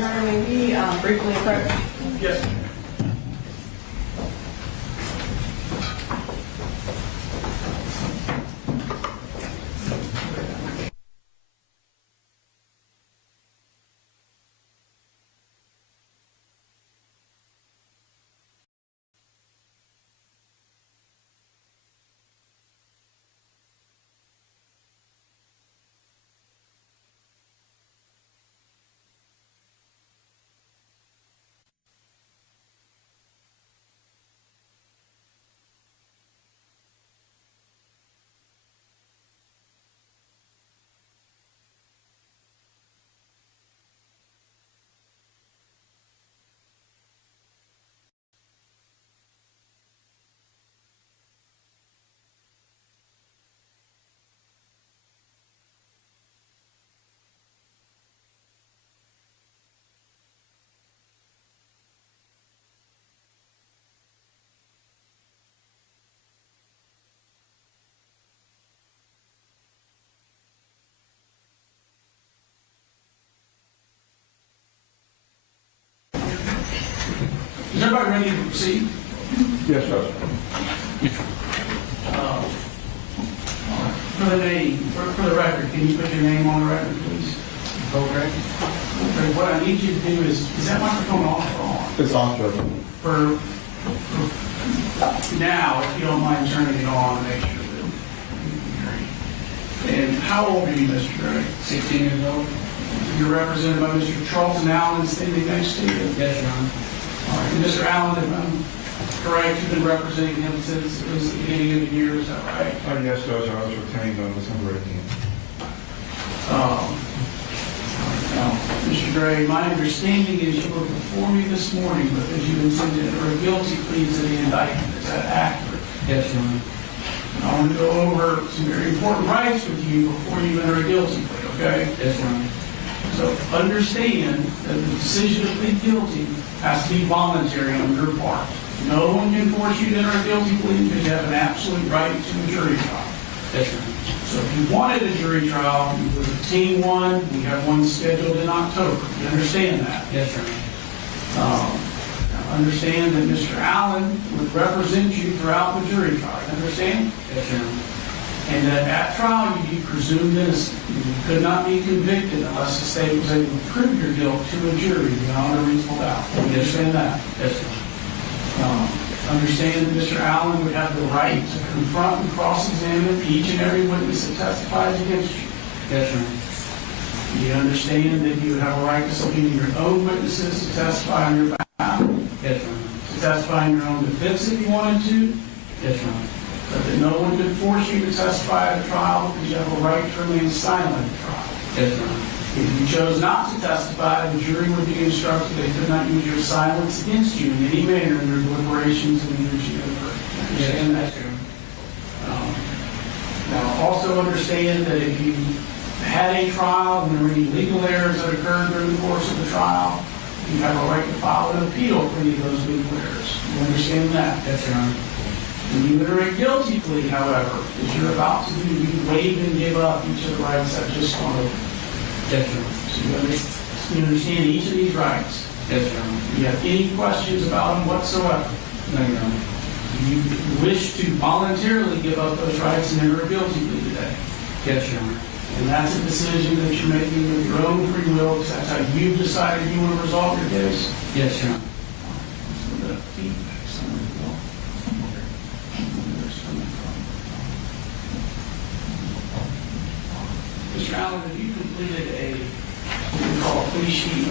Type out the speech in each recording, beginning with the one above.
Your Honor, may we briefly approach? Yes. Is everybody ready to proceed? Yes, sir. For the record, can you put your name on the record, please? Okay. Okay, what I need you to do is that microphone off or on? It's on, sir. For now, if you don't mind turning it on, make sure that. And how old are you, Mr. Gray? 16 years old. You're represented by Mr. Charlton Allen standing next to you? Yes, Your Honor. All right, and Mr. Allen, if I'm correct, you've been representing him since it was the beginning of the year, is that right? Yes, Judge. I was retained on December 18th. Now, Mr. Gray, my understanding is you were before me this morning because you intended or a guilty plea to the indictment. Is that accurate? Yes, Your Honor. I want to go over some very important rights with you before you enter a guilty plea, okay? Yes, Your Honor. So understand that the decision to plead guilty has to be voluntary on your part. No one can force you to enter a guilty plea because you have an absolute right to a jury trial. Yes, Your Honor. So if you wanted a jury trial, you would obtain one. We have one scheduled in October. You understand that? Yes, Your Honor. Now understand that Mr. Allen would represent you throughout the jury trial. Understand? Yes, Your Honor. And that at trial you'd be presumed innocent. You could not be convicted unless the state was able to prove your guilt to a jury beyond a reasonable doubt. You understand that? Yes, Your Honor. Understand that Mr. Allen would have the right to confront and cross-examine each and every witness that testifies against you. Yes, Your Honor. You understand that you would have a right to subpoena your own witnesses to testify on your behalf, Yes, Your Honor. to testify in your own defense if you wanted to, Yes, Your Honor. but that no one could force you to testify at a trial because you have a right to remain silent at a trial. Yes, Your Honor. If you chose not to testify, the jury would be instructed they could not use your silence against you in any manner in their deliberations and reaching a verdict. Understand that? Yes, Your Honor. Now, also understand that if you had a trial and there were any legal errors that occurred during the course of the trial, you have a right to file an appeal for any of those legal errors. You understand that? Yes, Your Honor. When you enter a guilty plea, however, as you're about to do, you waive and give up each of the rights I've just gone over. Yes, Your Honor. So you understand each of these rights. Yes, Your Honor. Do you have any questions about them whatsoever? No, Your Honor. Do you wish to voluntarily give up those rights and enter a guilty plea today? Yes, Your Honor. And that's a decision that you're making with your own free will, because that's how you've decided you want to resolve your case? Yes, Your Honor. Mr. Allen, have you completed what we call a plea sheet?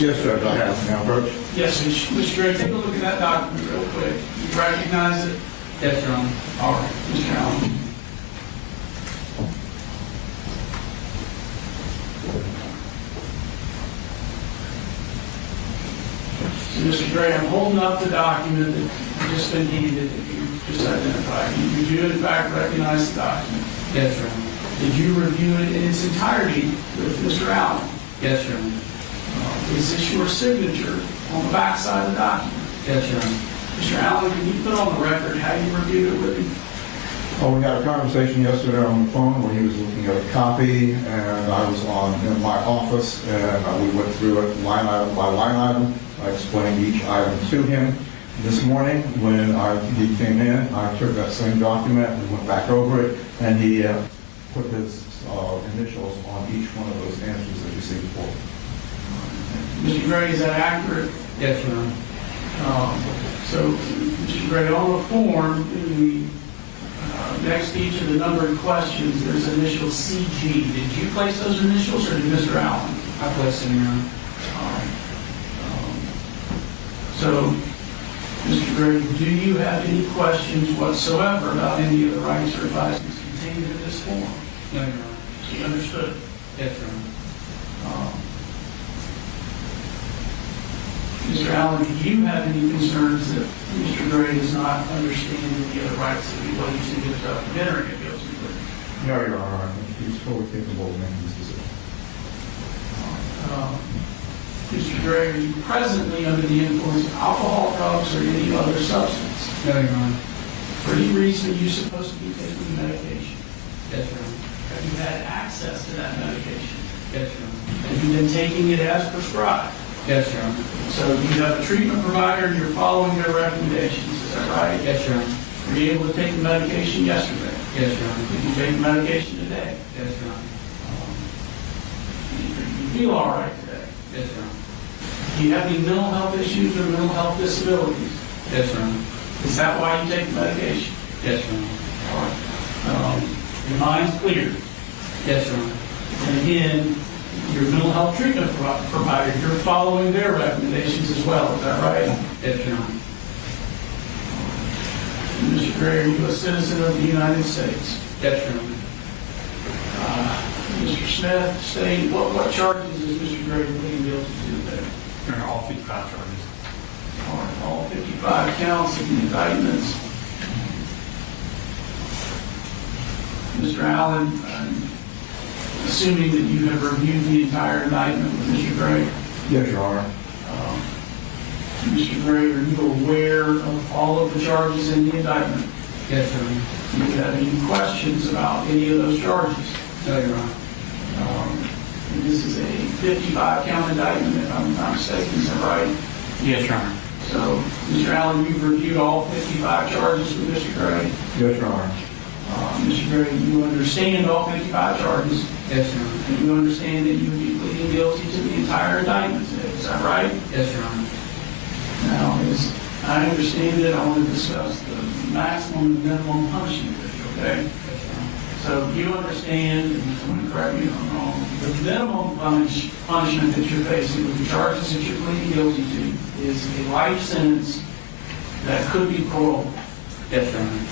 Yes, Judge. I have now, approach. Yes, Mr. Gray, take a look at that document real quick. You recognize it? Yes, Your Honor. All right, Mr. Allen. So, Mr. Gray, I'm holding up the document that you've just been handed that you just identified. Did you in fact recognize the document? Yes, Your Honor. Did you review it in its entirety with Mr. Allen? Yes, Your Honor. Is this your signature on the back side of the document? Yes, Your Honor. Mr. Allen, can you put on the record how you reviewed it with him? We had a conversation yesterday on the phone where he was looking at a copy, and I was in my office, and we went through it line item by line item. I explained each item to him. This morning, when he came in, I took that same document and went back over it, and he put his initials on each one of those answers that you see before. Mr. Gray, is that accurate? Yes, Your Honor. So, Mr. Gray, on the form, in the next to each of the numbered questions, there's initial CG. Did you place those initials, or did Mr. Allen? I placed it, Your Honor. So, Mr. Gray, do you have any questions whatsoever about any of the rights or advisements contained in this form? No, Your Honor. So you understood? Yes, Your Honor. Mr. Allen, do you have any concerns that Mr. Gray does not understand any of the rights that he believes in his entering a guilty plea? No, Your Honor, I think he's fully capable of making this decision. Mr. Gray, are you presently under the influence of alcohol, drugs, or any other substance? No, Your Honor. For any reason, are you supposed to be taking medication? Yes, Your Honor. Have you had access to that medication? Yes, Your Honor. Have you been taking it as prescribed? Yes, Your Honor. So you have a treatment provider and you're following their recommendations, is that right? Yes, Your Honor. Were you able to take the medication yesterday? Yes, Your Honor. Did you take the medication today? Yes, Your Honor. You feel all right today? Yes, Your Honor. Do you have any mental health issues or mental health disabilities? Yes, Your Honor. Is that why you take the medication? Yes, Your Honor. All right. Your mind's clear. Yes, Your Honor. And again, your mental health treatment provider, you're following their recommendations as well, is that right? Yes, Your Honor. Mr. Gray, are you a citizen of the United States? Yes, Your Honor. Mr. Smith, state what charges is Mr. Gray pleading guilty to today? All 55 charges. All right, all 55 counts of the indictments. Mr. Allen, I'm assuming that you have reviewed the entire indictment with Mr. Gray. Yes, Your Honor. Mr. Gray, are you aware of all of the charges in the indictment? Yes, Your Honor. Do you have any questions about any of those charges? No, Your Honor. This is a 55-count indictment, if I'm not mistaken, is that right? Yes, Your Honor. So, Mr. Allen, you've reviewed all 55 charges with Mr. Gray. Yes, Your Honor. Mr. Gray, you understand all 55 charges, Yes, Your Honor. and you understand that you would be pleading guilty to the entire indictment today, is that right? Yes, Your Honor. Now, as I understand it, I want to discuss the maximum and minimum punishment, okay? Yes, Your Honor. So you understand, and someone correct me if I'm wrong, the minimum punishment that you're facing with the charges that you're pleading guilty to is a life sentence that could be parole. Yes, Your Honor.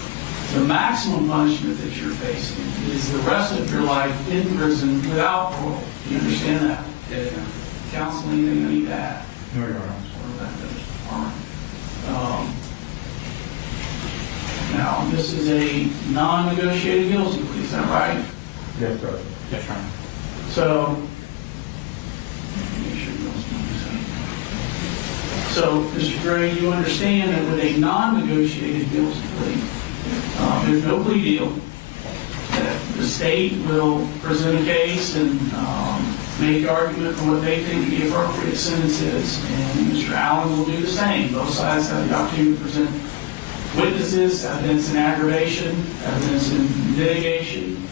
The maximum punishment that you're facing is the rest of your life in prison without parole. Do you understand that? Yes, Your Honor. Counseling, they need that. No, Your Honor. All right. Now, this is a non-negotiated guilty plea, is that right? Yes, Judge. Yes, Your Honor. So, make sure you don't so, Mr. Gray, you understand that with a non-negotiated guilty plea, there's no plea deal. That the state will present a case and make argument for what they think the appropriate sentence is, and Mr. Allen will do the same. Both sides have the opportunity to present witnesses, evidence in aggravation, evidence in mitigation.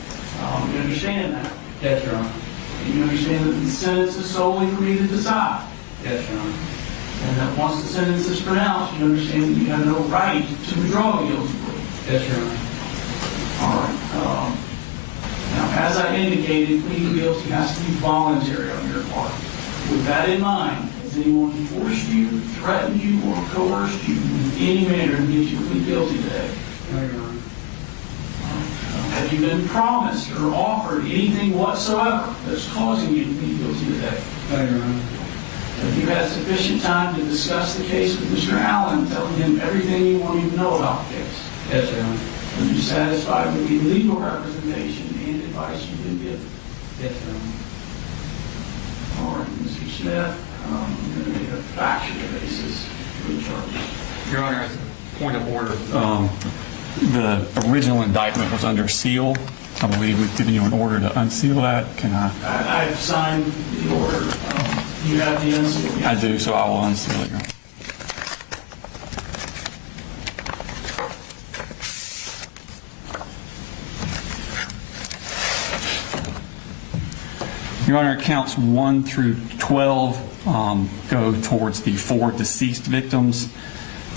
You understand that? Yes, Your Honor. And you understand that the sentence is solely for me to decide. Yes, Your Honor. And that once the sentence is pronounced, you understand that you have no right to withdraw a guilty plea. Yes, Your Honor. All right. Now, as I indicated, pleading guilty has to be voluntary on your part. With that in mind, has anyone forced you, threatened you, or coerced you in any manner to get you to plead guilty today? No, Your Honor. Have you been promised or offered anything whatsoever that's causing you to plead guilty today? No, Your Honor. Have you had sufficient time to discuss the case with Mr. Allen, telling him everything you want him to know about the case? Yes, Your Honor. Are you satisfied with the legal representation and advice you've been given? Yes, Your Honor. All right, Mr. Smith, I'm going to need a factual basis for the charges. Your Honor, as a point of order, The original indictment was under seal. I believe we've given you an order to unseal that. Can I? I've signed the order. You have the unsealed? I do, so I will unseal it. Your Honor. Your Honor, counts 1 through 12 go towards the 4 deceased victims.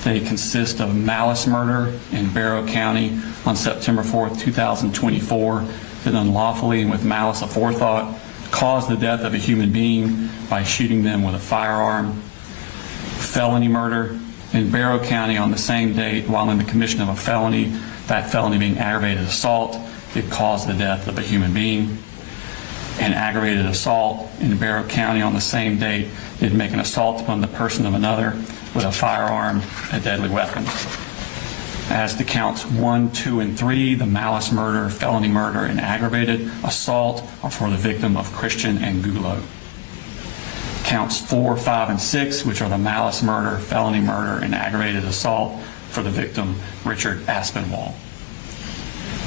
They consist of malice murder in Barrow County on September 4th, 2024, that unlawfully and with malice aforethought caused the death of a human being by shooting them with a firearm. Felony murder in Barrow County on the same date while in the commission of a felony, that felony being aggravated assault, it caused the death of a human being. And aggravated assault in Barrow County on the same date did make an assault upon the person of another with a firearm, a deadly weapon. As to counts 1, 2, and 3, the malice murder, felony murder, and aggravated assault are for the victim of Christian Angulo. Counts 4, 5, and 6, which are the malice murder, felony murder, and aggravated assault for the victim Richard Aspinwall.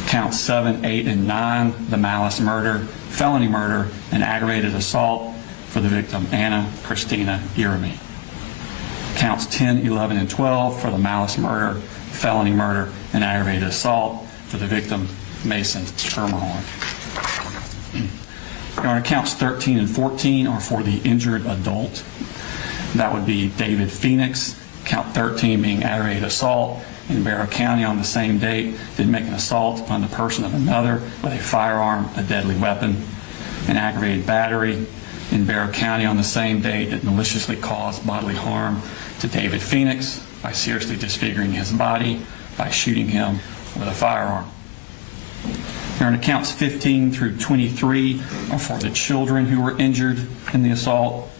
Counts 7, 8, and 9, the malice murder, felony murder, and aggravated assault for the victim Anna Christina Irami. Counts 10, 11, and 12 for the malice murder, felony murder, and aggravated assault for the victim Mason Schermerhorn. Your Honor, counts 13 and 14 are for the injured adult. That would be David Phoenix, count 13 being aggravated assault in Barrow County on the same date, did make an assault upon the person of another with a firearm, a deadly weapon. An aggravated battery in Barrow County on the same date that maliciously caused bodily harm to David Phoenix by seriously disfiguring his body by shooting him with a firearm. Your Honor, counts 15 through 23 are for the children who were injured in the assault.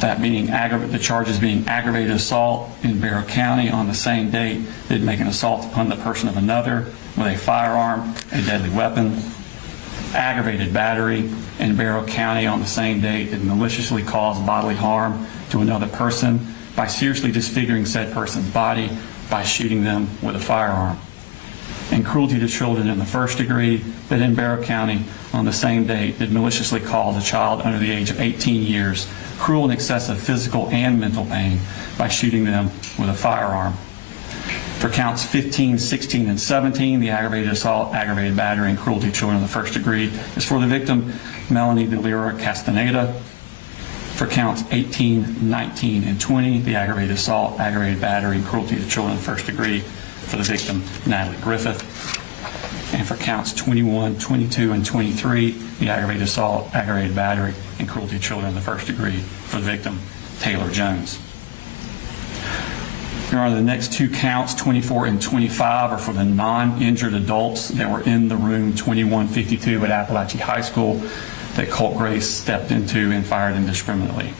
That being the charges being aggravated assault in Barrow County on the same date did make an assault upon the person of another with a firearm, a deadly weapon. Aggravated battery in Barrow County on the same date did maliciously cause bodily harm to another person by seriously disfiguring said person's body by shooting them with a firearm. And cruelty to children in the first degree that in Barrow County on the same date did maliciously cause a child under the age of 18 years cruel and excessive physical and mental pain by shooting them with a firearm. For counts 15, 16, and 17, the aggravated assault, aggravated battery, and cruelty to children in the first degree is for the victim Melanie Delira Castaneda. For counts 18, 19, and 20, the aggravated assault, aggravated battery, and cruelty to children in the first degree for the victim Natalie Griffith. And for counts 21, 22, and 23, the aggravated assault, aggravated battery, and cruelty to children in the first degree for the victim Taylor Jones. Your Honor, the next two counts, 24 and 25, are for the non-injured adults that were in the room 2152 at Apalachee High School that Colt Grace stepped into and fired indiscriminately.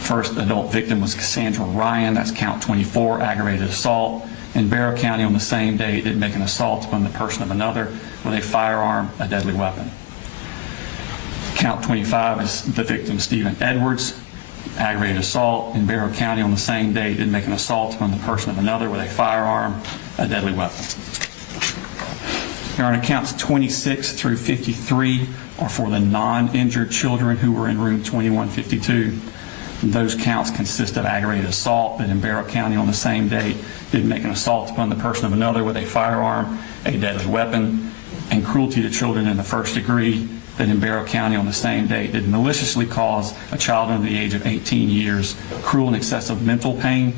First adult victim was Cassandra Ryan, that's count 24, aggravated assault. In Barrow County on the same day, did make an assault upon the person of another with a firearm, a deadly weapon. Count 25 is the victim Stephen Edwards, aggravated assault. In Barrow County on the same day, did make an assault upon the person of another with a firearm, a deadly weapon. Your Honor, counts 26 through 53 are for the non-injured children who were in room 2152. Those counts consist of aggravated assault that in Barrow County on the same date did make an assault upon the person of another with a firearm, a deadly weapon, and cruelty to children in the first degree that in Barrow County on the same date did maliciously cause a child under the age of 18 years cruel and excessive mental pain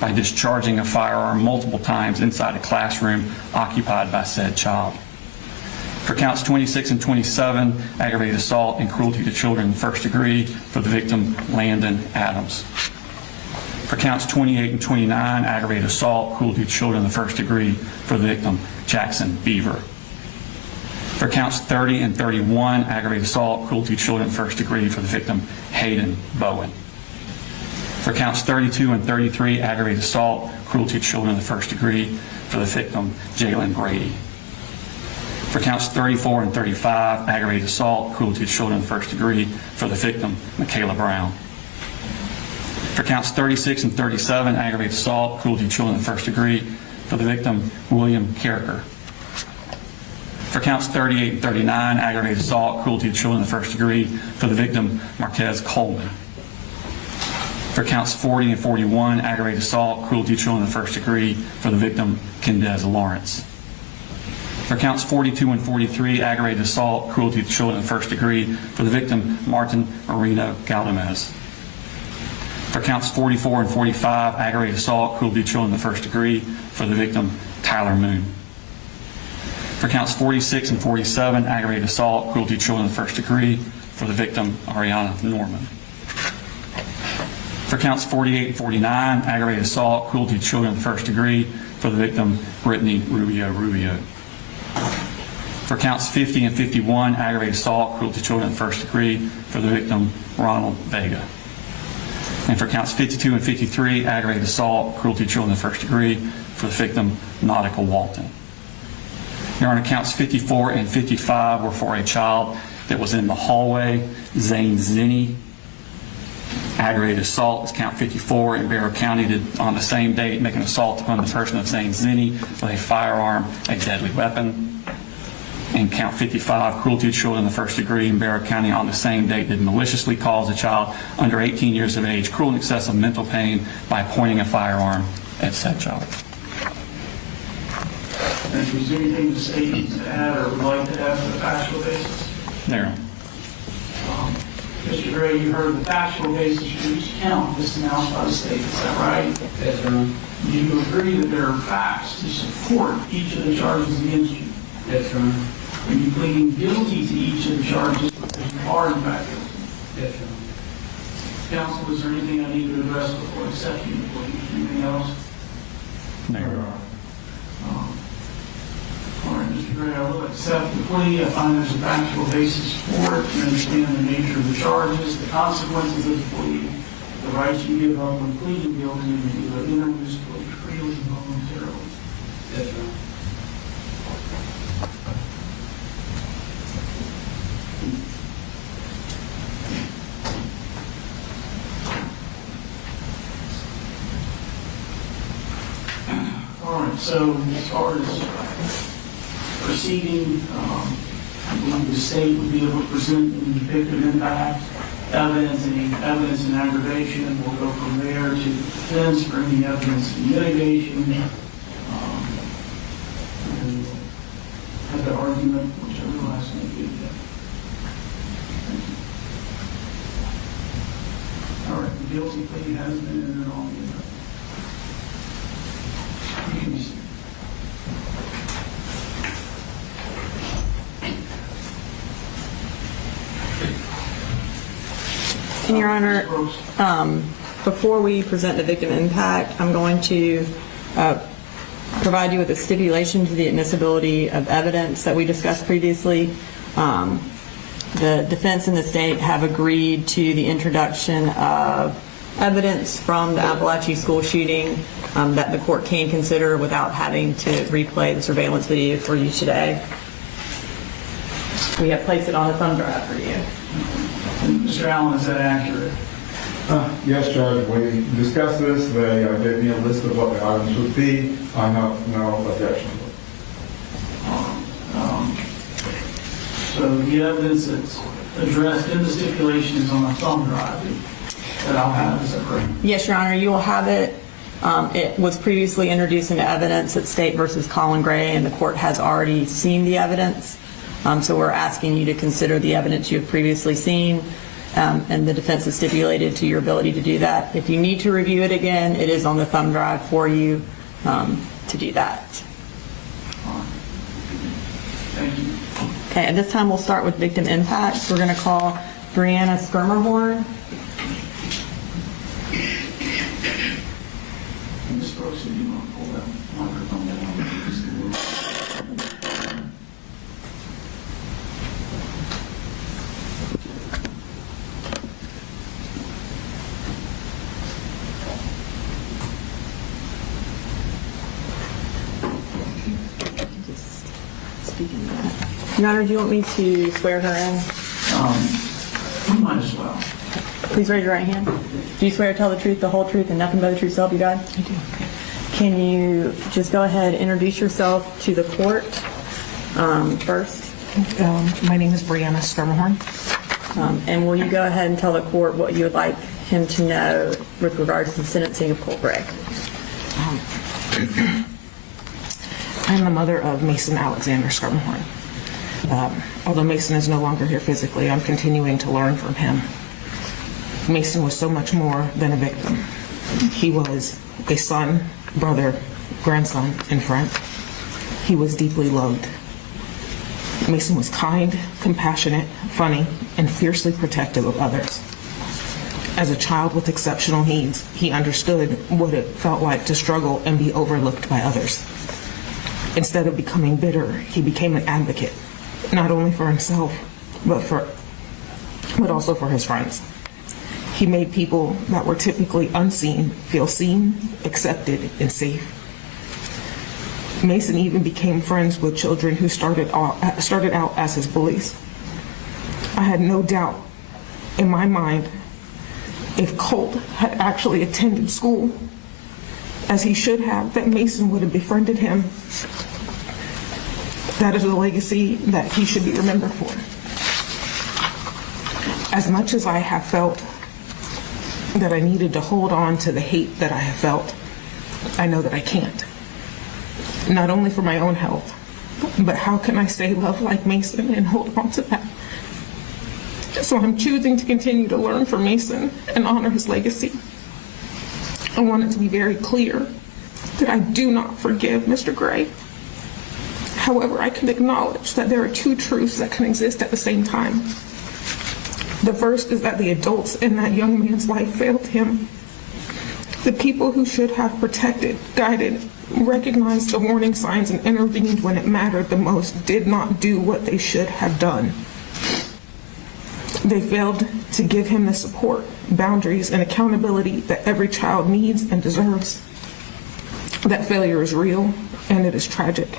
by discharging a firearm multiple times inside a classroom occupied by said child. For counts 26 and 27, aggravated assault and cruelty to children in the first degree for the victim Landon Adams. For counts 28 and 29, aggravated assault, cruelty to children in the first degree for the victim Jackson Beaver. For counts 30 and 31, aggravated assault, cruelty to children in the first degree for the victim Hayden Bowen. For counts 32 and 33, aggravated assault, cruelty to children in the first degree for the victim Jalen Brady. For counts 34 and 35, aggravated assault, cruelty to children in the first degree for the victim Michaela Brown. For counts 36 and 37, aggravated assault, cruelty to children in the first degree for the victim, William Carricker. For counts 38 and 39, aggravated assault, cruelty to children in the first degree, for the victim, Marquez Coleman. For counts 40 and 41, aggravated assault, cruelty to children in the first degree, for the victim, Kendez Lawrence. For counts 42 and 43, aggravated assault, cruelty to children in the first degree, for the victim, Martin Marino Galdamez. For counts 44 and 45, aggravated assault, cruelty to children in the first degree, for the victim, Tyler Moon. For counts 46 and 47, aggravated assault, cruelty to children in the first degree, for the victim, Ariana Norman. For counts 48 and 49, aggravated assault, cruelty to children in the first degree, for the victim, Brittany Rubio. For counts 50 and 51, aggravated assault, cruelty to children in the first degree, for the victim, Ronald Vega. And for counts 52 and 53, aggravated assault, cruelty to children in the first degree, for the victim, Nautica Walton. Your Honor, counts 54 and 55 were for a child that was in the hallway, Zane Zinni. Aggravated assault is count 54 in Barrow County did on the same date make an assault upon the person of Zane Zinni with a firearm, a deadly weapon. And count 55, cruelty to children in the first degree in Barrow County on the same date did maliciously cause a child under 18 years of age cruel and excessive mental pain by pointing a firearm at said child. And is there anything the state needs to add or would like to add to the factual basis? There. Mr. Gray, you heard the factual basis for each count disannounced by the state, is that right? Yes, Your Honor. Do you agree that there are facts to support each of the charges against you? Yes, Your Honor. Are you pleading guilty to each of the charges because you are in fact guilty? Yes, Your Honor. Counsel, is there anything I need to address before accepting the plea? Anything else? There. All right, Mr. Gray, I will accept the plea. I find there's a factual basis for it. I understand the nature of the charges, the consequences of the plea, the rights you give up when pleading guilty, and you enter this plea freely and voluntarily. Yes, Your Honor. All right, so as far as proceeding, I believe the state would be able to present any victim impact evidence, any evidence in aggravation. We'll go from there to the defense for any evidence in mitigation. And we'll have the argument, which I realize may be that. All right, the guilty plea has been entered on the you can be seated. And Your Honor, before we present the victim impact, I'm going to provide you with a stipulation to the admissibility of evidence that we discussed previously. The defense and the state have agreed to the introduction of evidence from the Apalachee school shooting that the court can consider without having to replay the surveillance video for you today. We have placed it on a thumb drive for you. Mr. Allen, is that accurate? Yes, Judge, we discussed this. They gave me a list of what the items would be. I have no objection. So the evidence that's addressed in the stipulation is on a thumb drive that I'll have, is that correct? Yes, Your Honor, you will have it. It was previously introduced into evidence at State versus Colin Gray, and the court has already seen the evidence. So we're asking you to consider the evidence you have previously seen, and the defense is stipulated to your ability to do that. If you need to review it again, it is on the thumb drive for you to do that. Thank you. Okay, at this time we'll start with victim impact. We're going to call Brianna Skirmerhorn. Ms. Brooks, if you want to pull that microphone down, please do. Just speak into that. Your Honor, do you want me to swear her in? You might as well. Please raise your right hand. Do you swear to tell the truth, the whole truth, and nothing but the truth, so help you God? I do. Can you just go ahead and introduce yourself to the court first? My name is Brianna Sturmhorn. And will you go ahead and tell the court what you would like him to know with regards to the sentencing of Colt Gray? I'm the mother of Mason Alexander Sturmhorn. Although Mason is no longer here physically, I'm continuing to learn from him. Mason was so much more than a victim. He was a son, brother, grandson, and friend. He was deeply loved. Mason was kind, compassionate, funny, and fiercely protective of others. As a child with exceptional needs, he understood what it felt like to struggle and be overlooked by others. Instead of becoming bitter, he became an advocate, not only for himself, but also for his friends. He made people that were typically unseen feel seen, accepted, and safe. Mason even became friends with children who started out as his bullies. I had no doubt in my mind if Colt had actually attended school as he should have, that Mason would have befriended him. That is a legacy that he should be remembered for. As much as I have felt that I needed to hold on to the hate that I have felt, I know that I can't. Not only for my own health, but how can I stay loved like Mason and hold on to that? So I'm choosing to continue to learn from Mason and honor his legacy. I want it to be very clear that I do not forgive Mr. Gray. However, I can acknowledge that there are two truths that can exist at the same time. The first is that the adults in that young man's life failed him. The people who should have protected, guided, recognized the warning signs and intervened when it mattered the most did not do what they should have done. They failed to give him the support, boundaries, and accountability that every child needs and deserves. That failure is real, and it is tragic.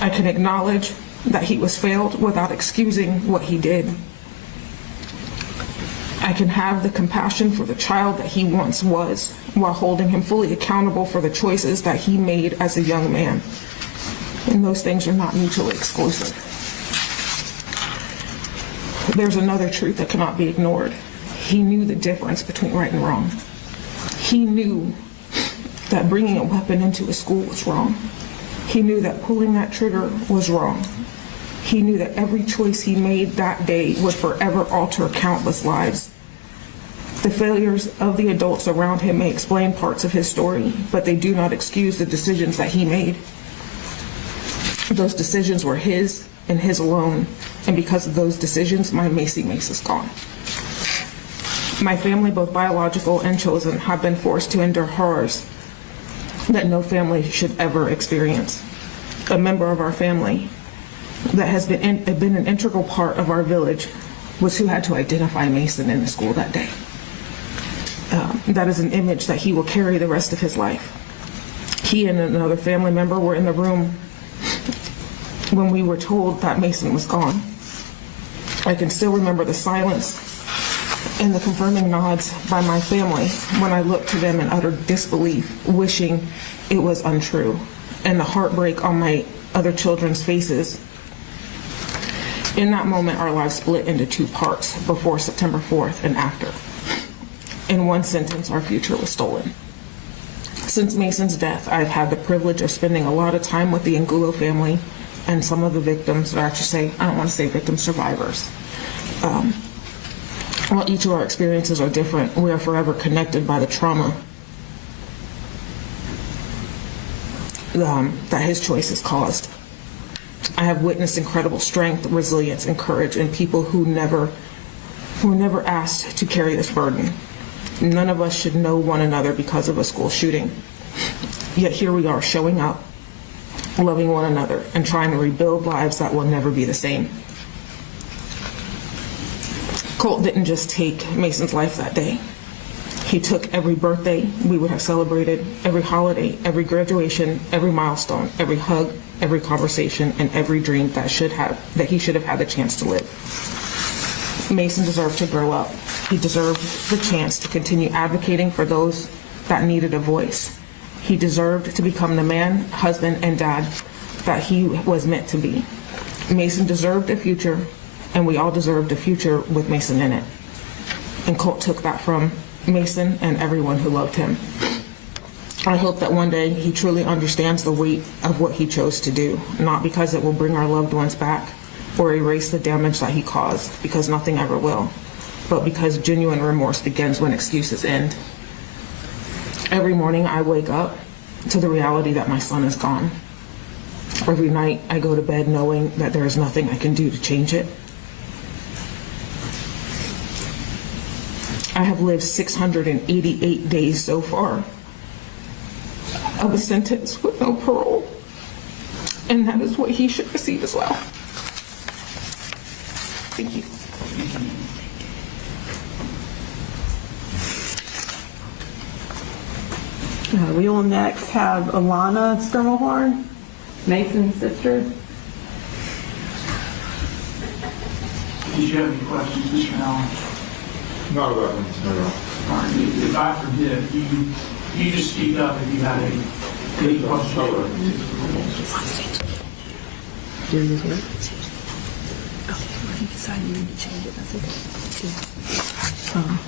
I can acknowledge that he was failed without excusing what he did. I can have the compassion for the child that he once was, while holding him fully accountable for the choices that he made as a young man. And those things are not mutually exclusive. There's another truth that cannot be ignored. He knew the difference between right and wrong. He knew that bringing a weapon into a school was wrong. He knew that pulling that trigger was wrong. He knew that every choice he made that day would forever alter countless lives. The failures of the adults around him may explain parts of his story, but they do not excuse the decisions that he made. Those decisions were his and his alone, and because of those decisions, my Macy is gone. My family, both biological and chosen, have been forced to endure horrors that no family should ever experience. A member of our family that has been an integral part of our village was who had to identify Mason in the school that day. That is an image that he will carry the rest of his life. He and another family member were in the room when we were told that Mason was gone. I can still remember the silence and the confirming nods by my family when I looked to them in utter disbelief, wishing it was untrue, and the heartbreak on my other children's faces. In that moment, our lives split into two parts, before September 4th and after. In one sentence, our future was stolen. Since Mason's death, I've had the privilege of spending a lot of time with the Angulo family and some of the victims, or I should say, I don't want to say victim survivors. While each of our experiences are different, we are forever connected by the trauma that his choices caused. I have witnessed incredible strength, resilience, and courage in people who were never asked to carry this burden. None of us should know one another because of a school shooting. Yet here we are showing up, loving one another, and trying to rebuild lives that will never be the same. Colt didn't just take Mason's life that day. He took every birthday we would have celebrated, every holiday, every graduation, every milestone, every hug, every conversation, and every dream that he should have had the chance to live. Mason deserved to grow up. He deserved the chance to continue advocating for those that needed a voice. He deserved to become the man, husband, and dad that he was meant to be. Mason deserved a future, and we all deserved a future with Mason in it. And Colt took that from Mason and everyone who loved him. I hope that one day he truly understands the weight of what he chose to do, not because it will bring our loved ones back or erase the damage that he caused, because nothing ever will, but because genuine remorse begins when excuses end. Every morning I wake up to the reality that my son is gone. Every night I go to bed knowing that there is nothing I can do to change it. I have lived 688 days so far of a sentence with no parole, and that is what he should receive as well. Thank you. We will next have Alana Skirmahorn, Mason's sister. Did you have any questions, Mr. Allen? Not about him, no. All right, if I forget, you just speak up if you have any questions. Do you work? Okay, well, if you decide you need to change it, that's okay.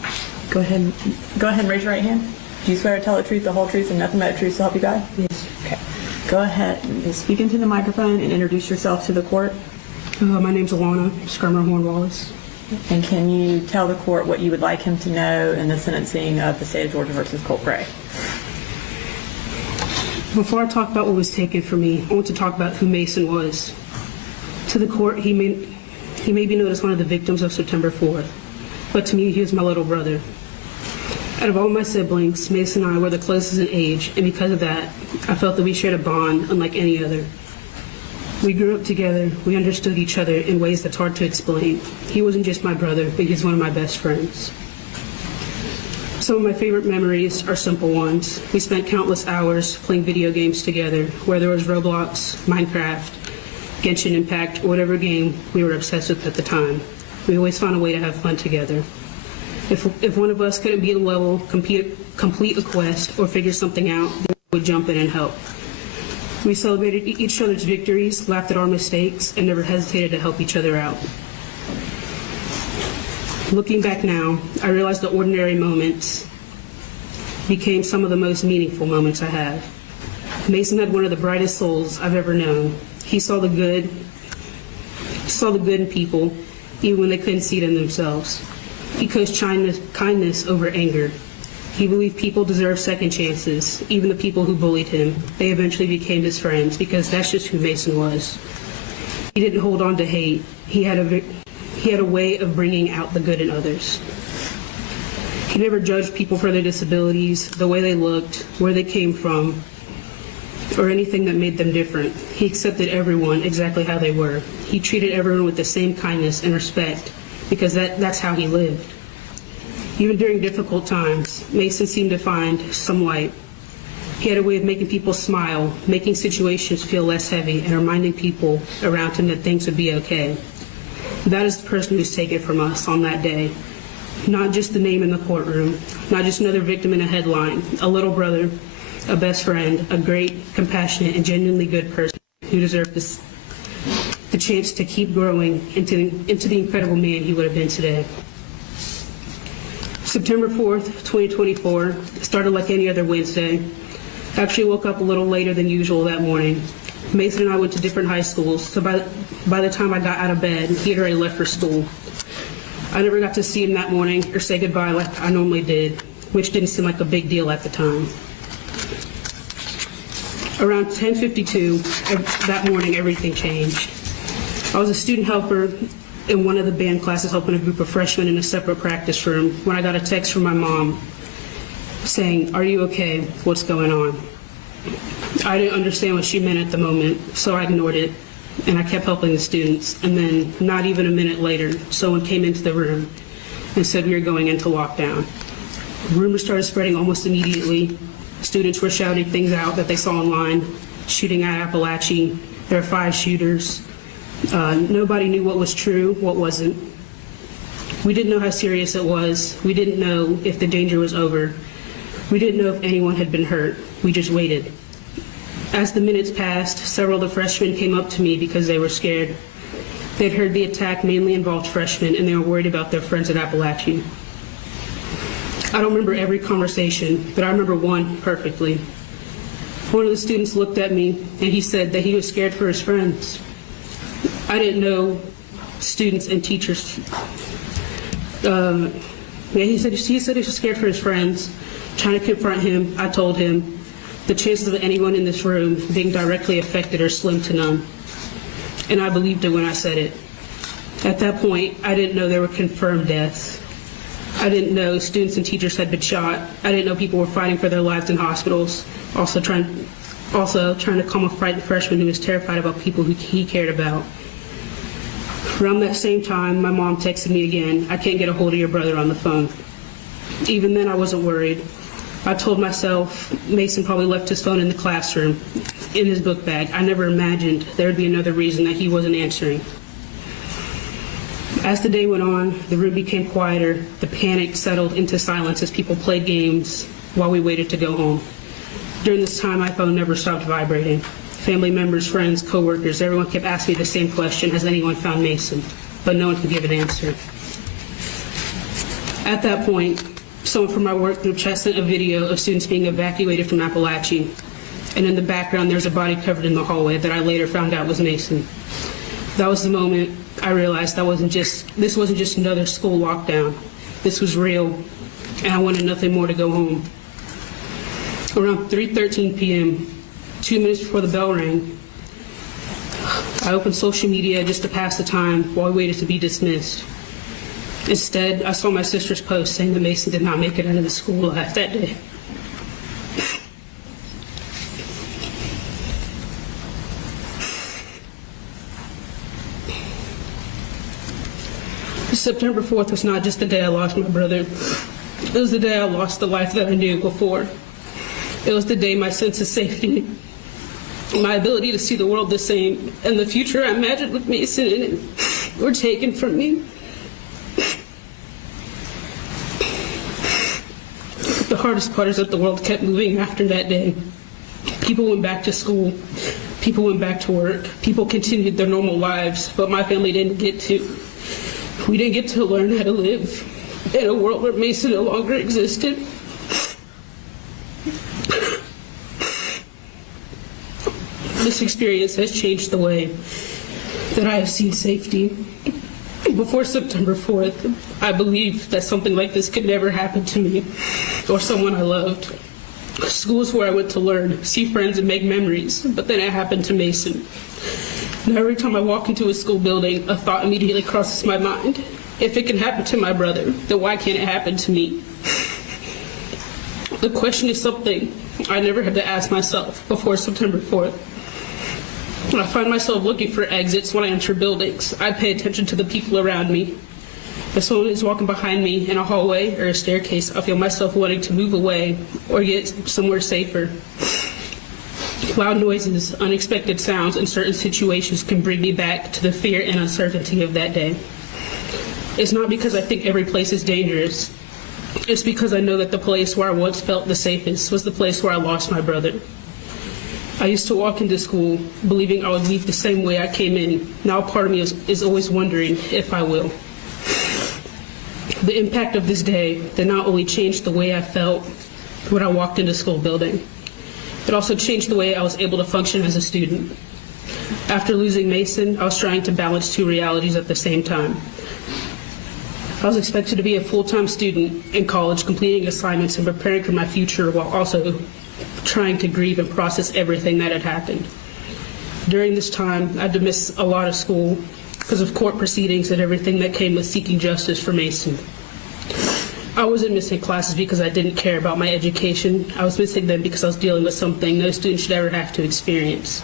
Go ahead and raise your right hand. Do you swear to tell the truth, the whole truth, and nothing but the truth to help you God? Yes. Okay. Go ahead and speak into the microphone and introduce yourself to the court. My name's Alana Skirmahorn Wallace. And can you tell the court what you would like him to know in the sentencing of the state of Georgia versus Colt Gray? Before I talk about what was taken from me, I want to talk about who Mason was. To the court, he may be known as one of the victims of September 4th, but to me, he was my little brother. Out of all my siblings, Mason and I were the closest in age, and because of that, I felt that we shared a bond unlike any other. We grew up together, we understood each other in ways that's hard to explain. He wasn't just my brother, but he's one of my best friends. Some of my favorite memories are simple ones. We spent countless hours playing video games together, whether it was Roblox, Minecraft, Genshin Impact, or whatever game we were obsessed with at the time. We always found a way to have fun together. If one of us couldn't beat a level, complete a quest, or figure something out, we would jump in and help. We celebrated each other's victories, laughed at our mistakes, and never hesitated to help each other out. Looking back now, I realize the ordinary moments became some of the most meaningful moments I have. Mason had one of the brightest souls I've ever known. He saw the good in people, even when they couldn't see it in themselves. He coached kindness over anger. He believed people deserve second chances, even the people who bullied him. They eventually became his friends because that's just who Mason was. He didn't hold on to hate. He had a way of bringing out the good in others. He never judged people for their disabilities, the way they looked, where they came from, or anything that made them different. He accepted everyone exactly how they were. He treated everyone with the same kindness and respect because that's how he lived. Even during difficult times, Mason seemed to find some light. He had a way of making people smile, making situations feel less heavy, and reminding people around him that things would be okay. That is the person who's taken from us on that day. Not just the name in the courtroom, not just another victim in a headline, a little brother, a best friend, a great, compassionate, and genuinely good person who deserved the chance to keep growing into the incredible man he would have been today. September 4th, 2024 started like any other Wednesday. I actually woke up a little later than usual that morning. Mason and I went to different high schools, so by the time I got out of bed, he had already left for school. I never got to see him that morning or say goodbye like I normally did, which didn't seem like a big deal at the time. Around 10:52 that morning, everything changed. I was a student helper in one of the band classes helping a group of freshmen in a separate practice room when I got a text from my mom saying, "Are you okay? What's going on?" I didn't understand what she meant at the moment, so I ignored it, and I kept helping the students. And then, not even a minute later, someone came into the room and said we were going into lockdown. Rumors started spreading almost immediately. Students were shouting things out that they saw online, shooting at Apalachee. There are 5 shooters. Nobody knew what was true, what wasn't. We didn't know how serious it was. We didn't know if the danger was over. We didn't know if anyone had been hurt. We just waited. As the minutes passed, several of the freshmen came up to me because they were scared. They'd heard the attack mainly involved freshmen, and they were worried about their friends at Apalachee. I don't remember every conversation, but I remember one perfectly. One of the students looked at me, and he said that he was scared for his friends. I didn't know students and teachers. He said he was scared for his friends. Trying to confront him, I told him the chances of anyone in this room being directly affected are slim to none. And I believed it when I said it. At that point, I didn't know there were confirmed deaths. I didn't know students and teachers had been shot. I didn't know people were fighting for their lives in hospitals, also trying to calm a frightened freshman who was terrified about people who he cared about. Around that same time, my mom texted me again, "I can't get a hold of your brother on the phone." Even then, I wasn't worried. I told myself Mason probably left his phone in the classroom, in his book bag. I never imagined there would be another reason that he wasn't answering. As the day went on, the room became quieter. The panic settled into silence as people played games while we waited to go home. During this time, my phone never stopped vibrating. Family members, friends, coworkers, everyone kept asking me the same question, has anyone found Mason? But no one could give an answer. At that point, someone from my work group chat sent a video of students being evacuated from Apalachee. And in the background, there's a body covered in the hallway that I later found out was Mason. That was the moment I realized this wasn't just another school lockdown. This was real, and I wanted nothing more to go home. Around 3:13 p.m., 2 minutes before the bell rang, I opened social media just to pass the time while I waited to be dismissed. Instead, I saw my sister's post saying that Mason did not make it out of the school alive that day. September 4th was not just the day I lost my brother. It was the day I lost the life that I knew before. It was the day my sense of safety, my ability to see the world the same, and the future I imagined with Mason in it were taken from me. The hardest part is that the world kept moving after that day. People went back to school. People went back to work. People continued their normal lives, but my family didn't get to. We didn't get to learn how to live in a world where Mason no longer existed. This experience has changed the way that I have seen safety. Before September 4th, I believed that something like this could never happen to me or someone I loved. School is where I went to learn, see friends, and make memories, but then it happened to Mason. Now every time I walk into a school building, a thought immediately crosses my mind. If it can happen to my brother, then why can't it happen to me? The question is something I never had to ask myself before September 4th. I find myself looking for exits when I enter buildings. I pay attention to the people around me. If someone is walking behind me in a hallway or a staircase, I feel myself wanting to move away or get somewhere safer. Loud noises, unexpected sounds, and certain situations can bring me back to the fear and uncertainty of that day. It's not because I think every place is dangerous. It's because I know that the place where I once felt the safest was the place where I lost my brother. I used to walk into school believing I would leave the same way I came in. Now part of me is always wondering if I will. The impact of this day did not only change the way I felt when I walked into school building, it also changed the way I was able to function as a student. After losing Mason, I was trying to balance two realities at the same time. I was expected to be a full-time student in college, completing assignments and preparing for my future while also trying to grieve and process everything that had happened. During this time, I had to miss a lot of school because of court proceedings and everything that came with seeking justice for Mason. I wasn't missing classes because I didn't care about my education. I was missing them because I was dealing with something no student should ever have to experience.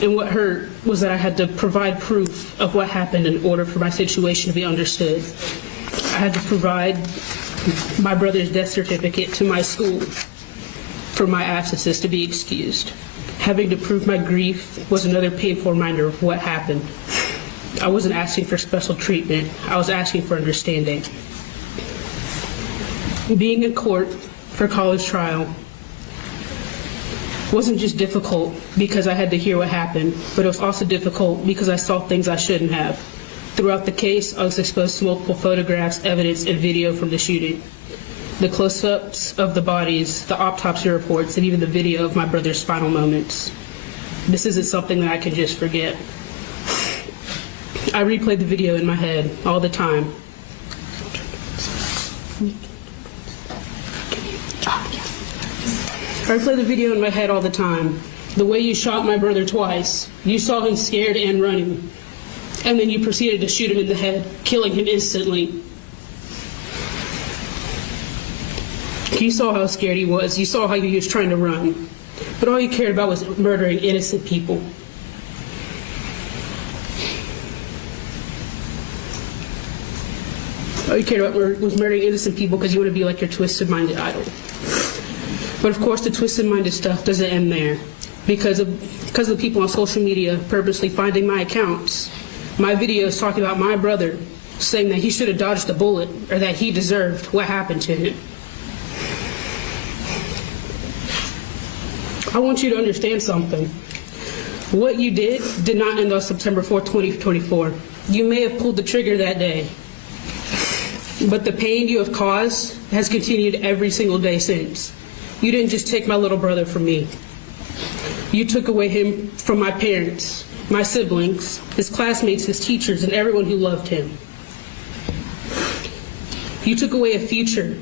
And what hurt was that I had to provide proof of what happened in order for my situation to be understood. I had to provide my brother's death certificate to my school for my absences to be excused. Having to prove my grief was another painful reminder of what happened. I wasn't asking for special treatment. I was asking for understanding. Being in court for college trial wasn't just difficult because I had to hear what happened, but it was also difficult because I saw things I shouldn't have. Throughout the case, I was exposed to multiple photographs, evidence, and video from the shooting. The close-ups of the bodies, the autopsy reports, and even the video of my brother's final moments. This isn't something that I can just forget. I replayed the video in my head all the time. I replay the video in my head all the time. The way you shot my brother twice. You saw him scared and running. And then you proceeded to shoot him in the head, killing him instantly. You saw how scared he was. You saw how he was trying to run. But all you cared about was murdering innocent people. All you cared about was murdering innocent people because you want to be like your twisted-minded idol. But of course, the twisted-minded stuff doesn't end there. Because of the people on social media purposely finding my accounts, my videos talking about my brother, saying that he should have dodged the bullet or that he deserved what happened to him. I want you to understand something. What you did not end on September 4th, 2024. You may have pulled the trigger that day, but the pain you have caused has continued every single day since. You didn't just take my little brother from me. You took away him from my parents, my siblings, his classmates, his teachers, and everyone who loved him. You took away a future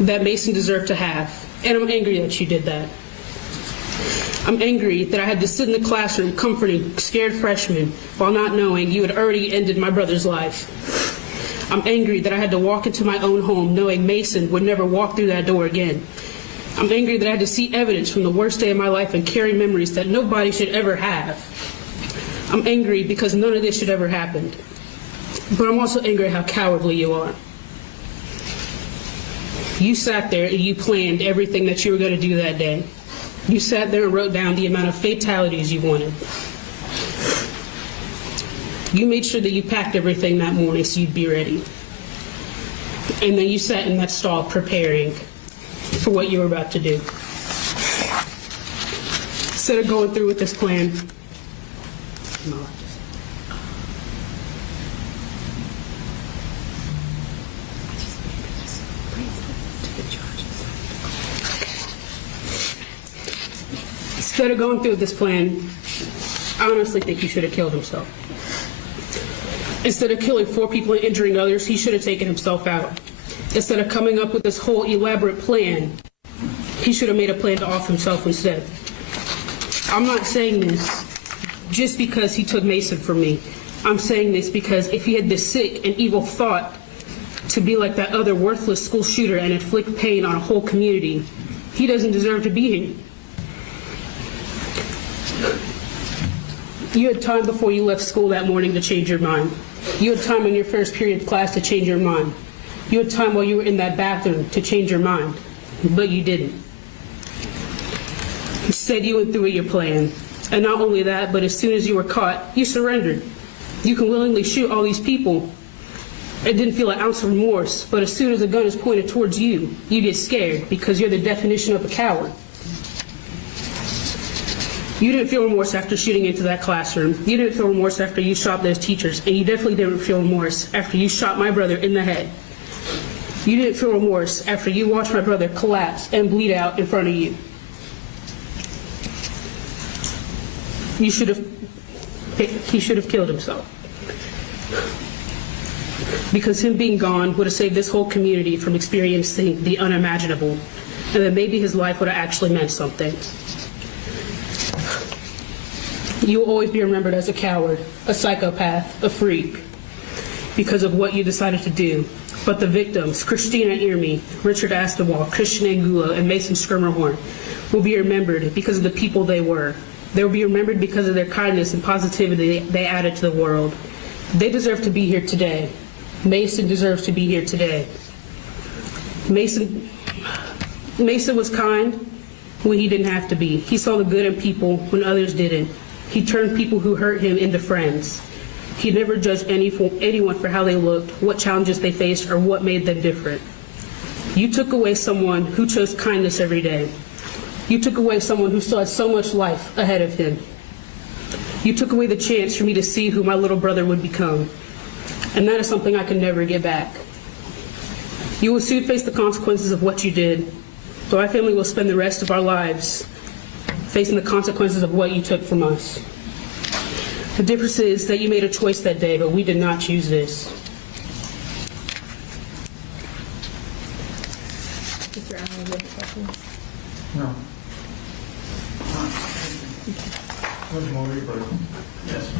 that Mason deserved to have, and I'm angry that you did that. I'm angry that I had to sit in the classroom comforting scared freshmen while not knowing you had already ended my brother's life. I'm angry that I had to walk into my own home knowing Mason would never walk through that door again. I'm angry that I had to see evidence from the worst day of my life and carry memories that nobody should ever have. I'm angry because none of this should ever happen. But I'm also angry at how cowardly you are. You sat there and you planned everything that you were going to do that day. You sat there and wrote down the amount of fatalities you wanted. You made sure that you packed everything that morning so you'd be ready. And then you sat in that stall preparing for what you were about to do. Instead of going through with this plan, I honestly think he should have killed himself. Instead of killing 4 people and injuring others, he should have taken himself out. Instead of coming up with this whole elaborate plan, he should have made a plan to off himself instead. I'm not saying this just because he took Mason from me. I'm saying this because if he had this sick and evil thought to be like that other worthless school shooter and inflict pain on a whole community, he doesn't deserve to be here. You had time before you left school that morning to change your mind. You had time in your first period class to change your mind. You had time while you were in that bathroom to change your mind, but you didn't. Instead, you went through with your plan. And not only that, but as soon as you were caught, you surrendered. You can willingly shoot all these people. It didn't feel an ounce of remorse, but as soon as a gun is pointed towards you, you get scared because you're the definition of a coward. You didn't feel remorse after shooting into that classroom. You didn't feel remorse after you shot those teachers, and you definitely didn't feel remorse after you shot my brother in the head. You didn't feel remorse after you watched my brother collapse and bleed out in front of you. He should have killed himself. Because him being gone would have saved this whole community from experiencing the unimaginable, and then maybe his life would have actually meant something. You will always be remembered as a coward, a psychopath, a freak, because of what you decided to do. But the victims, Christina Irmi, Richard Aspinwall, Christian Angulo, and Mason Schermerhorn, will be remembered because of the people they were. They will be remembered because of their kindness and positivity they added to the world. They deserve to be here today. Mason deserves to be here today. Mason was kind when he didn't have to be. He saw the good in people when others didn't. He turned people who hurt him into friends. He never judged anyone for how they looked, what challenges they faced, or what made them different. You took away someone who chose kindness every day. You took away someone who still had so much life ahead of him. You took away the chance for me to see who my little brother would become. And that is something I can never get back. You will soon face the consequences of what you did, though our family will spend the rest of our lives facing the consequences of what you took from us. The difference is that you made a choice that day, but we did not choose this. Mr. Allen, you have a question? No. Where's Marie Bird? Yes.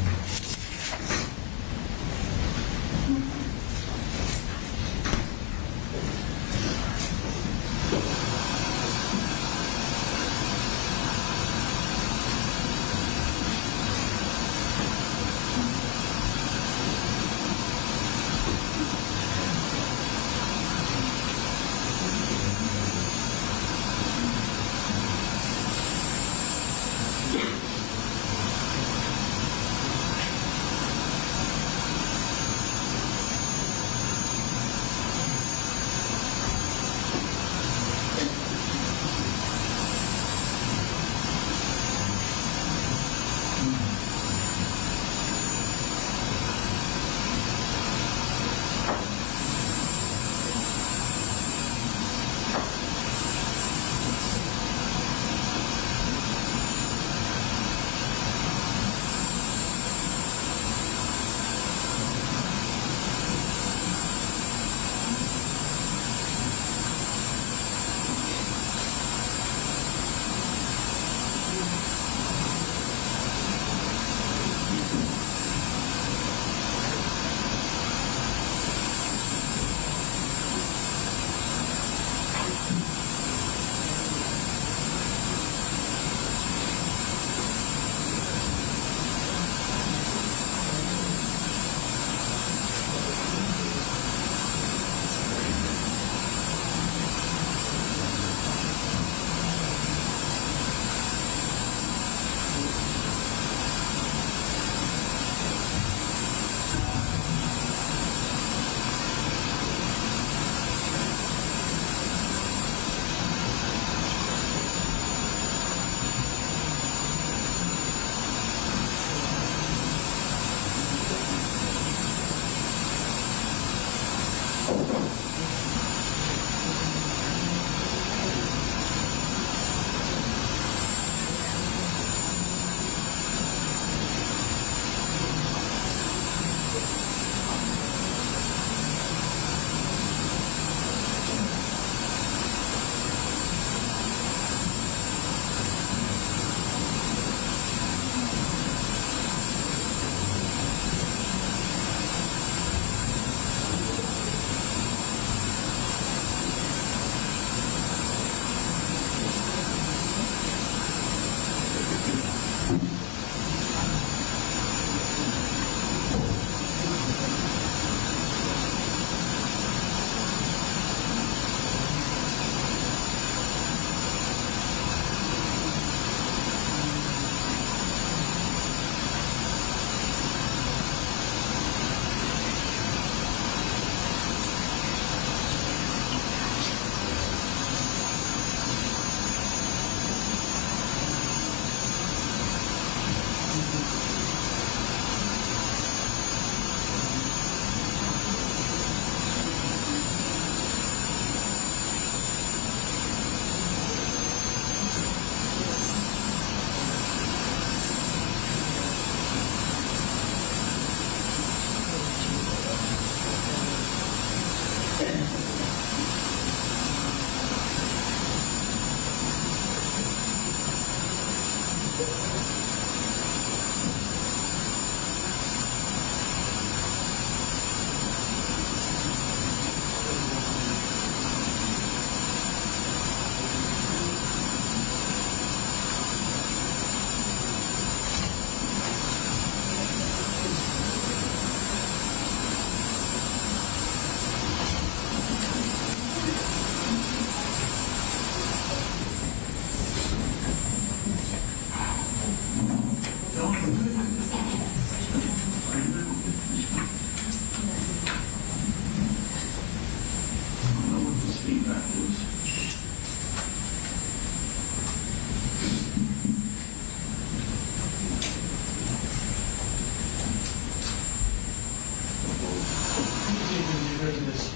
business.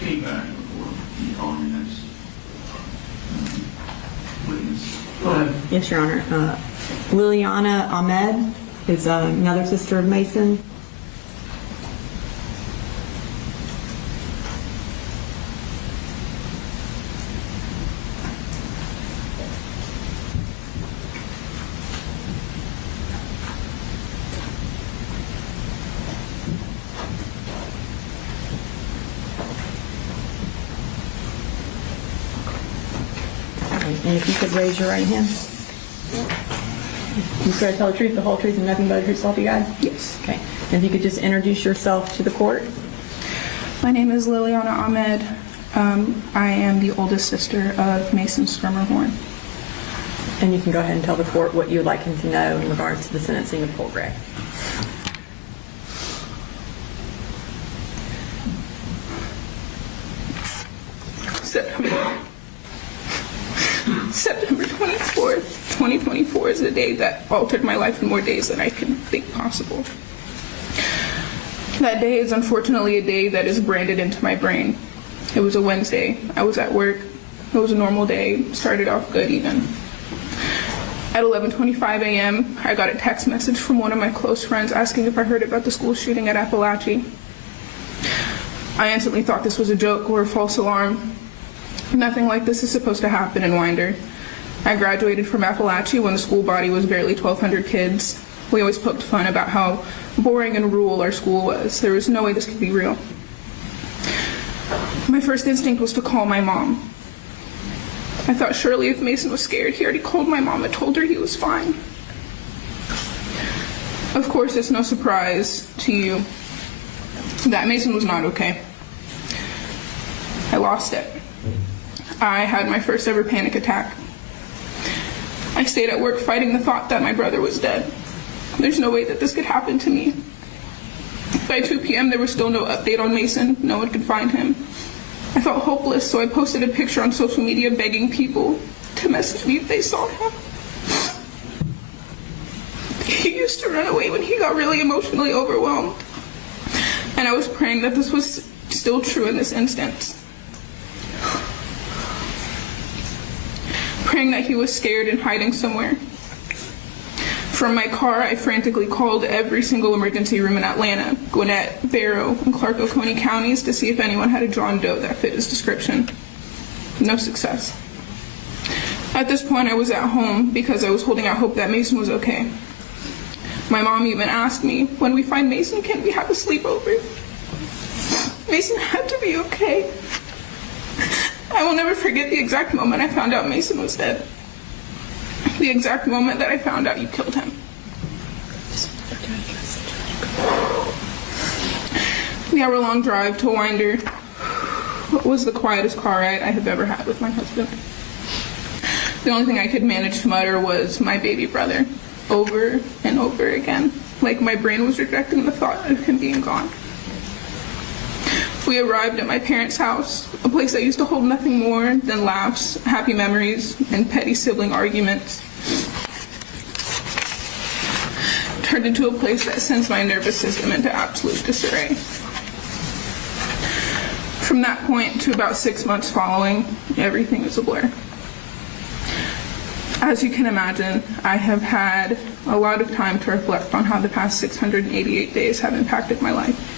Feedback before you call your next witness. Go ahead. Yes, Your Honor. Liliana Ahmed is another sister of Mason. And if you could raise your right hand. You swear to tell the truth, the whole truth, and nothing but the truth, so help you God? Yes. Okay. And if you could just introduce yourself to the court. My name is Liliana Ahmed. I am the oldest sister of Mason Skirmerhorn. And you can go ahead and tell the court what you would like him to know in regards to the sentencing of Colt Gray. September 24th, 2024 is the day that altered my life in more days than I can think possible. That day is unfortunately a day that is branded into my brain. It was a Wednesday. I was at work. It was a normal day. Started off good even. At 11:25 a.m., I got a text message from one of my close friends asking if I heard about the school shooting at Apalachee. I instantly thought this was a joke or a false alarm. Nothing like this is supposed to happen in Winder. I graduated from Apalachee when the school body was barely 1,200 kids. We always poked fun about how boring and rural our school was. There was no way this could be real. My first instinct was to call my mom. I thought surely if Mason was scared, he already called my mom and told her he was fine. Of course, it's no surprise to you that Mason was not okay. I lost it. I had my first ever panic attack. I stayed at work fighting the thought that my brother was dead. There's no way that this could happen to me. By 2 p.m. there was still no update on Mason. No one could find him. I felt hopeless, so I posted a picture on social media begging people to message me if they saw him. He used to run away when he got really emotionally overwhelmed. And I was praying that this was still true in this instance. Praying that he was scared and hiding somewhere. From my car, I frantically called every single emergency room in Atlanta, Gwinnett, Barrow, and Clark Oconee counties to see if anyone had a John Doe that fit his description. No success. At this point, I was at home because I was holding out hope that Mason was okay. My mom even asked me, when we find Mason, can we have a sleepover? Mason had to be okay. I will never forget the exact moment I found out Mason was dead. The exact moment that I found out you killed him. The hour-long drive to Winder was the quietest car ride I have ever had with my husband. The only thing I could manage to mutter was my baby brother, over and over again, like my brain was rejecting the thought of him being gone. We arrived at my parents' house, a place that used to hold nothing more than laughs, happy memories, and petty sibling arguments. Turned into a place that sends my nervous system into absolute disarray. From that point to about 6 months following, everything is a blur. As you can imagine, I have had a lot of time to reflect on how the past 688 days have impacted my life.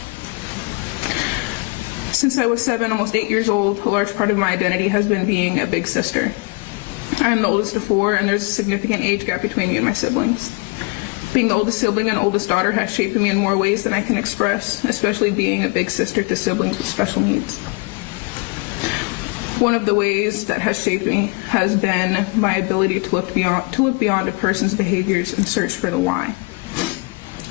Since I was 7, almost 8 years old, a large part of my identity has been being a big sister. I am the oldest of 4, and there's a significant age gap between me and my siblings. Being the oldest sibling and oldest daughter has shaped me in more ways than I can express, especially being a big sister to siblings with special needs. One of the ways that has shaped me has been my ability to look beyond a person's behaviors and search for the why.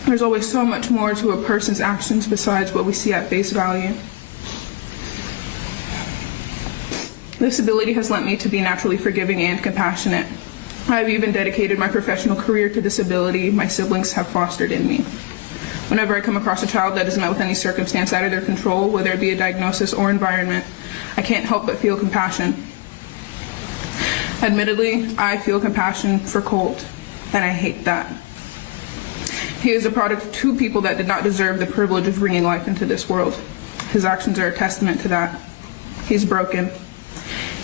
There's always so much more to a person's actions besides what we see at face value. This ability has led me to be naturally forgiving and compassionate. I've even dedicated my professional career to this ability my siblings have fostered in me. Whenever I come across a child that is met with any circumstance out of their control, whether it be a diagnosis or environment, I can't help but feel compassion. Admittedly, I feel compassion for Colt, and I hate that. He is a product of two people that did not deserve the privilege of bringing life into this world. His actions are a testament to that. He's broken.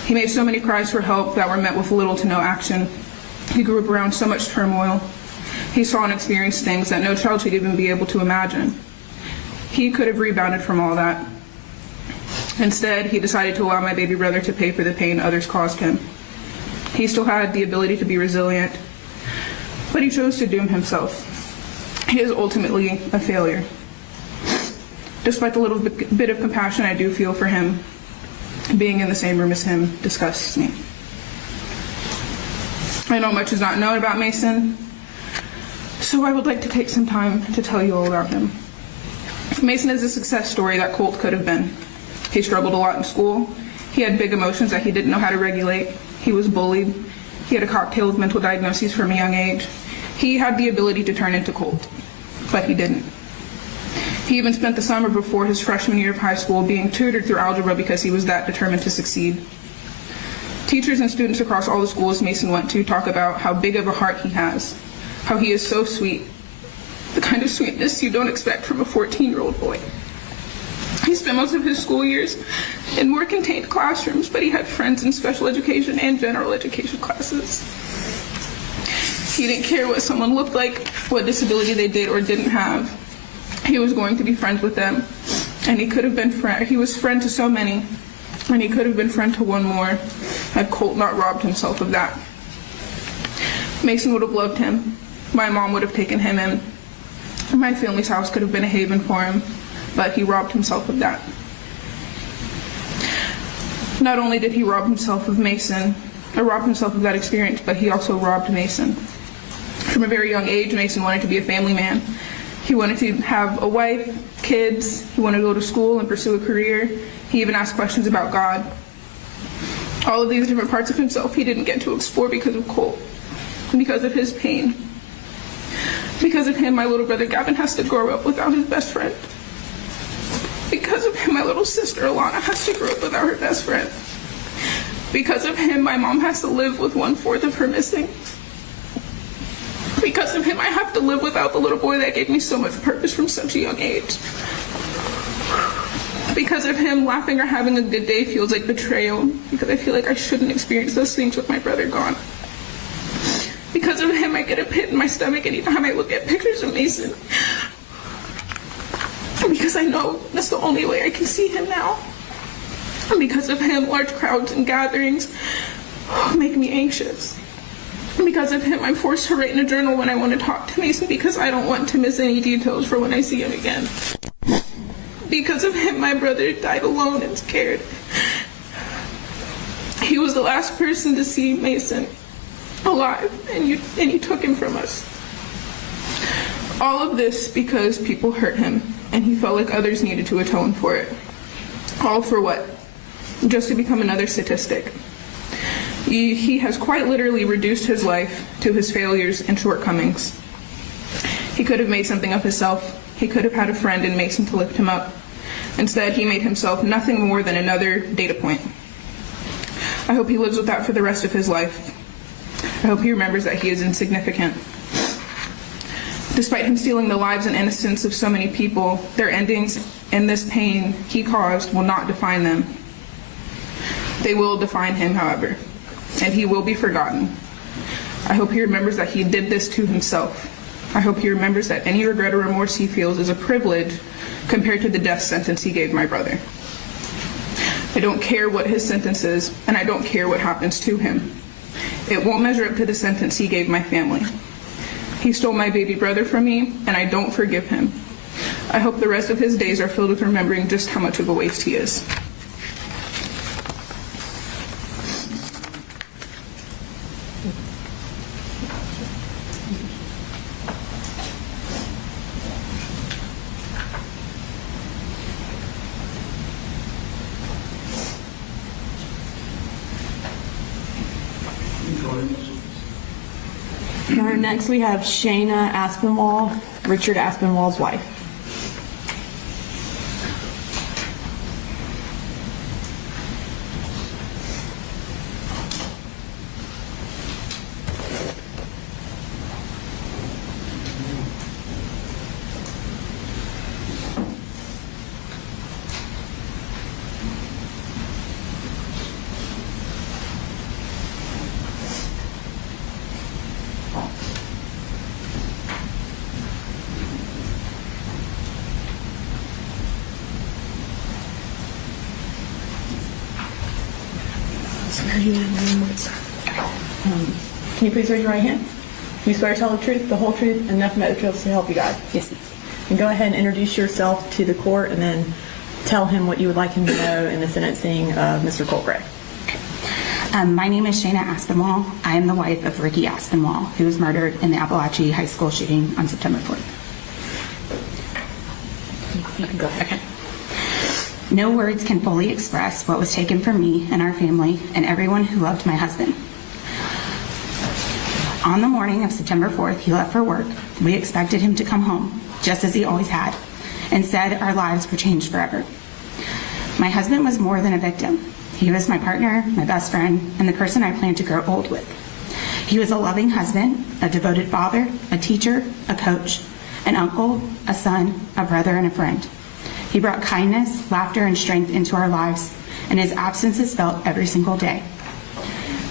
He made so many cries for help that were met with little to no action. He grew up around so much turmoil. He saw and experienced things that no child should even be able to imagine. He could have rebounded from all that. Instead, he decided to allow my baby brother to pay for the pain others caused him. He still had the ability to be resilient, but he chose to doom himself. He is ultimately a failure. Despite the little bit of compassion I do feel for him, being in the same room as him disgusts me. I know much is not known about Mason, so I would like to take some time to tell you all about him. Mason is a success story that Colt could have been. He struggled a lot in school. He had big emotions that he didn't know how to regulate. He was bullied. He had a cocktail of mental diagnoses from a young age. He had the ability to turn into Colt, but he didn't. He even spent the summer before his freshman year of high school being tutored through algebra because he was that determined to succeed. Teachers and students across all the schools Mason went to talk about how big of a heart he has, how he is so sweet, the kind of sweetness you don't expect from a 14-year-old boy. He spent most of his school years in more contained classrooms, but he had friends in special education and general education classes. He didn't care what someone looked like, what disability they did or didn't have. He was going to be friends with them, and he could have been he was friend to so many, and he could have been friend to one more had Colt not robbed himself of that. Mason would have loved him. My mom would have taken him in. My family's house could have been a haven for him, but he robbed himself of that. Not only did he rob himself of Mason, or rob himself of that experience, but he also robbed Mason. From a very young age, Mason wanted to be a family man. He wanted to have a wife, kids. He wanted to go to school and pursue a career. He even asked questions about God. All of these different parts of himself he didn't get to explore because of Colt, and because of his pain. Because of him, my little brother Gavin has to grow up without his best friend. Because of him, my little sister Alana has to grow up without her best friend. Because of him, my mom has to live with 1/4 of her missing. Because of him, I have to live without the little boy that gave me so much purpose from such a young age. Because of him, laughing or having a good day feels like betrayal, because I feel like I shouldn't experience those things with my brother gone. Because of him, I get a pit in my stomach anytime I look at pictures of Mason. Because I know that's the only way I can see him now. And because of him, large crowds and gatherings make me anxious. And because of him, I'm forced to write in a journal when I want to talk to Mason because I don't want to miss any details for when I see him again. Because of him, my brother died alone and scared. He was the last person to see Mason alive, and you took him from us. All of this because people hurt him, and he felt like others needed to atone for it. All for what? Just to become another statistic. He has quite literally reduced his life to his failures and shortcomings. He could have made something of himself. He could have had a friend in Mason to lift him up. Instead, he made himself nothing more than another data point. I hope he lives with that for the rest of his life. I hope he remembers that he is insignificant. Despite him stealing the lives and innocence of so many people, their endings and this pain he caused will not define them. They will define him, however, and he will be forgotten. I hope he remembers that he did this to himself. I hope he remembers that any regret or remorse he feels is a privilege compared to the death sentence he gave my brother. I don't care what his sentence is, and I don't care what happens to him. It won't measure up to the sentence he gave my family. He stole my baby brother from me, and I don't forgive him. I hope the rest of his days are filled with remembering just how much of a waste he is. Next, we have Shayna Aspinwall, Richard Aspinwall's wife. Swear you in the name of the Can you please raise your right hand? Do you swear to tell the truth, the whole truth, and nothing but the truth to help you God? Yes, ma'am. And go ahead and introduce yourself to the court and then tell him what you would like him to know in the sentencing of Mr. Colt Gray. My name is Shayna Aspinwall. I am the wife of Ricky Aspinwall, who was murdered in the Apalachee High School shooting on September 4th. You can go. Okay. No words can fully express what was taken from me and our family and everyone who loved my husband. On the morning of September 4th, he left for work. We expected him to come home, just as he always had, and said our lives were changed forever. My husband was more than a victim. He was my partner, my best friend, and the person I planned to grow old with. He was a loving husband, a devoted father, a teacher, a coach, an uncle, a son, a brother, and a friend. He brought kindness, laughter, and strength into our lives, and his absence is felt every single day.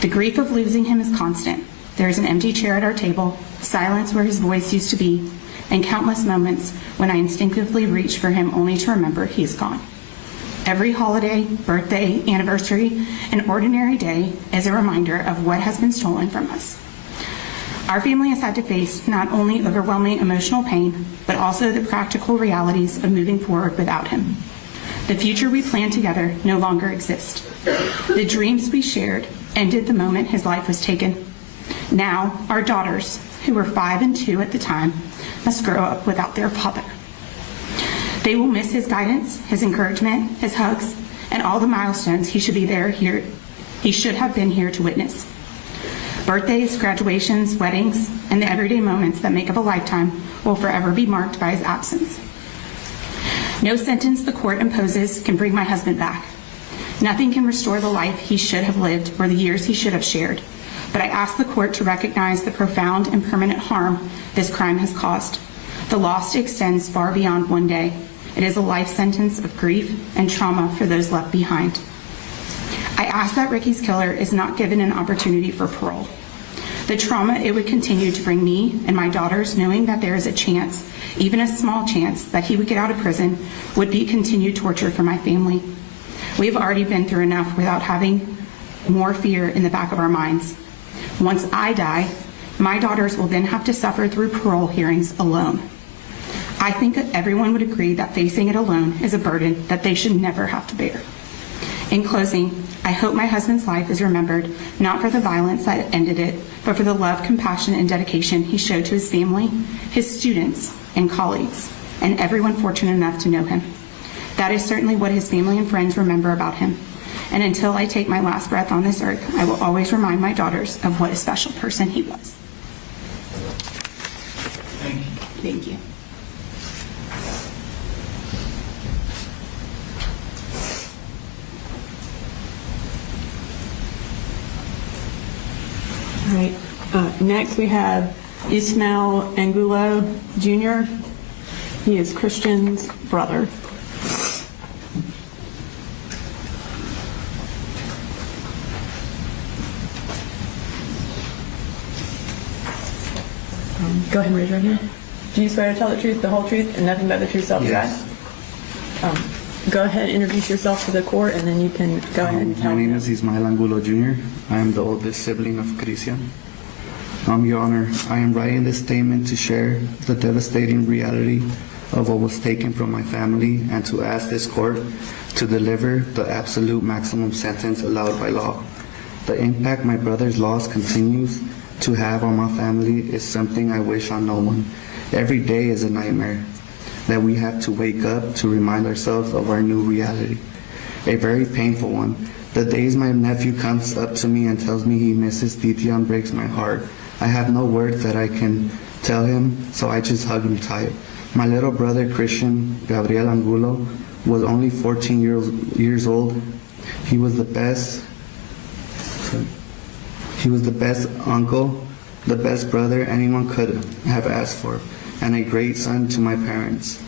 The grief of losing him is constant. There is an empty chair at our table, silence where his voice used to be, and countless moments when I instinctively reach for him only to remember he is gone. Every holiday, birthday, anniversary, and ordinary day is a reminder of what has been stolen from us. Our family has had to face not only overwhelming emotional pain, but also the practical realities of moving forward without him. The future we planned together no longer exists. The dreams we shared ended the moment his life was taken. Now, our daughters, who were 5 and 2 at the time, must grow up without their father. They will miss his guidance, his encouragement, his hugs, and all the milestones he should have been here to witness. Birthdays, graduations, weddings, and the everyday moments that make up a lifetime will forever be marked by his absence. No sentence the court imposes can bring my husband back. Nothing can restore the life he should have lived or the years he should have shared. But I ask the court to recognize the profound and permanent harm this crime has caused. The loss extends far beyond one day. It is a life sentence of grief and trauma for those left behind. I ask that Ricky's killer is not given an opportunity for parole. The trauma it would continue to bring me and my daughters, knowing that there is a chance, even a small chance, that he would get out of prison, would be continued torture for my family. We have already been through enough without having more fear in the back of our minds. Once I die, my daughters will then have to suffer through parole hearings alone. I think that everyone would agree that facing it alone is a burden that they should never have to bear. In closing, I hope my husband's life is remembered not for the violence that ended it, but for the love, compassion, and dedication he showed to his family, his students, and colleagues, and everyone fortunate enough to know him. That is certainly what his family and friends remember about him. And until I take my last breath on this earth, I will always remind my daughters of what a special person he was. Thank you. Thank you. All right. Next, we have Ismail Angulo Jr. He is Christian's brother. Go ahead and raise your hand. Do you swear to tell the truth, the whole truth, and nothing but the truth, so help you God? Go ahead and introduce yourself to the court, and then you can go ahead and tell My name them. is Ismail Angulo Jr. I am the oldest sibling of Christian. Your Honor, I am writing this statement to share the devastating reality of what was taken from my family and to ask this court to deliver the absolute maximum sentence allowed by law. The impact my brother's loss continues to have on my family is something I wish on no one. Every day is a nightmare that we have to wake up to remind ourselves of our new reality. A very painful one. The days my nephew comes up to me and tells me he misses Titian breaks my heart. I have no words that I can tell him, so I just hug him tight. My little brother Christian Gabriel Angulo was only 14 years old. He was the best uncle, the best brother anyone could have asked for, and a great son to my parents.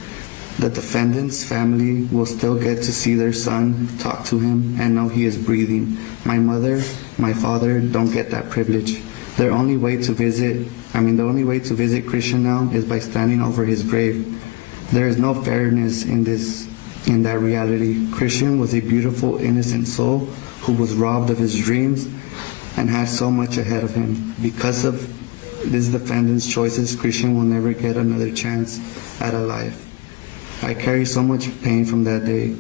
The defendant's family will still get to see their son, talk to him, and know he is breathing. My mother, my father don't get that privilege. The only way to visit Christian now is by standing over his grave. There is no fairness in that reality. Christian was a beautiful, innocent soul who was robbed of his dreams and had so much ahead of him. Because of this defendant's choices, Christian will never get another chance at a life. I carry so much pain from that day,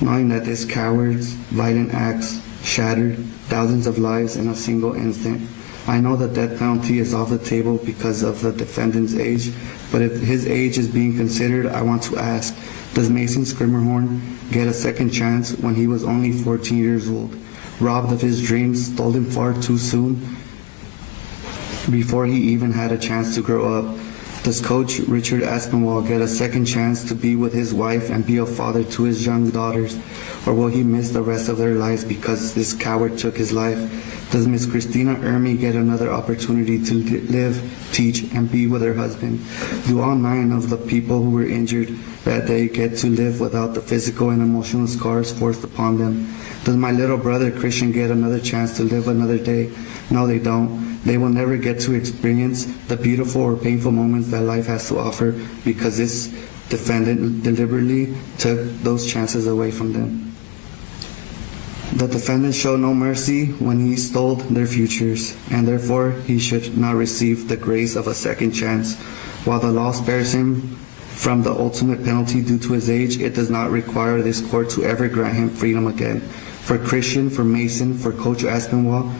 knowing that this coward's violent acts shattered thousands of lives in a single instant. I know the death penalty is off the table because of the defendant's age, but if his age is being considered, I want to ask, does Mason Skrimmerhorn get a second chance when he was only 14 years old, robbed of his dreams, stolen far too soon, before he even had a chance to grow up? Does Coach Richard Aspinwall get a second chance to be with his wife and be a father to his young daughters? Or will he miss the rest of their lives because this coward took his life? Does Miss Christina Ermy get another opportunity to live, teach, and be with her husband? Do all 9 of the people who were injured that day get to live without the physical and emotional scars forced upon them? Does my little brother Christian get another chance to live another day? No, they don't. They will never get to experience the beautiful or painful moments that life has to offer because this defendant deliberately took those chances away from them. The defendant showed no mercy when he stole their futures, and therefore he should not receive the grace of a second chance. While the law spares him from the ultimate penalty due to his age, it does not require this court to ever grant him freedom again. For Christian, for Mason, for Coach Aspinwall,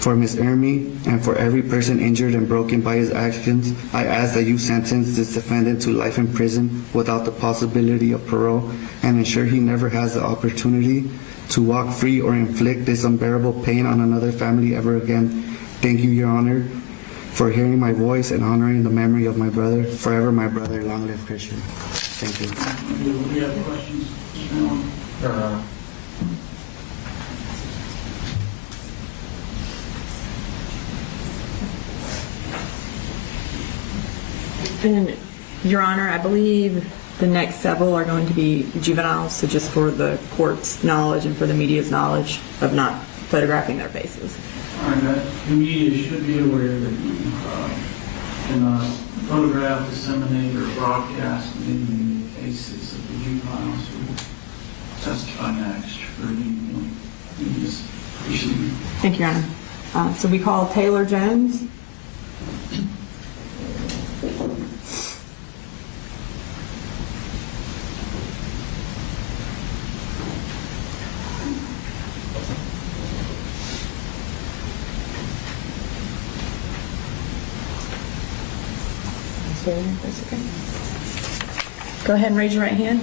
for Ms. Ermy, and for every person injured and broken by his actions, I ask that you sentence this defendant to life in prison without the possibility of parole and ensure he never has the opportunity to walk free or inflict this unbearable pain on another family ever again. Thank you, Your Honor, for hearing my voice and honoring the memory of my brother. Forever my brother, long live Christian. Thank you. Do we have questions? Mr. Allen? And, Your Honor, I believe the next several are going to be juveniles, so just for the court's knowledge and for the media's knowledge of not photographing their faces. All right, the media should be aware that you cannot photograph, disseminate, or broadcast any cases of the juveniles who testify next for this proceeding. Thank you, Your Honor. So we call Taylor Jones. Go ahead and raise your right hand.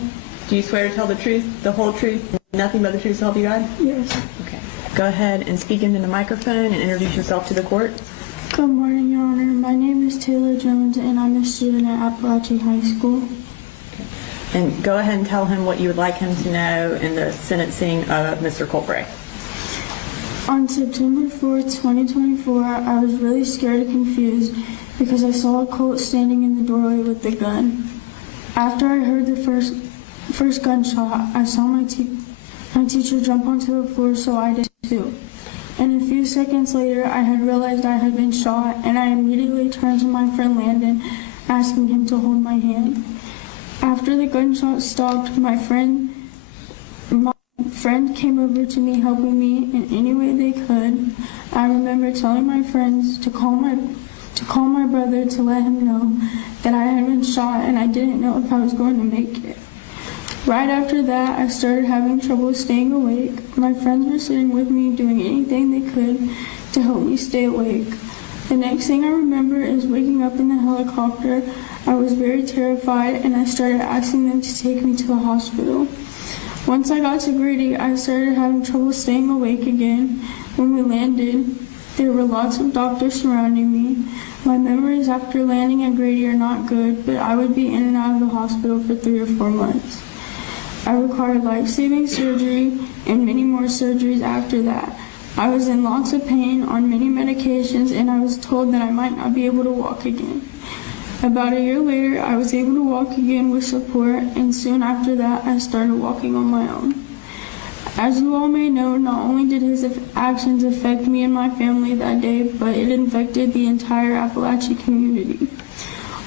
Do you swear to tell the truth, the whole truth, nothing but the truth, so help you God? Yes. Okay. Go ahead and speak into the microphone and introduce yourself to the court. Good morning, Your Honor. My name is Taylor Jones, and I'm a student at Apalachee High School. And go ahead and tell him what you would like him to know in the sentencing of Mr. Colt Gray. On September 4th, 2024, I was really scared and confused because I saw a Colt standing in the doorway with the gun. After I heard the first gunshot, I saw my teacher jump onto the floor, so I did too. And a few seconds later, I had realized I had been shot, and I immediately turned to my friend Landon, asking him to hold my hand. After the gunshot stopped, my friend came over to me, helping me in any way they could. I remember telling my friends to call my brother to let him know that I had been shot and I didn't know if I was going to make it. Right after that, I started having trouble staying awake. My friends were sitting with me, doing anything they could to help me stay awake. The next thing I remember is waking up in the helicopter. I was very terrified and I started asking them to take me to the hospital. Once I got to Grady, I started having trouble staying awake again. When we landed, there were lots of doctors surrounding me. My memories after landing at Grady are not good, but I would be in and out of the hospital for 3 or 4 months. I required life-saving surgery and many more surgeries after that. I was in lots of pain, on many medications, and I was told that I might not be able to walk again. About a year later, I was able to walk again with support, and soon after that, I started walking on my own. As you all may know, not only did his actions affect me and my family that day, but it infected the entire Apalachee community.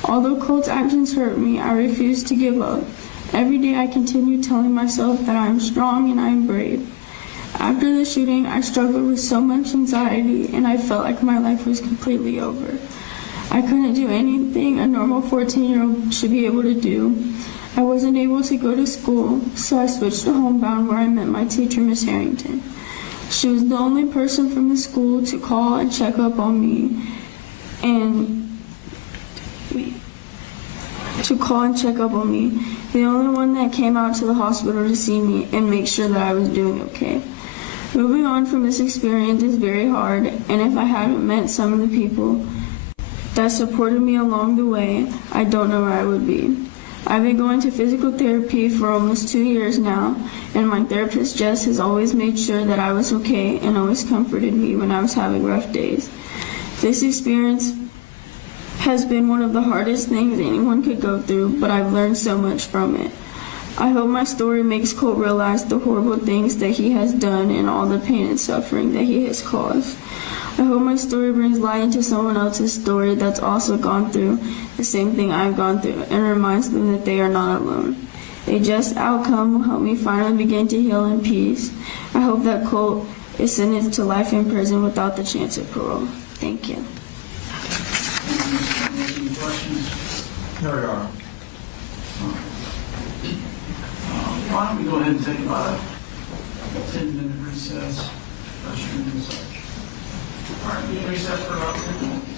Although Colt's actions hurt me, I refused to give up. Every day I continued telling myself that I am strong and I am brave. After the shooting, I struggled with so much anxiety and I felt like my life was completely over. I couldn't do anything a normal 14-year-old should be able to do. I wasn't able to go to school, so I switched to homebound where I met my teacher, Miss Harrington. She was the only person from the school to call and check up on me the only one that came out to the hospital to see me and make sure that I was doing okay. Moving on from this experience is very hard, and if I hadn't met some of the people that supported me along the way, I don't know where I would be. I've been going to physical therapy for almost 2 years now, and my therapist Jess has always made sure that I was okay and always comforted me when I was having rough days. This experience has been one of the hardest things anyone could go through, but I've learned so much from it. I hope my story makes Colt realize the horrible things that he has done and all the pain and suffering that he has caused. I hope my story brings light into someone else's story that's also gone through the same thing I've gone through and reminds them that they are not alone. A just outcome will help me finally begin to heal in peace. I hope that Colt is sentenced to life in prison without the chance of parole. Thank you. Any questions? No, Your Honor. Why don't we go ahead and take about a 10-minute recess, restroom and such. All right, we recess for about 10 minutes.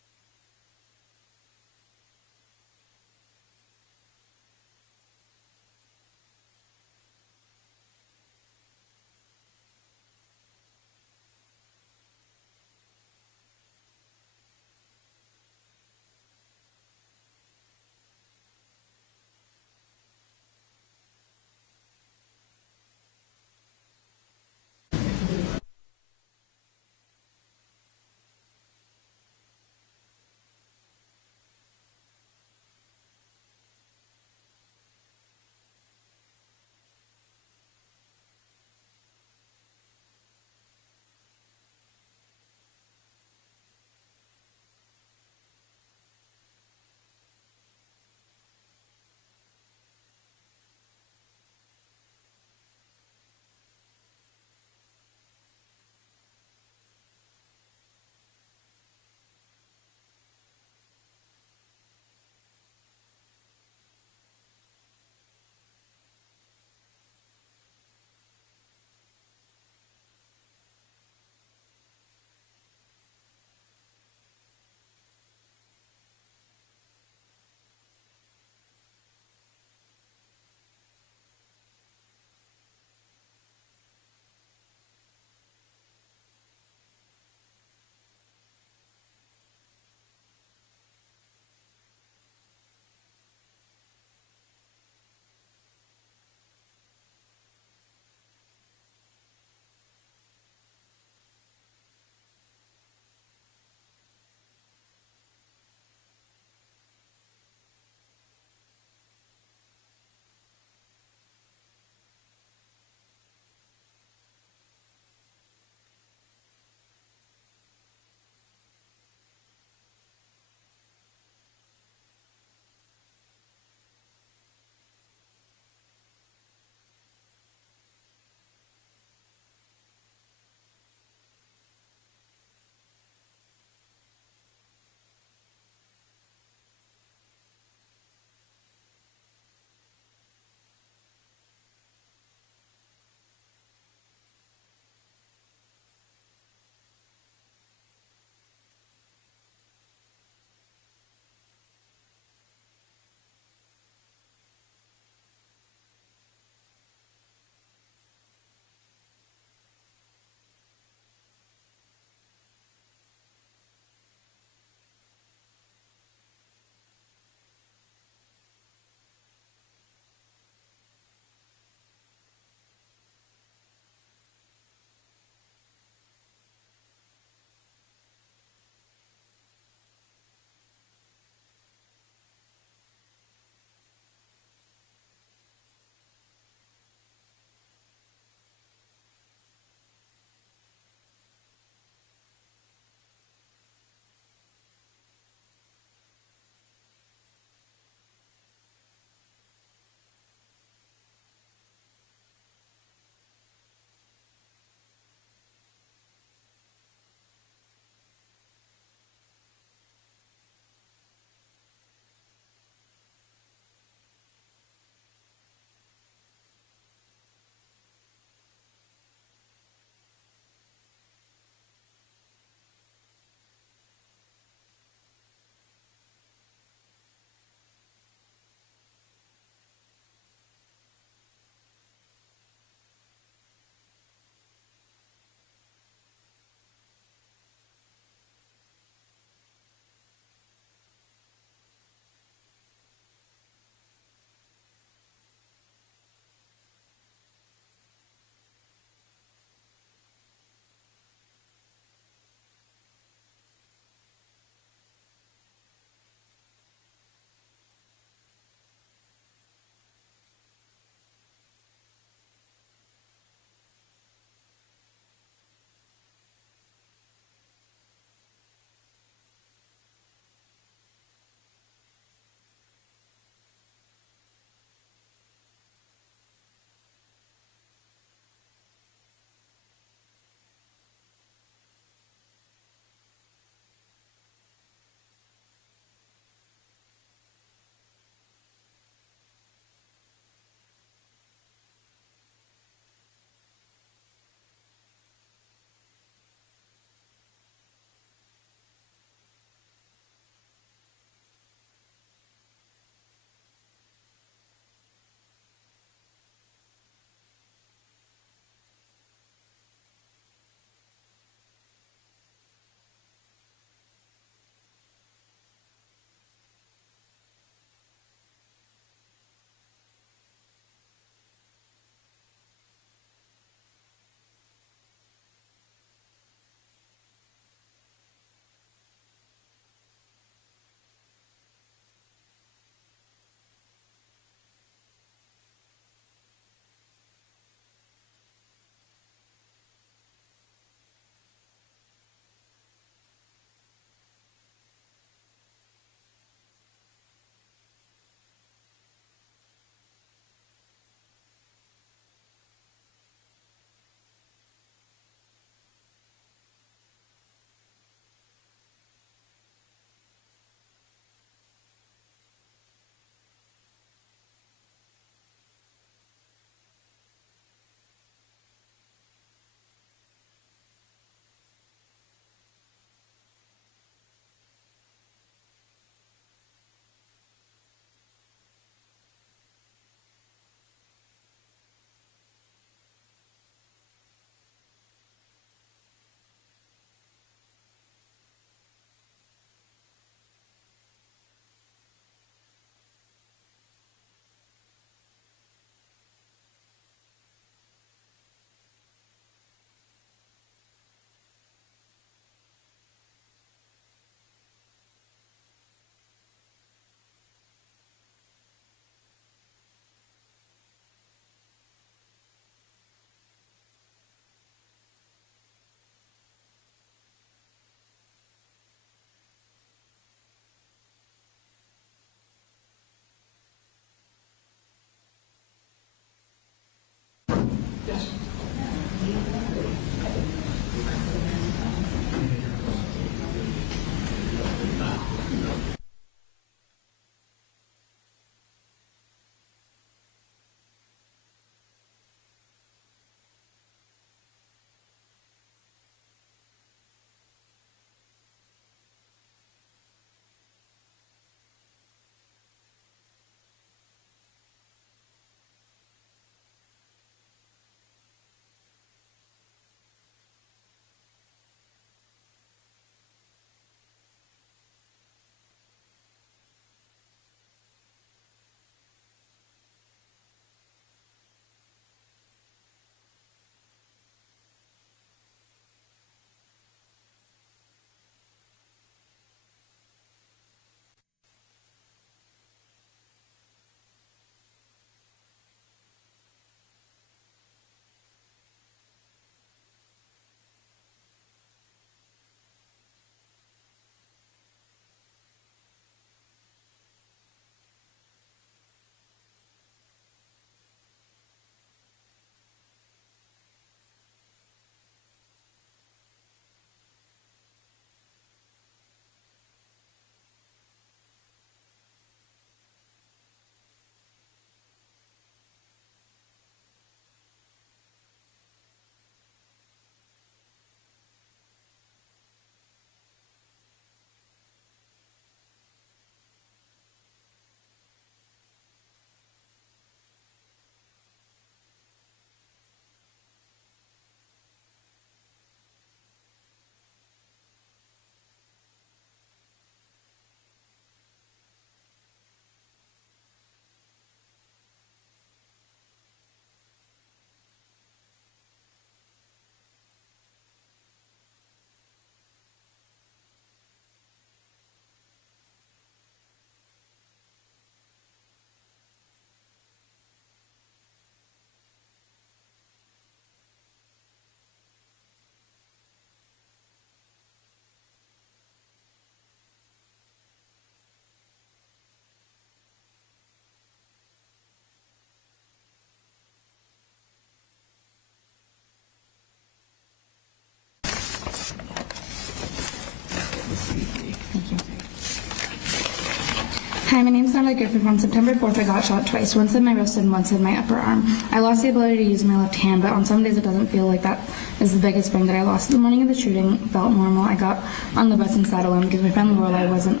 Hi, my name's Natalie Griffith. On September 4th, I got shot twice, once in my wrist and once in my upper arm. I lost the ability to use my left hand, but on some days it doesn't feel like that is the biggest thing that I lost. The morning of the shooting felt normal. I got on the bus and sat alone because my friend Lorelai wasn't...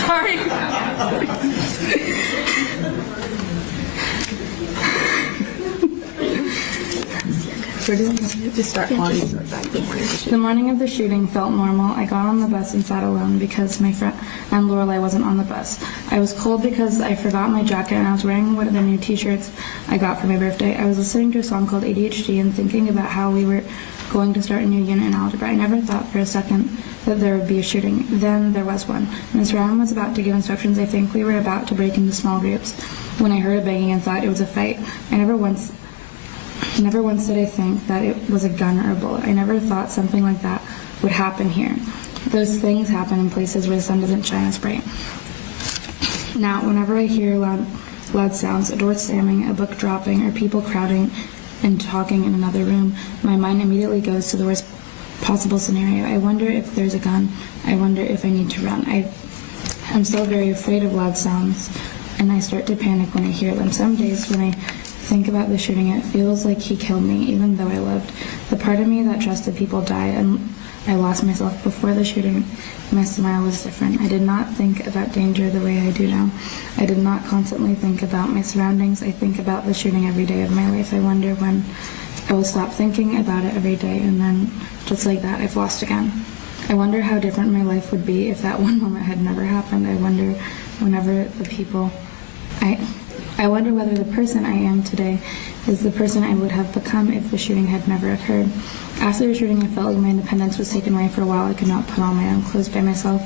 Sorry. The morning of the shooting felt normal. I got on the bus and sat alone because my friend and Lorelai wasn't on the bus. I was cold because I forgot my jacket and I was wearing one of the new t-shirts I got for my birthday. I was listening to a song called ADHD and thinking about how we were going to start a new unit in algebra. I never thought for a second that there would be a shooting. Then there was one. Ms. Ram was about to give instructions. I think we were about to break into small groups when I heard a banging and thought it was a fight. Never once did I think that it was a gun or a bullet. I never thought something like that would happen here. Those things happen in places where the sun doesn't shine as bright. Now, whenever I hear loud sounds, a door slamming, a book dropping, or people crowding and talking in another room, my mind immediately goes to the worst possible scenario. I wonder if there's a gun. I wonder if I need to run. I'm still very afraid of loud sounds, and I start to panic when I hear them. Some days when I think about the shooting, it feels like he killed me, even though I lived. The part of me that trusted people died, and I lost myself before the shooting. My smile was different. I did not think about danger the way I do now. I did not constantly think about my surroundings. I think about the shooting every day of my life. I wonder when I will stop thinking about it every day, and then, just like that, I've lost again. I wonder how different my life would be if that one moment had never happened. I wonder whether the person I am today is the person I would have become if the shooting had never occurred. After the shooting, I felt like my independence was taken away for a while. I could not put on my own clothes by myself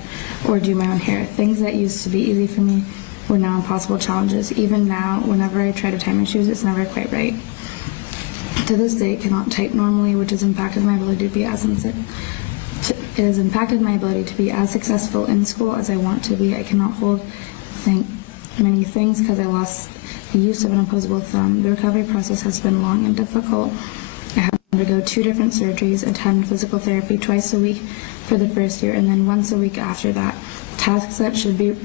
or do my own hair. Things that used to be easy for me were now impossible challenges. Even now, whenever I try to tie my shoes, it's never quite right. To this day, I cannot type normally, which has impacted my ability to be as successful in school as I want to be. I cannot hold many things because I lost the use of an opposable thumb. The recovery process has been long and difficult. I had to undergo 2 different surgeries, attend physical therapy twice a week for the first year, and then once a week after that. Tasks that should be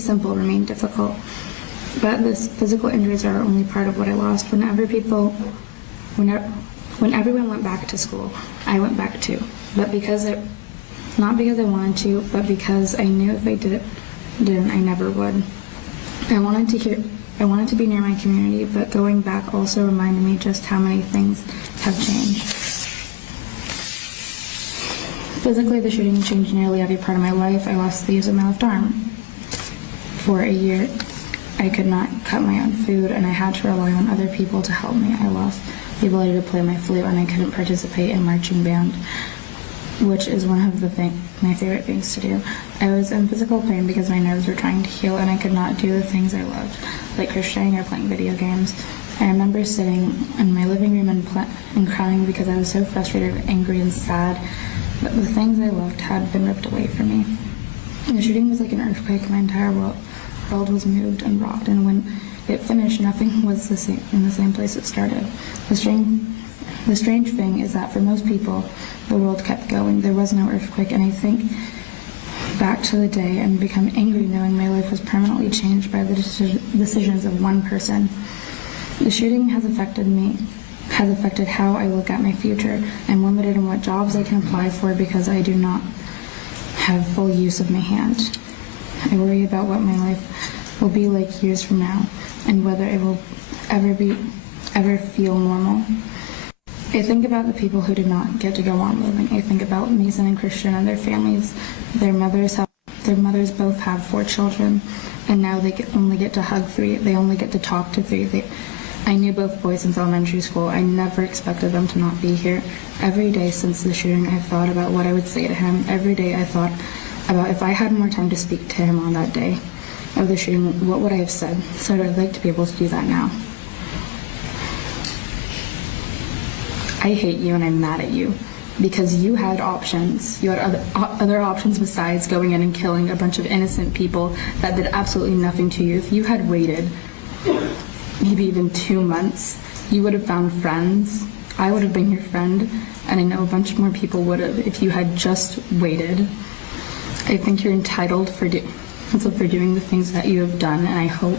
simple remain difficult. But the physical injuries are only part of what I lost. When everyone went back to school, I went back too. But not because I wanted to, but because I knew if I didn't, I never would. I wanted to be near my community, but going back also reminded me just how many things have changed. Physically, the shooting changed nearly every part of my life. I lost the use of my left arm. For a year, I could not cut my own food, and I had to rely on other people to help me. I lost the ability to play my flute, and I couldn't participate in marching band, which is one of my favorite things to do. I was in physical pain because my nerves were trying to heal, and I could not do the things I loved, like crocheting or playing video games. I remember sitting in my living room and crying because I was so frustrated, angry, and sad that the things I loved had been ripped away from me. The shooting was like an earthquake. My entire world was moved and rocked, and when it finished, nothing was in the same place it started. The strange thing is that for most people, the world kept going. There was no earthquake, and I think back to the day and become angry knowing my life was permanently changed by the decisions of one person. The shooting has affected how I look at my future. I'm limited in what jobs I can apply for because I do not have full use of my hand. I worry about what my life will be like years from now and whether it will ever feel normal. I think about the people who did not get to go on living. I think about Mason and Christian and their families. Their mothers both have 4 children, and now they only get to hug 3. They only get to talk to 3. I knew both boys since elementary school. I never expected them to not be here. Every day since the shooting, I've thought about what I would say to him. Every day I thought about if I had more time to speak to him on that day of the shooting, what would I have said? So I'd like to be able to do that now. I hate you and I'm mad at you because you had options. You had other options besides going in and killing a bunch of innocent people that did absolutely nothing to you. If you had waited maybe even 2 months, you would have found friends. I would have been your friend, and I know a bunch more people would have if you had just waited. I think you're entitled for doing the things that you have done, and I hope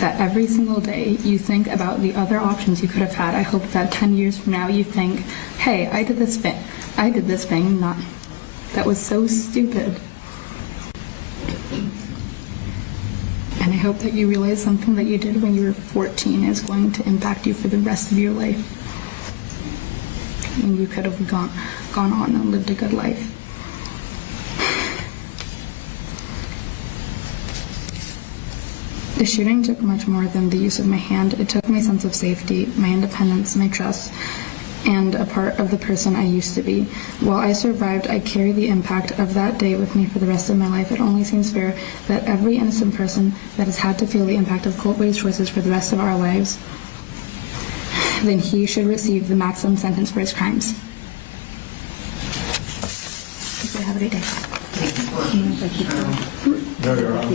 that every single day you think about the other options you could have had. I hope that 10 years from now you think, hey, I did this thing, not that was so stupid. And I hope that you realize something that you did when you were 14 is going to impact you for the rest of your life. And you could have gone on and lived a good life. The shooting took much more than the use of my hand. It took my sense of safety, my independence, my trust, and a part of the person I used to be. While I survived, I carry the impact of that day with me for the rest of my life. It only seems fair that every innocent person that has had to feel the impact of Colt Bray's choices for the rest of our lives, then he should receive the maximum sentence for his crimes. Have a great day. No, Your Honor.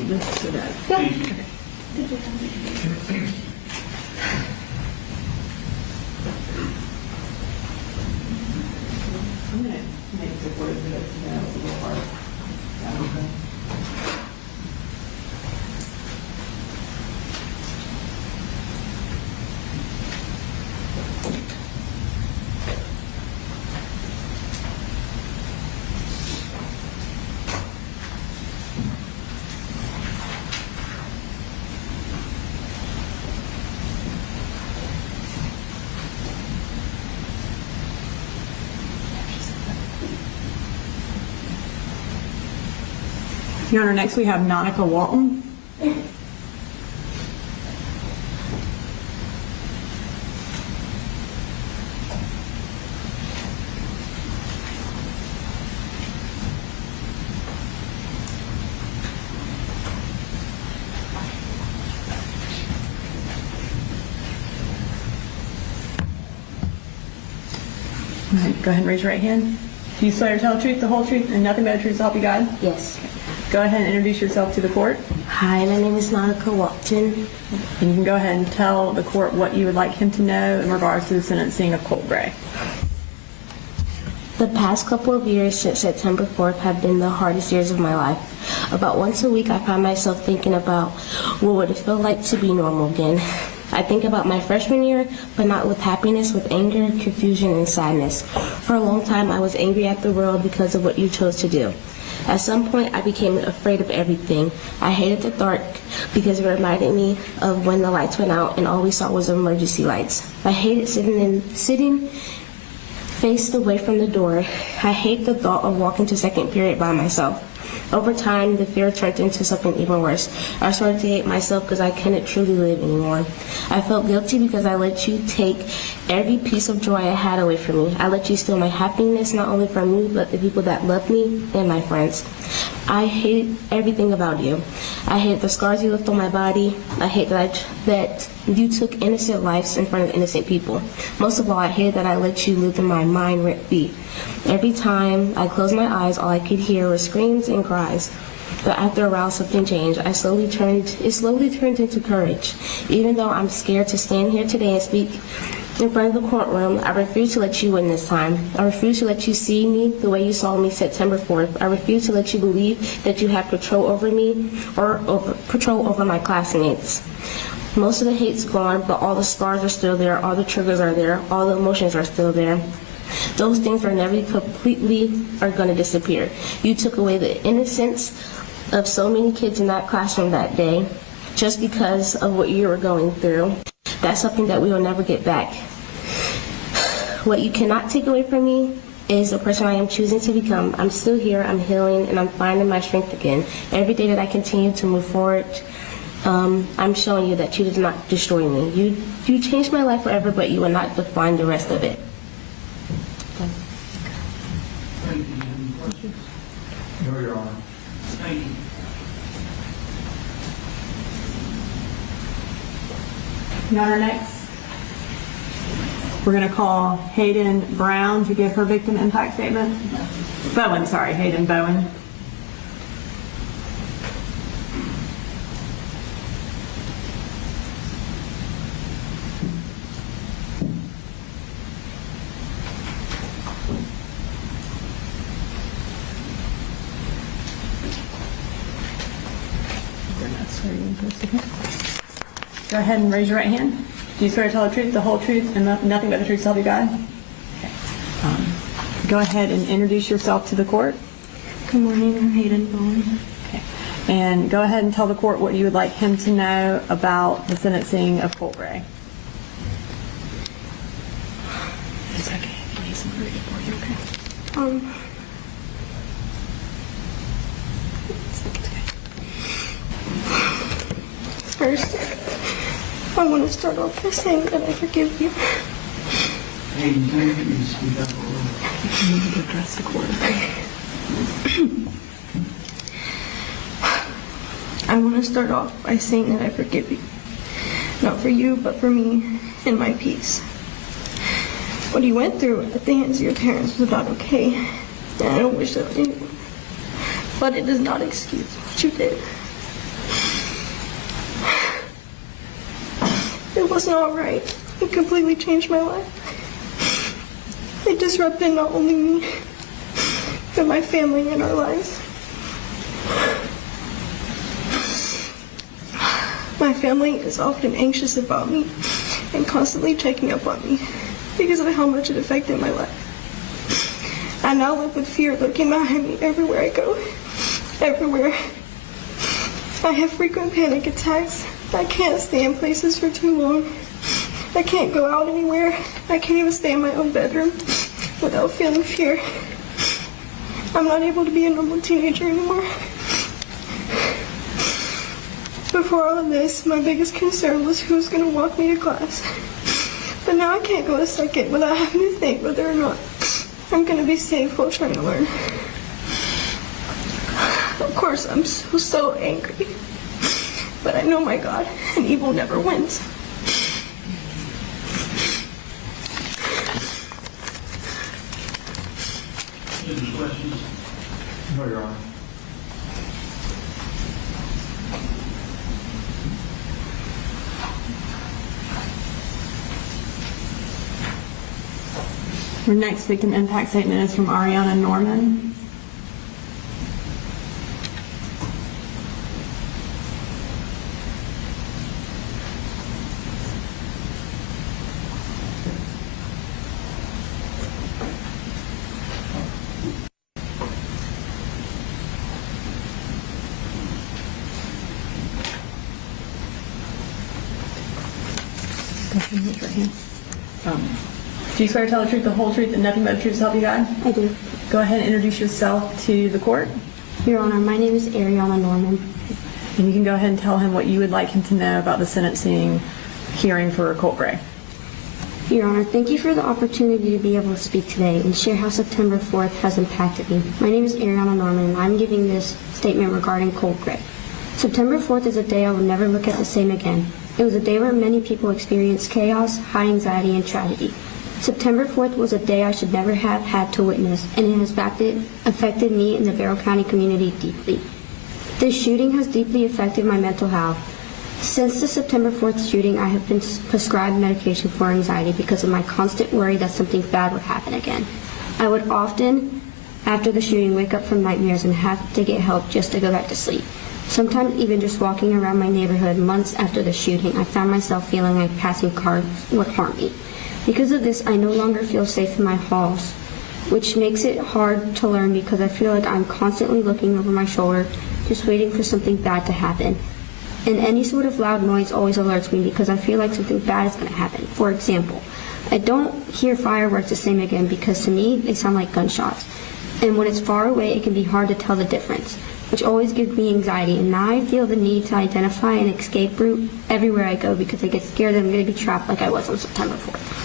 I'm going to make the word that it's a little hard. Your Honor, next we have Monica Walton. All right, go ahead and raise your right hand. Do you swear to tell the truth, the whole truth, and nothing but the truth, so help you God? Yes. Go ahead and introduce yourself to the court. Hi, my name is Monica Walton. And you can go ahead and tell the court what you would like him to know in regards to the sentencing of Colt Bray. The past couple of years since September 4th have been the hardest years of my life. About once a week, I find myself thinking about what would it feel like to be normal again. I think about my freshman year, but not with happiness, with anger, confusion, and sadness. For a long time, I was angry at the world because of what you chose to do. At some point, I became afraid of everything. I hated the dark because it reminded me of when the lights went out and all we saw was emergency lights. I hated sitting faced away from the door. I hate the thought of walking to second period by myself. Over time, the fear turned into something even worse. I started to hate myself because I couldn't truly live anymore. I felt guilty because I let you take every piece of joy I had away from me. I let you steal my happiness, not only from me, but the people that love me and my friends. I hate everything about you. I hate the scars you left on my body. I hate that you took innocent lives in front of innocent people. Most of all, I hate that I let you live in my mind rent-free. Every time I closed my eyes, all I could hear was screams and cries. But after a while, something changed. It slowly turned into courage. Even though I'm scared to stand here today and speak in front of the courtroom, I refuse to let you win this time. I refuse to let you see me the way you saw me September 4th. I refuse to let you believe that you have control over me or control over my classmates. Most of the hate's gone, but all the scars are still there, all the triggers are there, all the emotions are still there. Those things are never completely going to disappear. You took away the innocence of so many kids in that classroom that day just because of what you were going through. That's something that we will never get back. What you cannot take away from me is the person I am choosing to become. I'm still here, I'm healing, and I'm finding my strength again. Every day that I continue to move forward, I'm showing you that you did not destroy me. You changed my life forever, but you will not define the rest of it. Thank you. Any questions? No, Your Honor. Thank you. Your Honor, next, we're going to call Hayden Brown to give her victim impact statement. Hayden Bowen. Go ahead and raise your right hand. Do you swear to tell the truth, the whole truth, and nothing but the truth, so help you God? Okay. Go ahead and introduce yourself to the court. Good morning, I'm Hayden Bowen. Okay. And go ahead and tell the court what you would like him to know about the sentencing of Colt Gray. It's okay. He needs some reading for you, okay? First, I want to start off by saying that I forgive you. Hayden, can I get you to speak up a little? You need to address the court. I want to start off by saying that I forgive you. Not for you, but for me and my peace. What you went through at the hands of your parents was not okay, and I don't wish that on anyone. But it does not excuse what you did. It was not right. It completely changed my life. It disrupted not only me, but my family and our lives. My family is often anxious about me and constantly checking up on me because of how much it affected my life. I now live with fear lurking behind me everywhere I go. Everywhere. I have frequent panic attacks. I can't stay in places for too long. I can't go out anywhere. I can't even stay in my own bedroom without feeling fear. I'm not able to be a normal teenager anymore. Before all of this, my biggest concern was who's going to walk me to class. But now I can't go a second without having to think whether or not I'm going to be safe while trying to learn. Of course, I'm so angry. But I know my God, and evil never wins. Any questions? No, Your Honor. Our next victim impact statement is from Ariana Norman. Go ahead and raise your hand. Do you swear to tell the truth, the whole truth, and nothing but the truth, so help you God? I do. Go ahead and introduce yourself to the court. Your Honor, my name is Ariana Norman. And you can go ahead and tell him what you would like him to know about the sentencing hearing for Colt Gray. Your Honor, thank you for the opportunity to be able to speak today and share how September 4th has impacted me. My name is Ariana Norman, and I'm giving this statement regarding Colt Gray. September 4th is a day I will never look at the same again. It was a day where many people experienced chaos, high anxiety, and tragedy. September 4th was a day I should never have had to witness, and it has affected me and the Barrow County community deeply. This shooting has deeply affected my mental health. Since the September 4th shooting, I have been prescribed medication for anxiety because of my constant worry that something bad would happen again. I would often, after the shooting, wake up from nightmares and have to get help just to go back to sleep. Sometimes even just walking around my neighborhood months after the shooting, I found myself feeling like passing cars would harm me. Because of this, I no longer feel safe in my halls, which makes it hard to learn because I feel like I'm constantly looking over my shoulder, just waiting for something bad to happen. And any sort of loud noise always alerts me because I feel like something bad is going to happen. For example, I don't hear fireworks the same again because to me, they sound like gunshots. And when it's far away, it can be hard to tell the difference, which always gives me anxiety. And now I feel the need to identify an escape route everywhere I go because I get scared that I'm going to be trapped like I was on September 4th.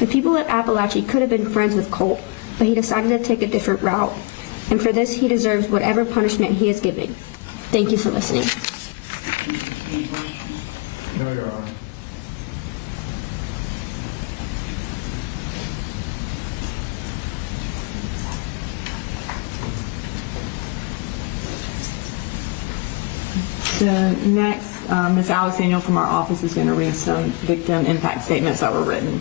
The people at Apalachee could have been friends with Colt, but he decided to take a different route. And for this, he deserves whatever punishment he is given. Thank you for listening. Any questions? No, Your Honor. So next, Ms. Alex Daniel from our office is going to read some victim impact statements that were written.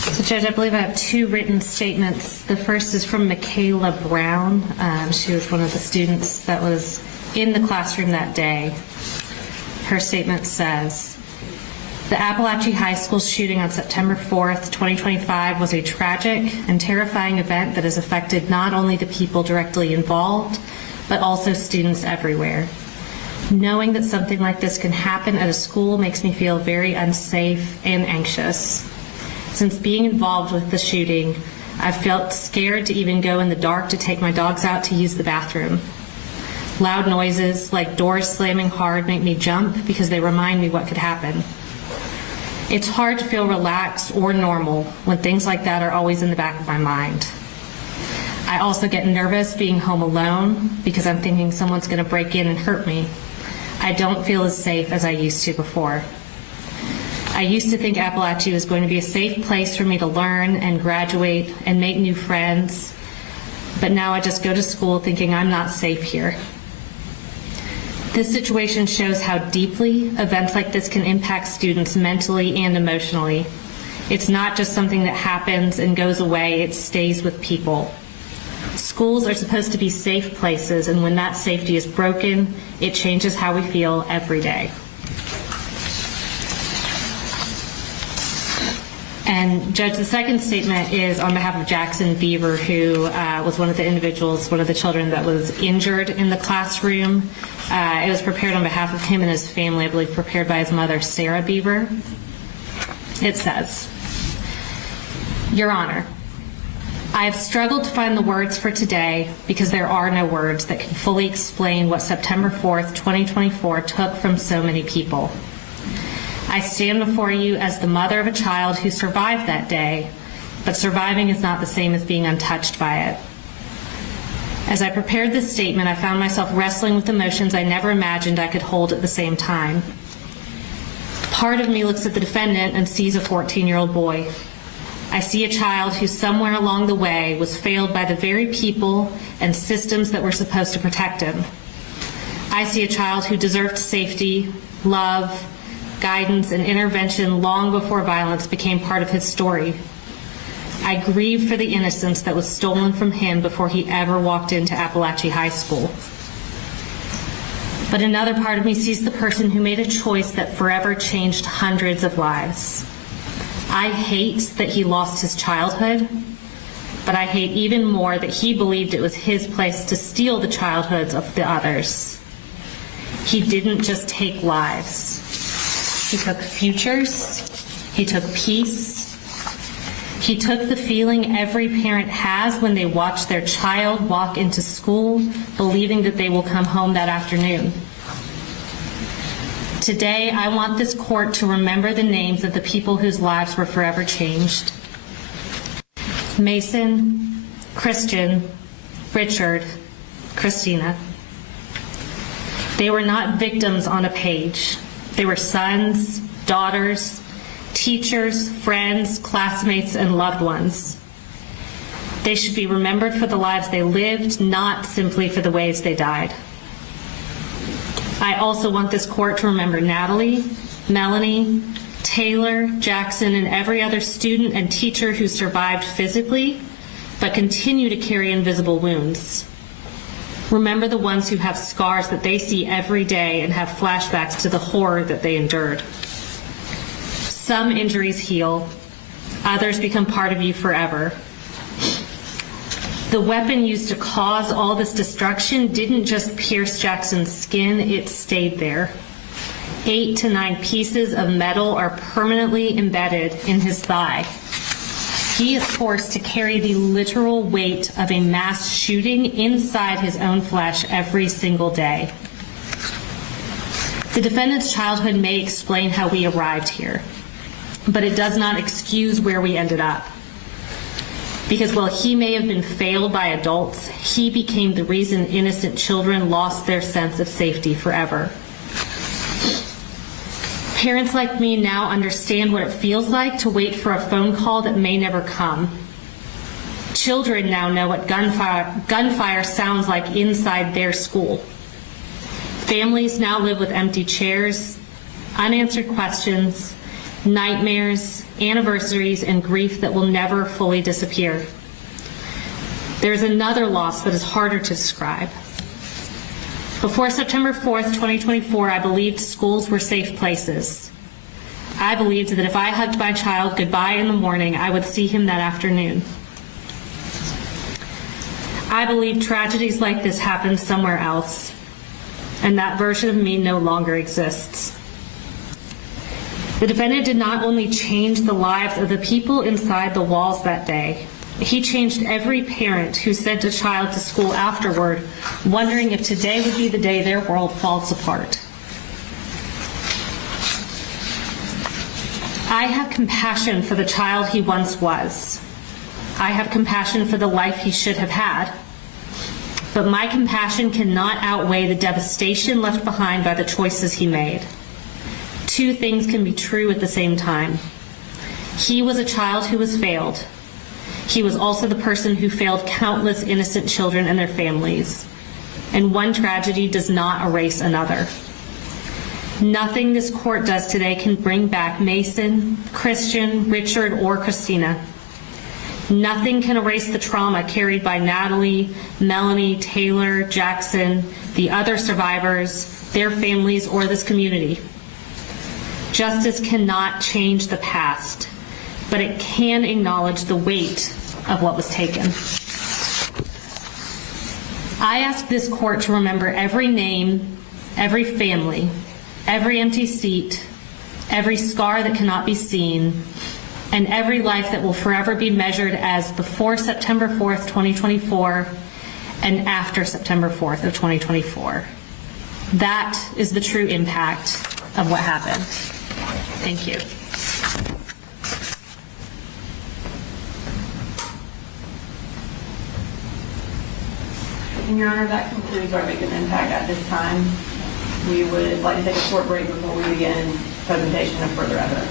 So, Judge, I believe I have two written statements. The first is from Michaela Brown. She was one of the students that was in the classroom that day. Her statement says, "The Apalachee High School shooting on September 4th, 2025 was a tragic and terrifying event that has affected not only the people directly involved, but also students everywhere. Knowing that something like this can happen at a school makes me feel very unsafe and anxious. Since being involved with the shooting, I've felt scared to even go in the dark to take my dogs out to use the bathroom. Loud noises like doors slamming hard make me jump because they remind me what could happen. It's hard to feel relaxed or normal when things like that are always in the back of my mind. I also get nervous being home alone because I'm thinking someone's going to break in and hurt me. I don't feel as safe as I used to before. I used to think Apalachee was going to be a safe place for me to learn and graduate and make new friends, but now I just go to school thinking I'm not safe here. This situation shows how deeply events like this can impact students mentally and emotionally. It's not just something that happens and goes away, it stays with people. Schools are supposed to be safe places, and when that safety is broken, it changes how we feel every day." And Judge, the second statement is on behalf of Jackson Beaver, who was one of the individuals, one of the children that was injured in the classroom. It was prepared on behalf of him and his family, I believe prepared by his mother, Sarah Beaver. It says, "Your Honor, I have struggled to find the words for today because there are no words that can fully explain what September 4th, 2024 took from so many people. I stand before you as the mother of a child who survived that day, but surviving is not the same as being untouched by it. As I prepared this statement, I found myself wrestling with emotions I never imagined I could hold at the same time. Part of me looks at the defendant and sees a 14-year-old boy. I see a child who somewhere along the way was failed by the very people and systems that were supposed to protect him. I see a child who deserved safety, love, guidance, and intervention long before violence became part of his story. I grieve for the innocence that was stolen from him before he ever walked into Apalachee High School. But another part of me sees the person who made a choice that forever changed hundreds of lives. I hate that he lost his childhood, but I hate even more that he believed it was his place to steal the childhoods of the others. He didn't just take lives. He took futures. He took peace. He took the feeling every parent has when they watch their child walk into school, believing that they will come home that afternoon. Today, I want this court to remember the names of the people whose lives were forever changed. Mason, Christian, Richard, Christina. They were not victims on a page. They were sons, daughters, teachers, friends, classmates, and loved ones. They should be remembered for the lives they lived, not simply for the ways they died. I also want this court to remember Natalie, Melanie, Taylor, Jackson, and every other student and teacher who survived physically, but continue to carry invisible wounds. Remember the ones who have scars that they see every day and have flashbacks to the horror that they endured. Some injuries heal, others become part of you forever. The weapon used to cause all this destruction didn't just pierce Jackson's skin, it stayed there. 8 to 9 pieces of metal are permanently embedded in his thigh. He is forced to carry the literal weight of a mass shooting inside his own flesh every single day. The defendant's childhood may explain how we arrived here, but it does not excuse where we ended up. Because while he may have been failed by adults, he became the reason innocent children lost their sense of safety forever. Parents like me now understand what it feels like to wait for a phone call that may never come. Children now know what gunfire sounds like inside their school. Families now live with empty chairs, unanswered questions, nightmares, anniversaries, and grief that will never fully disappear. There's another loss that is harder to describe. Before September 4th, 2024, I believed schools were safe places. I believed that if I hugged my child goodbye in the morning, I would see him that afternoon. I believed tragedies like this happened somewhere else, and that version of me no longer exists. The defendant did not only change the lives of the people inside the walls that day, he changed every parent who sent a child to school afterward, wondering if today would be the day their world falls apart. I have compassion for the child he once was. I have compassion for the life he should have had. But my compassion cannot outweigh the devastation left behind by the choices he made. Two things can be true at the same time. He was a child who was failed. He was also the person who failed countless innocent children and their families. And one tragedy does not erase another. Nothing this court does today can bring back Mason, Christian, Richard, or Christina. Nothing can erase the trauma carried by Natalie, Melanie, Taylor, Jackson, the other survivors, their families, or this community. Justice cannot change the past, but it can acknowledge the weight of what was taken. I ask this court to remember every name, every family, every empty seat, every scar that cannot be seen, and every life that will forever be measured as before September 4th, 2024, and after September 4th of 2024. That is the true impact of what happened. Thank you. And Your Honor, that concludes our victim impact at this time. We would like to take a short break before we begin presentation of further evidence.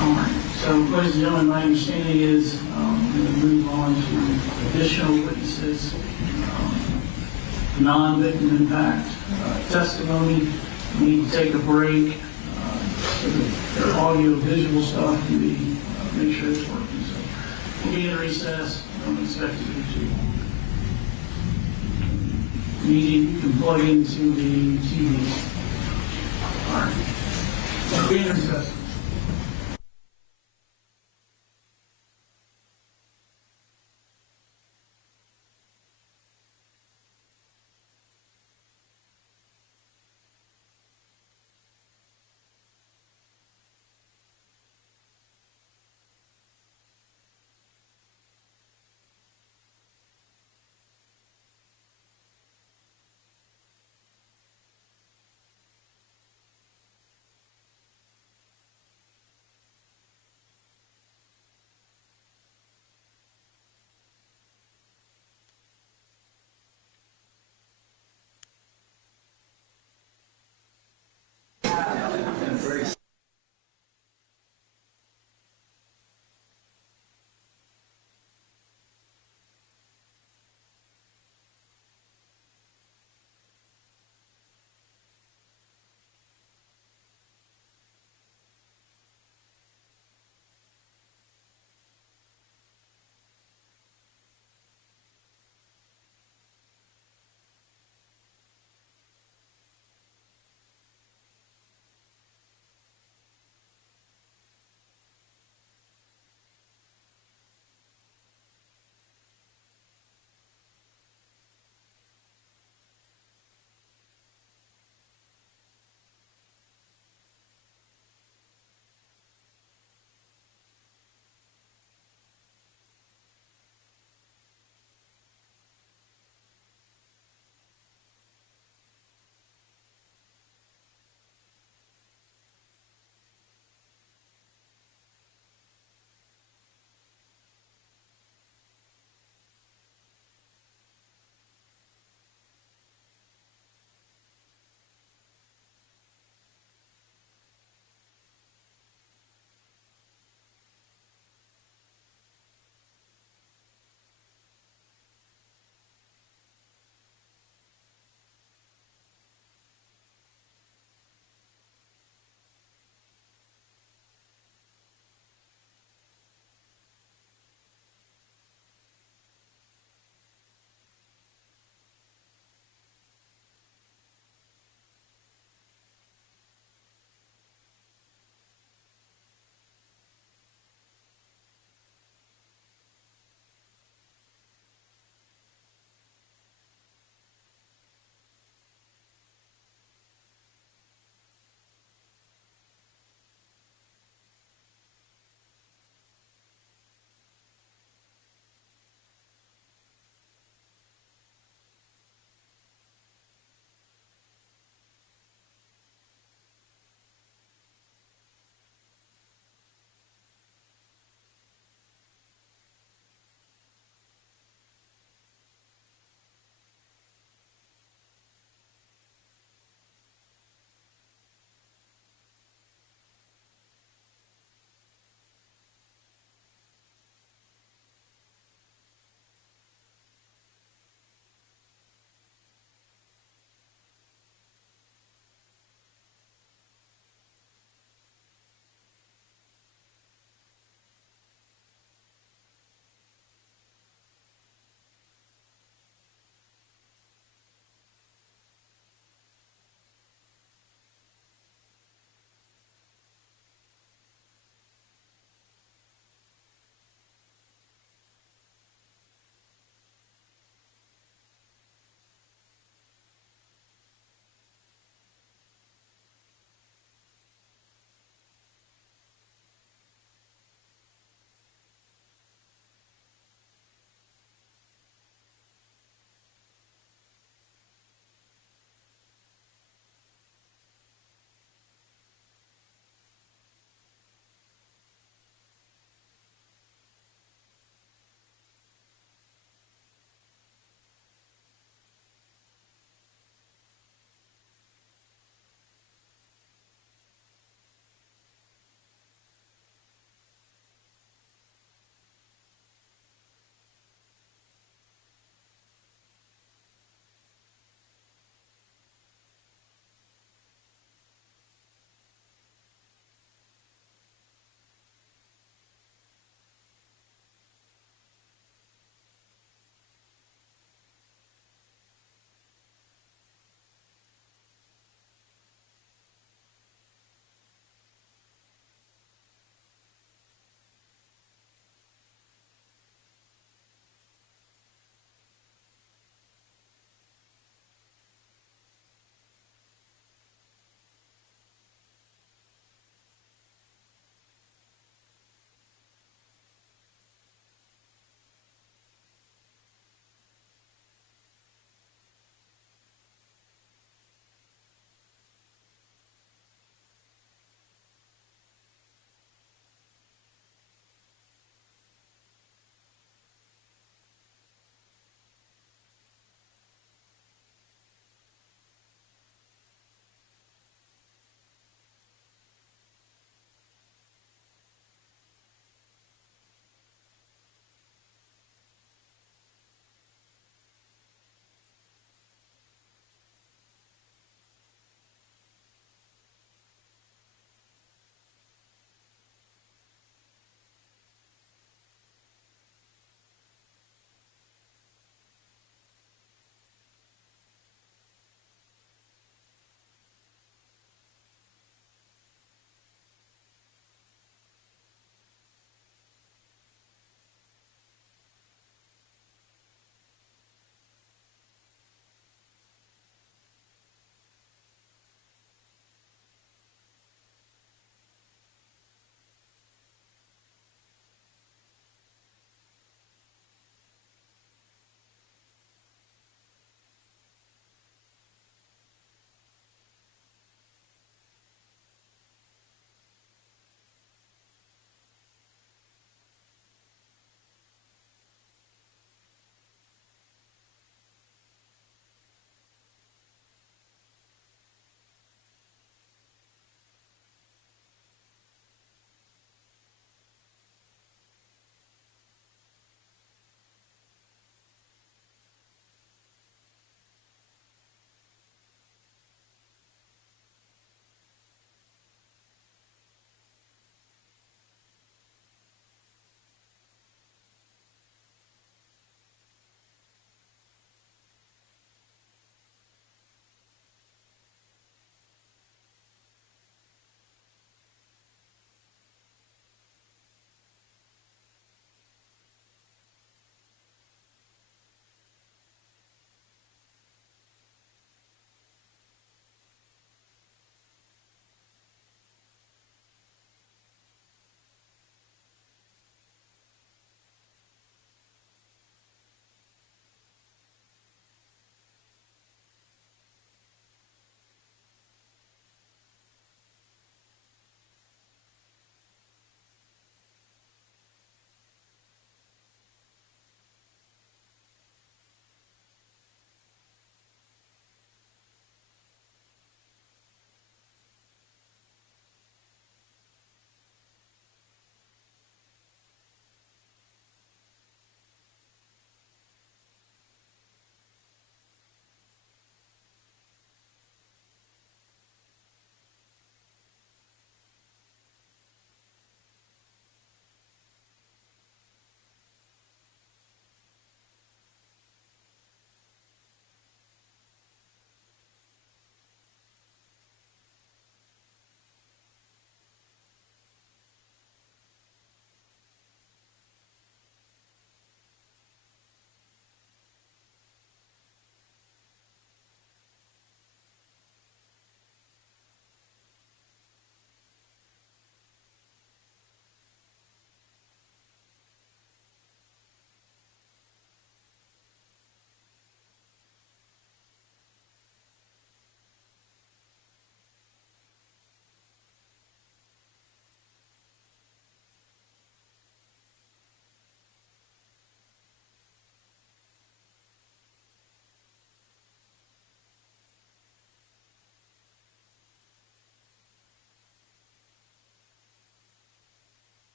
All right. So, ladies and gentlemen, my understanding is we're going to move on to additional witnesses, non-victim impact testimony. We need to take a break so that their audio-visual stuff can be, make sure it's working. So, we'll be in recess. I don't expect it to be too long. Meeting, you can plug into the TV. All right. We'll be in recess.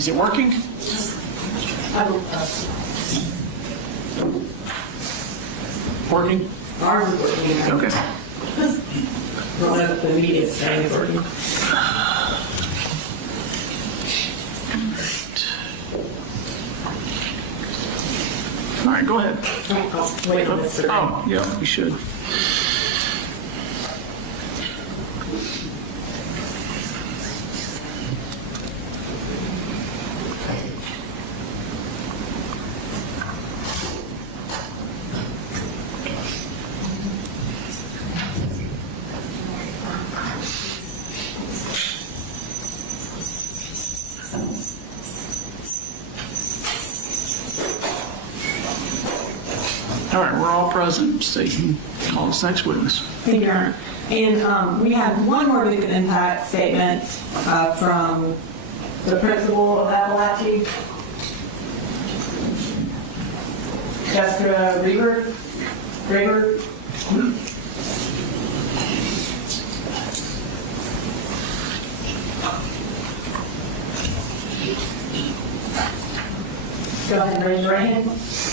Is it working? Working? Ours is working. Okay. I don't know if the media is saying it's working. All right, go ahead. Wait on this. Oh, yeah, we should. All right, we're all present. State and call us next witness. Thank you, Your Honor. And we have one more victim impact statement from the principal of Apalachee, Jessica Graber. Go ahead and raise your right hand.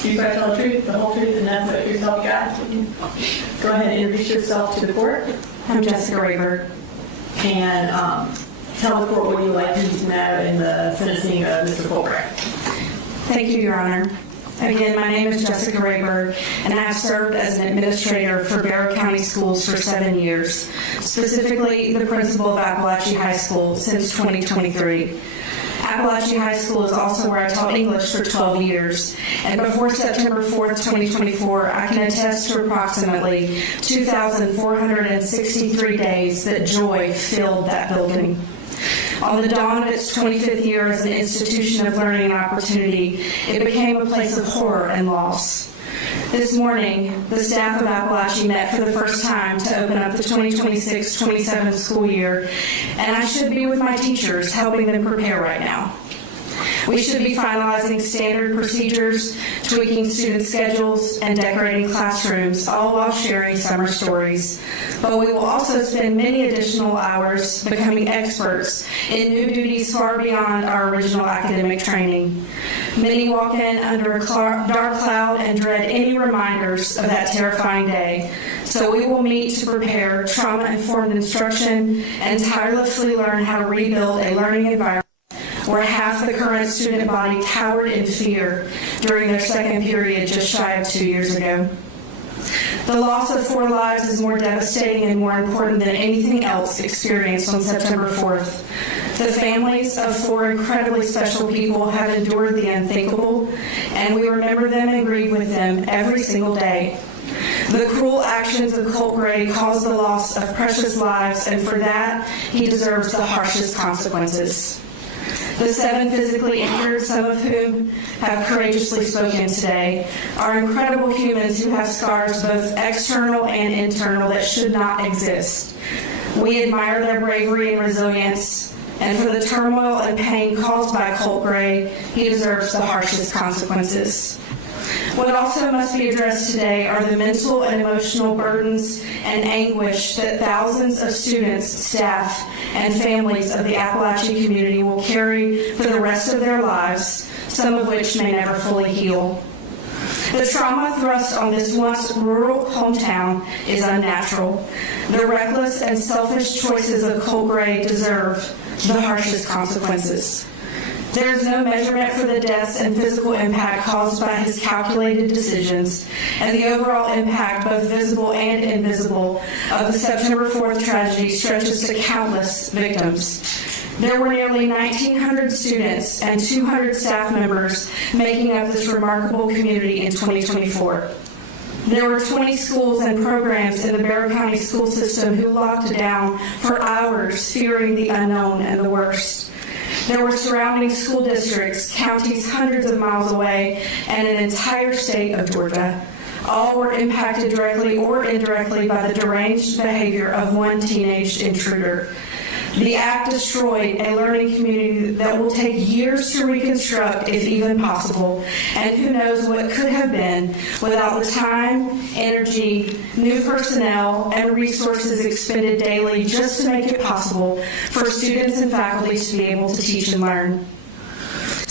Do you swear to tell the truth, the whole truth, and nothing but yourself, God? Go ahead and introduce yourself to the court. I'm Jessica Rayberg. And tell the court what you would like to know in the sentencing of Mr. Colt. Thank you, Your Honor. Again, my name is Jessica Rayberg, and I have served as an administrator for Barrow County Schools for 7 years, specifically the principal of Apalachee High School since 2023. Apalachee High School is also where I taught English for 12 years, and before September 4th, 2024, I can attest to approximately 2,463 days that joy filled that building. On the dawn of its 25th year as an institution of learning and opportunity, it became a place of horror and loss. This morning, the staff of Apalachee met for the first time to open up the 2026-27 school year, and I should be with my teachers helping them prepare right now. We should be finalizing standard procedures, tweaking student schedules, and decorating classrooms, all while sharing summer stories. But we will also spend many additional hours becoming experts in new duties far beyond our original academic training. Many walk in under a dark cloud and dread any reminders of that terrifying day. So we will meet to prepare trauma-informed instruction and tirelessly learn how to rebuild a learning environment where half the current student body cowered in fear during their second period just shy of 2 years ago. The loss of 4 lives is more devastating and more important than anything else experienced on September 4th. The families of 4 incredibly special people have endured the unthinkable, and we remember them and grieve with them every single day. The cruel actions of Colt Gray caused the loss of precious lives, and for that, he deserves the harshest consequences. The 7 physically injured, some of whom have courageously spoken today, are incredible humans who have scars both external and internal that should not exist. We admire their bravery and resilience, and for the turmoil and pain caused by Colt Gray, he deserves the harshest consequences. What also must be addressed today are the mental and emotional burdens and anguish that thousands of students, staff, and families of the Apalachee community will carry for the rest of their lives, some of which may never fully heal. The trauma thrust on this once rural hometown is unnatural. The reckless and selfish choices of Colt Gray deserve the harshest consequences. There is no measurement for the deaths and physical impact caused by his calculated decisions, and the overall impact, both visible and invisible, of the September 4th tragedy stretches to countless victims. There were nearly 1,900 students and 200 staff members making up this remarkable community in 2024. There were 20 schools and programs in the Barrow County school system who locked down for hours, fearing the unknown and the worst. There were surrounding school districts, counties hundreds of miles away, and an entire state of Georgia. All were impacted directly or indirectly by the deranged behavior of one teenage intruder. The act destroyed a learning community that will take years to reconstruct, if even possible, and who knows what could have been without the time, energy, new personnel, and resources expended daily just to make it possible for students and faculty to be able to teach and learn.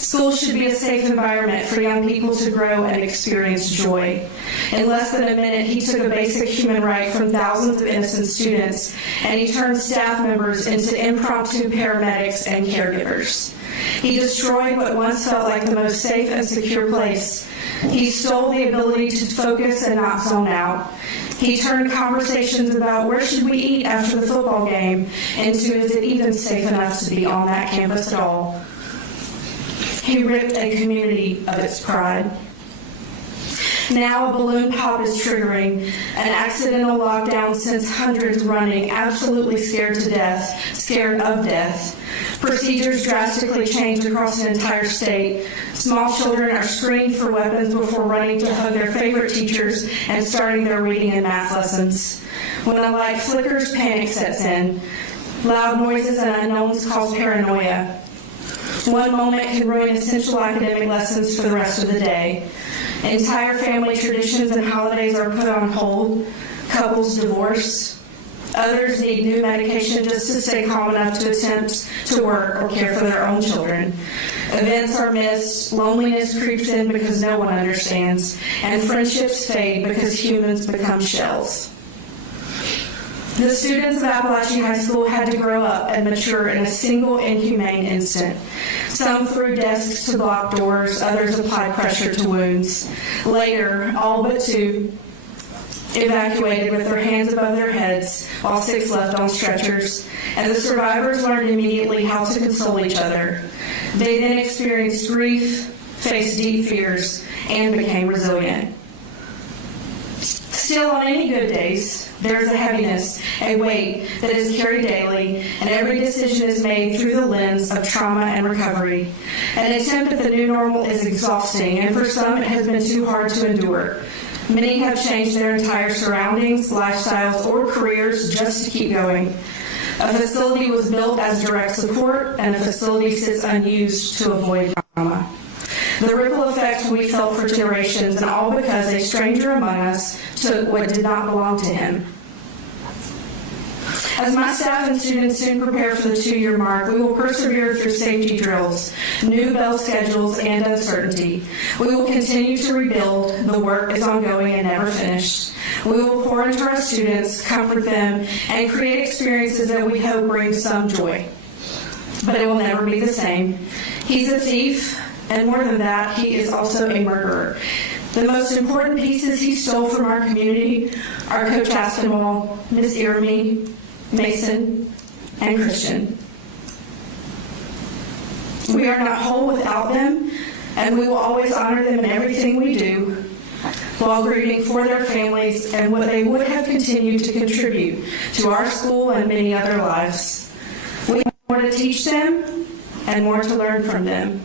School should be a safe environment for young people to grow and experience joy. In less than a minute, he took a basic human right from thousands of innocent students, and he turned staff members into impromptu paramedics and caregivers. He destroyed what once felt like the most safe and secure place. He stole the ability to focus and not zone out. He turned conversations about where should we eat after the football game into is it even safe enough to be on that campus at all? He ripped a community of its pride. Now a balloon pop is triggering, an accidental lockdown sends hundreds running, absolutely scared of death. Procedures drastically changed across an entire state. Small children are screened for weapons before running to hug their favorite teachers and starting their reading and math lessons. When the light flickers, panic sets in. Loud noises and unknowns cause paranoia. One moment can ruin essential academic lessons for the rest of the day. Entire family traditions and holidays are put on hold. Couples divorce. Others need new medication just to stay calm enough to attempt to work or care for their own children. Events are missed, loneliness creeps in because no one understands, and friendships fade because humans become shells. The students of Apalachee High School had to grow up and mature in a single inhumane instant. Some threw desks to block doors, others applied pressure to wounds. Later, all but 2 evacuated with their hands above their heads, while 6 left on stretchers, and the survivors learned immediately how to console each other. They then experienced grief, faced deep fears, and became resilient. Still, on any good days, there is a heaviness, a weight that is carried daily, and every decision is made through the lens of trauma and recovery. An attempt at the new normal is exhausting, and for some it has been too hard to endure. Many have changed their entire surroundings, lifestyles, or careers just to keep going. A facility was built as direct support, and a facility sits unused to avoid trauma. The ripple effect we felt for generations, and all because a stranger among us took what did not belong to him. As my staff and students soon prepare for the 2-year mark, we will persevere through safety drills, new bell schedules, and uncertainty. We will continue to rebuild. The work is ongoing and never finished. We will pour into our students, comfort them, and create experiences that we hope bring some joy. But it will never be the same. He's a thief, and more than that, he is also a murderer. The most important pieces he stole from our community are Coach Aspinwall, Miss Irami, Mason, and Christian. We are not whole without them, and we will always honor them in everything we do, while grieving for their families and what they would have continued to contribute to our school and many other lives. We have more to teach them and more to learn from them.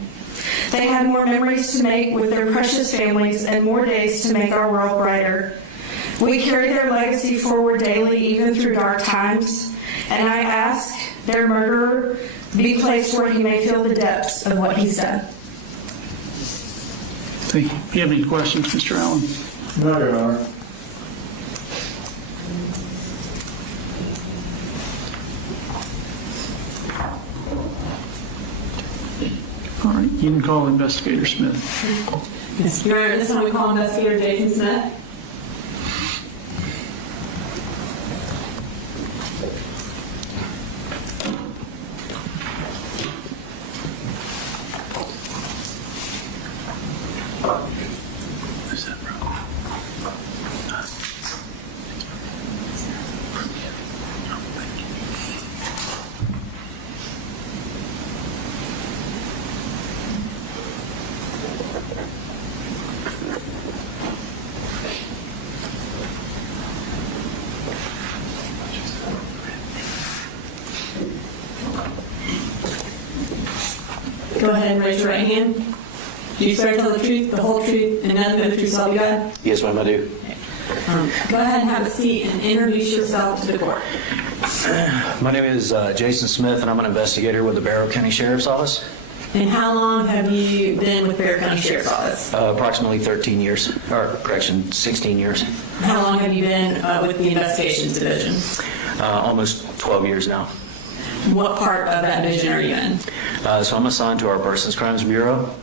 They had more memories to make with their precious families and more days to make our world brighter. We carry their legacy forward daily, even through dark times, and I ask their murderer be placed where he may feel the depths of what he's done. Thank you. Do you have any questions, Mr. Allen? No, Your Honor. All right, you can call Investigator Smith. Yes, Your Honor, this time we call Investigator Jason Smith. Go ahead and raise your right hand. Do you swear to tell the truth, the whole truth, and nothing but the truth, so help you God? Yes, ma'am, I do. Go ahead and have a seat and introduce yourself to the court. My name is Jason Smith, and I'm an investigator with the Barrow County Sheriff's Office. And how long have you been with Barrow County Sheriff's Office? Approximately 13 years, or correction, 16 years. How long have you been with the Investigations Division? Almost 12 years now. What part of that division are you in? So I'm assigned to our Persons Crimes Bureau.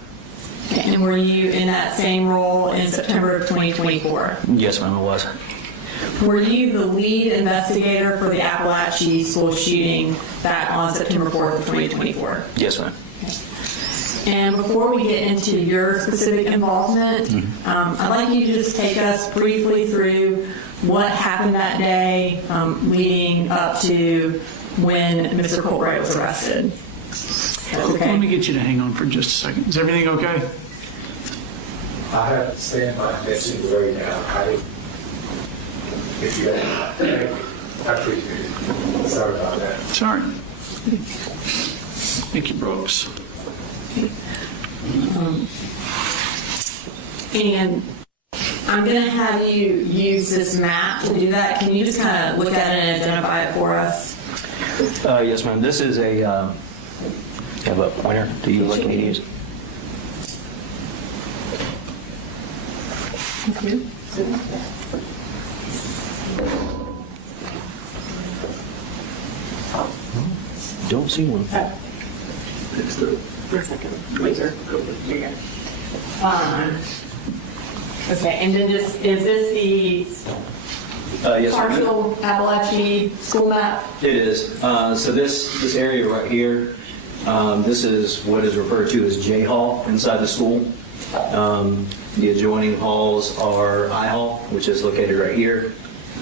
Okay. And were you in that same role in September of 2024? Yes, ma'am, I was. Were you the lead investigator for the Apalachee school shooting back on September 4th of 2024? Yes, ma'am. And before we get into your specific involvement, I'd like you to just take us briefly through what happened that day leading up to when Mr. Colt Gray was arrested. Okay. Let me get you to hang on for just a second. Is everything okay? I have to stand by message right now. If you I appreciate it. Sorry about that. Sorry. Thank you, Brooks. And I'm going to have you use this map to do that. Can you just kind of look at it and identify it for us? Yes, ma'am. This is a, you have a pointer? Do you like me to use? Thank you. Don't see one. For a second. Laser. Okay, and then just, is this the Yes, ma'am. partial Apalachee school map? It is. So this area right here, this is what is referred to as J Hall inside the school. The adjoining halls are I Hall, which is located right here.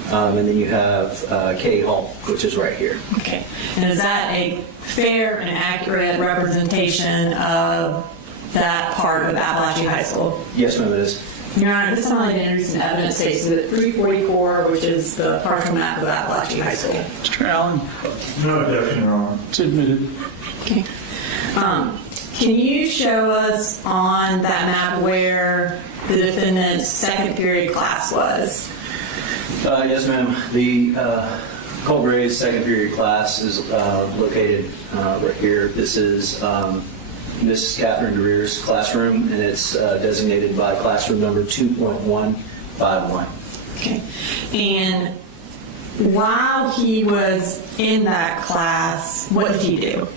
And then you have K Hall, which is right here. Okay. And is that a fair and accurate representation of that part of Apalachee High School? Yes, ma'am, it is. Your Honor, this time I'd like to introduce an evidence case with 344, which is the partial map of Apalachee High School. Mr. Allen? No objection, Your Honor. It's admitted. Okay. Can you show us on that map where the defendant's second period class was? Yes, ma'am. The Colt Gray's second period class is located right here. This is Mrs. Catherine DeReer's classroom, and it's designated by classroom number 2.151. Okay. And while he was in that class, what did he do?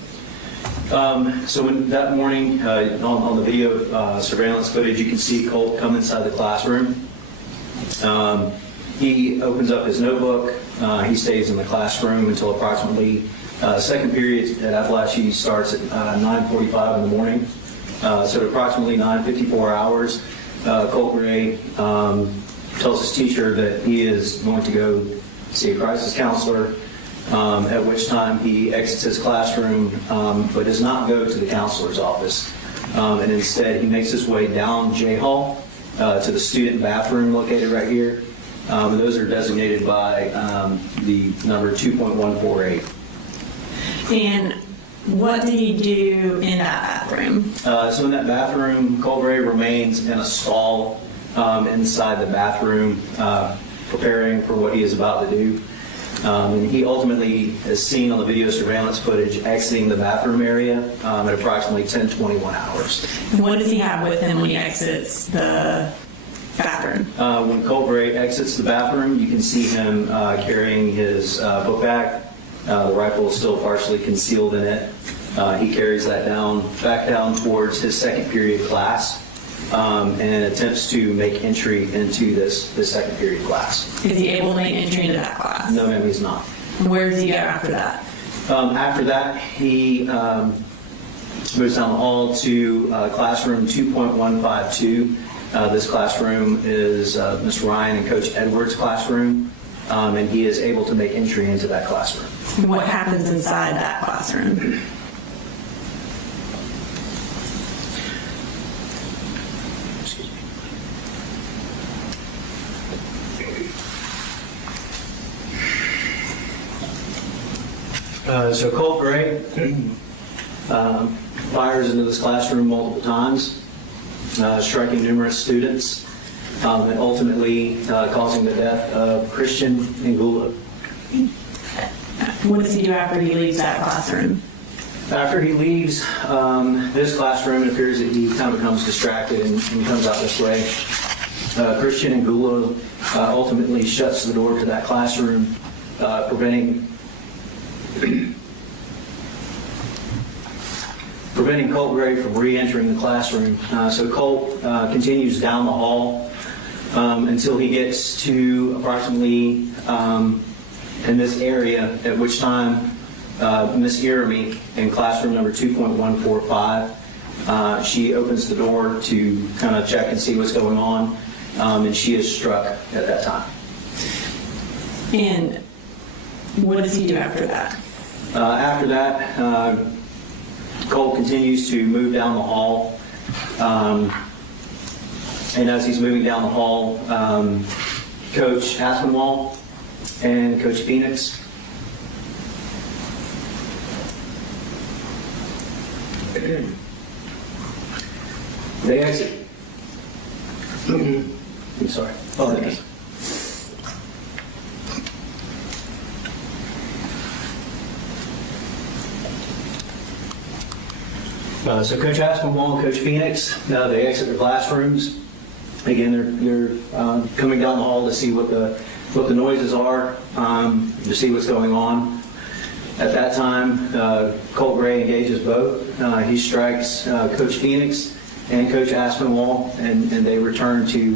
So that morning, on the video surveillance footage, you can see Colt come inside the classroom. He opens up his notebook. He stays in the classroom until approximately second period at Apalachee starts at 9:45 in the morning. So at approximately 9:54 hours, Colt Gray tells his teacher that he is going to go see a crisis counselor, at which time he exits his classroom but does not go to the counselor's office. And instead, he makes his way down J Hall to the student bathroom located right here. And those are designated by the number 2.148. And what did he do in that bathroom? So in that bathroom, Colt Gray remains in a stall inside the bathroom, preparing for what he is about to do. And he ultimately is seen on the video surveillance footage exiting the bathroom area at approximately 10:21 hours. And what does he have with him when he exits the bathroom? When Colt Gray exits the bathroom, you can see him carrying his book bag. The rifle is still partially concealed in it. He carries that back down towards his second period class and attempts to make entry into this second period class. Is he able to make entry into that class? No, ma'am, he's not. Where does he go after that? After that, he moves down the hall to classroom 2.152. This classroom is Ms. Ryan and Coach Edwards' classroom, and he is able to make entry into that classroom. What happens inside that classroom? So Colt Gray fires into this classroom multiple times, striking numerous students, and ultimately causing the death of Christian Ngula. What does he do after he leaves that classroom? After he leaves this classroom, it appears that he kind of becomes distracted and comes out this way. Christian Ngula ultimately shuts the door to that classroom, preventing preventing Colt Gray from re-entering the classroom. So Colt continues down the hall until he gets to approximately in this area, at which time Miss Irami in classroom number 2.145, she opens the door to kind of check and see what's going on, and she is struck at that time. And what does he do after that? After that, Colt continues to move down the hall, and as he's moving down the hall, Coach Aspinwall and Coach Phoenix they exit. I'm sorry. Oh, okay. So Coach Aspinwall and Coach Phoenix, they exit their classrooms. Again, they're coming down the hall to see what the noises are, to see what's going on. At that time, Colt Gray engages both. He strikes Coach Phoenix and Coach Aspinwall, and they return to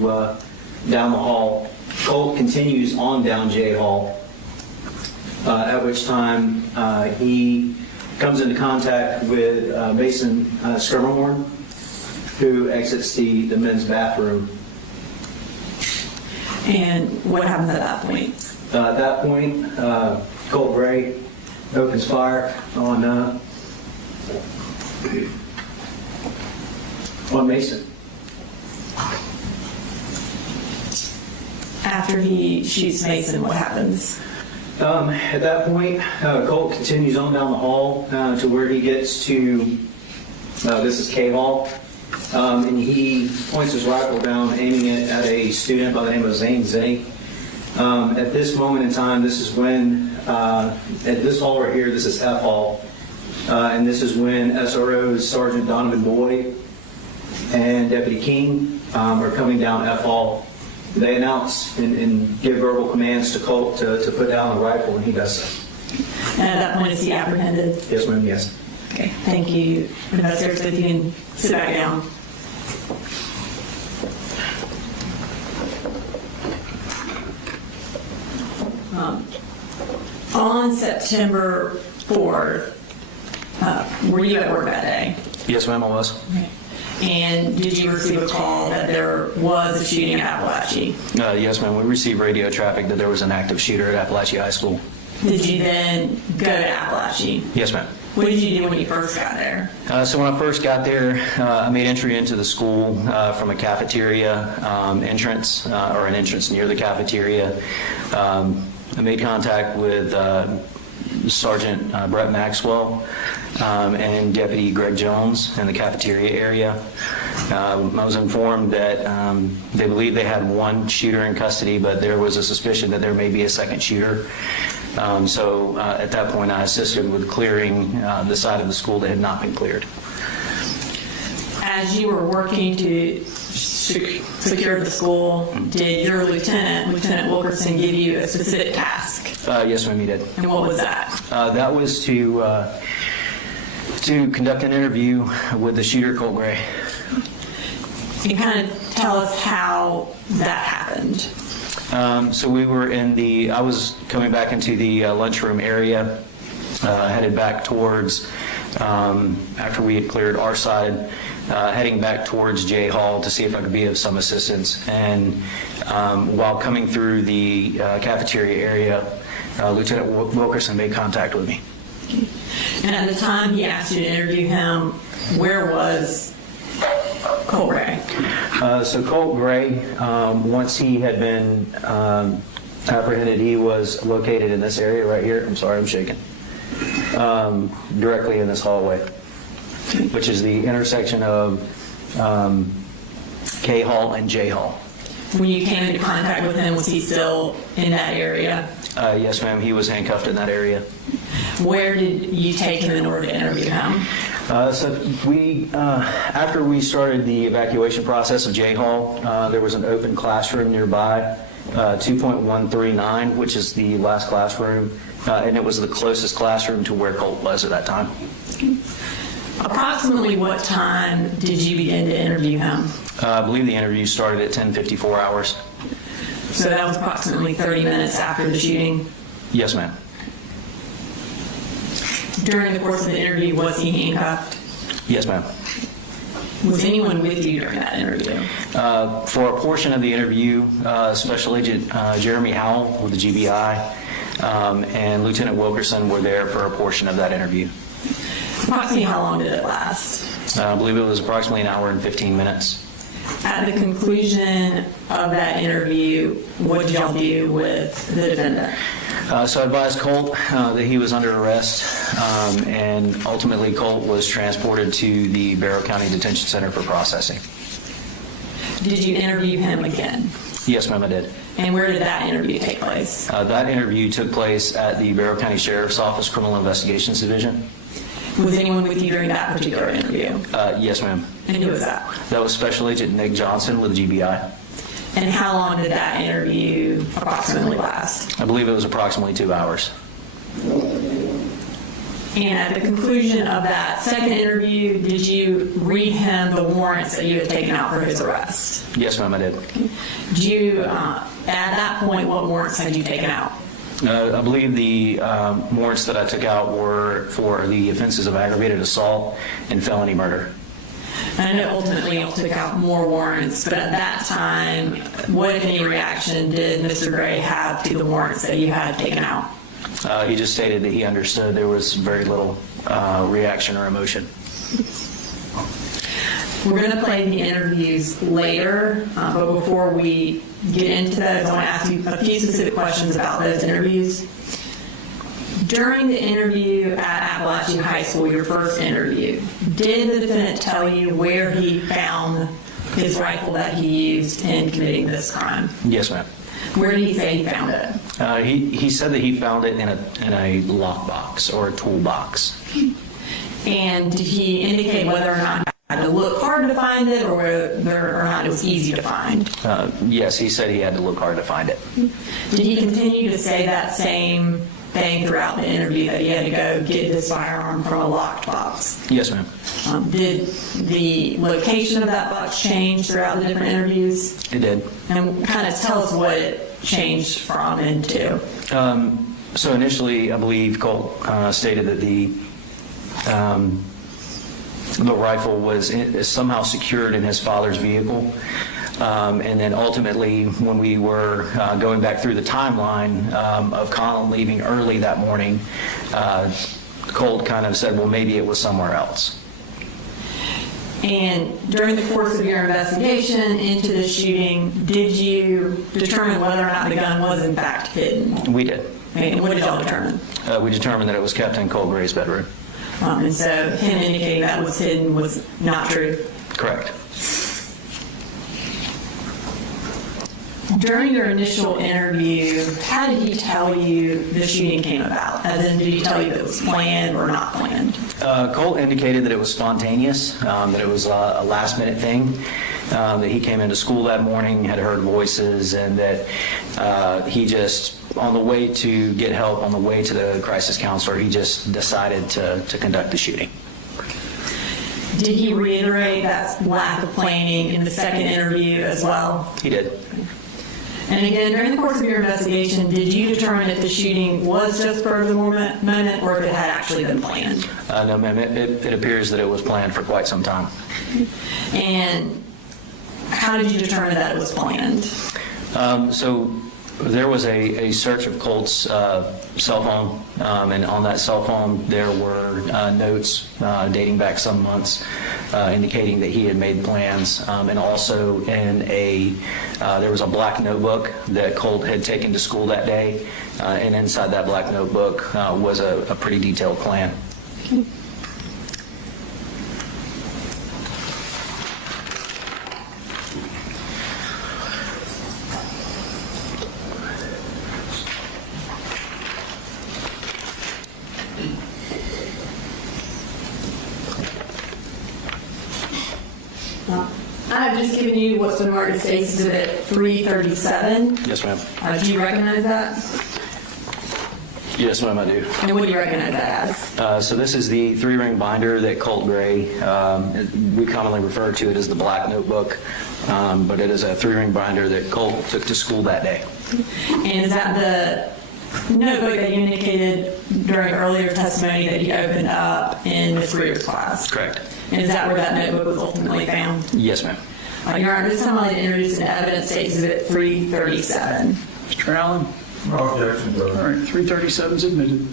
down the hall. Colt continues on down J Hall, at which time he comes into contact with Mason Skirmahorn, who exits the men's bathroom. And what happens at that point? At that point, Colt Gray opens fire on Mason. After he shoots Mason, what happens? At that point, Colt continues on down the hall to where he gets to, this is K Hall, and he points his rifle down, aiming it at a student by the name of Zane Zinni. At this moment in time, this is when, at this hall right here, this is F Hall, and this is when SROs Sergeant Donovan Boyd and Deputy King are coming down F Hall. They announce and give verbal commands to Colt to put down the rifle, and he does so. And at that point, is he apprehended? Yes, ma'am, yes. Okay, thank you. Investigators, if you can sit back down. On September 4th, were you at work that day? Yes, ma'am, I was. Okay. And did you receive a call that there was a shooting at Apalachee? Yes, ma'am. We received radio traffic that there was an active shooter at Apalachee High School. Did you then go to Apalachee? Yes, ma'am. What did you do when you first got there? So when I first got there, I made entry into the school from a cafeteria entrance, or an entrance near the cafeteria. I made contact with Sergeant Brett Maxwell and Deputy Greg Jones in the cafeteria area. I was informed that they believe they had one shooter in custody, but there was a suspicion that there may be a second shooter. So at that point, I assisted with clearing the side of the school that had not been cleared. As you were working to secure the school, did your Lieutenant Wilkerson, give you a specific task? Yes, ma'am, he did. And what was that? That was to conduct an interview with the shooter, Colt Gray. And kind of tell us how that happened. So we were I was coming back into the lunchroom area, headed back towards, after we had cleared our side, heading back towards J Hall to see if I could be of some assistance. And while coming through the cafeteria area, Lieutenant Wilkerson made contact with me. And at the time he asked you to interview him, where was Colt Gray? So Colt Gray, once he had been apprehended, he was located in this area right here. I'm sorry, I'm shaking. Directly in this hallway, which is the intersection of K Hall and J Hall. When you came into contact with him, was he still in that area? Yes, ma'am. He was handcuffed in that area. Where did you take him in order to interview him? So we, after we started the evacuation process of J Hall, there was an open classroom nearby, 2.139, which is the last classroom, and it was the closest classroom to where Colt was at that time. Approximately what time did you begin to interview him? I believe the interview started at 10:54 hours. So that was approximately 30 minutes after the shooting. Yes, ma'am. During the course of the interview, was he handcuffed? Yes, ma'am. Was anyone with you during that interview? For a portion of the interview, Special Agent Jeremy Howell with the GBI and Lieutenant Wilkerson were there for a portion of that interview. Approximately how long did it last? I believe it was approximately an hour and 15 minutes. At the conclusion of that interview, what did y'all do with the defendant? So I advised Colt that he was under arrest, and ultimately Colt was transported to the Barrow County Detention Center for processing. Did you interview him again? Yes, ma'am, I did. And where did that interview take place? That interview took place at the Barrow County Sheriff's Office Criminal Investigations Division. Was anyone with you during that particular interview? Yes, ma'am. And who was that? That was Special Agent Nick Johnson with the GBI. And how long did that interview approximately last? I believe it was approximately 2 hours. And at the conclusion of that second interview, did you read him the warrants that you had taken out for his arrest? Yes, ma'am, I did. Did you, at that point, what warrants had you taken out? I believe the warrants that I took out were for the offenses of aggravated assault and felony murder. I know ultimately you took out more warrants, but at that time, what, if any, reaction did Mr. Gray have to the warrants that you had taken out? He just stated that he understood there was very little reaction or emotion. We're going to play the interviews later, but before we get into those, I want to ask you a few specific questions about those interviews. During the interview at Apalachee High School, your first interview, did the defendant tell you where he found his rifle that he used in committing this crime? Yes, ma'am. Where did he say he found it? He said that he found it in a lockbox or a toolbox. And did he indicate whether or not he had to look hard to find it, or whether or not it was easy to find? Yes, he said he had to look hard to find it. Did he continue to say that same thing throughout the interview, that he had to go get his firearm from a locked box? Yes, ma'am. Did the location of that box change throughout the different interviews? It did. And kind of tell us what it changed from and to. So initially, I believe Colt stated that the rifle was somehow secured in his father's vehicle. And then ultimately, when we were going back through the timeline of Colin leaving early that morning, Colt kind of said, well, maybe it was somewhere else. And during the course of your investigation into the shooting, did you determine whether or not the gun was in fact hidden? We did. And what did y'all determine? We determined that it was kept in Colt Gray's bedroom. And so him indicating that was hidden was not true? Correct. During your initial interview, how did he tell you the shooting came about? As in, did he tell you that it was planned or not planned? Colt indicated that it was spontaneous, that it was a last-minute thing, that he came into school that morning, had heard voices, and that he just, on the way to get help, on the way to the crisis counselor, he just decided to conduct the shooting. Did he reiterate that lack of planning in the second interview as well? He did. And again, during the course of your investigation, did you determine if the shooting was just for the moment or if it had actually been planned? No, ma'am. It appears that it was planned for quite some time. And how did you determine that it was planned? So there was a search of Colt's cell phone, and on that cell phone there were notes dating back some months indicating that he had made plans, and also in there was a black notebook that Colt had taken to school that day, and inside that black notebook was a pretty detailed plan. Okay. I've just given you what's been marked as State's Exhibit 337. Yes, ma'am. Do you recognize that? Yes, ma'am, I do. And what do you recognize that as? So this is the 3-ring binder that Colt Gray, we commonly refer to it as the black notebook, but it is a 3-ring binder that Colt took to school that day. And is that the notebook that you indicated during earlier testimony that he opened up in Ms. Greer's class? Correct. And is that where that notebook was ultimately found? Yes, ma'am. Your Honor, this time I'd like to introduce into evidence State Exhibit 337. Mr. Allen? No objection, Judge. All right, 337 is admitted.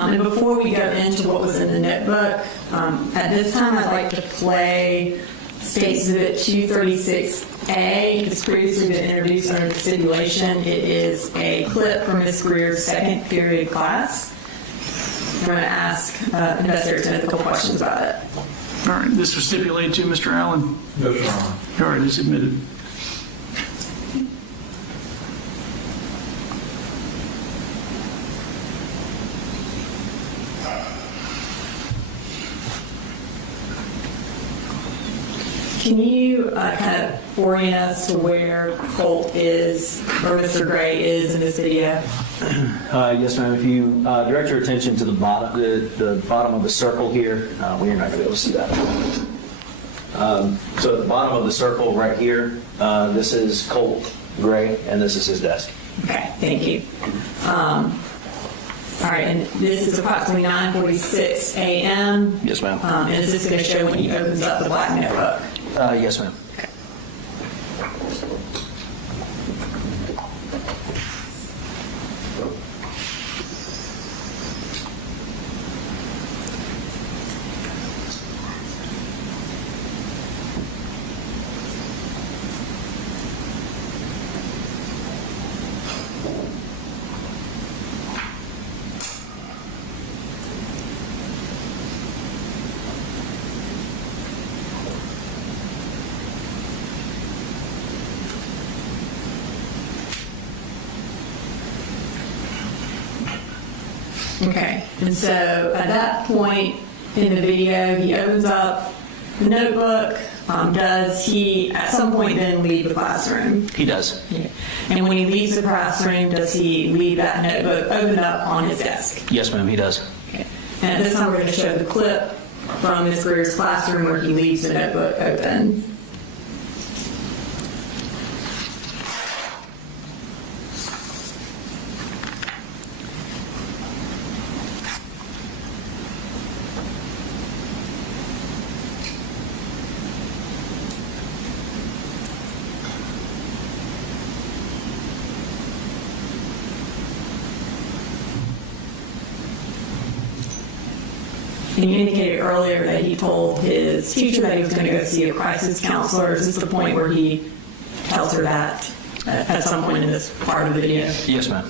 And before we go into what was in the notebook, at this time I'd like to play State Exhibit 236A. It's previously been introduced under the stipulation. It is a clip from Ms. Greer's second period class. I'm going to ask Investigator Smith a couple questions about it. All right, this was stipulated to Mr. Allen. Yes, Your Honor. All right, it's admitted. Can you kind of orient us to where Colt is, or Mr. Gray is in this video? Yes, ma'am. If you direct your attention to the bottom of the circle here, we're not going to be able to see that. So at the bottom of the circle right here, this is Colt Gray, and this is his desk. Okay, thank you. All right, and this is approximately 9:46 a.m. Yes, ma'am. And is this going to show when he opens up the black notebook? Yes, ma'am. Okay, and so at that point in the video, he opens up the notebook. Does he at some point then leave the classroom? He does. And when he leaves the classroom, does he leave that notebook opened up on his desk? Yes, ma'am, he does. Okay. And at this time, we're going to show the clip from Ms. Greer's classroom where he leaves the notebook open. And you indicated earlier that he told his teacher that he was going to go see a crisis counselor. Is this the point where he tells her that at some point in this part of the video? Yes, ma'am.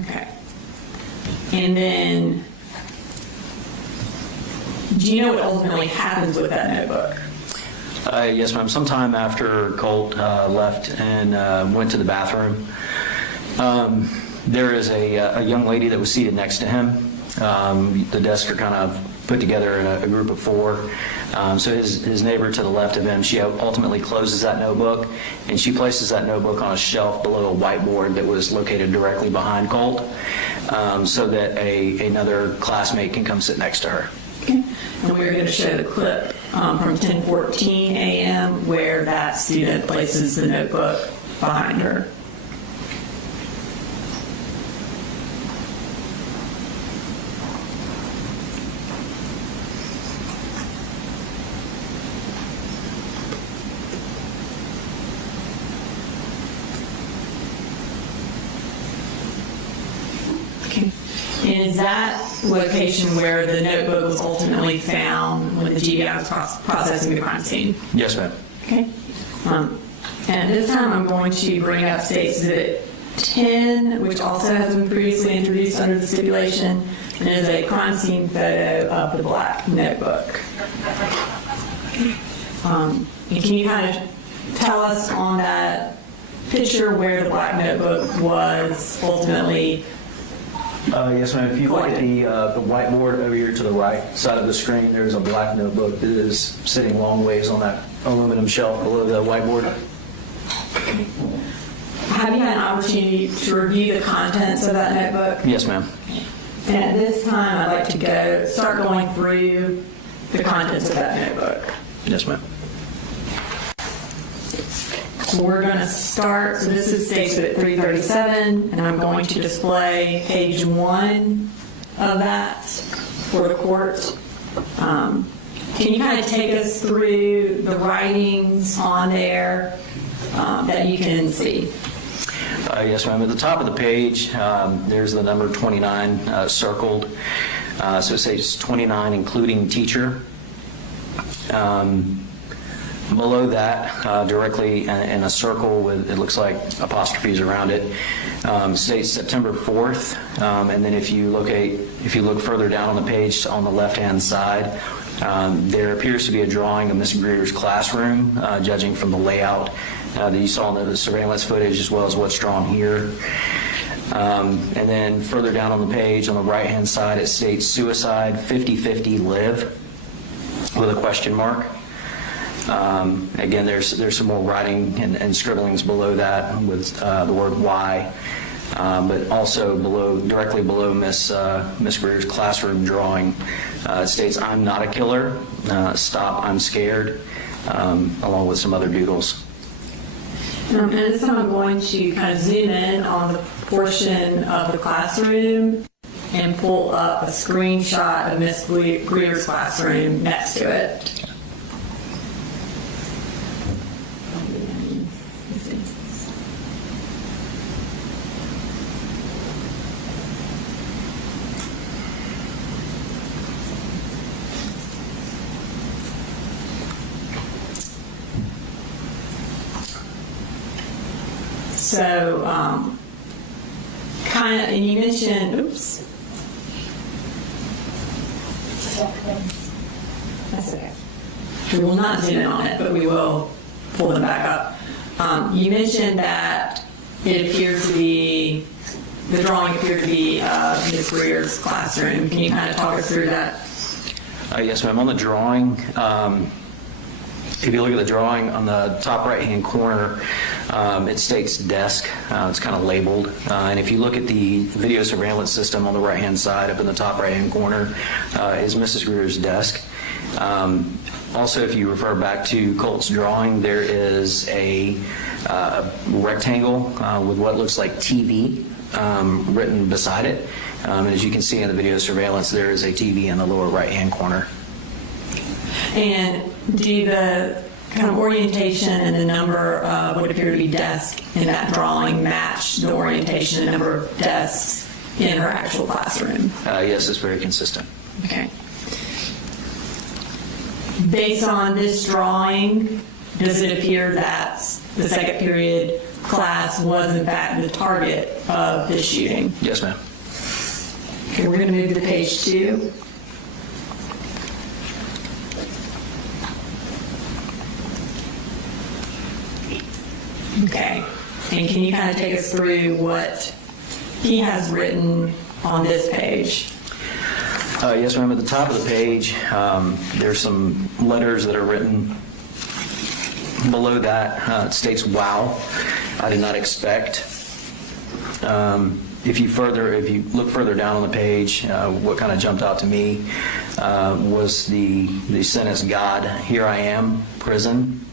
Okay. And then, do you know what ultimately happens with that notebook? Yes, ma'am. Sometime after Colt left and went to the bathroom, there is a young lady that was seated next to him. The desks are kind of put together in a group of 4. So his neighbor to the left of him, she ultimately closes that notebook, and she places that notebook on a shelf below a whiteboard that was located directly behind Colt, so that another classmate can come sit next to her. Okay. And we're going to show the clip from 10:14 a.m. where that student places the notebook behind her. Okay. And is that location where the notebook was ultimately found when the GBI was processing the crime scene? Yes, ma'am. Okay. And at this time, I'm going to bring up State Exhibit 10, which also has been previously introduced under the stipulation, and is a crime scene photo of the black notebook. And can you kind of tell us on that picture where the black notebook was ultimately Yes, ma'am. If you look at the whiteboard over here to the right side of the screen, there's a black notebook that is sitting long ways on that aluminum shelf below the whiteboard. Have you had an opportunity to review the contents of that notebook? Yes, ma'am. And at this time, I'd like to start going through the contents of that notebook. Yes, ma'am. So we're going to start, so this is State Exhibit 337, and I'm going to display page 1 of that for the court. Can you kind of take us through the writings on there that you can see? Yes, ma'am. At the top of the page, there's the number 29 circled. So it says 29, including teacher. Below that, directly in a circle with, it looks like apostrophes around it, states September 4th. And then if you look further down on the page on the left-hand side, there appears to be a drawing of Ms. Greer's classroom, judging from the layout that you saw in the surveillance footage as well as what's drawn here. And then further down on the page on the right-hand side, it states suicide 50-50 live with a question mark. Again, there's some more writing and scribblings below that with the word why, but also directly below Miss Greer's classroom drawing, it states I'm not a killer, stop, I'm scared, along with some other doodles. And this time I'm going to kind of zoom in on the portion of the classroom and pull up a screenshot of Miss Greer's classroom next to it. So, kind of, and you mentioned, oops. That's okay. We will not zoom in on it, but we will pull them back up. You mentioned that it appeared to be, the drawing appeared to be Ms. Greer's classroom. Can you kind of talk us through that? Yes, ma'am. On the drawing, if you look at the drawing on the top right-hand corner, it states desk. It's kind of labeled. And if you look at the video surveillance system on the right-hand side, up in the top right-hand corner, is Mrs. Greer's desk. Also, if you refer back to Colt's drawing, there is a rectangle with what looks like TV written beside it. As you can see in the video surveillance, there is a TV in the lower right-hand corner. And do the kind of orientation and the number of what appear to be desks in that drawing match the orientation and number of desks in her actual classroom? Yes, it's very consistent. Okay. Based on this drawing, does it appear that the second period class was in fact the target of this shooting? Yes, ma'am. Okay, we're going to move to page 2. Okay, and can you kind of take us through what he has written on this page? Yes, ma'am. At the top of the page, there's some letters that are written. Below that, it states, wow, I did not expect. If you look further down on the page, what kind of jumped out to me was the sentence, God, here I am, prison.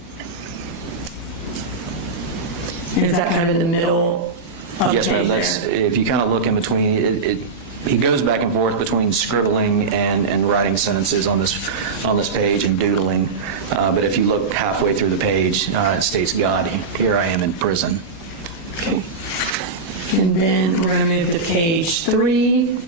Is that kind of in the middle of Yes, the ma'am. page there? If you kind of look in between, he goes back and forth between scribbling and writing sentences on this page and doodling. But if you look halfway through the page, it states, God, here I am in prison. Okay. And then we're going to move to page 3.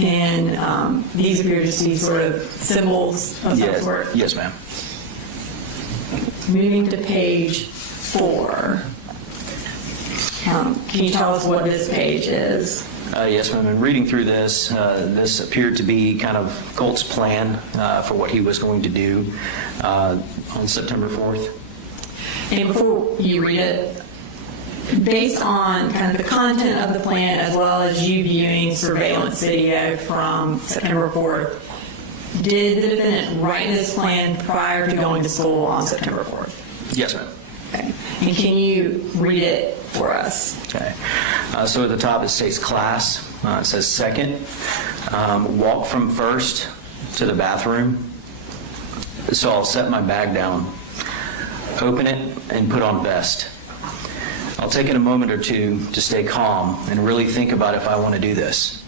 And these appear to be sort of symbols of some sort. Yes, ma'am. Moving to page 4. Can you tell us what this page is? Yes, ma'am. And reading through this, this appeared to be kind of Colt's plan for what he was going to do on September 4th. And before you read it, based on kind of the content of the plan as well as you viewing surveillance video from September 4th, did the defendant write this plan prior to going to school on September 4th? Yes, ma'am. Okay. And can you read it for us? Okay. So at the top it states class. It says second. Walk from first to the bathroom. So I'll set my bag down, open it, and put on vest. I'll take it a moment or two to stay calm and really think about if I want to do this.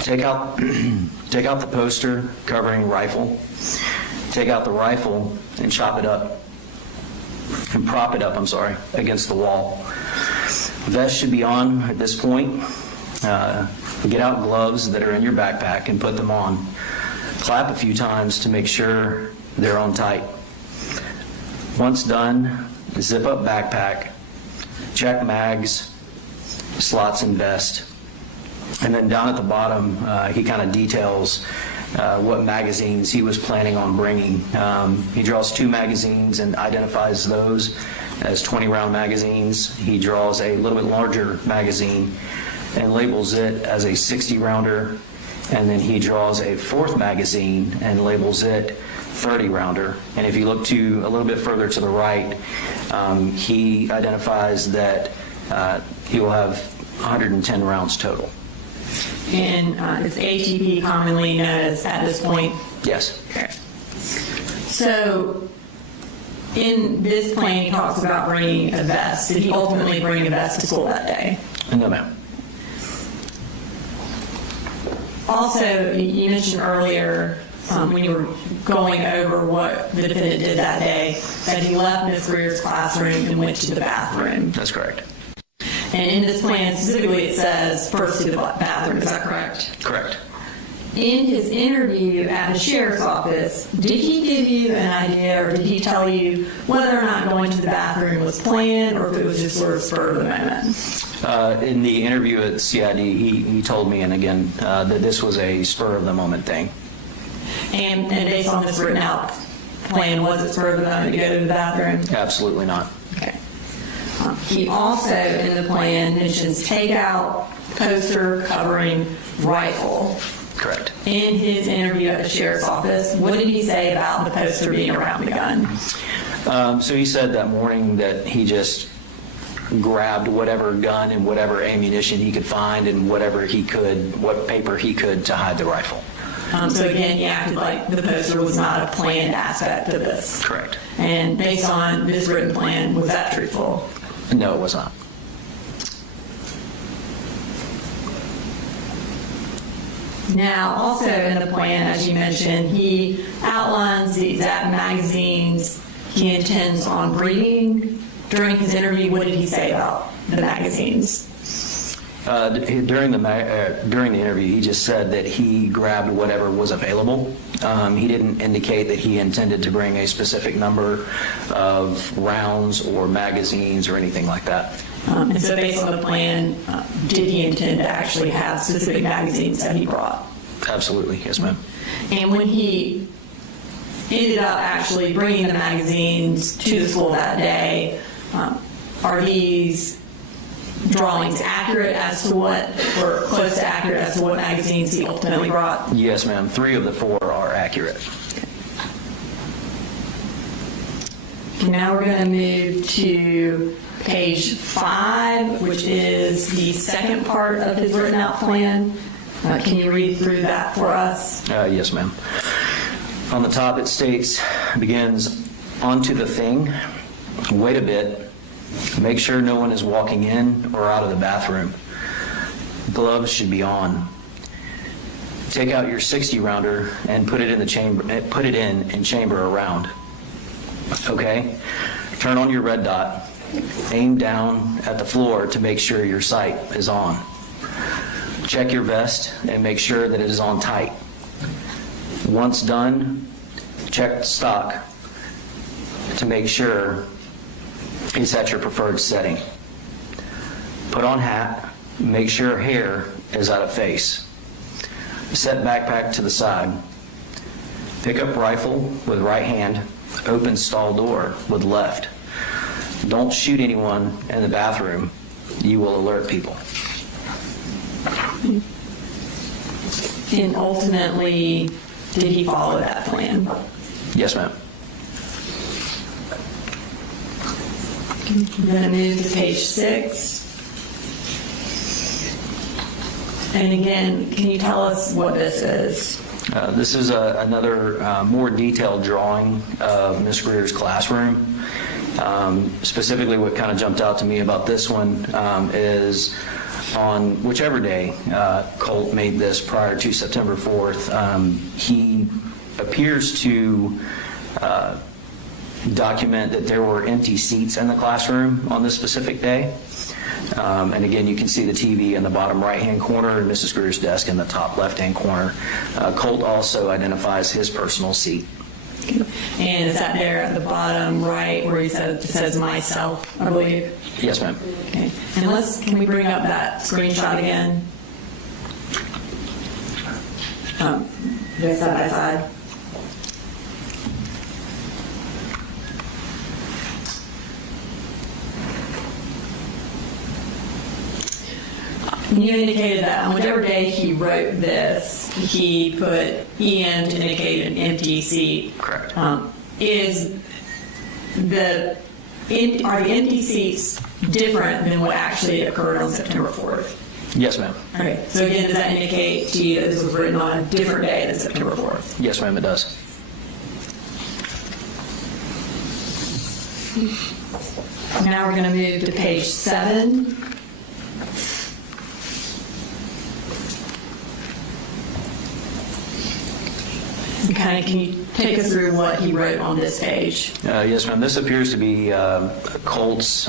Take out the poster covering rifle. Take out the rifle and chop it up. And prop it up, against the wall. Vest should be on at this point. Get out gloves that are in your backpack and put them on. Clap a few times to make sure they're on tight. Once done, zip up backpack, check mags, slots in vest, and then down at the bottom, he kind of details what magazines he was planning on bringing. He draws 2 magazines and identifies those as 20-round magazines. He draws a little bit larger magazine and labels it as a 60-rounder, and then he draws a 4th magazine and labels it 30-rounder. And if you look a little bit further to the right, he identifies that he will have 110 rounds total. And is ATP commonly known as at this point? Yes. Okay. So in this plan, he talks about bringing a vest. Did he ultimately bring a vest to school that day? No, ma'am. Also, you mentioned earlier when you were going over what the defendant did that day, that he left Ms. Greer's classroom and went to the bathroom. That's correct. And in this plan, specifically, it says first to the bathroom. Is that correct? Correct. In his interview at the sheriff's office, did he give you an idea, or did he tell you whether or not going to the bathroom was planned, or if it was just sort of spur of the moment? In the interview at CID, he told me, and again, that this was a spur of the moment thing. And based on this written out plan, was it spur of the moment to go to the bathroom? Absolutely not. Okay. He also, in the plan, mentions takeout, poster covering rifle. Correct. In his interview at the sheriff's office, what did he say about the poster being around the gun? So he said that morning that he just grabbed whatever gun and whatever ammunition he could find and whatever he could, what paper he could to hide the rifle. So again, he acted like the poster was not a planned aspect of this. Correct. And based on this written plan, was that truthful? No, it was not. Now, also in the plan, as you mentioned, he outlines the exact magazines he intends on bringing. During his interview, what did he say about the magazines? During the interview, he just said that he grabbed whatever was available. He didn't indicate that he intended to bring a specific number of rounds or magazines or anything like that. And so based on the plan, did he intend to actually have specific magazines that he brought? Absolutely, yes, ma'am. And when he ended up actually bringing the magazines to the school that day, are these drawings accurate as to what, or close to accurate as to what magazines he ultimately brought? Yes, ma'am. 3 of the 4 are accurate. Now we're going to move to page 5, which is the second part of his written out plan. Can you read through that for us? Yes, ma'am. On the top it states, begins, onto the thing, wait a bit, make sure no one is walking in or out of the bathroom. Gloves should be on. Take out your 60-rounder and put it in the chamber, put it in chamber around. Okay? Turn on your red dot. Aim down at the floor to make sure your sight is on. Check your vest and make sure that it is on tight. Once done, check the stock to make sure it's at your preferred setting. Put on hat, make sure hair is out of face. Set backpack to the side. Pick up rifle with right hand, open stall door with left. Don't shoot anyone in the bathroom. You will alert people. And ultimately, did he follow that plan? Yes, ma'am. I'm going to move to page 6. And again, can you tell us what this is? This is another more detailed drawing of Ms. Greer's classroom. Specifically, what kind of jumped out to me about this one is on whichever day Colt made this prior to September 4th, he appears to document that there were empty seats in the classroom on this specific day. And again, you can see the TV in the bottom right-hand corner and Mrs. Greer's desk in the top left-hand corner. Colt also identifies his personal seat. And is that there at the bottom right where he says myself, I believe? Yes, ma'am. Okay. And can we bring up that screenshot again? Do it side by side? You indicated that on whichever day he wrote this, he put EN to indicate an empty seat. Correct. Are the empty seats different than what actually occurred on September 4th? Yes, ma'am. Okay. So again, does that indicate to you that this was written on a different day than September 4th? Yes, ma'am, it does. Now we're going to move to page 7. Can you take us through what he wrote on this page? Yes, ma'am. This appears to be Colt's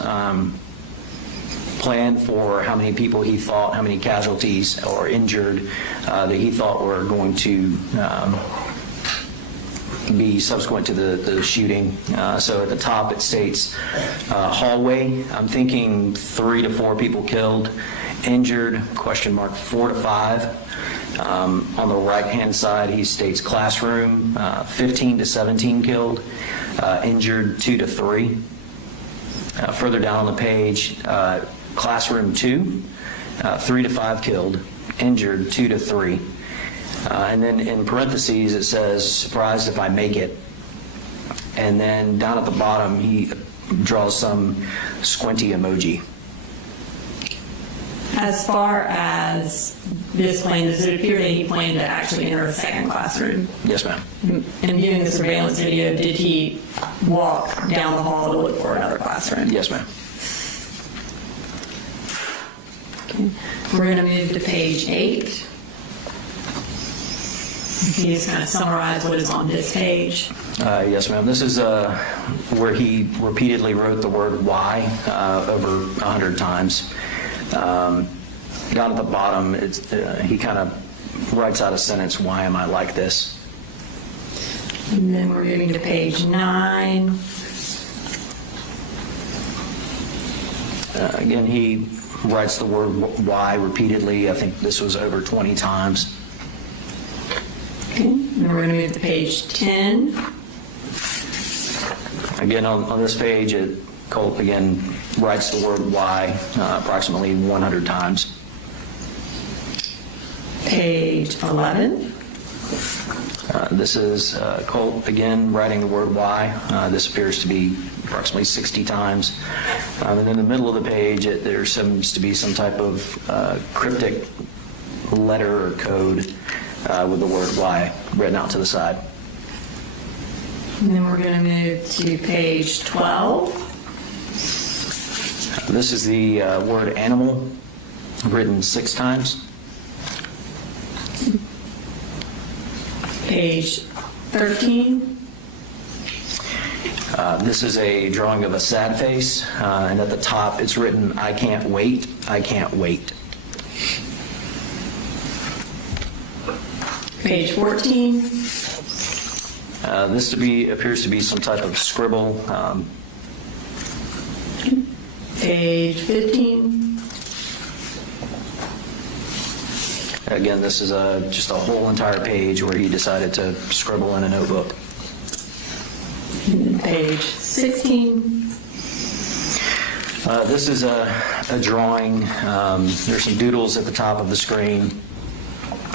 plan for how many people he thought, how many casualties or injured that he thought were going to be subsequent to the shooting. So at the top it states hallway. I'm thinking 3 to 4 people killed, injured, question mark, 4 to 5. On the right-hand side, he states classroom, 15 to 17 killed, injured 2 to 3. Further down on the page, classroom 2, 3 to 5 killed, injured 2 to 3. And then in parentheses, it says, surprised if I make it. And then down at the bottom, he draws some squinty emoji. As far as this plan, does it appear that he planned to actually enter a second classroom? Yes, ma'am. And viewing the surveillance video, did he walk down the hall to look for another classroom? Yes, ma'am. Okay. We're going to move to page 8. Can you just kind of summarize what is on this page? Yes, ma'am. This is where he repeatedly wrote the word why over 100 times. Down at the bottom, he kind of writes out a sentence, why am I like this? And then we're moving to page 9. Again, he writes the word why repeatedly. I think this was over 20 times. Okay. And we're going to move to page 10. Again, on this page, Colt again writes the word why approximately 100 times. Page 11. This is Colt again writing the word why. This appears to be approximately 60 times. And in the middle of the page, there seems to be some type of cryptic letter or code with the word why written out to the side. And then we're going to move to page 12. This is the word animal written 6 times. Page 13. This is a drawing of a sad face, and at the top it's written, I can't wait, I can't wait. Page 14. This appears to be some type of scribble. Page 15. Again, this is just a whole entire page where he decided to scribble in a notebook. Page 16. This is a drawing. There's some doodles at the top of the screen,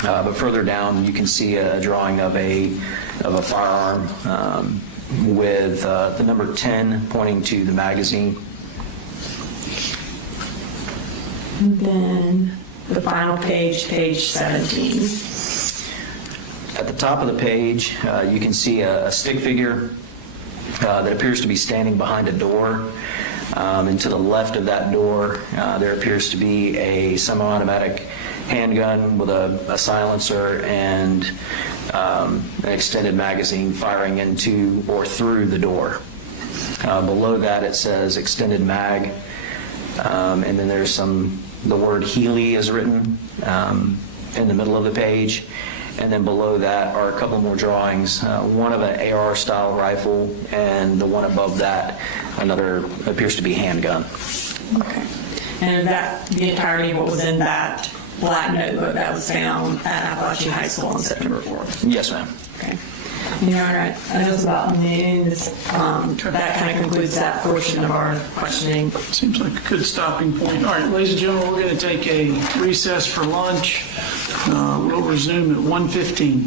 but further down you can see a drawing of a firearm with the number 10 pointing to the magazine. And then the final page, page 17. At the top of the page, you can see a stick figure that appears to be standing behind a door. And to the left of that door, there appears to be a semi-automatic handgun with a silencer and an extended magazine firing into or through the door. Below that, it says extended mag, and then there's the word Healy is written in the middle of the page. And then below that are a couple more drawings, one of an AR-style rifle, and the one above that, another appears to be handgun. Okay. And the entirety of what was in that black notebook that was found at Apalachee High School on September 4th? Yes, ma'am. Okay. You're all right. I know it's about noon. That kind of concludes that portion of our questioning. Seems like a good stopping point. All right, ladies and gentlemen, we're going to take a recess for lunch. We'll resume at 1:15.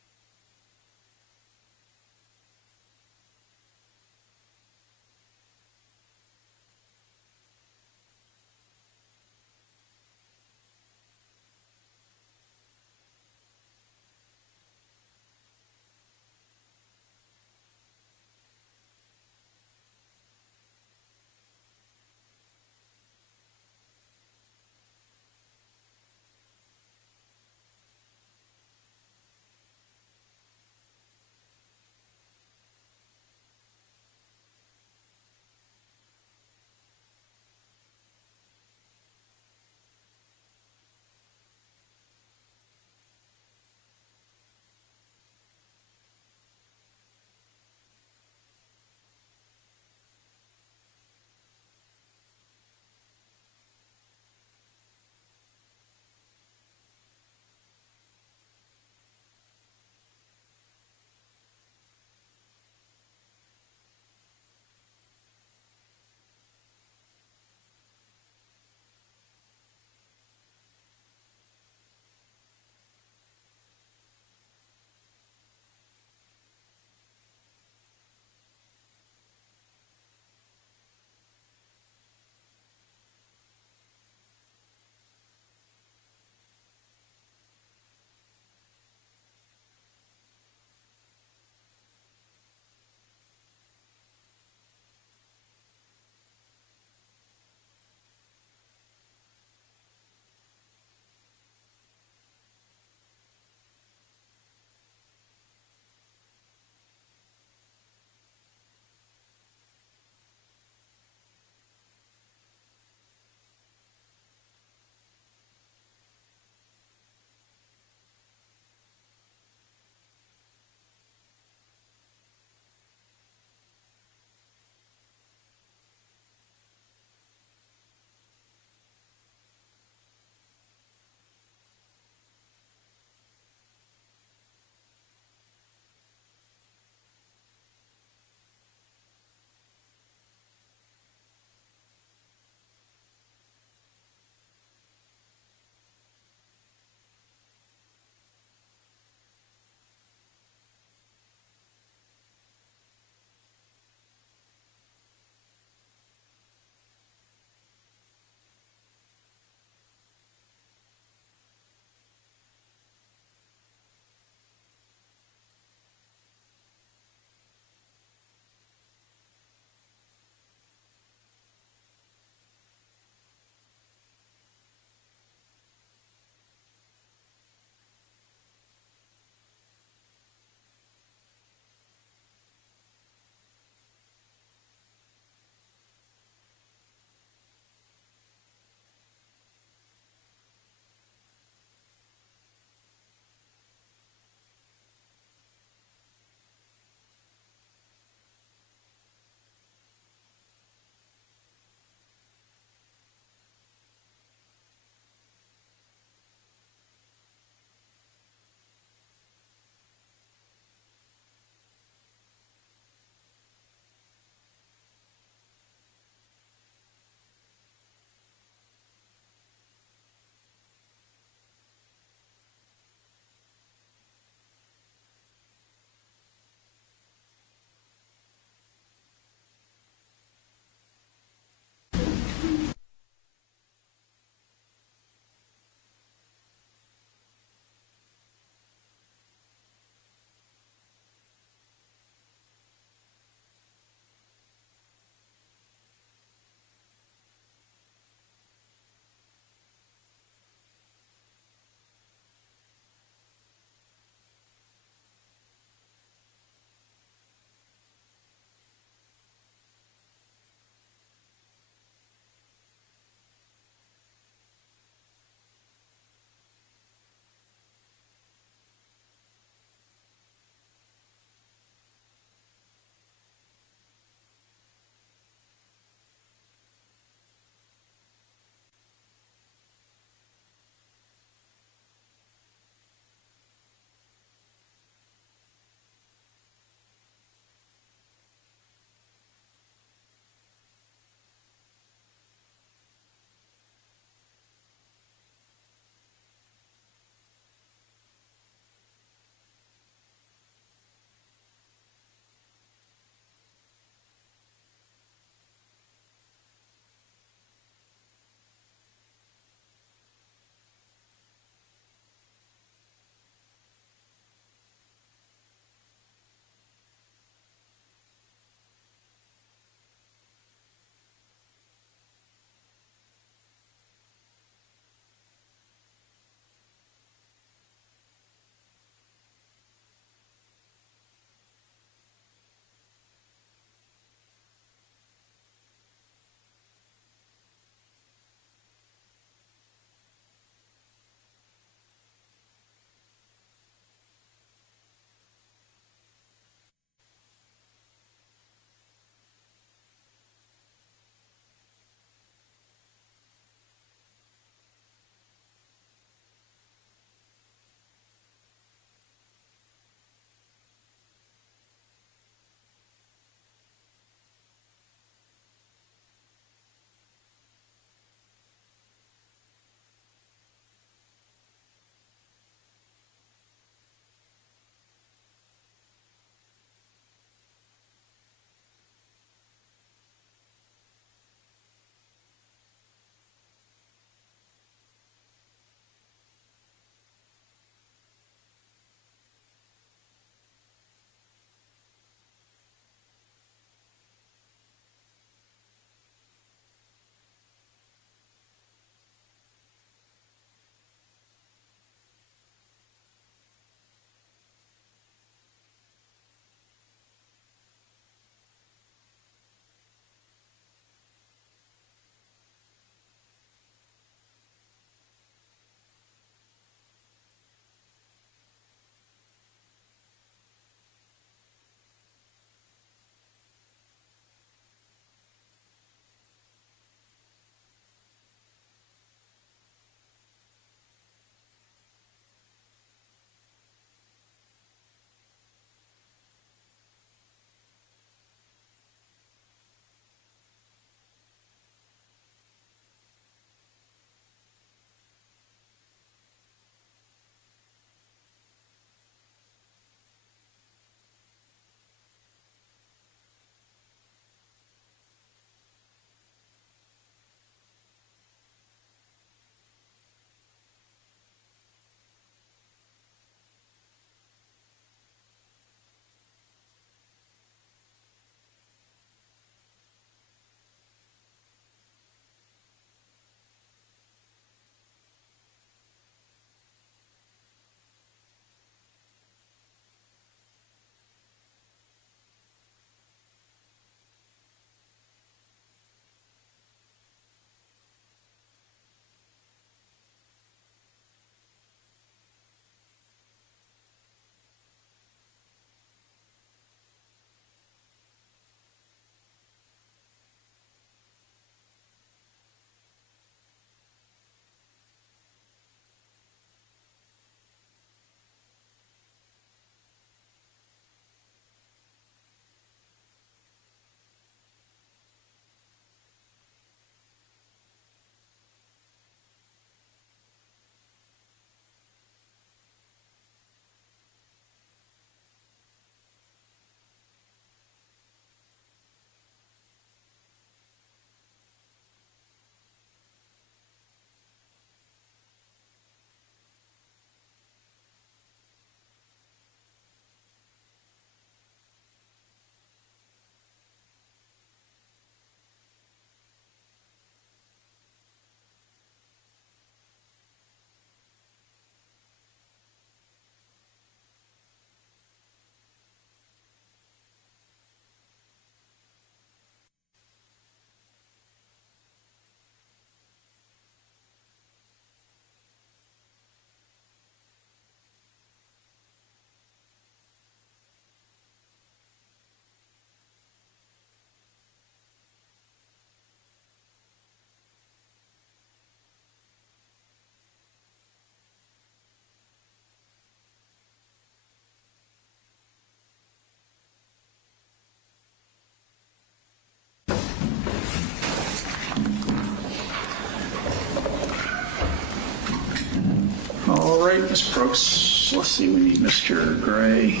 All right, Ms. Brooks, let's see, we need Mr. Gray.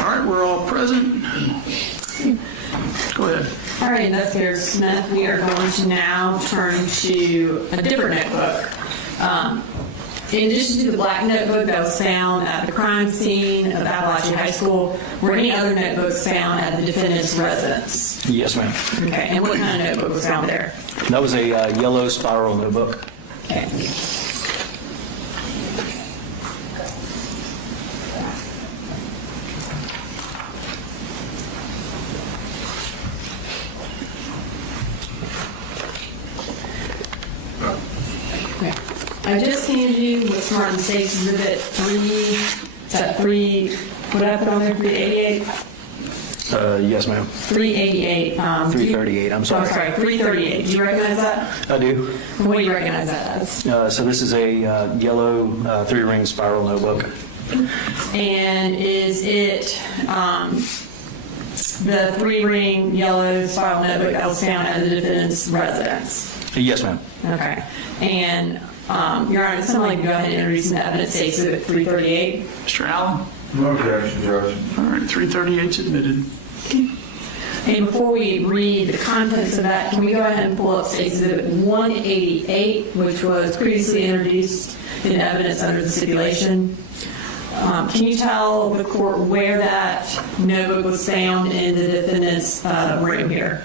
All right, we're all present. Go ahead. All right, Investigator Smith, we are going to now turn to a different notebook. In addition to the black notebook that was found at the crime scene of Apalachee High School, were any other notebooks found at the defendant's residence? Yes, ma'am. Okay, and what kind of notebook was found there? That was a yellow spiral notebook. Okay. I just handed you what's marked in State Exhibit 3. Is that 3? What did I put on there? 388? Yes, ma'am. 388. 338, I'm sorry. Oh, sorry, 338. Do you recognize that? I do. What do you recognize that as? So this is a yellow 3-ring spiral notebook. And is it the 3-ring yellow spiral notebook that was found at the defendant's residence? Yes, ma'am. Okay. And Your Honor, somebody can go ahead and introduce the evidence, State Exhibit 338. Mr. Allen? No objection, Judge. All right, 338's admitted. And before we read the contents of that, can we go ahead and pull up State Exhibit 188, which was previously introduced in evidence under the stipulation? Can you tell the court where that notebook was found in the defendant's room here?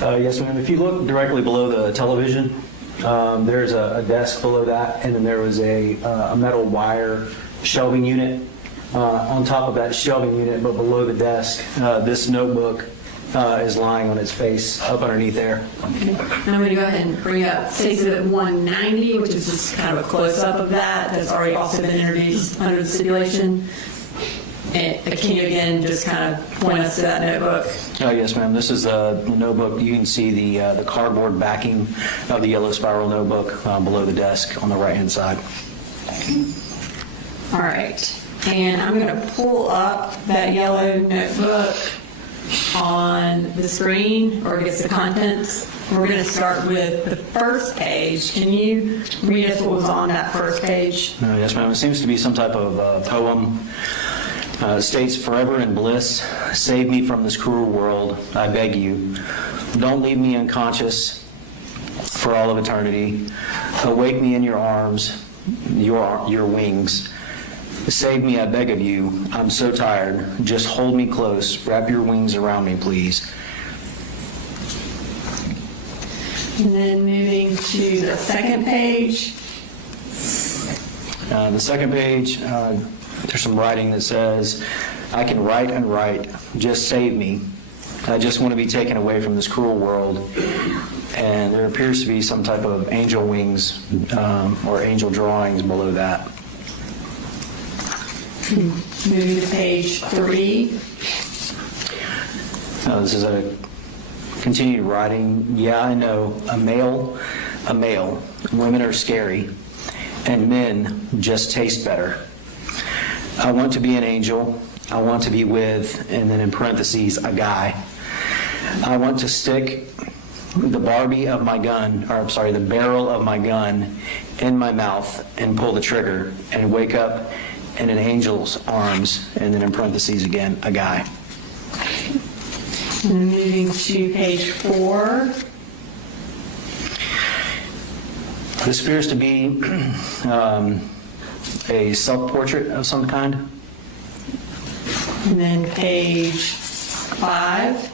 Yes, ma'am. If you look directly below the television, there's a desk below that, and then there was a metal wire shelving unit on top of that shelving unit, but below the desk, this notebook is lying on its face up underneath there. Okay. I'm going to go ahead and bring up State Exhibit 190, which is just kind of a close-up of that. That's already also been introduced under the stipulation. And can you again just kind of point us to that notebook? Yes, ma'am. This is the notebook. You can see the cardboard backing of the yellow spiral notebook below the desk on the right-hand side. All right. And I'm going to pull up that yellow notebook on the screen, or I guess the contents. We're going to start with the first page. Can you read us what was on that first page? Yes, ma'am. It seems to be some type of poem. States, forever in bliss, save me from this cruel world, I beg you. Don't leave me unconscious for all of eternity. Awake me in your arms, your wings. Save me, I beg of you. I'm so tired. Just hold me close. Wrap your wings around me, please. And then moving to the second page. The second page, there's some writing that says, I can write and write. Just save me. I just want to be taken away from this cruel world. And there appears to be some type of angel wings or angel drawings below that. Moving to page 3. This is a continued writing. Yeah, I know. A male. Women are scary. And men just taste better. I want to be an angel. I want to be with, and then in parentheses, a guy. I want to stick the barrel of my gun in my mouth and pull the trigger and wake up in an angel's arms, and then in parentheses again, a guy. And moving to page 4. This appears to be a self-portrait of some kind. And then page 5.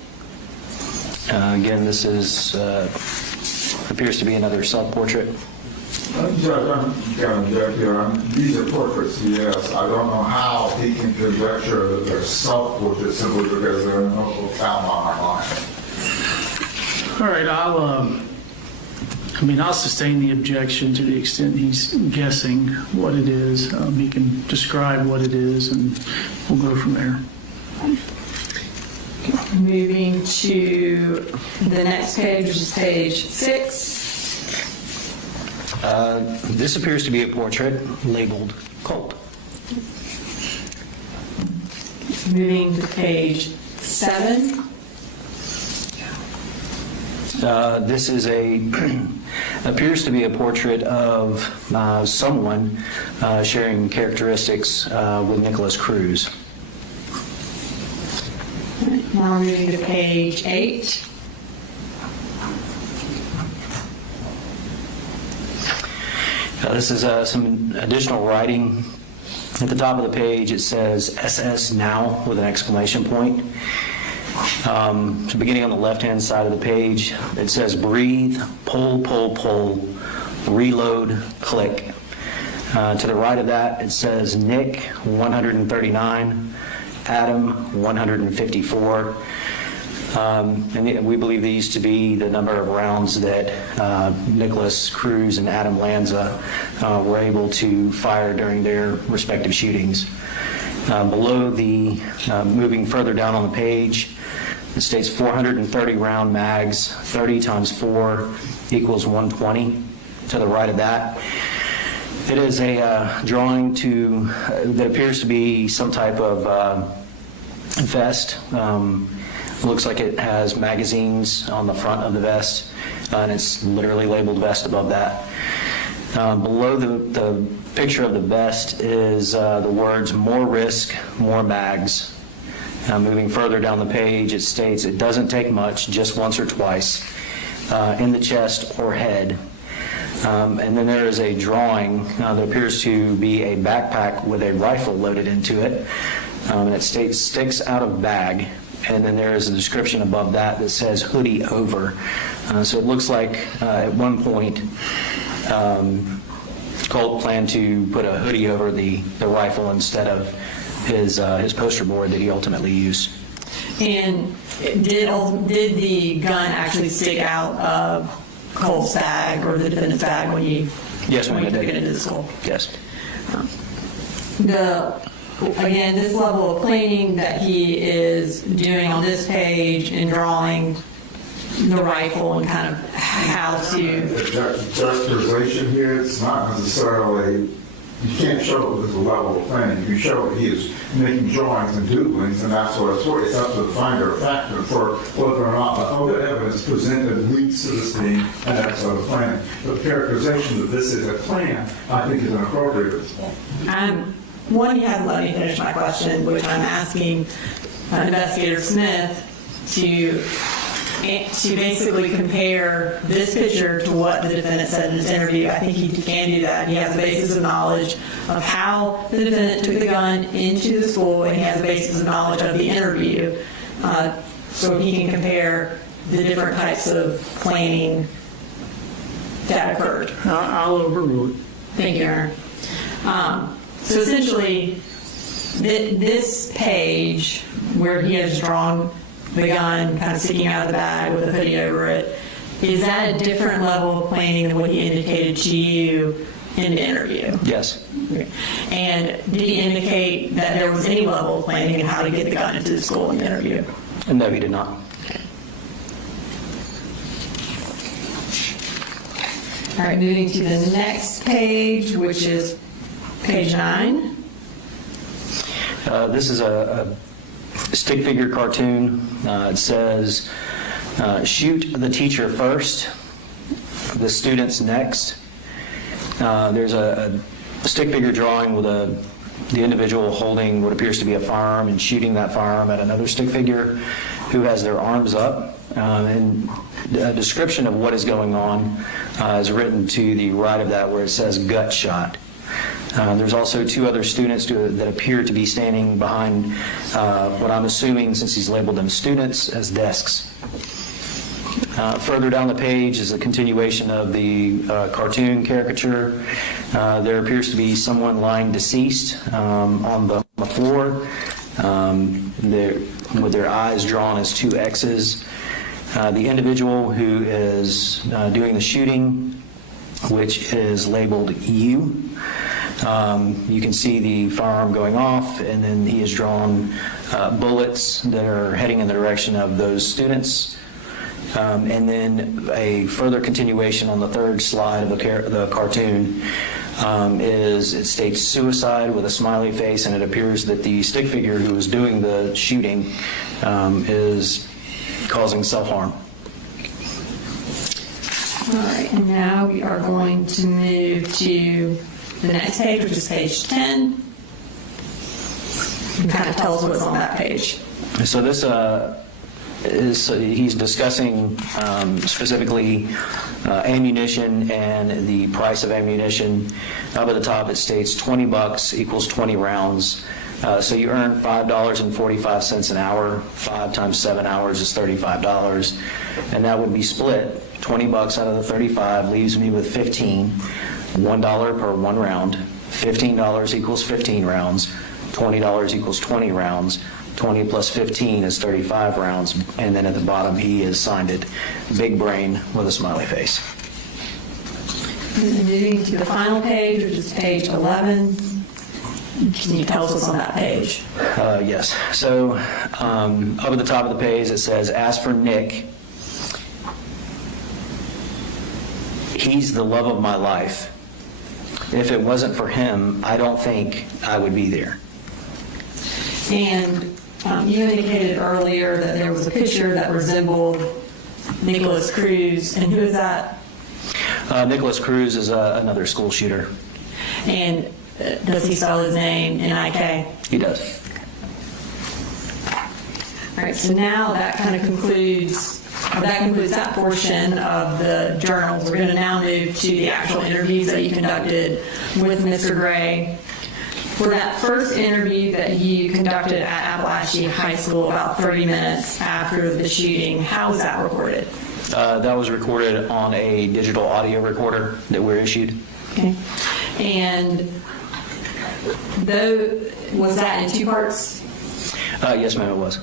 Again, this is appears to be another self-portrait. Judge, I'm going to object here. These are portraits, yes. I don't know how he can conjecture that they're self-portraits simply because they're found on my mind. All right, I'll sustain the objection to the extent he's guessing what it is. He can describe what it is, and we'll go from there. Moving to the next page, which is page 6. This appears to be a portrait labeled Colt. Moving to page 7. This is appears to be a portrait of someone sharing characteristics with Nicholas Cruz. Now we're moving to page 8. This is some additional writing. At the top of the page, it says SS now with an exclamation point. So beginning on the left-hand side of the page, it says breathe, pull, pull, pull, reload, click. To the right of that, it says Nick, 139, Adam, 154. And we believe these to be the number of rounds that Nicholas Cruz and Adam Lanza were able to fire during their respective shootings. Below the, moving further down on the page, it states 430 round mags, 30 times 4 equals 120. To the right of that, it is a drawing that appears to be some type of vest. Looks like it has magazines on the front of the vest, and it's literally labeled vest above that. Below the picture of the vest is the words more risk, more mags. Moving further down the page, it states it doesn't take much, just once or twice, in the chest or head. And then there is a drawing that appears to be a backpack with a rifle loaded into it. And it states sticks out of bag. And then there is a description above that that says hoodie over. So it looks like at one point Colt planned to put a hoodie over the rifle instead of his poster board that he ultimately used. And did the gun actually stick out of Colt's bag or the defendant's bag when you took it into the school? Yes. Again, this level of planning that he is doing on this page and drawing the rifle and kind of how to... The characterization here, it's not necessarily, you can't show it with the level of planning. You can show it, he is making drawings and doodlings, and that's what it's for. It's up to the finder of fact for whether or not the other evidence presented leads to this being an episode of planning. But the characterization that this is a plan, I think, is inappropriate at this point. One, you haven't let me finish my question, which I'm asking Investigator Smith to basically compare this picture to what the defendant said in his interview. I think he can do that. He has a basis of knowledge of how the defendant took the gun into the school, and he has a basis of knowledge of the interview. So he can compare the different types of planning that occurred. I'll overrule it. Thank you, Aaron. So essentially, this page where he has drawn the gun kind of sticking out of the bag with a hoodie over it, is that a different level of planning than what he indicated to you in the interview? Yes. Okay. And did he indicate that there was any level of planning in how to get the gun into the school in the interview? No, he did not. All right, moving to the next page, which is page 9. This is a stick figure cartoon. It says, shoot the teacher first, the students next. There's a stick figure drawing with the individual holding what appears to be a firearm and shooting that firearm at another stick figure who has their arms up. And a description of what is going on is written to the right of that where it says gut shot. There's also 2 other students that appear to be standing behind what I'm assuming, since he's labeled them students, as desks. Further down the page is a continuation of the cartoon caricature. There appears to be someone lying deceased on the floor with their eyes drawn as 2 X's. The individual who is doing the shooting, which is labeled U, you can see the firearm going off, and then he has drawn bullets that are heading in the direction of those students. And then a further continuation on the third slide of the cartoon is it states suicide with a smiley face, and it appears that the stick figure who is doing the shooting is causing self-harm. All right, and now we are going to move to the next page, which is page 10. And kind of tell us what's on that page. So this he's discussing specifically ammunition and the price of ammunition. Up at the top it states $20 equals 20 rounds. So you earn $5.45 an hour. 5 times 7 hours is $35, and that would be split. $20 out of the 35 leaves me with 15. $1 per 1 round. $15 equals 15 rounds. $20 equals 20 rounds. 20 plus 15 is 35 rounds, and then at the bottom he has signed it big brain with a smiley face. And then moving to the final page, which is page 11. Can you tell us what's on that page? Yes. So up at the top of the page it says, as for Nick, he's the love of my life. If it wasn't for him, I don't think I would be there. And you indicated earlier that there was a picture that resembled Nicholas Cruz. And who is that? Nicholas Cruz is another school shooter. And does he spell his name N-I-K? He does. All right, so now that kind of concludes that portion of the journals. We're going to now move to the actual interviews that you conducted with Mr. Gray. For that first interview that you conducted at Apalachee High School about 30 minutes after the shooting, how was that recorded? That was recorded on a digital audio recorder that we're issued. Okay. And was that in 2 parts? Yes, ma'am, it was.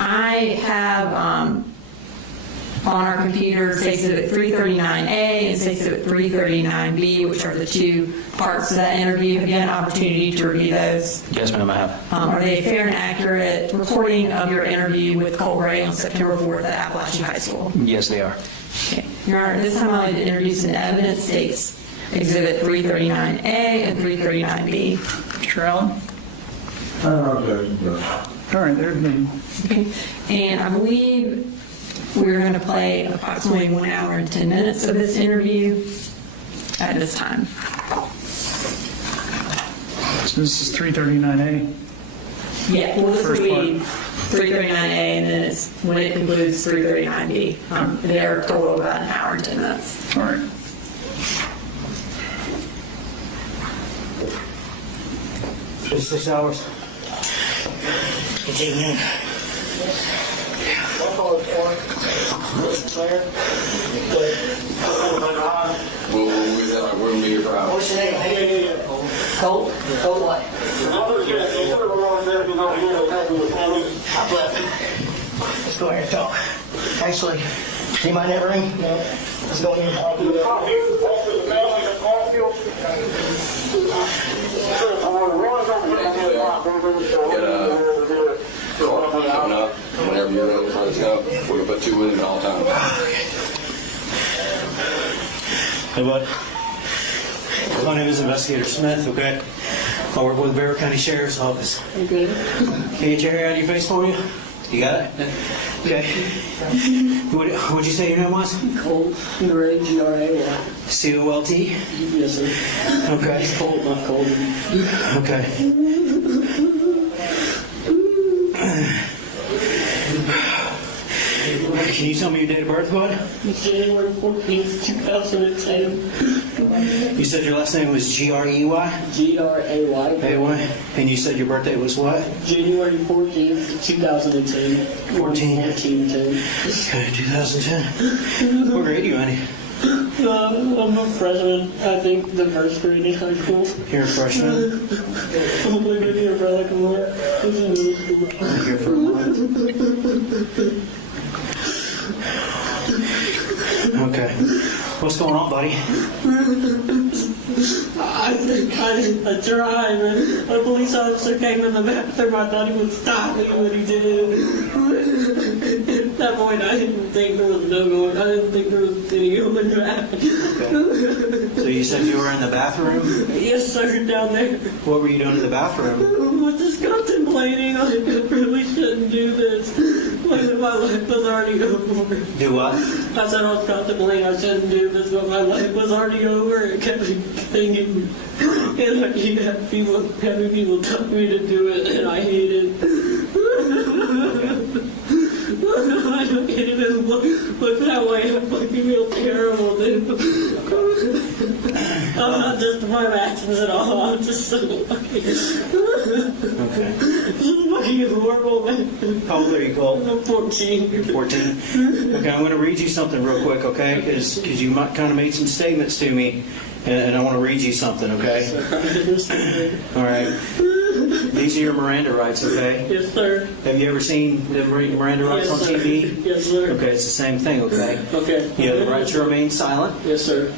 I have on our computer State Exhibit 339A and State Exhibit 339B, which are the 2 parts of that interview. Have you had an opportunity to review those? Yes, ma'am, I have. Are they a fair and accurate recording of your interview with Colt Gray on September 4th at Apalachee High School? Yes, they are. Okay. Your Honor, this time I'd like to introduce an evidence States Exhibit 339A and 339B. Mr. Allen? All right, there's me. Okay. And I believe we're going to play approximately 1 hour and 10 minutes of this interview at this time. So this is 339A. Yeah, well, this will First be 339A, and then when it concludes 339B. They're a total of about 1 hour and 10 minutes. All right. $6 hours. Continue. What's your name? Colt? Colt what? Let's go ahead and talk. Actually, see my net ring? Let's go in and talk. Coming up, whenever you're ready to let's go. We're going to put 2 in at all times. Hey, bud. My name is Investigator Smith, okay? I work with the Bear County Sheriff's Office. Can you get your hair out of your face for you? You got it? Okay. What'd you say your name was? Colt. Gray, G-R-A-Y. C-O-L-T? Yes, sir. Okay. It's Colt, not Colt. Okay. Can you tell me your date of birth, bud? January 14th, 2010. You said your last name was G-R-E-Y? G-R-A-Y. A-Y? And you said your birthday was what? January 14th, 2010. 14? 1410. Okay, 2010. What grade are you in? I'm a freshman. I think the first grade in high school. You're a freshman? I've only been here for like a month. This is middle school. You're here for a month. Okay. What's going on, buddy? I think I tried, and a police officer came in the bathroom. I thought he would stop me when he did. At that point, I didn't think there was no going. I didn't think there was any human traffic. Okay. So you said you were in the bathroom? Yes, sir, down there. What were you doing in the bathroom? I was just contemplating. I really shouldn't do this. Like, my life was already over. Do what? I said I was contemplating I shouldn't do this, but my life was already over. It kept me thinking. And I keep having people tell me to do it, and I hate it. I don't get it. Look that way. I fucking feel terrible, dude. I'm not justifying my actions at all. I'm just so fucking... Okay. This is fucking horrible, man. How old are you, Colt? I'm 14. You're 14? Okay, I'm going to read you something real quick, okay? Because you might kind of made some statements to me, and I want to read you something, okay? All right. These are your Miranda rights, okay? Yes, sir. Have you ever seen the Miranda rights on TV? Yes, sir. Okay, it's the same thing, okay? Okay. You have the right to remain silent. Yes, sir.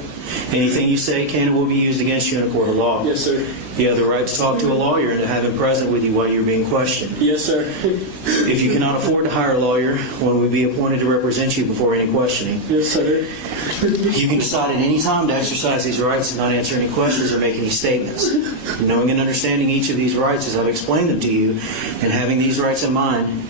Anything you say can and will be used against you in a court of law. Yes, sir. You have the right to talk to a lawyer and to have him present with you while you're being questioned. Yes, sir. If you cannot afford to hire a lawyer, one will be appointed to represent you before any questioning. Yes, sir. You can decide at any time to exercise these rights and not answer any questions or make any statements. Knowing and understanding each of these rights as I've explained them to you, and having these rights in mind,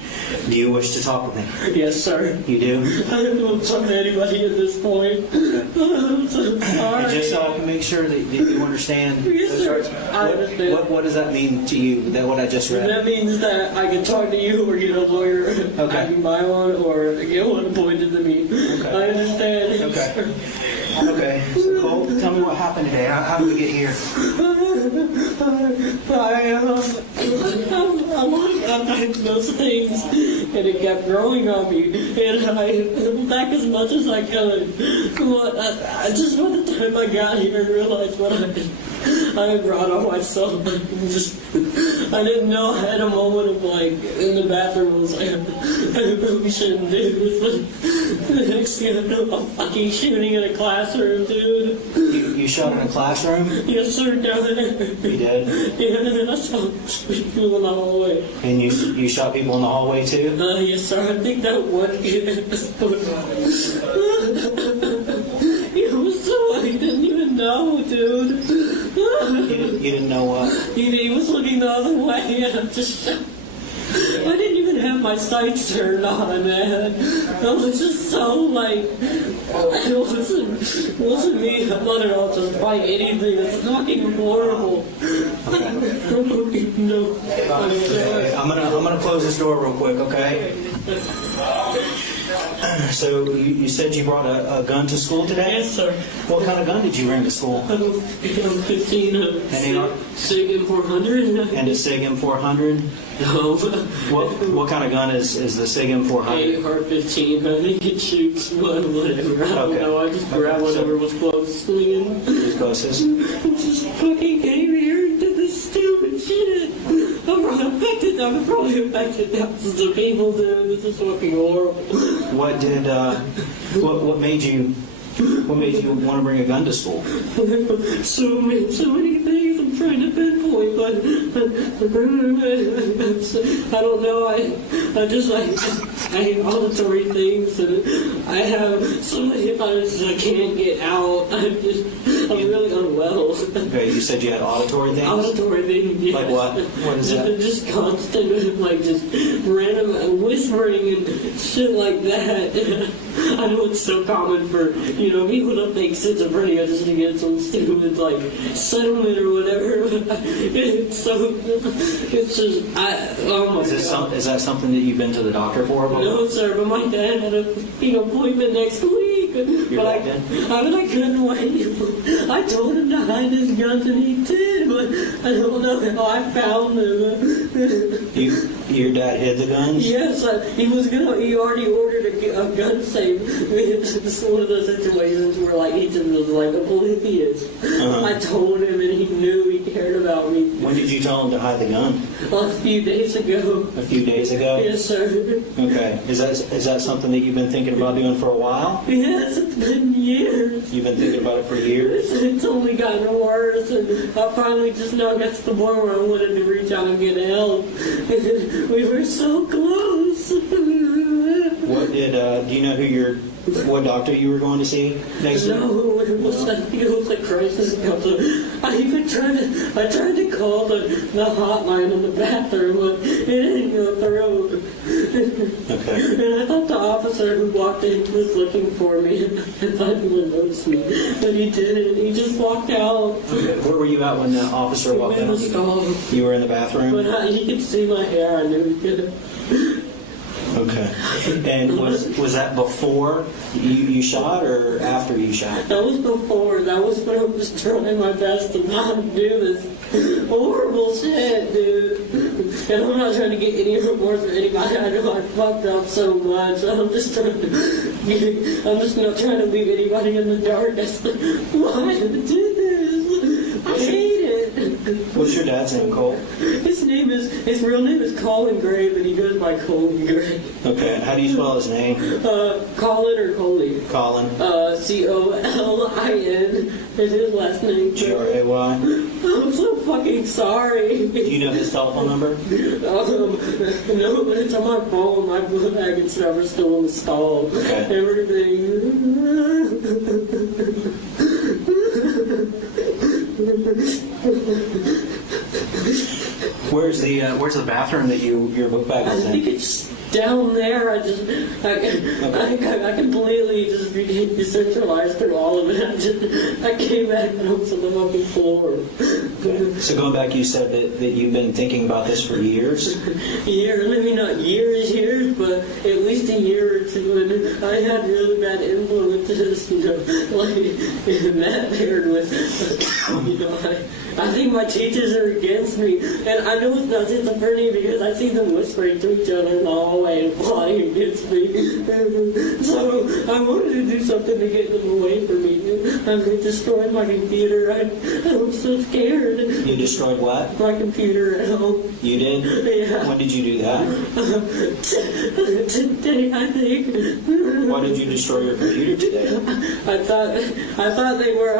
do you wish to talk with me? Yes, sir. You do? I don't want to talk to anybody at this point. I'm so sorry. And just so I can make sure that you understand Yes, those sir. rights, I understand. what does that mean to you, that what I just read? That means that I can talk to you or get a lawyer. Okay. I can buy one or get one appointed to me. Okay. I understand. Okay. Okay. So, Colt, tell me what happened today. How did we get here? I diagnosed things, and it kept growing on me, and I pulled back as much as I could. But I just by the time I got here, I realized what I had brought on myself. I didn't know. I had a moment of like in the bathroom. I was like, I probably shouldn't do this. The next thing I know, I'm fucking shooting in a classroom, dude. You shot in a classroom? Yes, sir, down there. You did? Yeah, and then I shot people in the hallway. And you shot people in the hallway too? Yes, sir. I think that one kid. He was so he didn't even know, dude. You didn't know what? He was looking the other way, and I just shot. I didn't even have my sights turned on, man. I was just so like, it wasn't me. I'm not at all just buying anything. It's fucking horrible. No. Okay, I'm gonna close this door real quick, okay? So you said you brought a gun to school today? Yes, sir. What kind of gun did you bring to school? I'm 15. SIG M400. And a SIG M400? No. What kind of gun is the SIG M400? AR-15. I think it shoots, but whatever. I don't know. I just grabbed whatever was closest to me. Who's closest? I just fucking came here and did this stupid shit. I'm probably affected thousands of people, dude. This is fucking horrible. What did what made you want to bring a gun to school? So many things I'm trying to pinpoint, but I don't know. I hate auditory things, and I have so many times I can't get out. I'm really unwell. Okay, you said you had auditory things? Auditory things, yes. Like what? What is that? Just constant, like just random whispering and shit like that. I know it's so common for, people to fake schizophrenia just to get some stupid, like, settlement or whatever. It's just, oh my God. Is that something that you've been to the doctor for? No, sir, but my dad had an appointment next week. But I couldn't wait. I told him to hide his guns, and he did, but I don't know how I found him. Your dad hid the guns? Yes, he already ordered a gun safe. It's one of those situations where like he just was like oblivious. I told him and he knew he cared about me. When did you tell him to hide the gun? A few days ago. A few days ago? Yes, sir. Okay. Is that something that you've been thinking about doing for a while? Yes, it's been years. You've been thinking about it for years? It's only gotten worse, and I finally just now got to the point where I wanted to reach out and get help. We were so close. What do you know what doctor you were going to see next week? No, it was like crisis counselor. I tried to call the hotline in the bathroom, but it didn't go through. Okay. And I thought the officer who walked in was looking for me, and I thought he would notice me, but he didn't. He just walked out. Okay. Where were you at when the officer walked In out? the stall. You were in the bathroom? But he could see my hair. I knew he could. Okay. And was that before you shot or after you shot? That was before. That was when I was trying my best to not do this horrible shit, dude. And I'm not trying to get any remorse for anybody. I know I fucked up so much. I'm just not trying to leave anybody in the dark. That's why I did this. I hate it. What's your dad's name, Colt? His real name is Colin Gray, but he goes by Colin Gray. Okay. How do you spell his name? Colin or Coley? Colin. Colin. Is his last name? Gray. I'm so fucking sorry. Do you know his telephone number? No, but it's on my phone. My book bag and stuff are still in the stall. Okay. Everything. Where's the bathroom that your book bag is in? I think it's down there. I completely just became decentralized through all of it. I came back and I was on the fucking floor. Okay. So going back, you said that you've been thinking about this for years? Years, maybe not years, but at least a year or two. And I had really bad influences, like Matt paired with, I think my teachers are against me. And I know it's not schizophrenia because I see them whispering to each other in the hallway and plotting against me. So I wanted to do something to get them away from me. I destroyed my computer. I was so scared. You destroyed what? My computer at home. You did? Yeah. When did you do that? Today, I think. Why did you destroy your computer today? I thought they were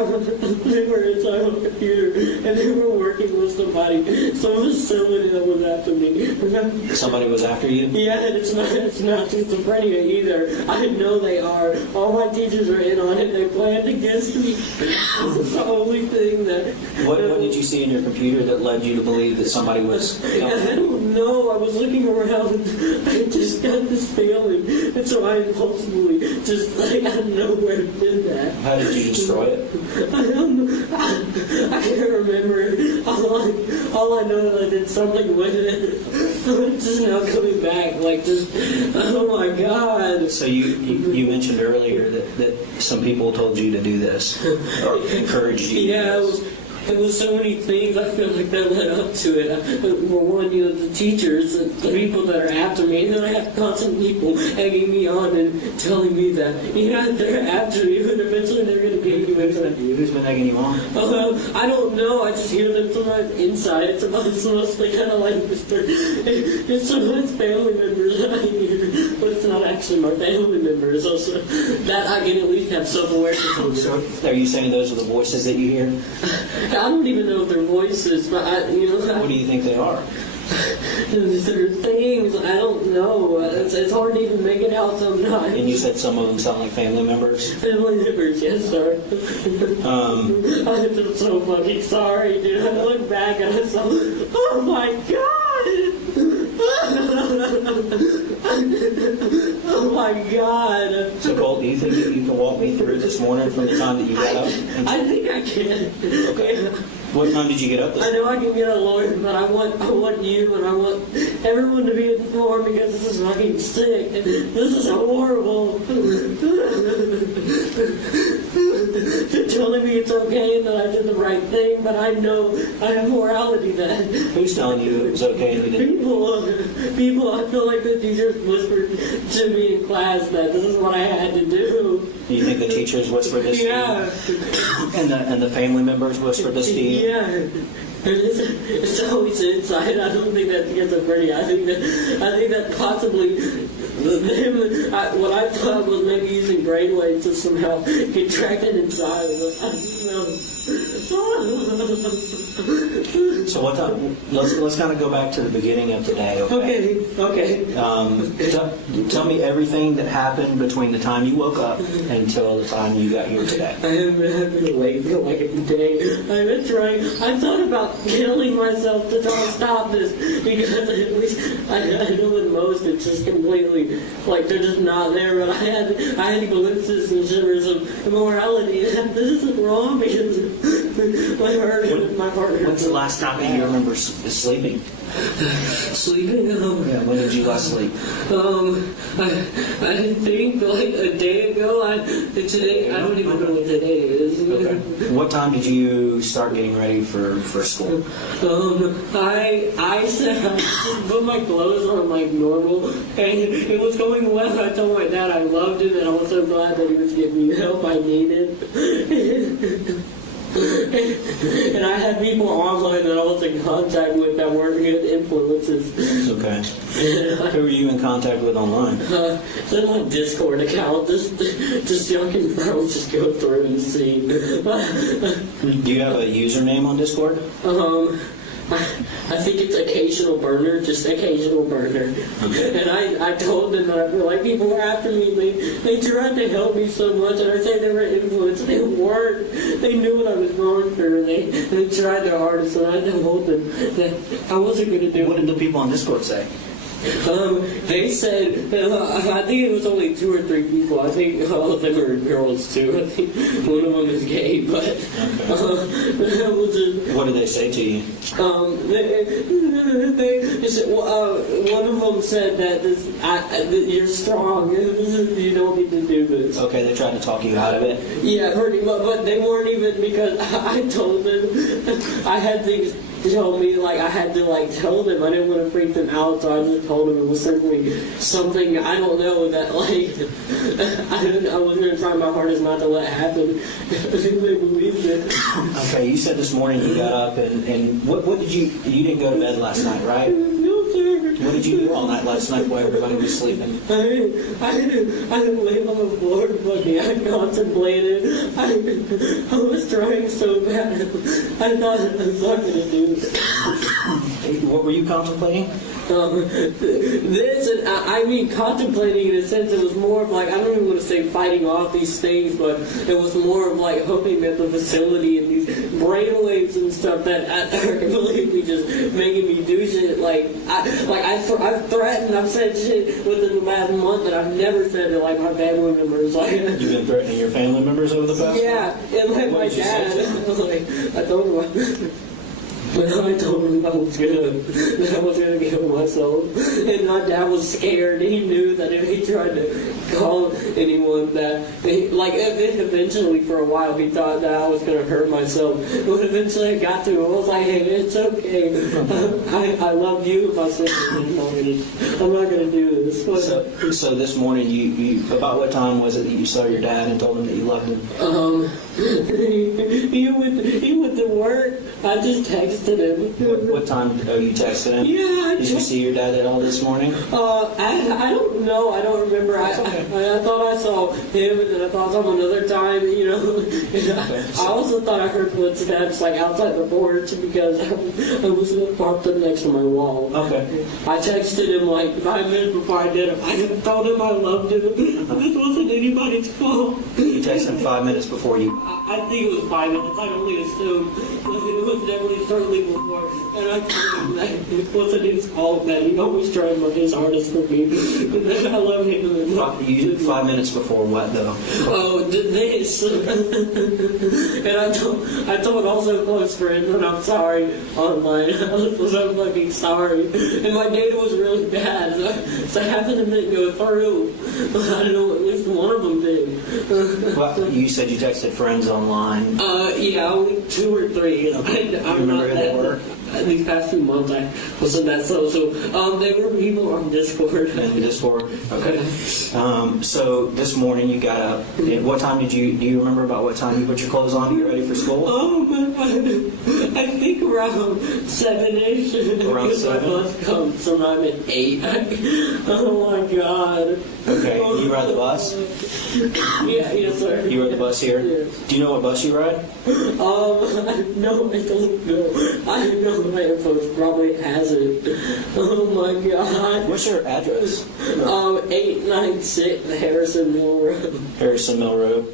inside my computer and they were working with somebody. Somebody that was after me. Somebody was after you? Yeah, and it's not schizophrenia either. I know they are. All my teachers are in on it. They planned against me. It's the only thing that. What did you see in your computer that led you to believe that somebody was? I don't know. I was looking around and I just got this feeling, and so I impulsively just out of nowhere did that. How did you destroy it? I can't remember. All I know is I did something with it. It's just now coming back, oh my God. So you mentioned earlier that some people told you to do this, or encouraged you. Yeah, it was so many things. I feel like that led up to it. Well, one, the teachers, the people that are after me, and then I have constant people egging me on and telling me that, they're after you, and eventually they're going to get you. Who's been egging you on? I don't know. I just hear them sometimes inside. It's mostly kind of like it's sometimes family members that I hear, but it's not actually my family members. Also, that I can at least have self-awareness over. So, are you saying those are the voices that you hear? I don't even know if they're voices, but What do you think they are? There are things, I don't know. It's hard to even make it out sometimes. And you said some of them sound like family members? Family members, yes, sir. I'm just so fucking sorry, dude. I look back and I saw, oh my God! Oh my God. So, Colt, do you think that you can walk me through this morning from the time that you got up? I think I can. Okay. What time did you get up this morning? I know I can get a lawyer, but I want you and I want everyone to be informed because this is fucking sick. This is horrible. telling me it's okay and that I did the right thing, but I know I have morality then. Who's telling you it was okay and you didn't? People, I feel like the teachers whispered to me in class that this is what I had to do. You think the teachers whispered this to you? And the family members whispered this to you? Yeah. It's always inside. I don't think that schizophrenia. I think that possibly what I thought was maybe using brainwaves to somehow get tracked inside. So what time? Let's kind of go back to the beginning of today. Okay. Tell me everything that happened between the time you woke up until the time you got here today. I've been awake for like a day. I've been trying. I thought about killing myself to try to stop this because at least I know with most it's just completely like they're just not there. But I had glimpses and shivers of morality. And this isn't wrong because my partner. When's the last time that you remember sleeping? Sleeping? Yeah, when did you last sleep? I think like a day ago. Today, I don't even know what today is. Okay. What time did you start getting ready for school? I said I just put my clothes on like normal, and it was going well. I told my dad I loved him, and I was so glad that he was giving me the help I needed. And I had people online that I was in contact with that weren't good influences. Okay. Who were you in contact with online? It's my Discord account. Just young and girls just go through and see. Do you have a username on Discord? I think it's occasional burner, just occasional burner. Okay. And I told them that I feel like people were after me. They tried to help me so much, and I say they were influenced. They weren't. They knew what I was going through. They tried their hardest, and I told them that I wasn't going to do it. What did the people on Discord say? They said, I think it was only 2 or 3 people. I think all of them are girls too. I think one of them is gay, but what did they say to you? They said, one of them said that you're strong. You don't need to do this. Okay, they tried to talk you out of it. Yeah, but they weren't even because I told them I had things. Told me like I had to like tell them I didn't want to freak them out, so I just told them it was simply something I don't know that like I was going to try my hardest not to let happen. They believed it. Okay, you said this morning you got up and what did you didn't go to bed last night, right? No, sir. What did you do all night last night while everybody was sleeping? I lay on the floor, buddy. I contemplated. I was trying so bad. I thought I was not going to do this. What were you contemplating? This, and I mean contemplating in a sense, it was more of like, I don't even want to say fighting off these things, but it was more of like hoping that the facility and these brainwaves and stuff that are completely just making me do shit. I've threatened, I've said shit within the last month that I've never said to like my family members. Like, you've been threatening your family members over the past? Yeah, and like my dad, I told him. But I told him I was gonna kill myself, and my dad was scared. He knew that if he tried to call anyone, eventually for a while he thought that I was gonna hurt myself. But eventually I got to him. I was like, hey, it's okay. I love you. If I said I'm not gonna do this. So this morning, you about what time was it that you saw your dad and told him that you loved him? He went to work. I just texted him. What time you texted him? Yeah. Did you see your dad at all this morning? I don't know. I don't remember. I thought I saw him, and then I thought I saw him another time. I also thought I heard footsteps like outside the porch because I was parked up next to my wall. Okay. I texted him like 5 minutes before I did it. I told him I loved him. This wasn't anybody's fault. You texted him 5 minutes before you. I think it was 5 minutes. I only assumed. It was definitely certainly before. And I told him that it wasn't his fault, that he always tried his hardest for me. I love him. You 5 minutes before what though? Oh, this. And I told also close friends that I'm sorry online. I was so fucking sorry. And my data was really bad. So half of them didn't go through. I don't know, at least one of them did. Well, you said you texted friends online. Yeah, only 2 or 3. I'm remember who they were? These past few months, I wasn't that social. They were people on Discord. In Discord. Okay. So this morning you got up. What time do you remember about what time you put your clothes on to get ready for school? I think around 7-ish. Around 7? My bus comes sometime at 8. Oh my God. Okay. You ride the bus? Yeah, yes, sir. You ride the bus here? Yes. Do you know what bus you ride? No, I don't know. I know my info probably has it. Oh my God. What's your address? 896 Harrison Mill Road. Harrison Mill Road.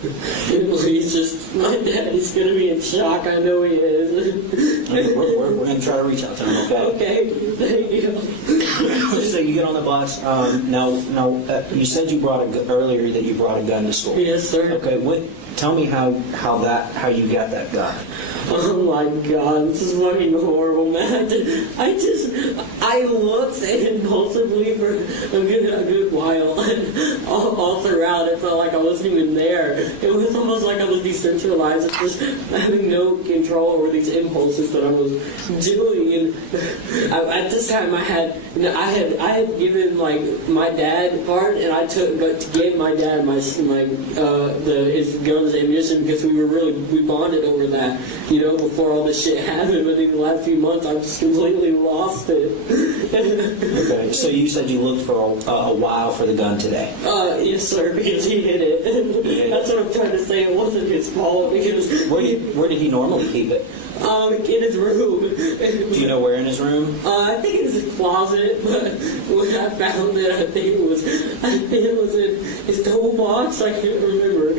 He's just, my daddy's gonna be in shock. I know he is. We're gonna try to reach out to him. Okay. Okay. Thank you. So you get on the bus. Now, you said earlier that you brought a gun to school. Yes, sir. Okay. Tell me how you got that gun. Oh my God, this is fucking horrible, man. I looked impulsively for a good while, and all throughout it felt like I wasn't even there. It was almost like I was decentralized, just having no control over these impulses that I was doing. And at this time, I had given like my dad part, and I gave my dad his guns and ammunition because we bonded over that. Before all this shit happened, but in the last few months, I've just completely lost it. Okay, so you said you looked for a while for the gun today. Yes, sir, because he hid it. That's what I'm trying to say. It wasn't his fault. Because Where did he normally keep it? In his room. Do you know where in his room? I think it was his closet, but when I found it, I think it was in his toolbox. I can't remember.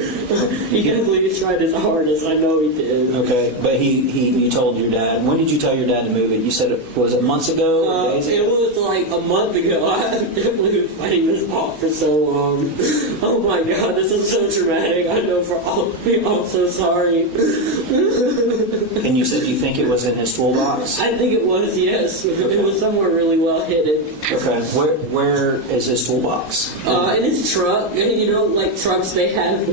He definitely tried his hardest. I know he did. Okay, but you told your dad. When did you tell your dad to move it? You said was it months ago? Days ago? It was like a month ago. I definitely been fighting this fault for so long. Oh my God, this is so traumatic. I know for all of you. I'm so sorry. And you said you think it was in his toolbox? I think it was, yes. It was somewhere really well hidden. Okay. Where is his toolbox? In his truck. Like trucks they have.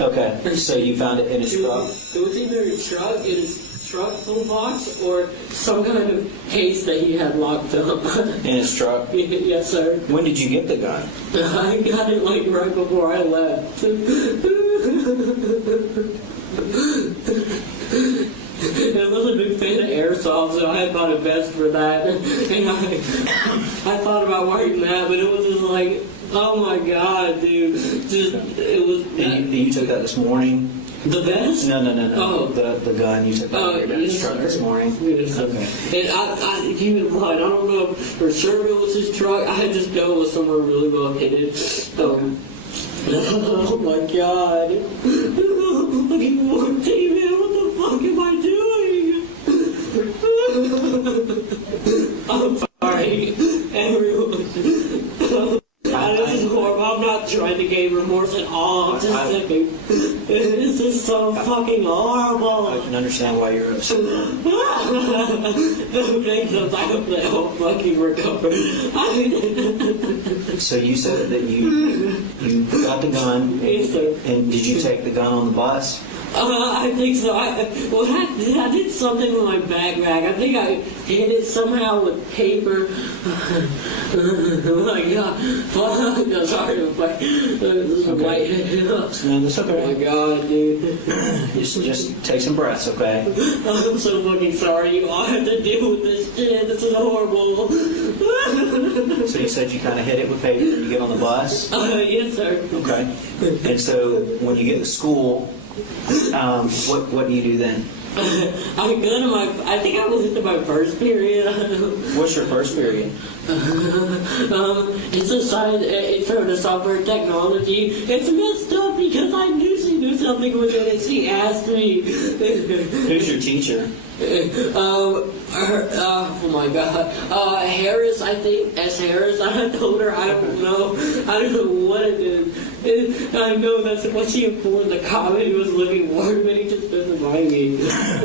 Okay. So you found it in his truck? It was either his truck toolbox or some kind of case that he had locked up. In his truck? Yes, sir. When did you get the gun? I got it like right before I left. I was a big fan of airsoft, so I had bought a vest for that. And I thought about wearing that, but it was just like, oh my God, dude. It was. You took that this morning? The vest? No. Oh. The gun you took out of his truck this morning? Yes. Okay. And keep in mind, I don't know if for sure it was his truck. I just know it was somewhere really well hidden. Oh my God. Fucking 14, man, what the fuck am I doing? I'm sorry, everyone. This is horrible. I'm not trying to gain remorse at all. I'm just thinking, this is so fucking horrible. I can understand why you're upset. Thanks, I hope they all fucking recover. So you said that you got the gun, Yes, sir. and did you take the gun on the bus? I think so. I did something with my backpack. I think I hid it somehow with paper. Oh my God. No, sorry. This is white. No, that's okay. Oh my God, dude. Just take some breaths, okay? I'm so fucking sorry. You all have to deal with this shit. This is horrible. So you said you kind of hit it with paper when you get on the bus? Yes, sir. Okay. And so when you get to school, what do you do then? I think I was into my first period. What's your first period? It's a science, it's for the software technology. It's messed up because I knew she knew something with it and she asked me. Who's your teacher? Oh my God. Harris, I think. S. Harris. I told her I don't know what it is. I know that's what she informed the cop. He was looking for me, he just doesn't mind me.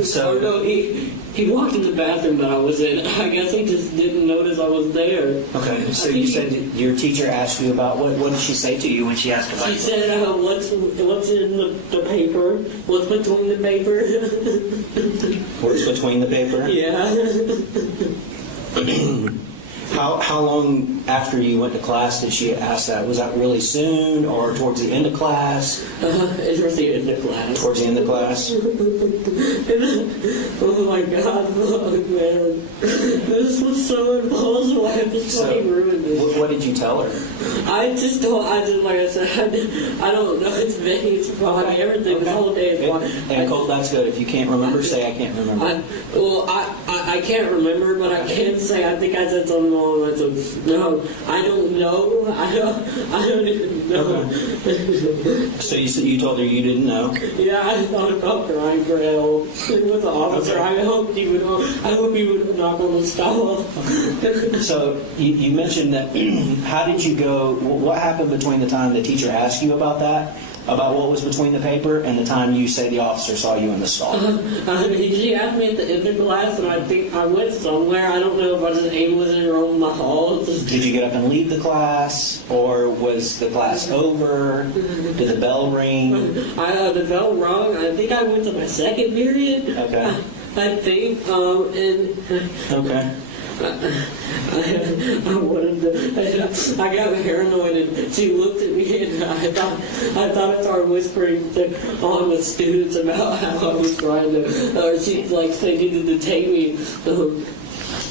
So- Or no, he walked in the bathroom that I was in. I guess he just didn't notice I was there. Okay, so you said that your teacher asked you about, what did she say to you when she asked about She you? said, what's in the paper? What's between the paper? What's between the paper? Yeah. How long after you went to class did she ask that? Was that really soon or towards the end of class? Towards the end of class. Towards the end of class? Oh my God, fuck, man. This was so impossible. I have to fucking ruin this. What did you tell her? I just, like I said, I don't know. It's vague, it's foggy, everything. This whole day is foggy. And Colt, that's good. If you can't remember, say I can't remember. I can't remember, but I can say I think I said something along the lines of, no, I don't know. I don't even know. So you told her you didn't know? Yeah, I thought about crying for help with the officer. I hope he would knock on the stall. So you mentioned that, how did you go, what happened between the time the teacher asked you about that, about what was between the paper, and the time you say the officer saw you in the stall? She asked me at the end of class, and I think I went somewhere. I don't know if I just aimlessly roamed the halls. Did you get up and leave the class, or was the class over? Did the bell ring? The bell rung. I think I went to my second period. Okay. I think, Okay. I got paranoid, and she looked at me, and I thought I started whispering on with students about how I was trying to, or she's like thinking to detain me.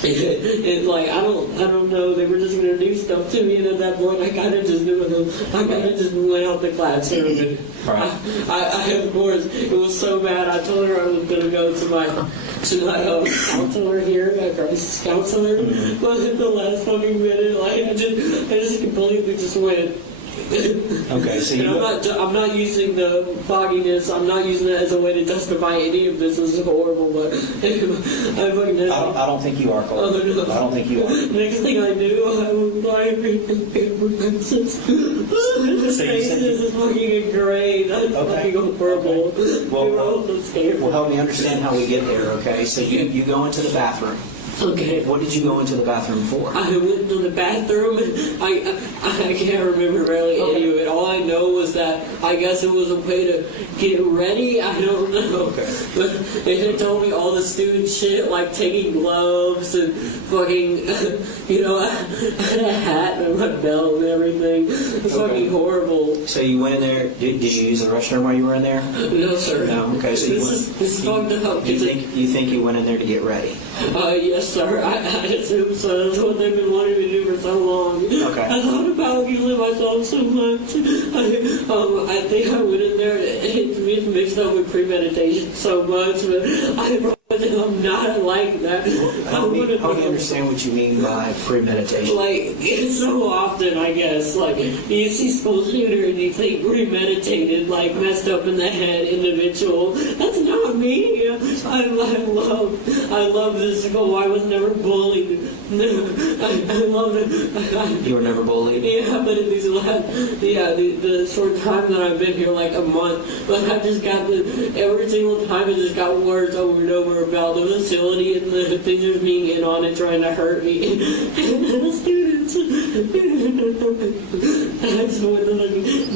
And like I don't know, they were just gonna do stuff to me, and at that point I kind of just went out the classroom. Right. I of course it was so bad. I told her I was gonna go to my counselor here, my crisis counselor, but at the last fucking minute, like I just completely just went. Okay, so I'm not using the fogginess. I'm not using that as a way to justify any of this. This is horrible, but I don't think you are, Colt. I don't think you are. Next thing I knew, I was flying paper pencils. This is fucking great. That's fucking horrible. Well, help me understand how we get there. Okay, so you go into the bathroom. Okay. What did you go into the bathroom for? I went to the bathroom. I can't remember really any of it. All I know was that I guess it was a way to get ready. I don't know. Okay. But they told me all the student shit, like taking gloves and fucking, I had a hat and my belt and everything. It's fucking horrible. So you went in there. Did you use the restroom while you were in there? No, sir. No. Okay. So this is fucked up. You think you went in there to get ready? Yes, sir. I assume so. That's what they've been wanting me to do for so long. Okay. I thought about killing myself so much. I think I went in there. It's mixed up with premeditation so much, but I'm not like that. Help me understand what you mean by premeditation. Like, it's so often, I guess, like, you see school shooter and you think premeditated, like, messed up in the head individual. That's not me. I love this school. I was never bullied. I love it. You were never bullied? Yeah, but in these the short time that I've been here, like a month, but I just got every single time it just got worse over and over about the facility and the things just being in on it, trying to hurt me. And the students. I just went to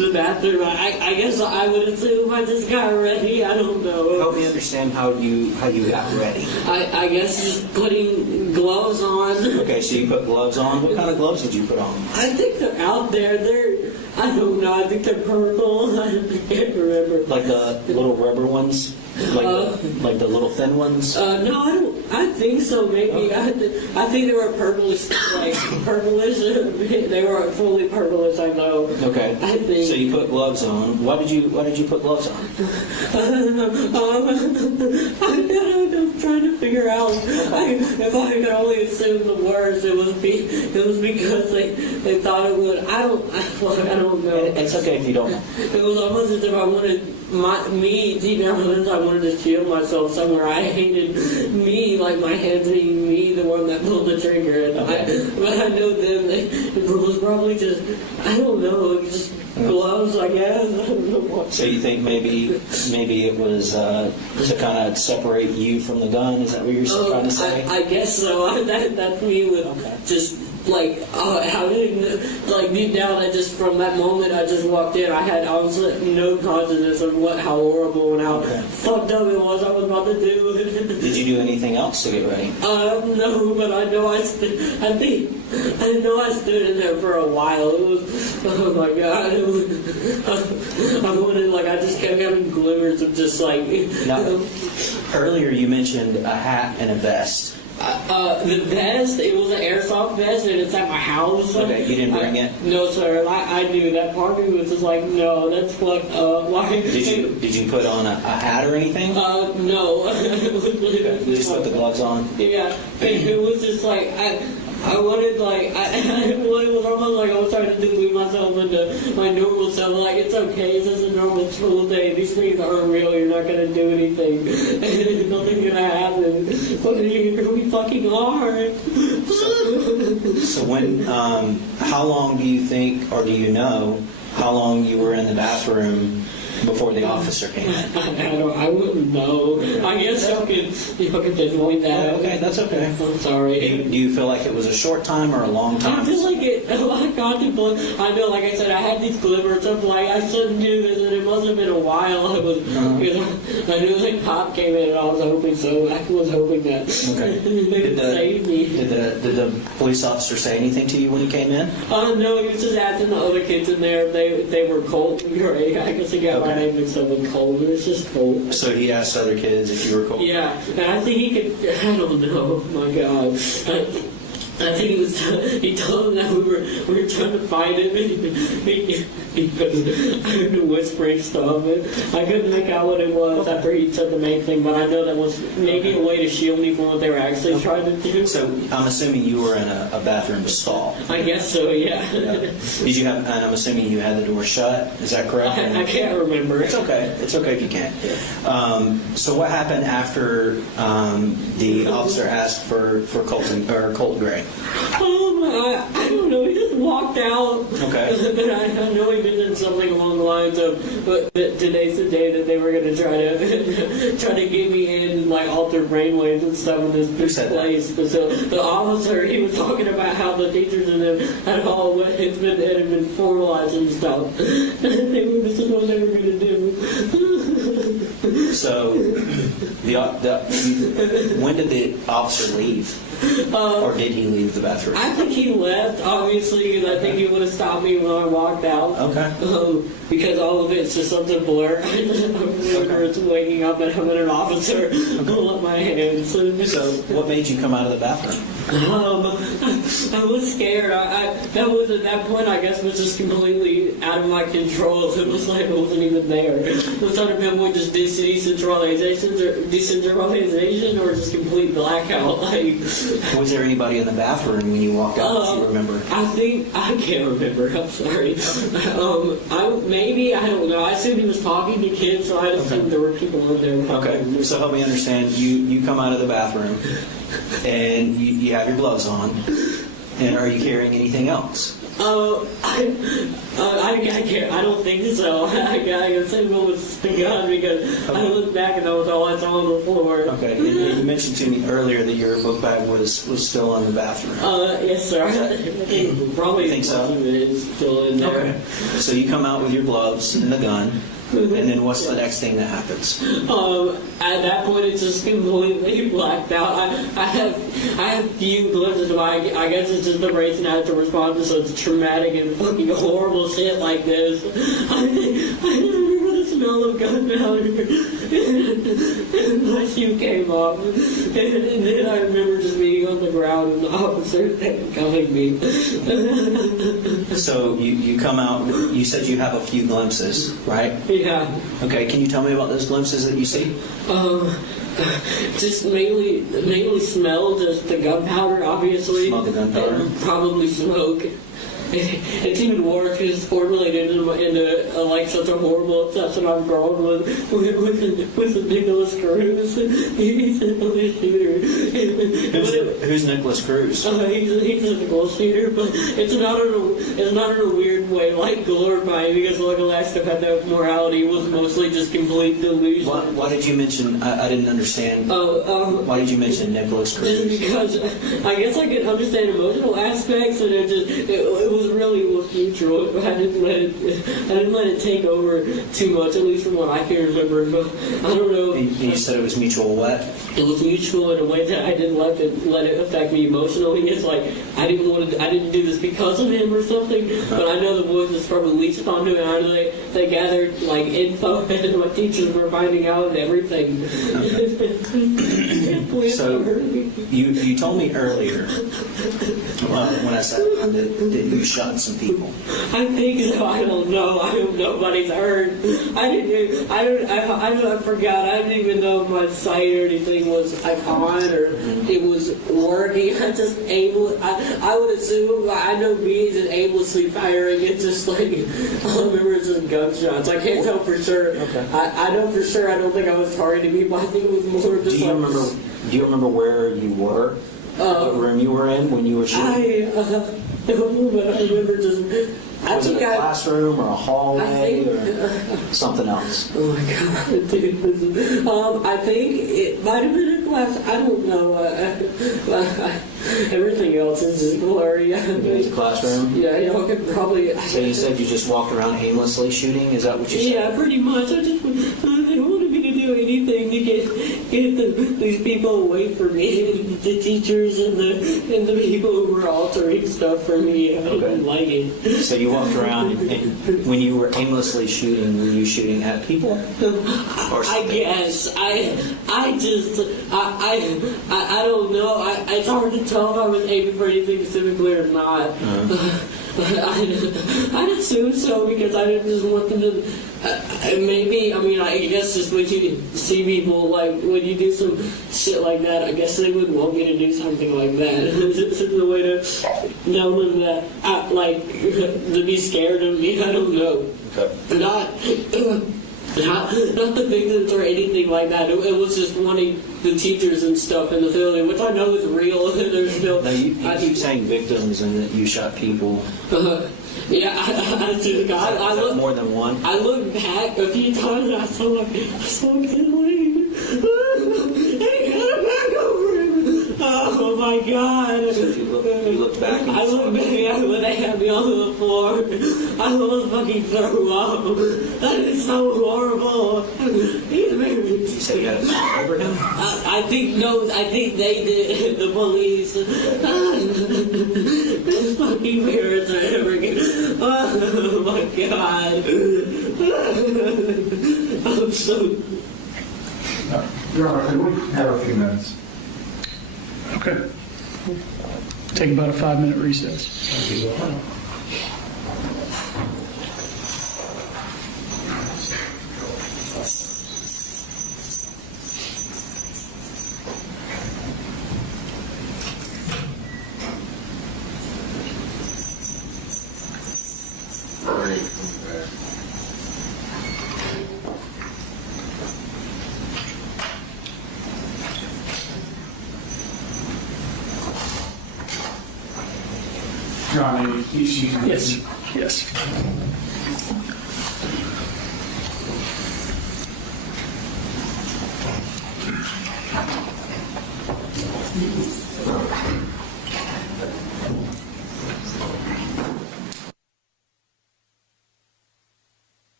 the bathroom. I guess I would assume I just got ready. I don't know. Help me understand how you got ready. I guess just putting gloves on. Okay, so you put gloves on. What kind of gloves did you put on? I think they're out there. I don't know. I think they're purple. I can't remember. Like the little rubber ones? Like the little thin ones? No, I don't. I think so. Maybe I think they were purplish, like purplish. They were fully purplish. I know. Okay. I think. So you put gloves on. Why did you put gloves on? I'm trying to figure out. If I could only assume the worst, it was because they thought it would. I don't know. It's okay if you don't. It was almost as if I wanted deep down inside, I wanted to shield myself somewhere. I hated me. like my hands being me, the one that pulled the trigger. And but I know them. It was probably just, I don't know, just gloves, I guess. I don't know what. So you think maybe it was to kind of separate you from the gun? Is that what you're trying to say? I guess so. That's me with just like I didn't like deep down. I just from that moment I just walked in. I was no consciousness of how horrible and how fucked up it was. I was about to do. Did you do anything else to get ready? No, but I know I stood in there for a while. It was, oh my god, it was, I wanted, like, I just kept having glimmers of just like. Now, earlier you mentioned a hat and a vest. The vest, it was an airsoft vest, and it's at my house. Okay, you didn't bring it? No, sir. I knew that. Part of me was just like, no, that's fucked up. Why? Did you put on a hat or anything? No. You just put the gloves on? Yeah. It was just like, I wanted, like, it was almost like I was trying to delude myself into my normal self. Like, it's okay, it's just a normal school day. These things aren't real, you're not going to do anything. Nothing's going to happen. But you're going to be fucking hard. So when, how long do you think, or do you know, how long you were in the bathroom before the officer came in? I wouldn't know. I guess y'all could pinpoint that. Okay, that's okay. I'm sorry. Do you feel like it was a short time or a long time? I feel like it. I know, like I said, I had these glimmers of like I shouldn't do this, and it must have been a while. Because I knew like cop came in, and I was hoping so. I was hoping that they would save me. Did the police officer say anything to you when he came in? No, he was just asking the other kids in there if they were Colt and Gray. I guess he got my name mixed up with Colt. It's just Colt. So he asked other kids if you were Colt? Yeah, and I think he could. I don't know. My God. I think he told them that we were trying to fight him, because I heard him whispering stuff, and I couldn't make out what it was after he said the main thing, but I know that was maybe a way to shield me from what they were actually trying to do. So I'm assuming you were in a bathroom stall. I guess so, yeah. Did you have? And I'm assuming you had the door shut. Is that correct? I can't remember. It's okay. It's okay if you can't. So what happened after the officer asked for Colt Gray? I don't know. He just walked out. Okay. I know he mentioned something along the lines of, but today's the day that they were going to try to get me in and like alter brainwaves and stuff in this place. But so the officer, he was talking about how the teachers and them had all it had been formalized and stuff. This is what they were going to do. So, when did the officer leave? Or did he leave the bathroom? I think he left, obviously, because I think he would have stopped me when I walked out. Okay. Because all of it's just such a blur. I remember it's waking up and having an officer pull up my hands. So, what made you come out of the bathroom? I was scared. That was at that point, I guess, was just completely out of my control. It was like it wasn't even there. It was trying to pinpoint just decentralization or just complete blackout. Like, was there anybody in the bathroom when you walked out? Do you remember? I can't remember. I'm sorry. I don't know. I assumed he was talking to kids, so I assumed there were people in there. Okay. So help me understand. You come out of the bathroom, and you have your gloves on, and are you carrying anything else? I can't. I don't think so. I assumed it was the gun because I looked back and that was all I saw on the floor. Okay. And you mentioned to me earlier that your book bag was still in the bathroom. Yes, sir. I probably think so. It is still in there. Okay. So you come out with your gloves and the gun. And then what's the next thing that happens? At that point, it's just completely blacked out. I have few glimpses of I guess it's just the brain's natural response to such traumatic and fucking horrible shit like this. I remember the smell of gunpowder, and my shoe came off, and then I remember just being on the ground and the officer handcuffing me. So you come out. You said you have a few glimpses, right? Yeah. Okay, can you tell me about those glimpses that you see? Just mainly smell, just the gunpowder, obviously. Smell the gunpowder? Probably smoke. it's even worse because it's formulated into like such a horrible obsession I've grown with Nicholas Cruz. He's a shooter. Who's Nicholas Cruz? He's a Nicholas shooter, but it's not in a weird way like glorifying, because like the last step had no morality. It was mostly just complete delusion. Why did you mention? I didn't understand. Why did you mention Nicholas Cruz? Just because I guess I could understand emotional aspects, and it was really mutual. I didn't let it take over too much, at least from what I can remember. But I don't know. You said it was mutual what? It was mutual in a way that I didn't let it affect me emotionally. It's like I didn't do this because of him or something. But I know the voices probably leached upon him, and I know they gathered like info, and my teachers were finding out and everything. So you told me earlier when I sat down that you shot some people. I think so. I don't know. I hope nobody's heard. I forgot. I didn't even know if my sight or anything was on or it was working. I would assume, I know me just aimlessly firing. It's just like, I remember it's just gunshots. I can't tell for sure. Okay. I know for sure I don't think I was targeting people. I think it was more just Do you remember where you were? What room you were in when you were shooting? But I remember just... Was it a classroom or a hallway or something else? Oh my god, dude. I think it might have been a class. I don't know. Everything else is just blurry. It was a classroom? Yeah, y'all could probably... So you said you just walked around aimlessly shooting? Is that what you said? Yeah, pretty much. They wanted me to do anything to get these people away from me. The teachers and the people who were altering stuff for me. I didn't like it. So you walked around, and when you were aimlessly shooting, were you shooting at people? I guess. I don't know. It's hard to tell if I was aiming for anything specifically or not. I'd assume so, because I didn't just want them to... maybe, I guess just when you see people, like, when you do some shit like that, I guess they would want me to do something like that. It's a way to tell them that, to be scared of me. I don't know. Okay. Not the victims or anything like that. It was just wanting the teachers and stuff in the building, which I know is real. There's still... Now, you keep saying victims and that you shot people. Yeah, I look more than one. I looked back a few times and I saw a kid leave. He got it back over him. Oh my god. So you looked back and I looked back when they had me on the floor. I almost fucking threw up. That is so horrible. You said you had it back over him? I think they did. The police. This fucking parents are ever again. Oh my god. I'm so... Your Honor, we have a few minutes. Okay. Take about a 5-minute recess. Johnny, Yes. Yes.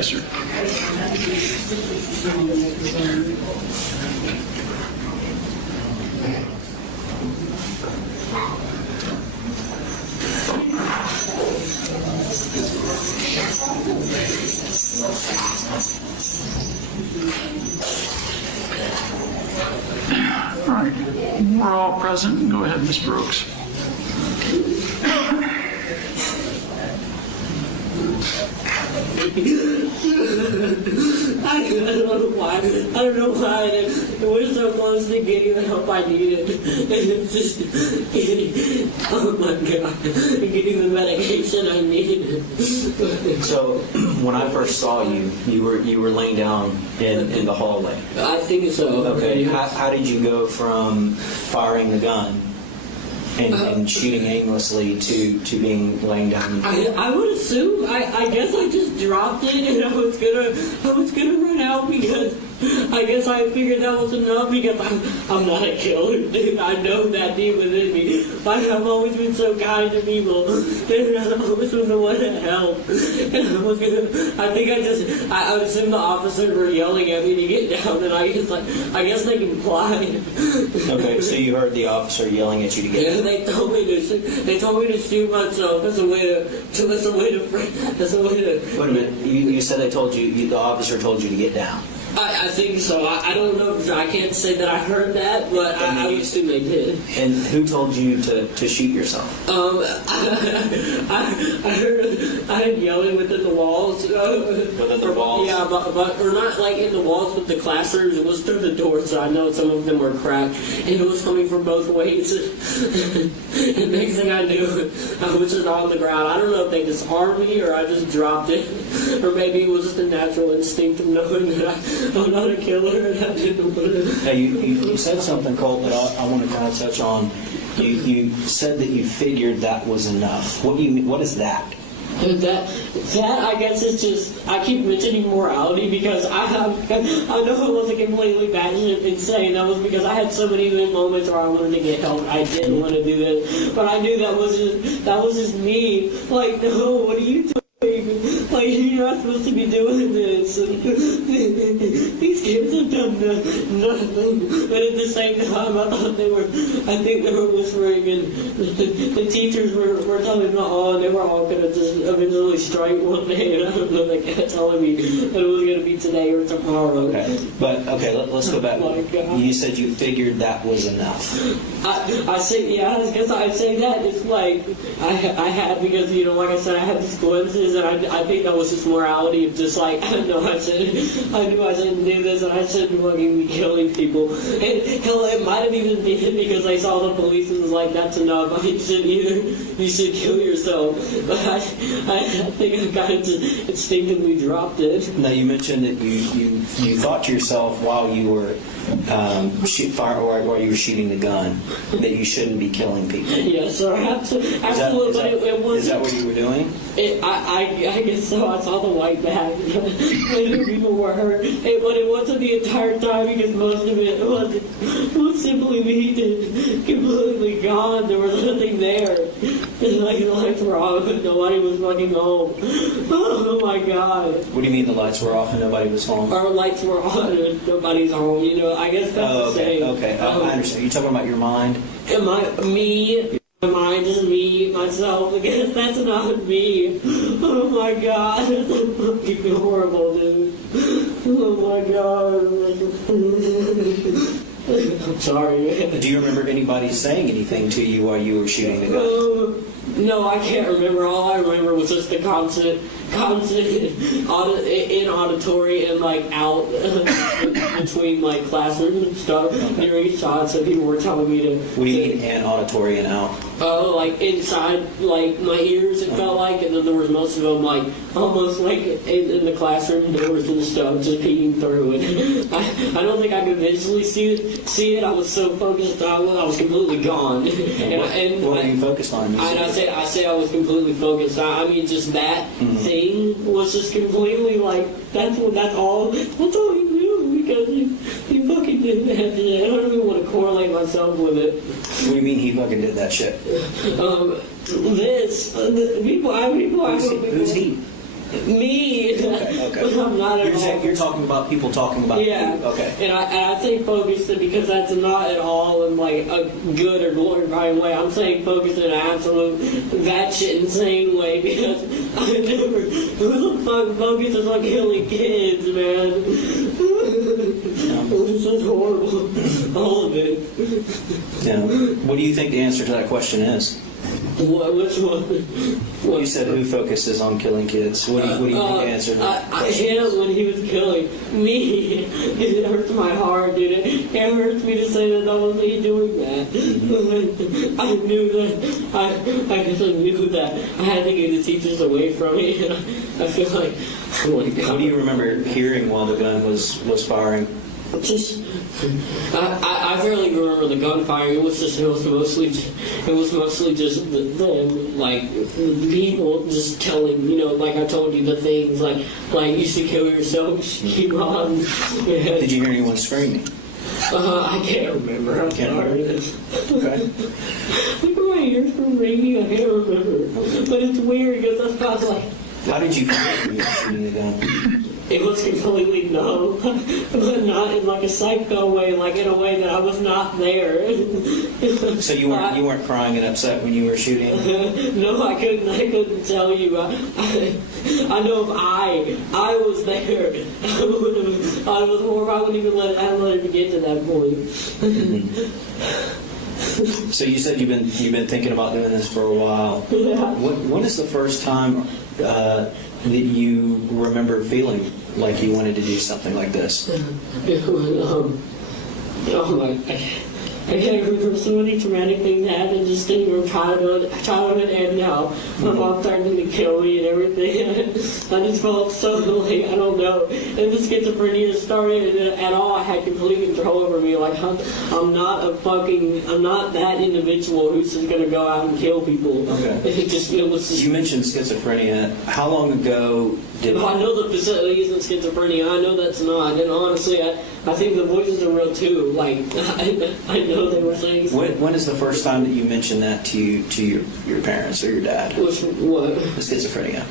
Yes, sir. All right, we're all present. Go ahead, Ms. Brooks. I don't know why. We're so close to getting the help I needed. It's just oh my God, getting the medication I needed. So, when I first saw you, you were laying down in the hallway. I think so. Okay. How did you go from firing the gun and shooting aimlessly to being laying down? I would assume. I guess I just dropped it and I was gonna run out because I guess I figured that was enough because I'm not a killer, dude. I know that deep within me. I've always been so kind to people. And I've always been the one to help. And I would assume the officers were yelling at me to get down, and I guess they complied. Okay, so you heard the officer yelling at you to get down. Yeah, they told me to shoot myself. That's a way to. Wait a minute. You said they told you. The officer told you to get down. I think so. I don't know. I can't say that I heard that, but I would assume they did. And who told you to shoot yourself? I heard yelling within the walls. Within the walls? Yeah, but or not like in the walls with the classrooms. It was through the doors, so I know some of them were cracked, and it was coming from both ways. And next thing I knew, I was just on the ground. I don't know if they disarmed me or I just dropped it, or maybe it was just a natural instinct of knowing that I'm not a killer and I didn't want to. Now, you said something, Colt, that I want to kind of touch on. You said that you figured that was enough. What do you mean? What is that? That I guess is just, I keep mentioning morality because I know it wasn't completely batshit insane. That was because I had so many moments where I wanted to get help. I didn't want to do this, but I knew that was just me. Like, no, what are you doing? Like, you're not supposed to be doing this. These kids have done nothing. But at the same time, I think they were whispering, and the teachers were telling me, they were all going to just eventually strike one day, and I don't know, they kept telling me that it was going to be today or tomorrow. Okay, but let's go back. You said you figured that was enough. I guess I'd say that. It's like, I had, because, like I said, I had these glimpses, and I think that was just morality of just like, I knew I shouldn't do this, and I shouldn't fucking be killing people. And hell, it might have even been because I saw the police and was like, that's enough. You should kill yourself. But I think I kind of just instinctively dropped it. Now, you mentioned that you thought to yourself while you were while you were shooting the gun that you shouldn't be killing people. Yes, sir. Absolutely. Is that what you were doing? I guess so. I saw the white bag. Many people were hurt. But it wasn't the entire time because most of it was simply me completely gone. There was nothing there. Like, the lights were off and nobody was fucking home. Oh my God. What do you mean the lights were off and nobody was home? Our lights were on and nobody's home. I guess that's the same. Okay. I understand. You're talking about your mind? My mind is me, myself. I guess that's not me. Oh my God. That's fucking horrible, dude. Oh my God. I'm sorry. Do you remember anybody saying anything to you while you were shooting the gun? No, I can't remember. All I remember was just the constant in auditory and like out between like classrooms and stuff during shots. So people were telling me to. What do you mean in auditory and out? Like inside, like my ears. It felt like, and then there was most of them like almost like in the classroom doors and stuff, just peeking through it. I don't think I could visually see it. I was so focused. I was completely gone. What were you focused on? I say I was completely focused. I mean, just that thing was just completely like that's all you knew because you fucking did that shit. I don't even want to correlate myself with it. What do you mean he fucking did that shit? Who's he? Me. Okay. I'm not at all. You're talking about people talking about Yeah. you. Okay. And I say focused because that's not at all in like a good or glorifying way. I'm saying focused in an absolute that shit insane way because I never. Who the fuck focuses on killing kids, man? This is horrible. All of it. Yeah. What do you think the answer to that question is? Which one? You said who focuses on killing kids. What do you think the answer to that question is? Him when he was killing me. It hurts my heart, dude. It hurts me to say that was me doing that. I knew that. I guess I knew that I had to get the teachers away from me. And I feel like, oh my God. What do you remember hearing while the gun was firing? Just, I barely remember the gunfire. It was mostly just them, like the people just telling, like I told you, the things like you should kill yourself, keep on. Yeah. Did you hear anyone screaming? I can't remember. I'm sorry. Okay. Look at my ears from ringing. I can't remember, but it's weird because that's like. How did you feel when you were shooting the gun? It was completely numb, but not in like a psycho way, like in a way that I was not there. So you weren't crying and upset when you were shooting? No, I couldn't tell you. I know if I was there, I was more. I wouldn't even let it get to that point. So you said you've been thinking about doing this for a while. Yeah. When is the first time that you remember feeling like you wanted to do something like this? I can't remember so many traumatic things happened just in your childhood and now. My mom threatened to kill me and everything. I just felt so like, I don't know. And the schizophrenia started at all. I had complete control over me. Like, I'm not that individual who's just going to go out and kill people. Okay. It was just. You mentioned schizophrenia. How long ago did... I know the facility isn't schizophrenia. I know that's not. And honestly, I think the voices are real too. Like, I know they were saying. When is the first time that you mentioned that to your parents or your dad? What? The schizophrenia.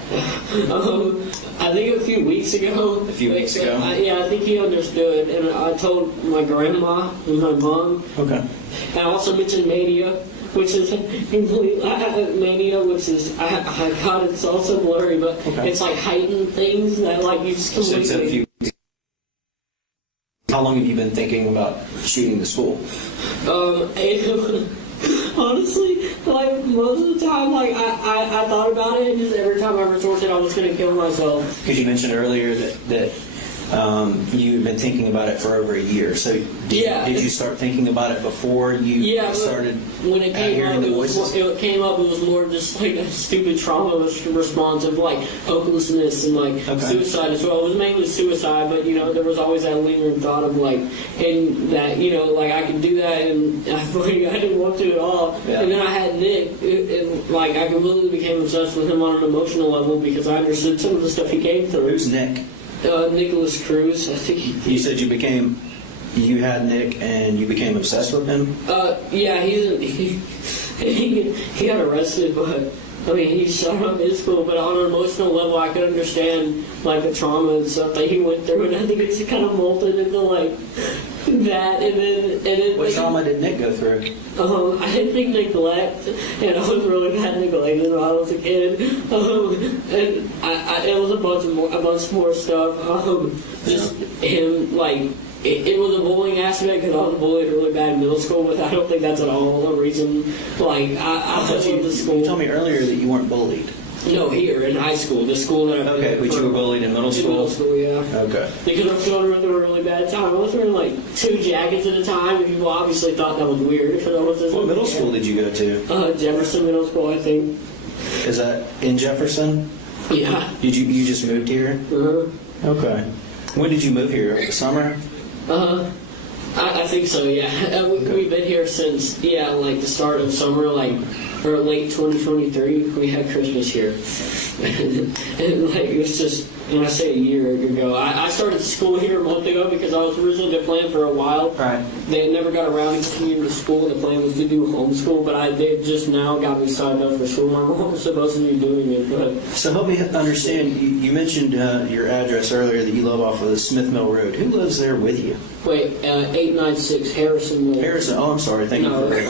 I think a few weeks ago. A few weeks ago? Yeah, I think he understood. And I told my grandma and my mom. Okay. And I also mentioned mania, which is complete mania, which is God, it's also blurry, but it's like heightened things that like you just completely. How long have you been thinking about shooting the school? Honestly, like most of the time, like I thought about it, and just every time I resorted, I was going to kill myself. Because you mentioned earlier that you've been thinking about it for over a year. So did you start thinking about it before you started when it came hearing up, the voices? It was more just like a stupid trauma response of like hopelessness and like suicide as well. It was mainly suicide, but there was always that lingering thought of like, and that like I could do that, and I didn't want to at all. Yeah. And then I had Nick, and like I completely became obsessed with him on an emotional level because I understood some of the stuff he came through. Who's Nick? Nicholas Cruz, I think. You said you had Nick and you became obsessed with him? Yeah, he got arrested, but I mean, he shot up in school, but on an emotional level, I could understand like the trauma and stuff that he went through, and I think it's kind of molded into like that, and then. What trauma did Nick go through? I didn't think neglect, and I was really bad neglected when I was a kid, and it was a bunch more stuff. Just him like. It was a bullying aspect because I was bullied really bad in middle school, but I don't think that's at all the reason. Like, I love the school. You told me earlier that you weren't bullied. No, here in high school, the school that I Okay, but you were bullied in middle school? In middle school, yeah. Okay. Because I was going through a really bad time. I was wearing like 2 jackets at a time, and people obviously thought that was weird because I was just. What middle school did you go to? Jefferson Middle School, I think. Is that in Jefferson? Yeah. Did you just moved here? Okay. When did you move here? The summer? I think so, yeah. We've been here since, like the start of summer, like or late 2023, we had Christmas here. And like, it was just, when I say a year ago, I started school here a month ago because I was originally going to plan for a while. Right. They had never got around to commuting to school. The plan was to do homeschool, but they just now got me signed up for school. My mom was supposed to be doing it, but... So help me understand, you mentioned your address earlier that you live off of the Smith Mill Road. Who lives there with you? Wait, 896 Harrison Mill. Harrison, oh, I'm sorry, thank you for that.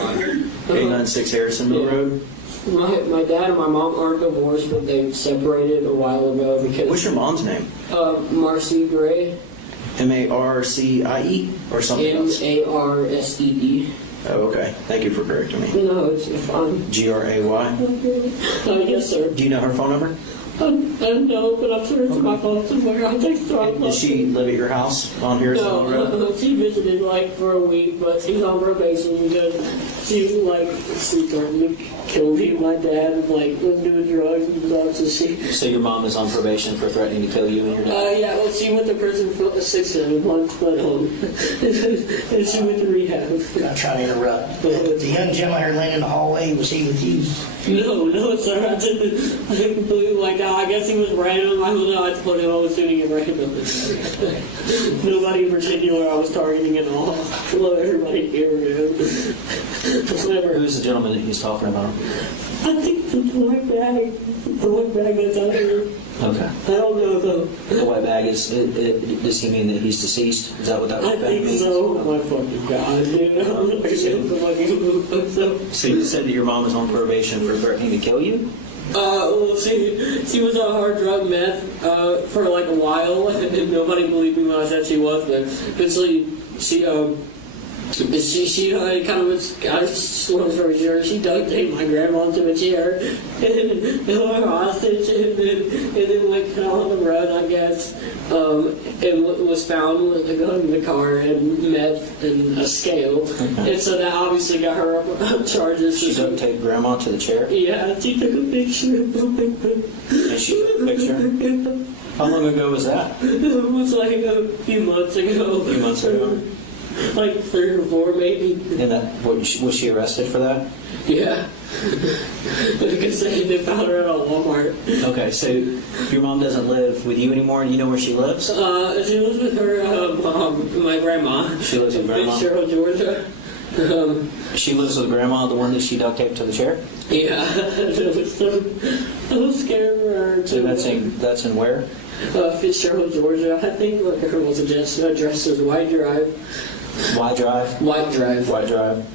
896 Harrison Mill Road? My dad and my mom aren't divorced, but they separated a while ago because... What's your mom's name? Marcy Gray. M-A-R-C-I-E or something else? M-A-R-S-E-E. Oh, okay. Thank you for correcting me. No, it's fine. G-R-A-Y? Yes, sir. Do you know her phone number? I don't know, but I'm sure it's my phone somewhere. I'll text her. Does she live at your house on Harrison Mill Road? No, she visited like for a week, but she's on probation because she threatened to kill me. My dad was doing drugs and stuff, So your mom is on probation for threatening to kill you and your dad? yeah, well, she went to prison for 6-7 months, but and she went to rehab. I'm trying to interrupt. The young gentleman here laying in the hallway, was he with you? No, sir. I completely I guess he was random. I don't know. I told him I was doing it random. Nobody in particular I was targeting at all. Let everybody hear him. Who's the gentleman that he's talking about? I think the white bag that's out here. Okay. I don't know though. The white bag does he mean that he's deceased? Is that what that white bag means? I think so. Oh my fucking God, dude. So you said that your mom was on probation for threatening to kill you? Well, she was on hard drug meth for like a while, and nobody believed me when I said she was. But eventually, she kind of was, long story short, she duct taped my grandma into a chair and held her hostage, and then went on the road, I guess. And what was found was a gun in the car and meth and a scale. And so that obviously got her up charges. She duct taped grandma to the chair? Yeah, she took a picture. And she took a picture? How long ago was that? It was like a few months ago. A few months ago? Like 3 or 4, maybe. And was she arrested for that? Yeah. Because they found her at a Walmart. Okay, so your mom doesn't live with you anymore, and you know where she lives? She lives with her my grandma. She lives with grandma? In Cheryl, Georgia. She lives with grandma, the one that she duct taped to the chair? Yeah. I was scared for her, too. So that's in where? Fitzgerald, Georgia. I think her was addressed as White Drive. White Drive? White Drive. White Drive.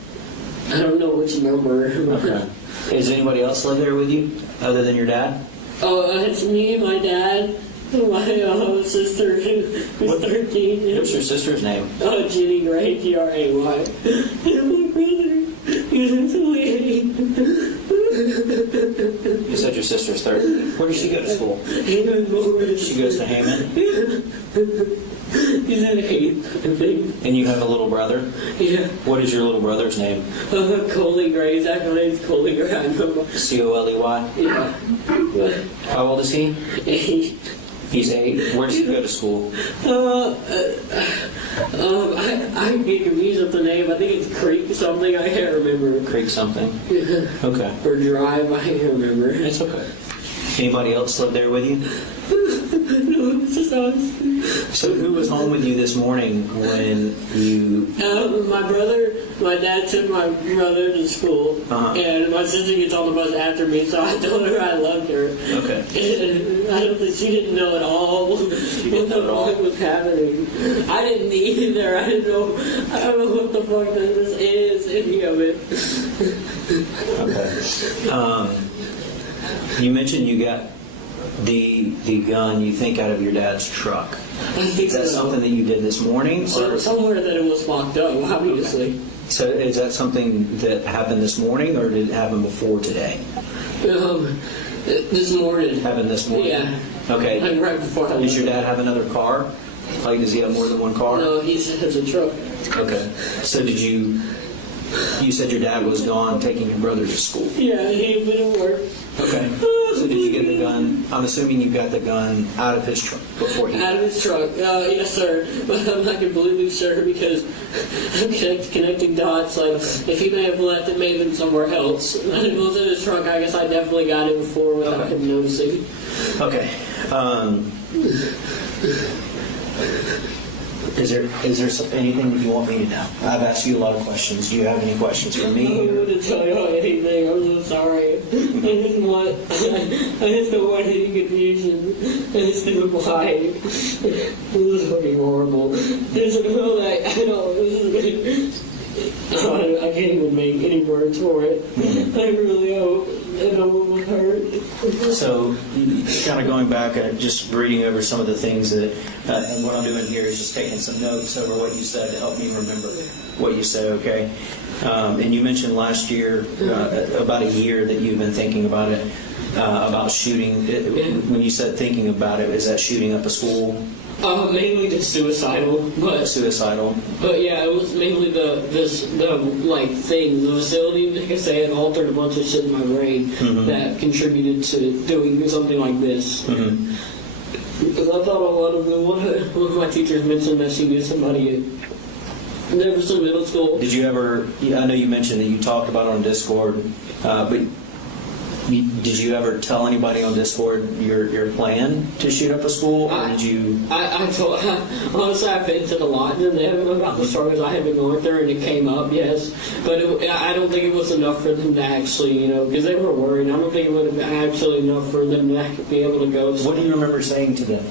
I don't know which number. Okay. Does anybody else live there with you other than your dad? It's me and my dad. My sister, who's 13. What's your sister's name? Jenny Gray, Gray. And my brother, he's 28. You said your sister's 13. Where does she go to school? She goes to Hammond? He's in 8th, I think. And you have a little brother? Yeah. What is your little brother's name? Coley Gray. His actual name's Coley Gray. C-O-L-E-Y? Yeah. How old is he? 8. He's 8. Where does he go to school? I get confused with the name. I think it's Creek something. I can't remember. Creek something? Okay. Or Drive. I can't remember. It's okay. Anybody else live there with you? No, it's just us. So who was home with you this morning when you... My brother, my dad took my brother to school, and my sister gets on the bus after me, so I told her I loved her. Okay. And I don't think she didn't know at all what was happening. I didn't either. I don't know what the fuck this is, any of it. Okay. You mentioned you got the gun, you think, out of your dad's truck. Is that something that you did this morning? Somewhere that it was locked up, obviously. Okay. So is that something that happened this morning, or did it happen before today? This morning. It happened this morning? Yeah. Okay. Like right before I left. Does your dad have another car? Like, does he have more than one car? No, he has a truck. Okay. So you said your dad was gone taking your brother to school? Yeah, he went to work. Okay. So did you get the gun, I'm assuming you got the gun out of his truck before he... Out of his truck, yes sir, but I'm not completely sure because I'm connecting dots, like if he may have left it may have been somewhere else. If it was in his trunk, I guess I definitely got it before without him noticing. Okay. Is there anything that you want me to know? I've asked you a lot of questions. Do you have any questions for me? I don't want to tell you anything. I'm so sorry. I just don't want any confusion. I just didn't lie. This is fucking horrible. There's a feel like I can't even make any words for it. I really hope no one was hurt. So, kind of going back, just reading over some of the things that, and what I'm doing here is just taking some notes over what you said to help me remember what you said, okay? And you mentioned last year, about a year that you've been thinking about it, about shooting. When you said thinking about it, is that shooting up a school? Mainly just suicidal, but suicidal. But yeah, it was mainly the facility. Like I say, it altered a bunch of shit in my brain that contributed to doing something like this. Because I thought one of my teachers mentioned that she knew somebody in Jefferson Middle School. Did you ever? I know you mentioned that you talked about it on Discord, but. Did you ever tell anybody on Discord your plan to shoot up a school, or did you? I told, honestly, I vented a lot to them about the struggles I had been going through, and it came up, yes. But I don't think it was enough for them to actually, because they were worried. I don't think it would have been actually enough for them to be able to go. What do you remember saying to them?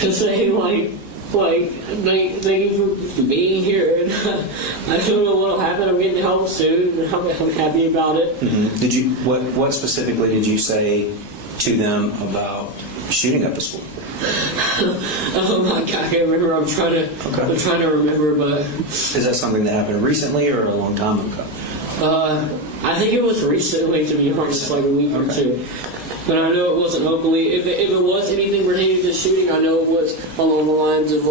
To say, thank you for being here. And I don't know what'll happen. I'm getting help soon, and I'm happy about it. Did you? What specifically did you say to them about shooting up a school? Oh my God, I can't remember. I'm trying to remember, but is that something that happened recently or a long time ago? I think it was recently, to be honest, like a week or two. But I know it wasn't openly. If it was anything related to shooting, I know it was along the lines of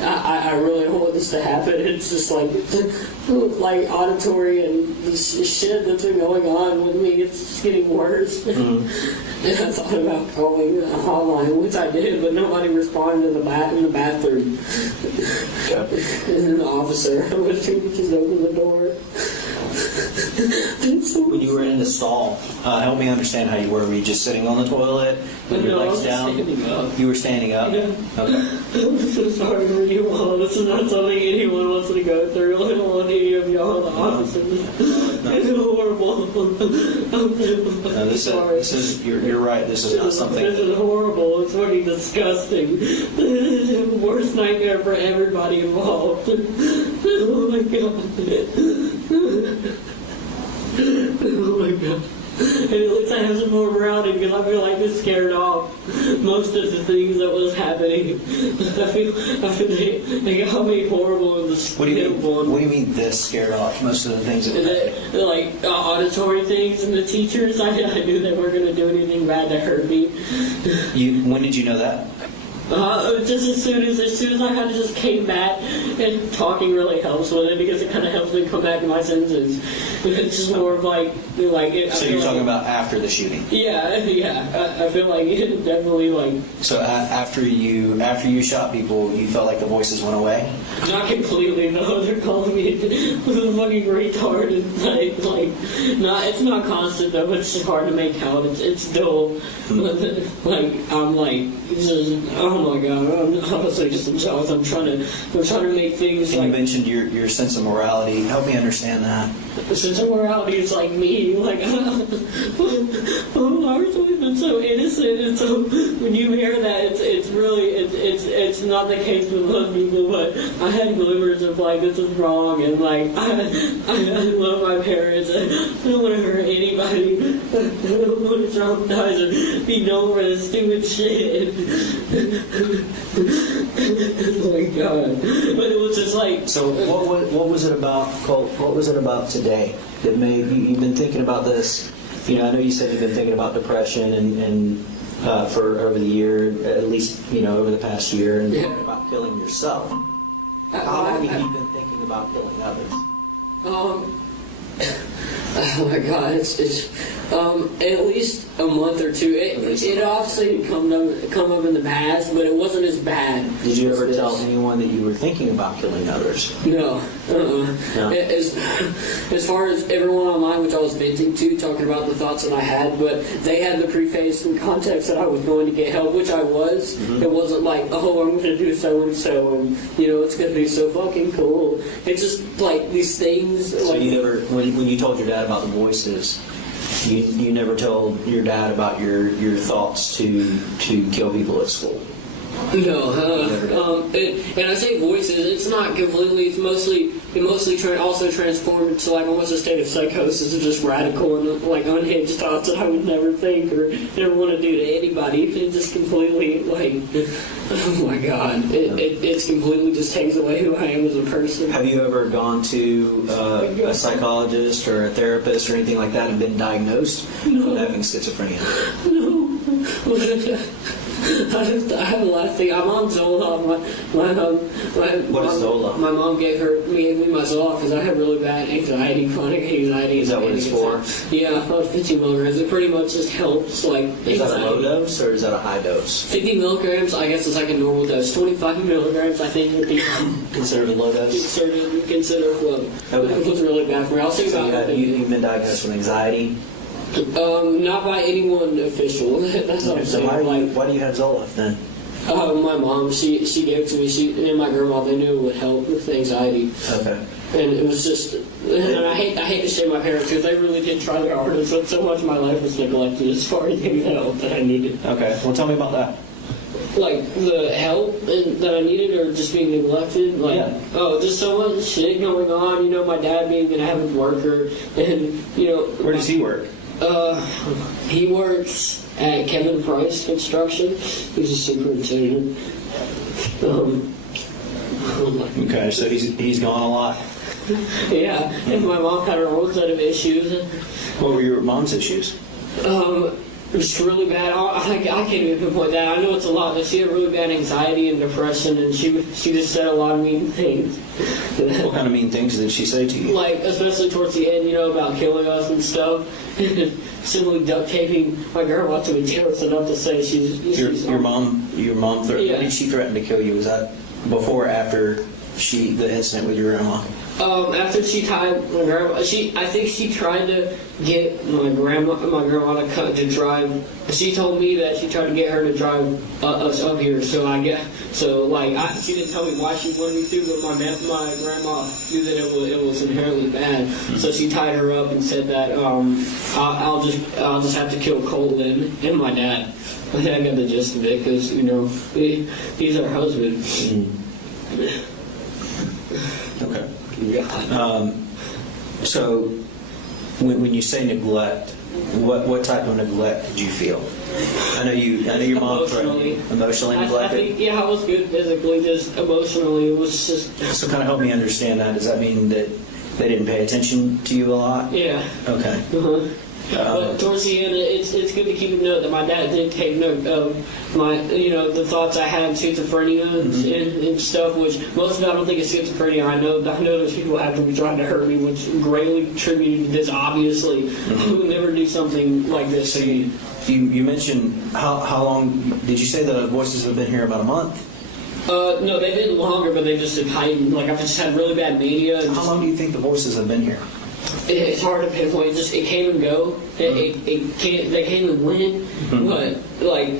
I really don't want this to happen. It's just like auditory and the shit that's been going on with me. It's just getting worse. And I thought about calling a hotline, which I did, but nobody responded in the bathroom. And the officer, which just opened the door. When you were in the stall, help me understand how you were. Were you just sitting on the toilet with your legs down? Standing up. You were standing up? Yeah. Okay. I'm so sorry for you all. This is not something anyone wants to go through. I don't want any of y'all in the office. It's horrible. This is you're right. This is not something. This is horrible. It's fucking disgusting. This is the worst nightmare for everybody involved. Oh my God. Oh my God. And at least I have some more morality because I feel like this scared off most of the things that was happening. I feel they got me horrible in the What do you mean this scared off most of the things that happened? Like auditory things and the teachers. I knew they weren't going to do anything bad to hurt me. When did you know that? Just as soon as I kind of just came back, and talking really helps with it because it kind of helps me come back to my senses. It's just more of like it. So you're talking about after the shooting? Yeah. I feel like it definitely like. So after you shot people, you felt like the voices went away? Not completely. No, they're calling me a fucking retard. And not. It's not constant though. It's just hard to make out. It's still I'm just. Oh my God! I'm honestly just in shock. I'm trying to make things. And you mentioned your sense of morality. Help me understand that. The sense of morality is like me. Like Lars always been so innocent, and so when you hear that, it's really it's not the case with most people. But I had glimmers of this is wrong, and I love my parents. I don't want to hurt anybody. I don't want to traumatize or be known for this stupid shit. Oh my God! But it was just like. So what was it about, Colt? What was it about today that made you've been thinking about this? I know you said you've been thinking about depression and for over the year, at least over the past year, and thinking about killing yourself. How long have you been thinking about killing others? Oh my God! It's At least a month or two. It obviously come up in the past, but it wasn't as bad. Did you ever tell anyone that you were thinking about killing others? No. No. As far as everyone online, which I was venting to, talking about the thoughts that I had, but they had the preface and context that I was going to get help, which I was. Mm-hmm. It wasn't like, oh, I'm going to do so and so, and it's going to be so fucking cool. It's just like these things. So you never, when you told your dad about the voices, you never told your dad about your thoughts to kill people at school? No, and I say voices. It's not completely. It mostly also transformed into like almost a state of psychosis, of just radical and like unhinged thoughts that I would never think or never want to do to anybody. It just completely like, oh my god, it's completely just takes away who I am as a person. Have you ever gone to a psychologist or a therapist or anything like that and been diagnosed with having schizophrenia? No. I have a lot of things. I'm on Zoloft. What is Zoloft? My mom gave me my Zoloft because I have really bad anxiety, chronic anxiety. Is that what it's for? Yeah, about 50 milligrams. It pretty much just helps like anxiety. Is that a low dose or is that a high dose? 50 milligrams, I guess, is like a normal dose. 25 milligrams, I think, would be considered a low dose. Consider low. Okay. It was really bad for me. I'll think about it. You've been diagnosed with anxiety? Not by anyone official. That's what I'm So saying. why do you have Zoloft then? My mom, she gave it to me. And my grandma, they knew it would help with anxiety. Okay. And it was just, and I hate to shame my parents because they really did try their hardest, but so much of my life was neglected as far as getting the help that I needed. Okay. Well, tell me about that. Like the help that I needed, or just being neglected. Like, yeah. Oh, just so much shit going on. My dad being an avid worker, and Where does he work? He works at Kevin Price Construction. He's a superintendent. Okay, so he's gone a lot. Yeah, and my mom had her own set of issues. What were your mom's issues? It was really bad. I can't even pinpoint that. I know it's a lot, but she had really bad anxiety and depression, and she just said a lot of mean things. What kind of mean things did she say to you? Like, especially towards the end, about killing us and stuff. Simply duct taping my grandma to a chair was enough to say she's your mom threatened. When did she threaten to kill you? Was that before or after the incident with your grandma? After she tied my grandma, I think she tried to get my grandma to drive. She told me that she tried to get her to drive us up here. So she didn't tell me why she wanted me to, but my grandma knew that it was inherently bad. Mm-hmm. So she tied her up and said that I'll just have to kill Colt and my dad. I think I got the gist of it because he's our husband. Mm-hmm. Okay. So, when you say neglect, what type of neglect did you feel? I know your mom emotionally neglected. I think I was good physically, just emotionally. It was just. So, kind of help me understand that. Does that mean that they didn't pay attention to you a lot? Yeah. Okay. Uh-huh. But towards the end, it's good to keep a note that my dad did take note of the thoughts I had, schizophrenia and stuff, which most of it I don't think is schizophrenia. I know there's people actively trying to hurt me, which greatly contributed to this, obviously. Who would never do something like this. So you mentioned, how long, did you say the voices have been here about a month? No, they've been longer, but they just have heightened. Like, I've just had really bad mania. How long do you think the voices have been here? It's hard to pinpoint. It came and go. They came and went. But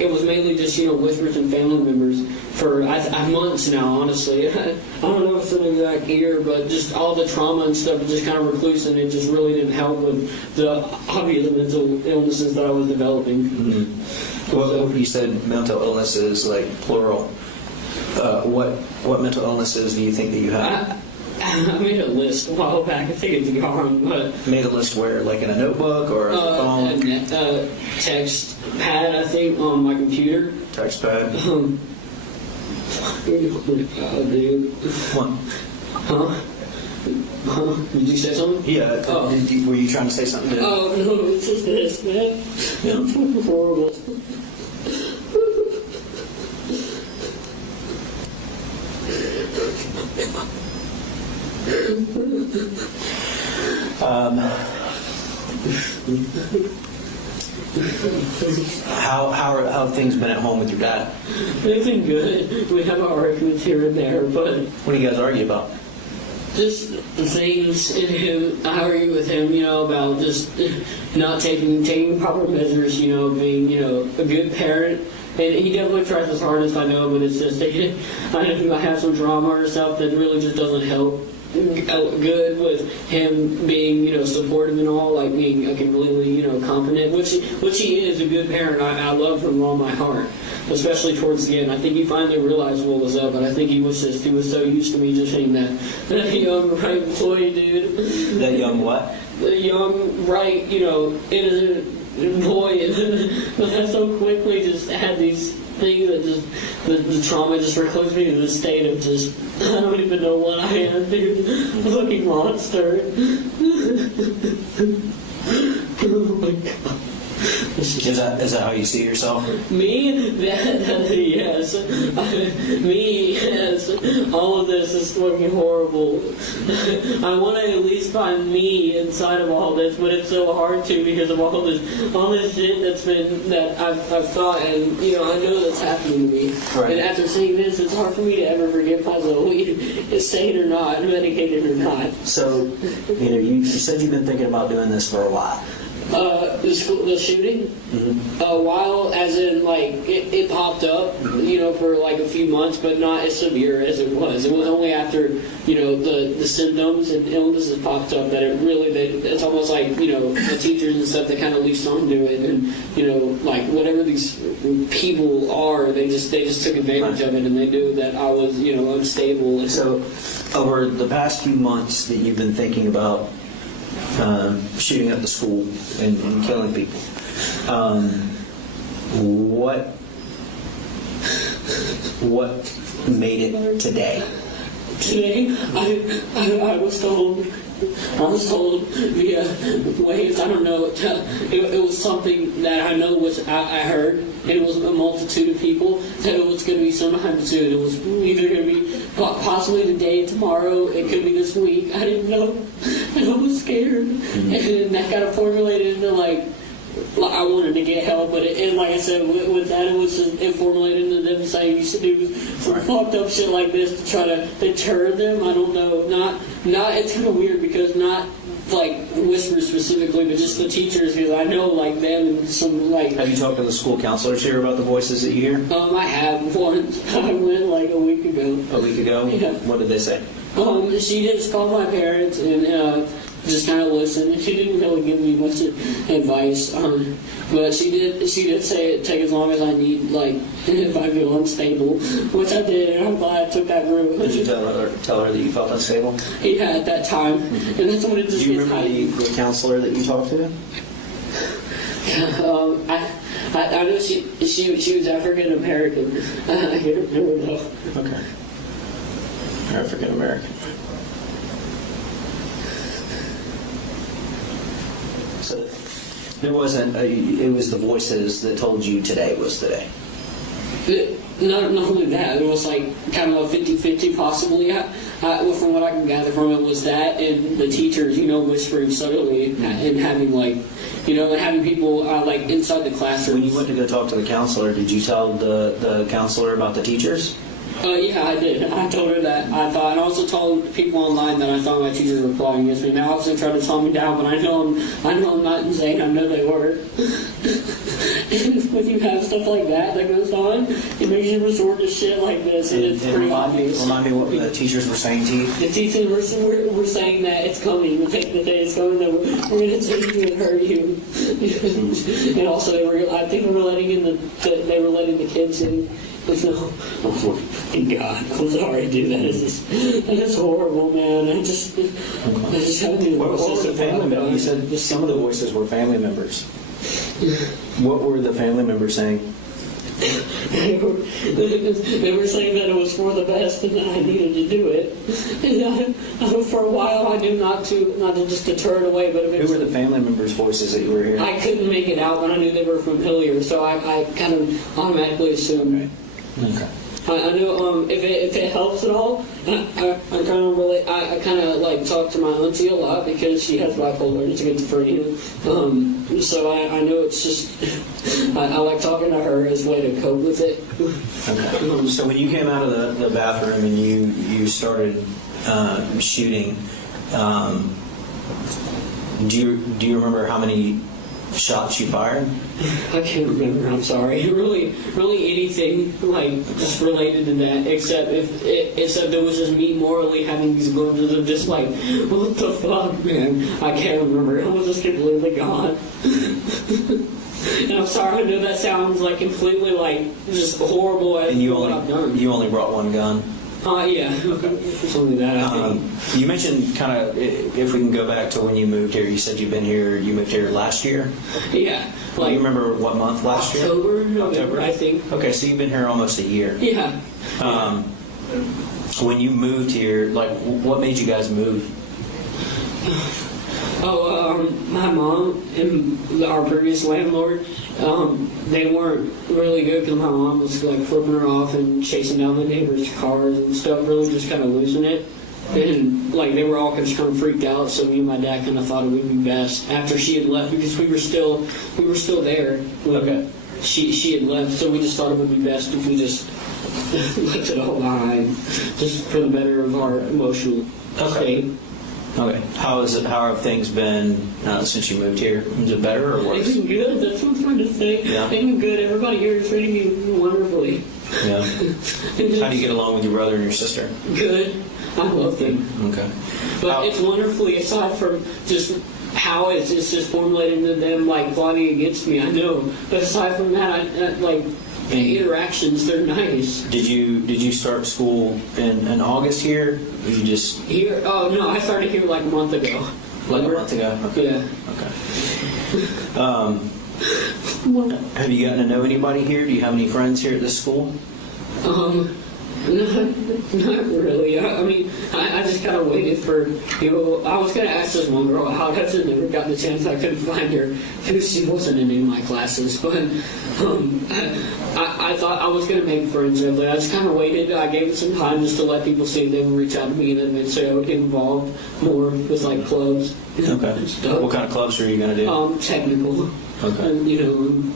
it was mainly just whispers and family members for months now. Honestly, I don't know if it's an exact year, but just all the trauma and stuff just kind of recluse, and it just really didn't help with the obvious mental illnesses that I was developing. Mm-hmm. Well, you said mental illnesses, like plural. What mental illnesses do you think that you have? I made a list a while back. I think it's gone, but... Made a list where? Like in a notebook or a phone? Text pad, I think, on my computer. Text pad? Dude. What? Huh? Did you say something? Yeah. Oh. Were you trying to say something? Oh, no, it's just this, man. Yeah. Horrible. How have things been at home with your dad? They've been good. We have our arguments here and there, but What do you guys argue about? just things in him. I argue with him, about just not taking proper measures, being, a good parent. And he definitely tries his hardest, I know, but it's just, I have some drama or stuff that really just doesn't help good with him being, supportive and all, like being completely, competent, which he is a good parent. I love him with all my heart, especially towards the end. I think he finally realized what was up, but I think he was so used to me just being that young, right employee dude. That young what? The young, right, innocent boy, but I so quickly just had these things that just, the trauma just recludes me to the state of just, I don't even know what I am, dude. A fucking monster. Oh my God. Is that how you see yourself? Me? Yes. Me? Yes. All of this is fucking horrible. I want to at least find me inside of all this, but it's so hard to because of all this shit that I've thought, and I know that's happening to me. Right. And after seeing this, it's hard for me to ever forgive myself, sane or not, medicated or not. So, you said you've been thinking about doing this for a while. The shooting, a while, as in like it popped up, for like a few months, but not as severe as it was. It was only after the symptoms and illnesses popped up that it's almost like the teachers and stuff that kind of leased onto it, and like whatever these people are, they just took advantage of it, and they knew that I was unstable. And so, over the past few months that you've been thinking about shooting up the school and killing people. What made it today? Today, I was told via waves, I don't know, it was something that I know I heard, and it was a multitude of people, that it was going to be sometime soon. It was either going to be possibly today, tomorrow, it could be this week. I didn't know, and I was scared, and that got formulated into like I wanted to get help, but and like I said, with that, it formulated into them saying you should do some fucked up shit like this to try to deter them. I don't know, not. It's kind of weird because not like Whisper specifically, but just the teachers, because I know like them and some like. Have you talked to the school counselors here about the voices that you hear? I have once. I went like a week ago. A week ago? Yeah. What did they say? She just called my parents and just kind of listened. She didn't really give me much advice, but she did say it take as long as I need, like if I feel unstable, which I did, and I'm glad I took that route. Did you tell her that you felt unstable? Yeah, at that time, and that's when it just. Do you remember the counselor that you talked to? I know she was African American. I can't remember though. Okay. African American. So it wasn't. It was the voices that told you today was the day. Not only that, it was like kind of a 50-50 possibly. From what I can gather from it was that, and the teachers, whispering subtly and having like, having people like inside the classroom. When you went to go talk to the counselor, did you tell the counselor about the teachers? Yeah, I did. I told her that I thought, and I also told people online that I thought my teachers were plotting against me. Now, obviously, tried to calm me down, but I know I'm not insane. I know they were. And when you have stuff like that goes on, it makes you resort to shit like this, and it's pretty obvious. Remind me what the teachers were saying to you. The teachers were saying that it's coming. The day it's coming, that we're going to take you and hurt you. And also, I think they were letting the kids in. Oh my God, I'm sorry, dude. That is horrible, man. I just have to. What was the family member? You said some of the voices were family members. What were the family members saying? They were saying that it was for the best and that I needed to do it. And for a while, I knew not to just deter it away. But who were the family members' voices that you were hearing? I couldn't make it out, but I knew they were familiar, so I kind of automatically assumed. Okay. I know if it helps at all, I kind of like talk to my auntie a lot because she has bipolar and it's schizophrenia. So I know it's just I like talking to her as a way to cope with it. Okay. So when you came out of the bathroom and you started shooting, do you remember how many shots you fired? I can't remember. I'm sorry. Really anything like just related to that, except except it was just me morally having these glimpses of just like, what the fuck, man? I can't remember. It was just completely gone. And I'm sorry. I know that sounds like completely like just horrible. And you what I've done. only brought one gun. Yeah, something like that. I think. You mentioned kind of, if we can go back to when you moved here, you said you moved here last year? Yeah. Do you remember what month last year? October, I think. Okay, so you've been here almost a year. Yeah. When you moved here, like, what made you guys move? My mom and our previous landlord, they weren't really good because my mom was like flipping her off and chasing down the neighbors' cars and stuff, really just kind of losing it. And like they were all just kind of freaked out, so me and my dad kind of thought it would be best after she had left because we were still there. Okay. She had left, so we just thought it would be best if we just left it all behind, just for the better of our emotional state. Okay. How have things been since you moved here? Is it better or worse? It's been good. That's what I'm trying to say. Yeah. It's been good. Everybody here is treating me wonderfully. Yeah. How do you get along with your brother and your sister? Good. I love them. Okay. But it's wonderfully, aside from just how it's just formulated into them, like, plotting against me, I know. But aside from that, the interactions, they're nice. Did you start school in August here? Or you just... Here? Oh, no, I started here like a month ago. Like a month ago? Okay. Yeah. Okay. Have you gotten to know anybody here? Do you have any friends here at this school? Not really. I mean, I just kind of waited for people. I was going to ask this one girl out. I just never got the chance. I couldn't find her because she wasn't in any of my classes. But I thought I was going to make friends with her. I just kind of waited. I gave it some time just to let people see if they would reach out to me, and then eventually I would get involved more with like clubs. Okay. What kind of clubs are you going to do? Technical. Okay. And,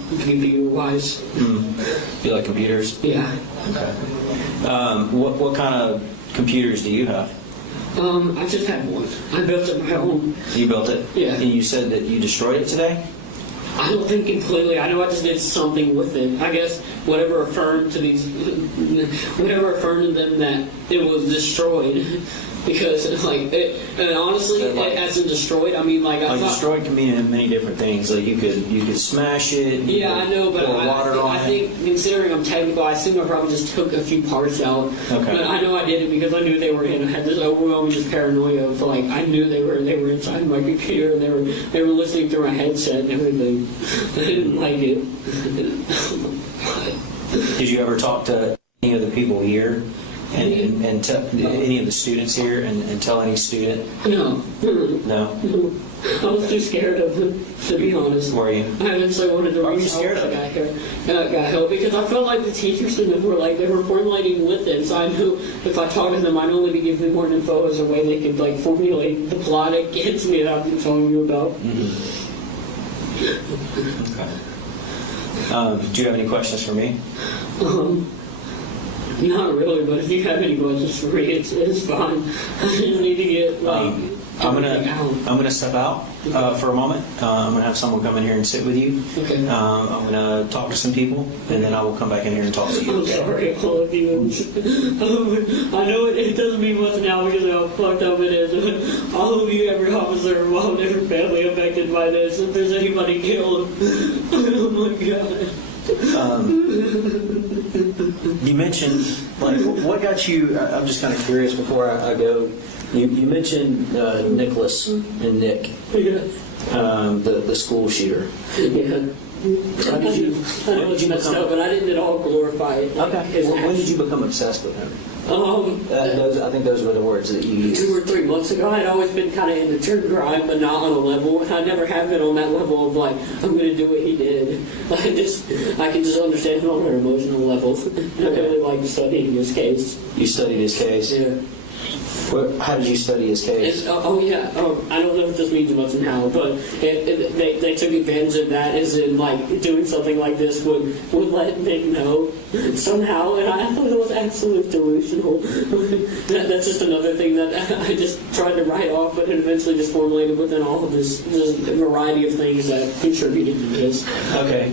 computer-wise. You like computers? Yeah. Okay. What kind of computers do you have? I just had one. I built it my own. You built it? Yeah. And you said that you destroyed it today? I don't think completely. I know I just did something with it. I guess whatever affirmed to them that it was destroyed. Because it's like, and honestly, it hasn't destroyed. I mean, I thought destroyed can mean many different things. Like you could smash it. Yeah, I know, but I think considering I'm technical, I assume I probably just took a few parts out. Okay. But I know I did it because I knew they were in. I had this overwhelming just paranoia of like I knew they were inside my computer. And they were listening through my headset and everything. I didn't like it. Did you ever talk to any of the people here? And any of the students here and tell any student? No. No? I was too scared of them, to be honest. Were you? I eventually wanted to reach out and got help because I felt like the teachers to them were like they were formulating with it. So I knew if I talked to them, I'd only be giving more info as a way they could like formulate the plot against me that I've been telling you about. Okay. Do you have any questions for me? Not really, but if you have any questions for me, it's fine. I just need to get I'm gonna step out for a moment. I'm gonna have someone come in here and sit with you. Okay. I'm gonna talk to some people, and then I will come back in here and talk to you. I'm sorry, all of you. I know it doesn't mean much now because of how fucked up it is. All of you, every officer involved, every family affected by this. If there's anybody killed, oh my god. You mentioned, what got you, I'm just kind of curious before I go, you mentioned Nicholas and Nick, Yeah. the school shooter. Yeah. I know it's messed up, but I didn't at all glorify it. Okay. When did you become obsessed with him? I think those were the words that you used. 2 or 3 months ago, I'd always been kind of into true crime, but not on a level. I never have been on that level of like, I'm going to do what he did. I can just understand him on an emotional level. I really like studying his case. You studied his case? Yeah. How did you study his case? I don't know if this means much now, but they took advantage of that, as in like doing something like this would let Nick know somehow, and I thought it was absolutely delusional. That's just another thing that I just tried to write off, but it eventually just formulated within all of this variety of things that contributed to this. Okay,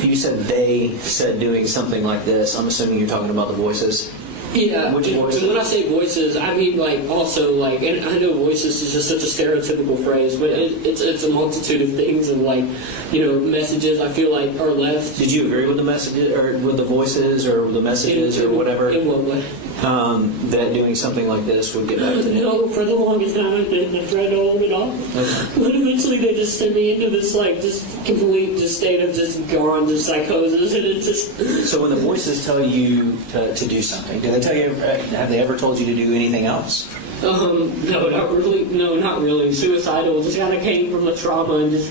you said they said doing something like this. I'm assuming you're talking about the voices. Yeah, Which voices? when I say voices, I mean like also like, and I know voices is just such a stereotypical phrase, but it's a multitude of things and like, messages I feel like are left. Did you agree with the messages or with the voices or the messages or whatever? In what way? That doing something like this would get back to him? No, for the longest time I tried to hold it off. But eventually they just sent me into this like just complete just state of just gone, just psychosis, and it's just. So when the voices tell you to do something, do they tell you? Have they ever told you to do anything else? No, not really. No, not really. Suicidal just kind of came from the trauma and just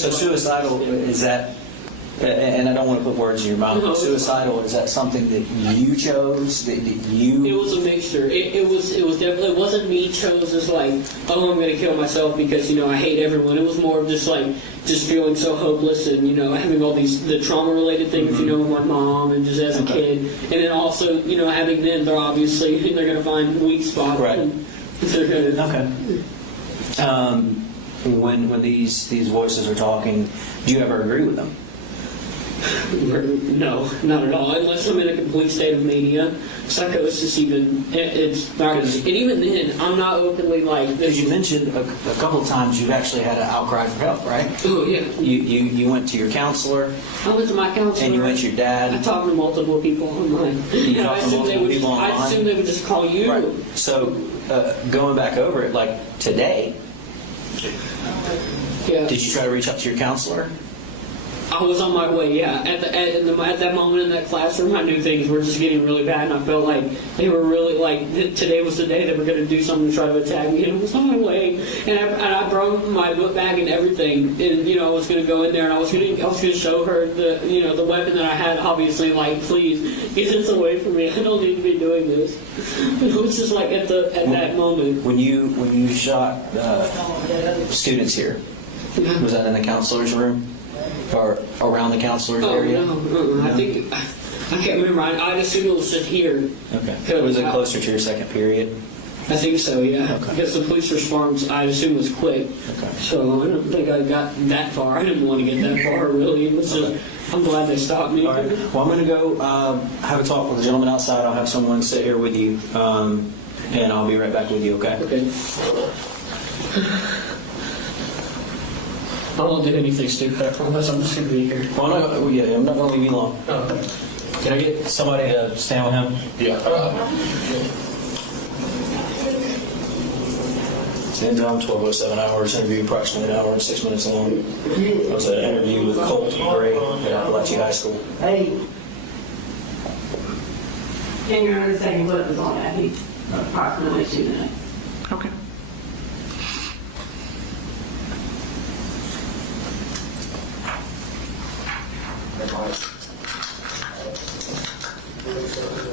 So suicidal is that? And I don't want to put words in your mouth. But suicidal, is that something that you chose? That you? It was a mixture. It was definitely, it wasn't me chose as like, oh, I'm going to kill myself because I hate everyone. It was more of just like just feeling so hopeless and having all the trauma related things with my mom and just as a kid, and then also having them, they're going to find weak spots. Right. Okay. When these voices are talking, do you ever agree with them? No, not at all. Unless I'm in a complete state of mania, psychosis. It's not. And even then, I'm not openly like. Because you mentioned a couple of times you've actually had an outcry for help, right? Oh yeah. You went to your counselor. I went to my counselor. And you went to your dad. I talked to multiple people online. I assumed they would just call you. Right. So going back over it, like today. Yeah. Did you try to reach out to your counselor? I was on my way, yeah. At that moment in that classroom, I knew things were just getting really bad, and I felt like they were really, like, today was the day they were going to do something to try to attack me, and I was on my way. And I brought my book bag and everything, and, I was going to go in there, and I was going to show her the weapon that I had, obviously, like, please, get this away from me. I don't need to be doing this. It was just like at that moment. When you shot students here, was that in the counselor's room? Or around the counselor's area? No. I think, I can't remember. I'd assume it was just here. Okay. Was it closer to your second period? I think so, yeah. Okay. Because the police response, I assume, was quick. Okay. So I don't think I got that far. I didn't want to get that far, really. It was just, I'm glad they stopped me. All right. Well, I'm going to go have a talk with the gentleman outside. I'll have someone sit here with you, and I'll be right back with you, okay? Okay. I won't do anything stupid, I promise. I'm just going to be here. Well, I'm not going to leave you long. Can I get somebody to stand with him? Yeah. Stand down, 12:07 hours, interview approximately an hour and 6 minutes long. It was an interview with Colt at Apalachee High School. Hey. Can you understand what was on that? He's approximately 2 minutes. Okay.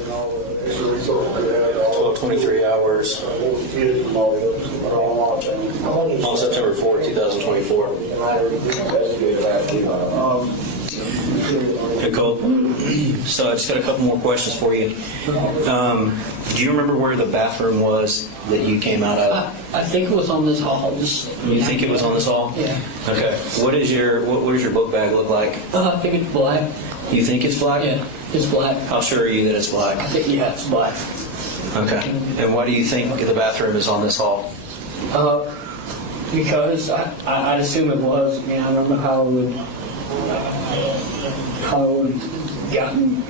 Well, 23 hours on September 4th, 2024. Hey, Colt. So I just got a couple more questions for you. Do you remember where the bathroom was that you came out of? I think it was on this hall. You think it was on this hall? Yeah. Okay. What does your book bag look like? I think it's black. You think it's black? Yeah, it's black. How sure are you that it's black? Yeah, it's black. Okay. And why do you think the bathroom is on this hall? Because I'd assume it was. I mean, I don't know how it would gotten.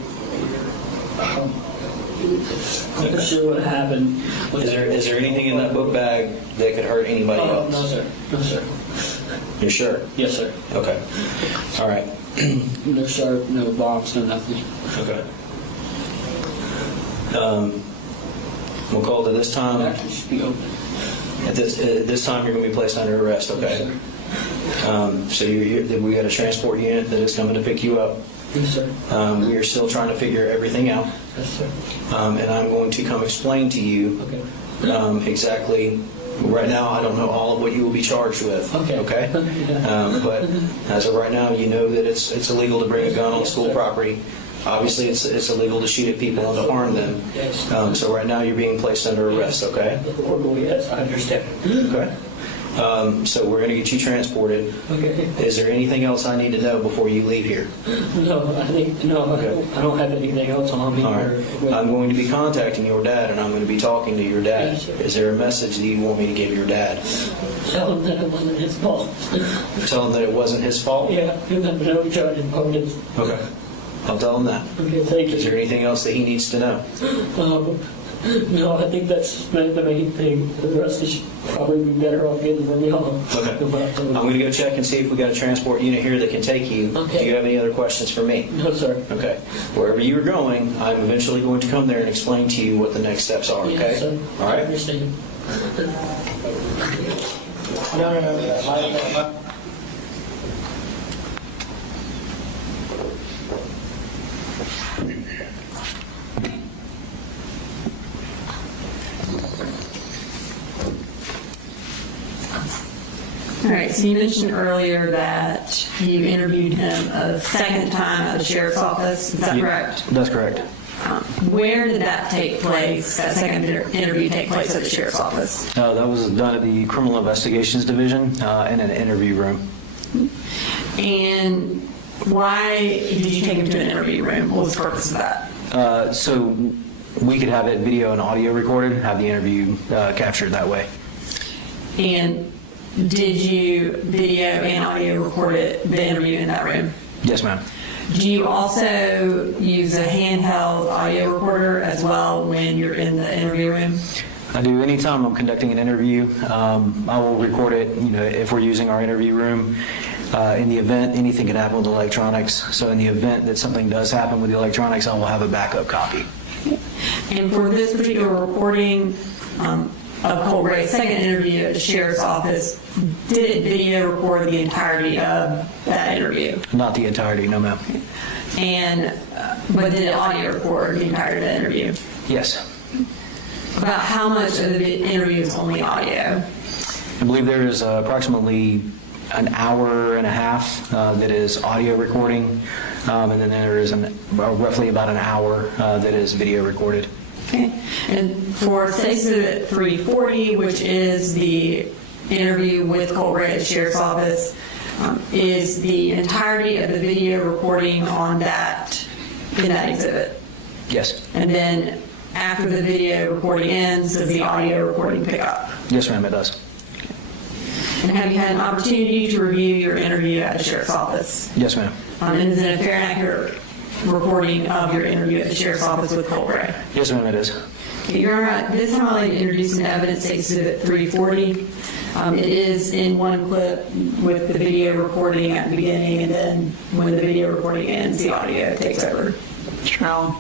I'm not sure what happened. Is there anything in that book bag that could hurt anybody else? No, sir. No, sir. You're sure? Yes, sir. Okay. All right. No sharp, no bombs, no nothing. Okay. We'll call it this time. Actually should be open. At this time, you're going to be placed under arrest, okay? So we got a transport unit that is coming to pick you up. Yes, sir. We are still trying to figure everything out. Yes, sir. And I'm going to come explain to you exactly. Right now, I don't know all of what you will be charged with. Okay. But as of right now, you know that it's illegal to bring a gun on school property. Obviously, it's illegal to shoot at people and to harm them. Yes. So right now, you're being placed under arrest. Okay. Yes, I understand. Okay. So we're going to get you transported. Okay. Is there anything else I need to know before you leave here? No, I don't have anything else on me. All right. I'm going to be contacting your dad, and I'm going to be talking to your dad. Yes, sir. Is there a message that you want me to give your dad? Tell him that it wasn't his fault. Tell him that it wasn't his fault? Yeah, no charges motives. Okay. I'll tell him that. Okay, thank you. Is there anything else that he needs to know? No, I think that's the main thing. The rest is probably be better off getting from y'all. Okay. I'm going to go check and see if we got a transport unit here that can take you. Okay. Do you have any other questions for me? No, sir. Okay. Wherever you are going, I'm eventually going to come there and explain to you what the next steps are, okay? Yes, sir. All right? I understand. No. All right, so you mentioned earlier that you interviewed him a second time at the sheriff's office. Is that correct? That's correct. Where did that take place, that second interview take place at the sheriff's office? That was done at the Criminal Investigations Division in an interview room. And why did you take him to an interview room? What was the purpose of that? So we could have it video and audio recorded, have the interview captured that way. And did you video and audio record the interview in that room? Yes, ma'am. Do you also use a handheld audio recorder as well when you're in the interview room? I do. Anytime I'm conducting an interview, I will record it, if we're using our interview room. In the event anything can happen with electronics, so in the event that something does happen with the electronics, I will have a backup copy. And for this particular recording of Colt Gray's second interview at the sheriff's office, did it video record the entirety of that interview? Not the entirety, no ma'am. And but did it audio record the entirety of the interview? Yes. About how much of the interview is only audio? I believe there is approximately an hour and a half that is audio recording, and then there is roughly about an hour that is video recorded. Okay. And for Exhibit 340, which is the interview with Colt Gray at the sheriff's office, is the entirety of the video recording on that in that exhibit? Yes. And then after the video recording ends, does the audio recording pick up? Yes, ma'am, it does. And have you had an opportunity to review your interview at the sheriff's office? Yes, ma'am. And is it a fair and accurate recording of your interview at the sheriff's office with Colt Gray? Yes, ma'am, it is. Okay, Your Honor, this time I'd like to introduce an evidence exhibit 340. It is in one clip with the video recording at the beginning, and then when the video recording ends, the audio takes over. Mr. Allen?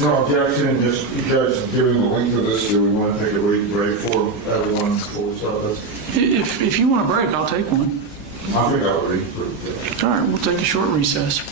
No objection, just Judge, given the length of this, do we want to take a break for everyone before we start this? If you want a break, I'll take one. I think I would read through it. All right, we'll take a short recess.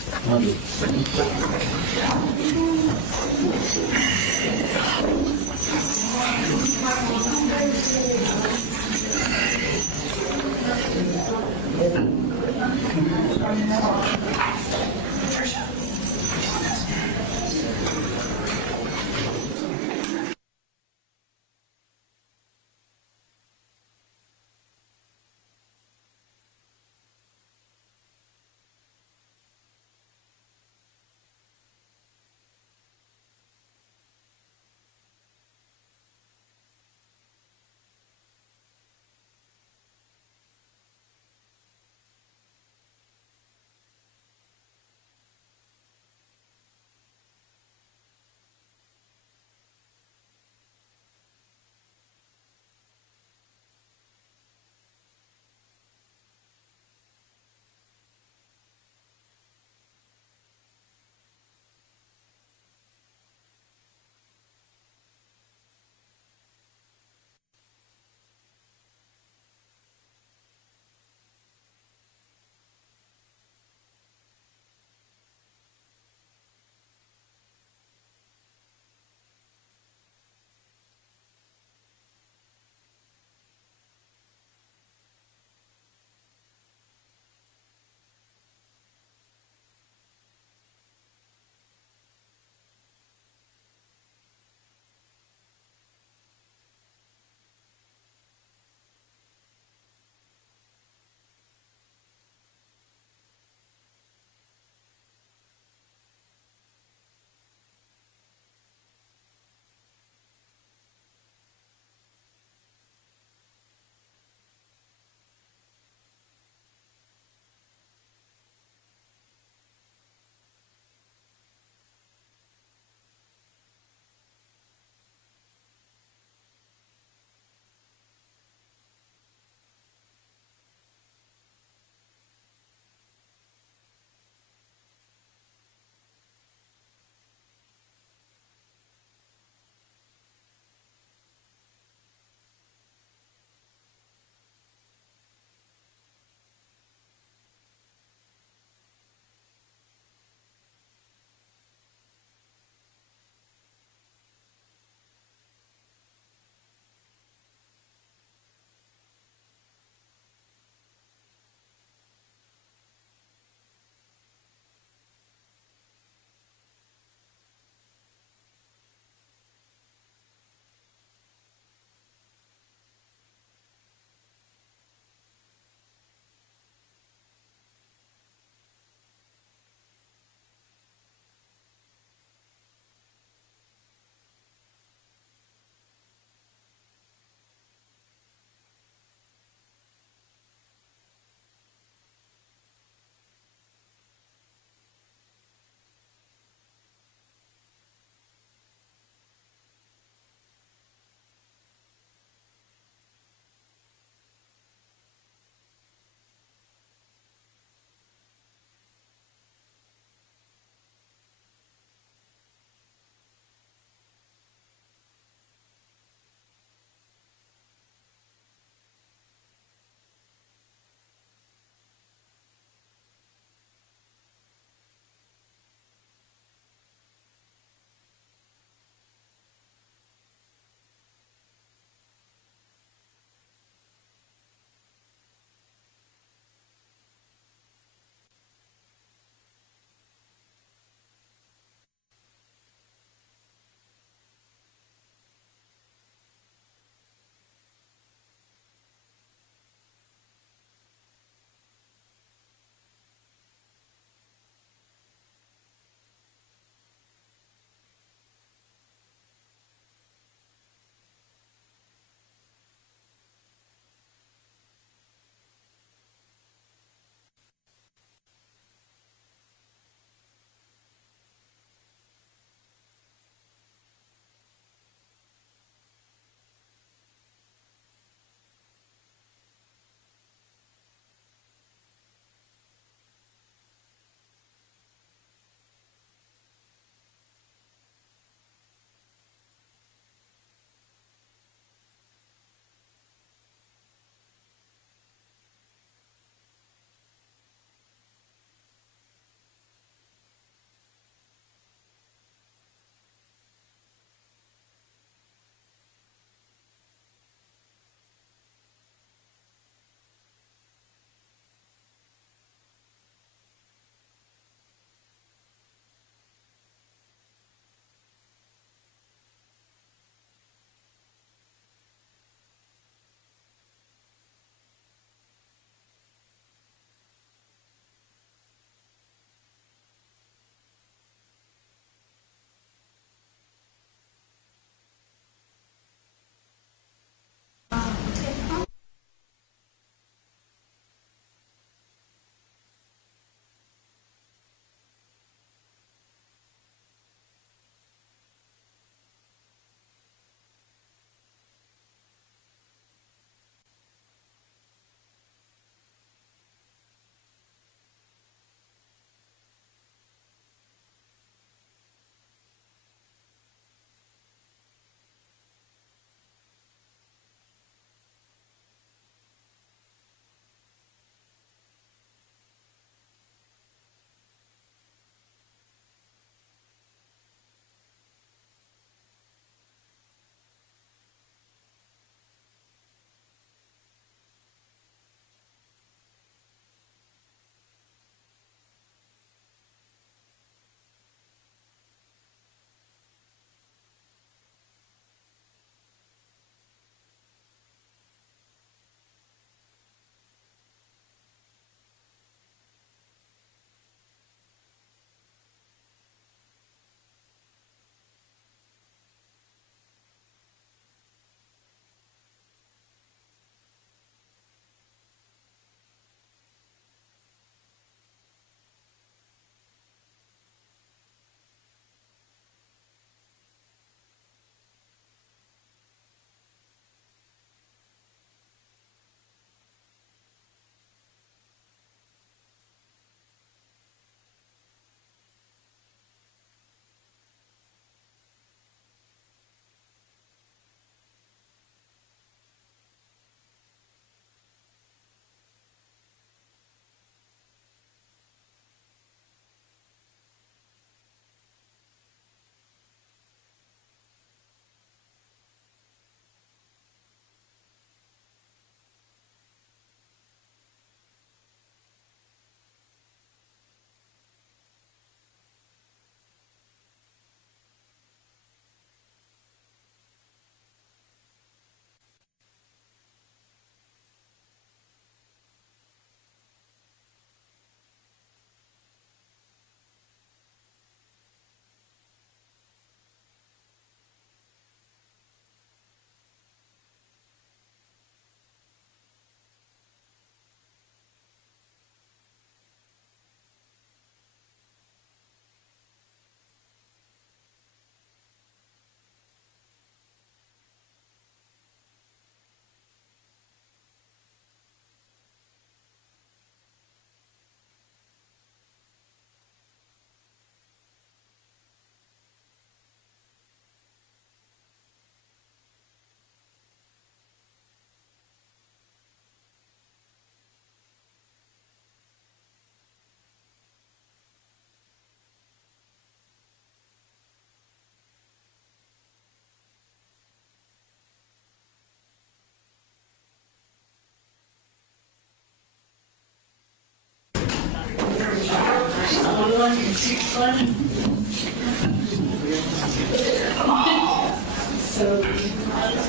So,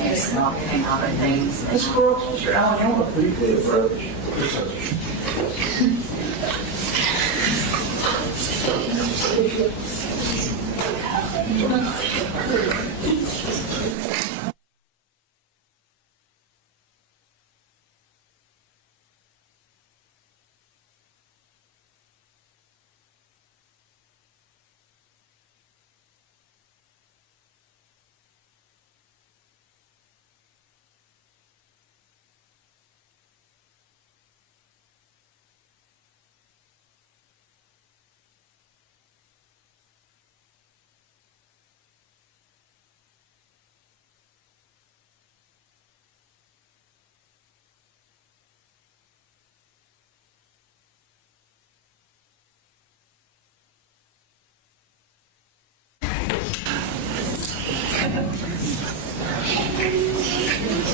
it's not hang out on things. Mr. Brooks, Mr. Allen, you want a pretty good approach.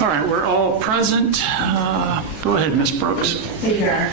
All right, we're all present. Go ahead, Ms. Brooks. Thank you, Your Honor.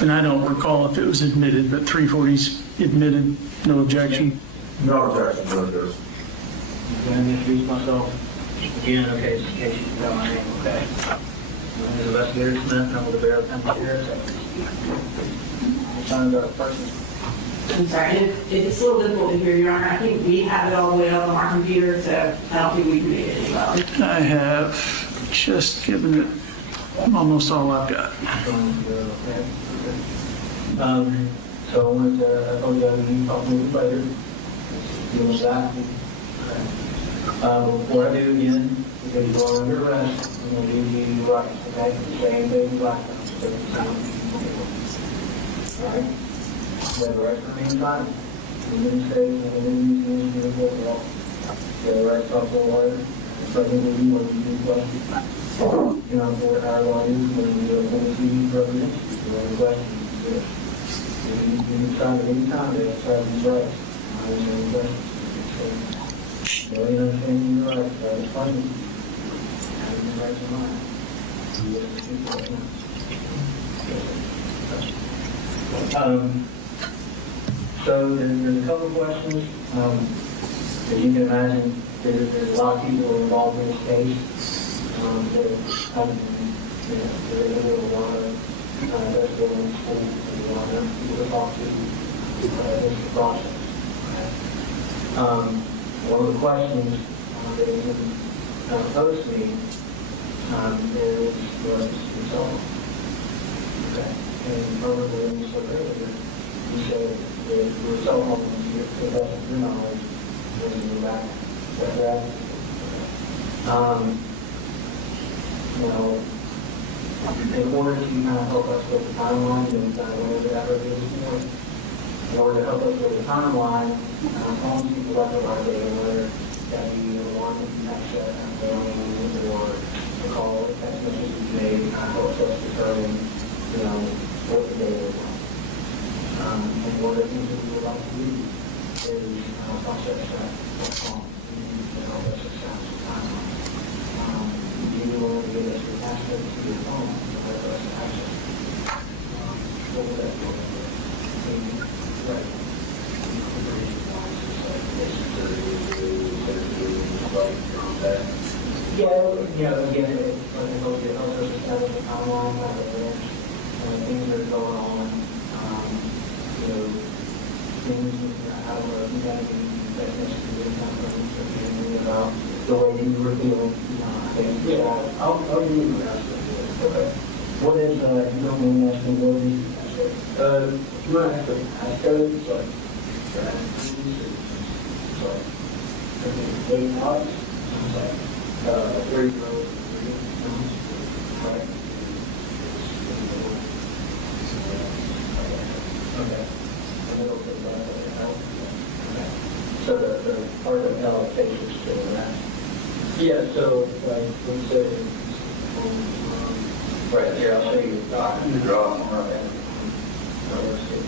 And I don't recall if it was admitted, but 340's admitted, no objection. No objection, no objection. Can I introduce myself again? Okay, in case you forgot my name, okay? My name is Investigator Smith, and I'm with the Barrow County Sheriff's Office. What time is our person? I'm sorry, it's a little difficult to hear, Your Honor. I think we have it all the way up on our computer, so I don't think we can make it any louder. I have just given it almost all I've got. So I wanted to, I told you I would talk to you later. Deal with that. Before I do again, because you are under arrest, I'm going to give you rights, okay? Same thing, last time. All right? You have a right to remain silent. You didn't say, you didn't use the report at all. You have a right to talk to a lawyer. So I think we want to do questions. You know, for our lawyers, when you're going to see represent, you have a question. You can try at any time to exercise these rights. I don't know any questions. So, you understand your rights, that is fine. Having your rights in mind. You will speak right now. So there's a couple of questions. As you can imagine, there's a lot of people involved in this case. There's a lot of that's going in school, and a lot of people to talk to this process. One of the questions that you posed to me is yourself. Okay. And probably when you said earlier, you said that you were so home to the best of your knowledge when you were back. Is that right? In order to kind of help us with the timeline, and kind of went over that earlier this morning, in order to help us with the timeline, calling people like the library, whether that be a one access or a call, a text message we made, kind of helps us determine, what the day was like. And one of the things that we would like to do is process that call to help us establish the timeline. You will give us the access to your phone to help us access. What would that look like? Again, it helps us establish the timeline, things that are going on, things, I don't know if you got any questions about the way you were feeling. I'll do it. Okay. What is, you don't mean asking what is, you might have to ask code, so, wait, Alex, where you go, right? Okay. A little bit about that. So the part of allocation is still that. Yeah, so, like, we said, Right here, I'll show you the document. The draw. Okay. So let's see.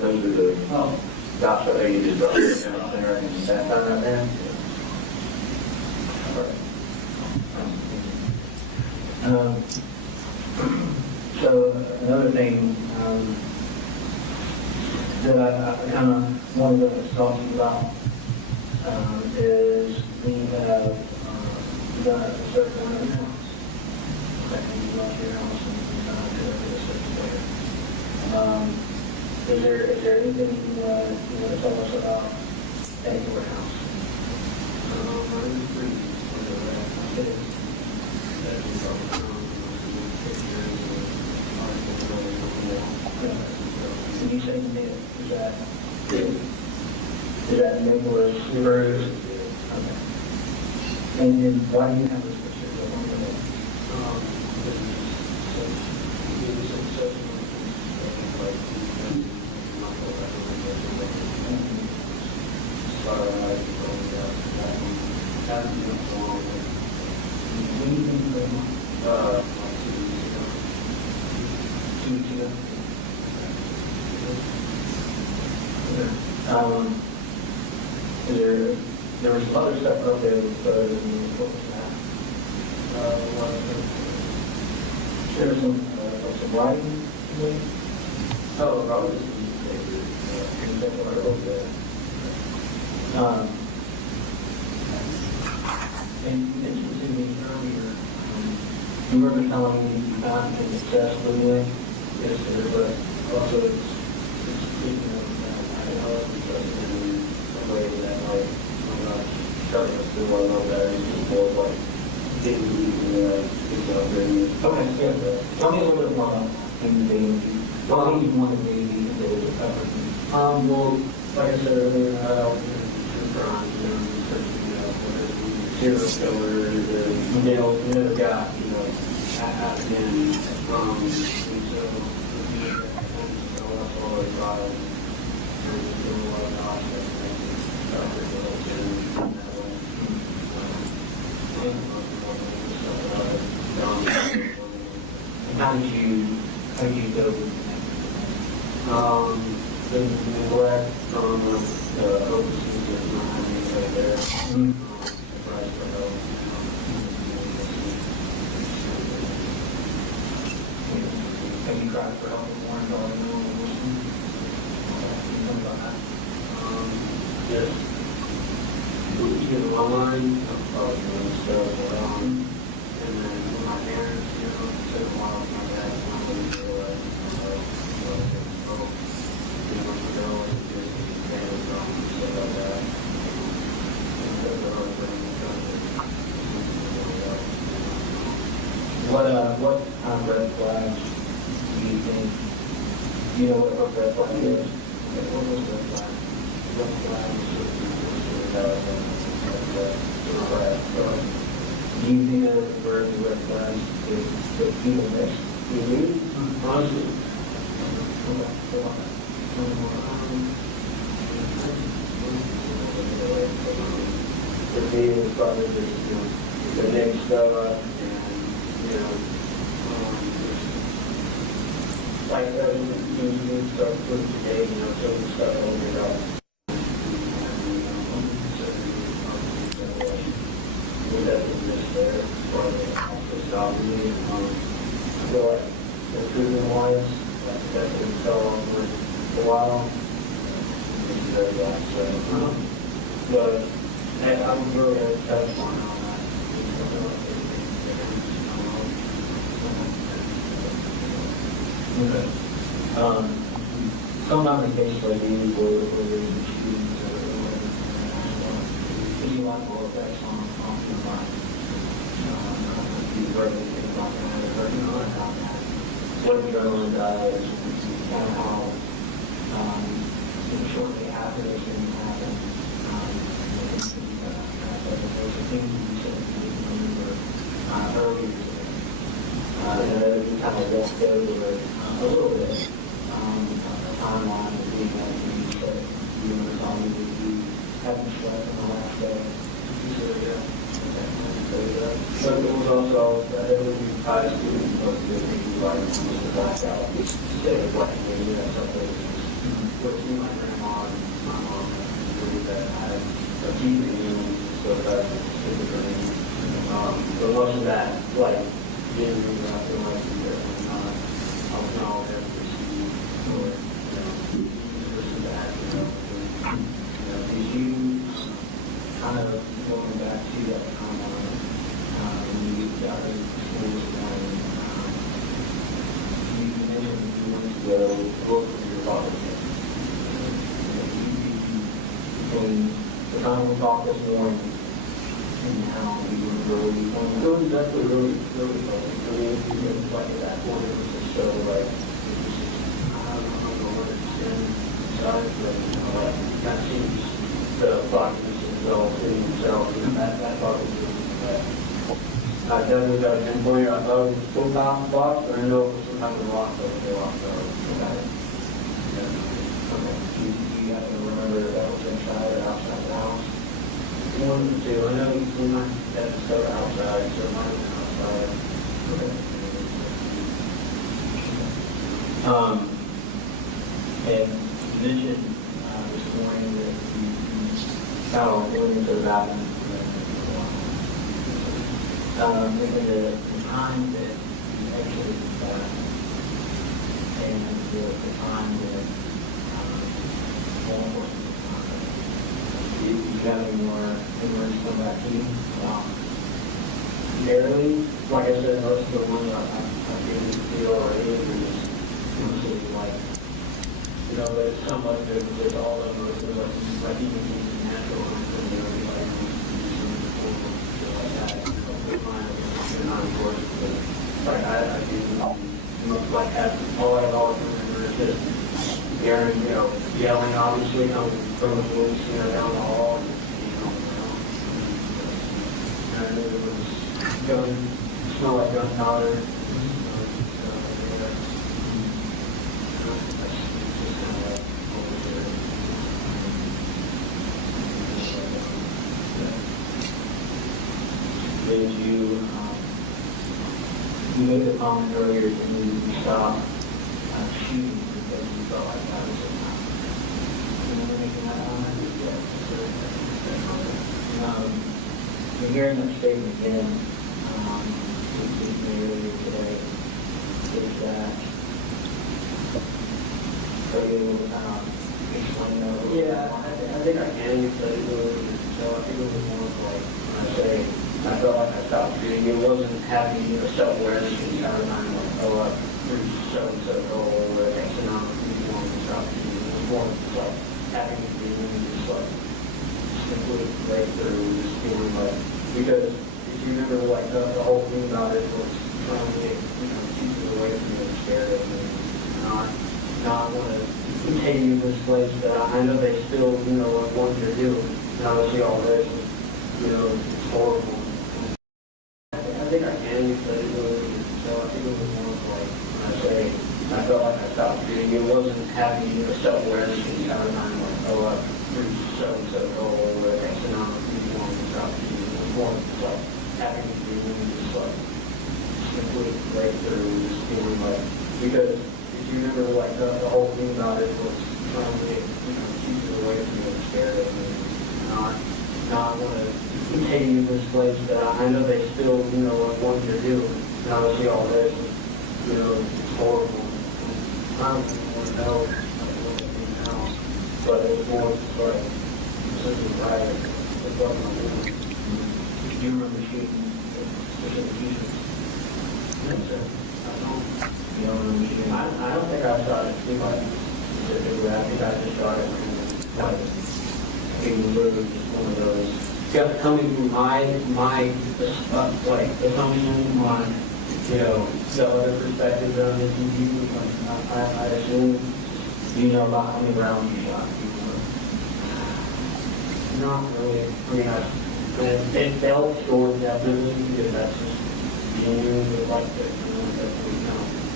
Those are the dots that you just dropped down there and that right there. So another thing that I kind of wanted to talk to you about is we have done a search on our house. And you left your house and we found a search there. Is there anything you want to tell us about at your house? Can you say to me, is that Nicholas Rose? Okay. And then why do you have this picture? There was some other stuff out there, but what was that? There was some writing. Oh, probably. And you mentioned to me earlier, you were telling me you found an accessibility. Yes, sir, but also it's speaking of ideology, in a way that, like, I'm not telling us to do one of that, it's just more like, didn't speak of it. Okay, yeah, tell me a little bit more about things well, I think you wanted me to do it covered. Well, like I said earlier, I was in bronze, serial killer, the nail, never got, out of him. And so, that's all I tried. There's a lot of objects and how did you go with the neglect from the overseas and not having anybody there? Surprised for help. Have you tried for help with Warren Darwin? Yes. You know, online, probably doing stuff, and then with my parents, it took a while for my dad to finally realize, what kind of red flags do you think, you know what red flag is? What was red flag? Red flag do you think that were the red flags that people miss? Honestly. For me, it was probably just, the next stuff, and, like, you start putting today, so the stuff over it all. I feel like the treatment wise, that's been so over a while. It's very bad. But I'm really going to touch on that. Okay. Sometimes in cases like these where there's shootings or whatever, you want more effects on your mind. What adrenaline does, kind of how shortly after this thing happened, those are things you said you remember know, we kind of walked over it a little bit, a timeline of being able to use that you were telling me that you haven't slept in the last day. So it was also, it would be probably students supposed to be like, just black out, instead of black, that's something. Which me, my grandma, and my mom, really that I had a teething wound, so that's specifically. But most of that, like, didn't really have to like be there when I was not there to see or, this and that, did you kind of going back to that timeline when you got into school and you mentioned you wanted to go look for your father again. Between the time we talked this morning and now you were really definitely really like at that point it was just so like I don't know where it's been inside, but that seems the documents themselves in themselves and that part was really I definitely got a pinpoint. I thought it was full top box, but I know it was some kind of rock that they locked out. Okay. You have to remember that was inside or outside the house. One of the two. I know we might have to go outside, so mine was outside. Okay. And you mentioned this morning that you kind of went into the bathroom. In the time that you actually and the time that law enforcement you got any more memories from that team? Barely. Like I said, most of the ones I didn't feel already was mostly like, there's so much of it with all of us, like even being natural, like like I do like have all I always remember is just Aaron, yelling obviously from the woods, down the hall. And I knew it was gun, smelled like gunpowder. Did you made the comment earlier that you stopped shooting because you felt like that was enough. You remember making that comment? You're hearing that statement again, earlier today, is that, are you able to explain that? Yeah, I think I can, because so I think it was more like, when I say, I felt like I stopped shooting. It wasn't having self-awareness and kind of like, oh, I'm so goal or X amount of people want to stop shooting. It was more like having a feeling, just like simply breakthrough, just feeling like, because if you remember, like the whole thing about it was trying to get people away from you and scared of me, not want to continue this place that I know they still, like what they're doing. And I see all this, it's horrible. I think I can, but it was, so I think it was more like, when I say, I felt like I stopped shooting. It wasn't having self-awareness and kind of like, oh, so goal or X amount of people want to stop shooting. It was more like having a feeling, just like simply breakthrough, just feeling like, because if you remember, like the whole thing about it was trying to get, people away from you and scared of me, not want to continue this place that I know they still, like what they're doing. And I see all this, it's horrible. I don't even want to know what they do now. But it was more like, something right. It's what I'm doing. Do you remember shooting specific shootings? I don't. You don't remember shooting? I don't think I shot it too much specifically. I think I just shot it like, it was literally just one of those. Coming from my like the coming from my, the other perspective of it, I assume, about how many rounds you shot people. Not really. I mean, it felt short definitely because that's just, genuinely like it, that we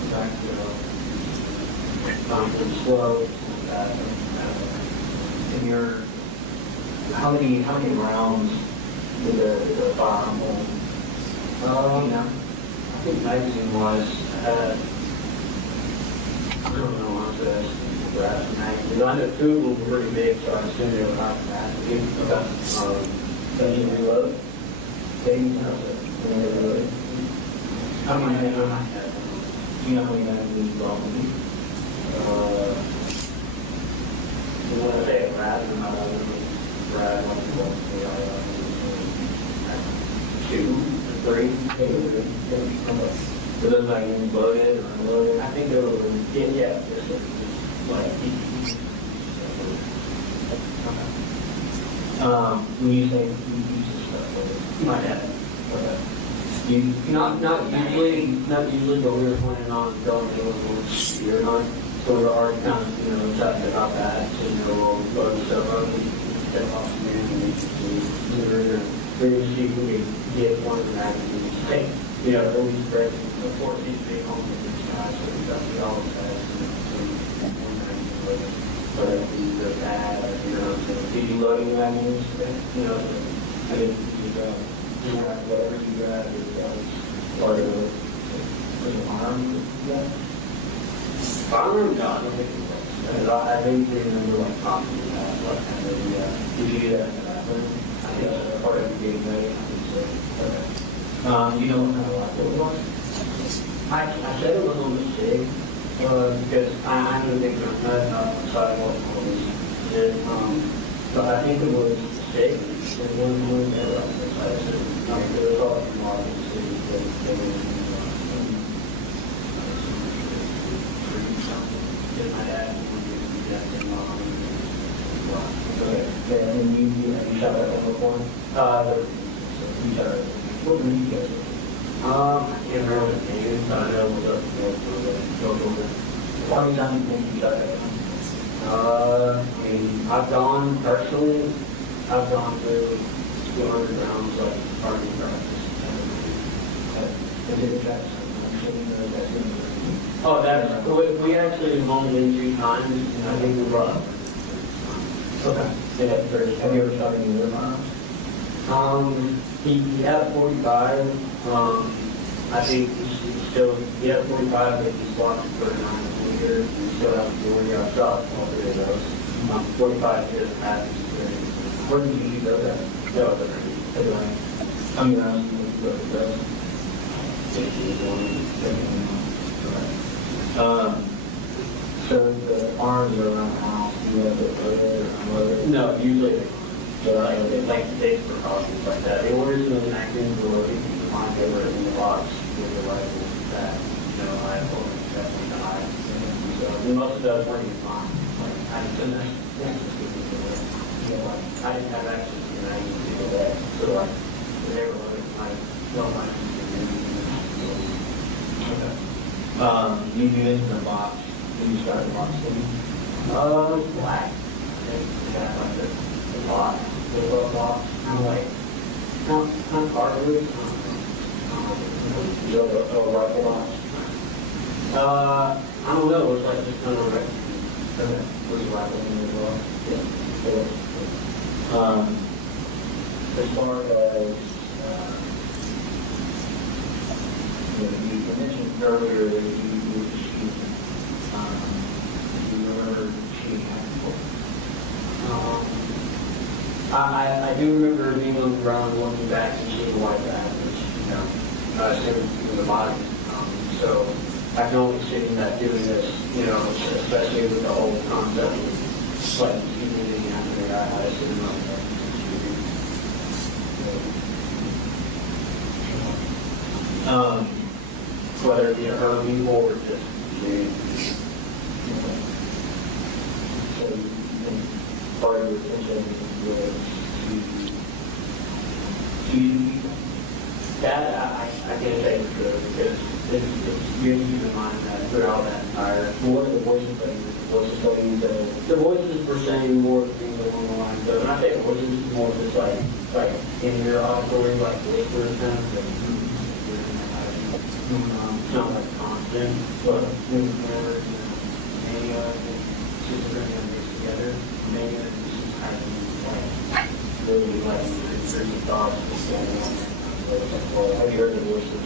back to slow, and how many rounds did the firearm hold? I think magazine-wise, I don't know, I know two of them were pretty big, so I assume they were high capacity. Can you reload? Can you reload? How many do you know how many magazines involved? What are they, Brad? Brad, two, three. So those magazines loaded or unloaded? I think they were, yeah. When you say you use this stuff, my dad. Okay. Not usually, but we were planning on going to a little year on. So we were already kind of, talking about that. So, we'll load stuff up and step off the man and we were going to see if we could get one of the magazines. Hey, at least break, of course, he's big home with these guys, so we always have but the bad, did you loading the magazines today? I mean, you grab whatever you grab, or the arm, firearm, no, I don't think it was. I think they remember like talking about what kind of, did you do that in the bathroom? I think that's part of the getting ready. Okay. You know what kind of rifle it was? I said it was on the stick. Because I'm a big nut on the sidewalk, but I think it was sick, and one never up the side, so it was all from Marvin City, but they were my dad wanted to do that in and you shot at one before? You shot at what were you guys? I can't remember the name, but I know it was up how many times do you think you shot at them? I've gone through 200 rounds like target practice. Oh, we actually have only been 2 times, and I think we brought up. Okay. Have you ever shot any other firearms? He had a 45. I think he had a 45, but he's lost 39 years. He still has 40. I've shot all 3 of those. 45 years past. Where did you use those at? No, I mean, I was going to go. So the arms are around the house. You have it loaded or unloaded? No, usually they like precautions like that. The orders in the magazines were if you find they were in the box with the rifle that I have definitely died. So most of those weren't even fine. Like I didn't have access to the magazines to do that. So like when they were loaded, you do it in the box. When you start the box, black. I think kind of like the box, the little box. Kind of like, kind of hardwood. A rifle box. I don't know. It was like just kind of like was rifle in as well. Yeah. As far as you mentioned earlier that you remember shooting at people. I do remember being on the ground, looking back and seeing white back, which I assume in the body. So I can only see that doing this, especially with the whole concept of like community after the guy, I assume whether it be a hermie or just so part of your attention was to that I can't say for sure because it's you have to keep in mind that throughout that entire what are the voices that the voices were saying more things along the lines of, and I think voices more just like in your auditory like whispers kind of It's not like constant, but we were never, Mania and Sister and this together. Mania and Sister had like really like crazy thoughts and stuff. Well, have you heard the voices?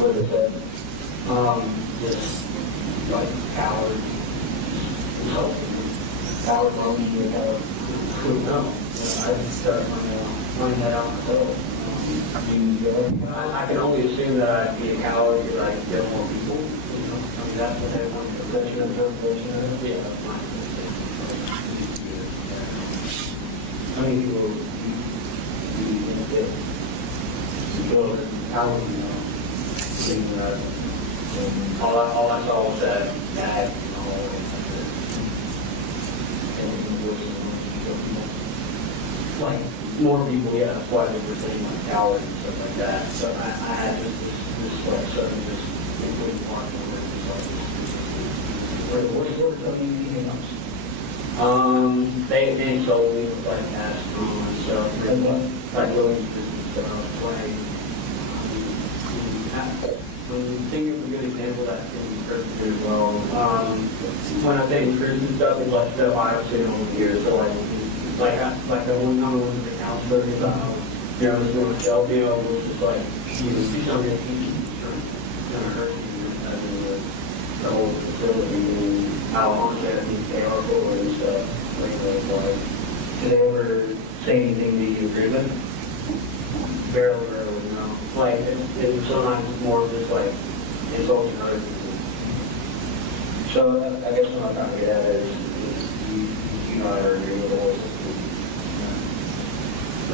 What is that? This like coward, coward moment, you know, who knows? I didn't start finding that out myself. I can only assume that I'd be a coward because I kill more people. You know, I mean that's what they want. Profession of their profession. Yeah, that's my opinion. How many people do you think that kill a coward? You know, seeing that. All I saw was that bad, you know, like more people, yeah, that's why they were saying like coward and stuff like that. So I had this like sudden just including part of it. What's anything else? They told me like astronaut and stuff, like really playing. I think it's a good example that can be perfect as well. When I say intrusive stuff, it's like stuff I've seen over the years. So like I one time I went to the counselor about, you know, I was doing a self deal, it was just like, you know, see something that he's gonna hurt you in the whole facility, and how honestly I think they are cool and stuff. Like, did they ever say anything that you agree with? Barely, you know. Like, it was sometimes more just like insulting other people. So I guess what I'm trying to get at is you know, I agree with the whole system.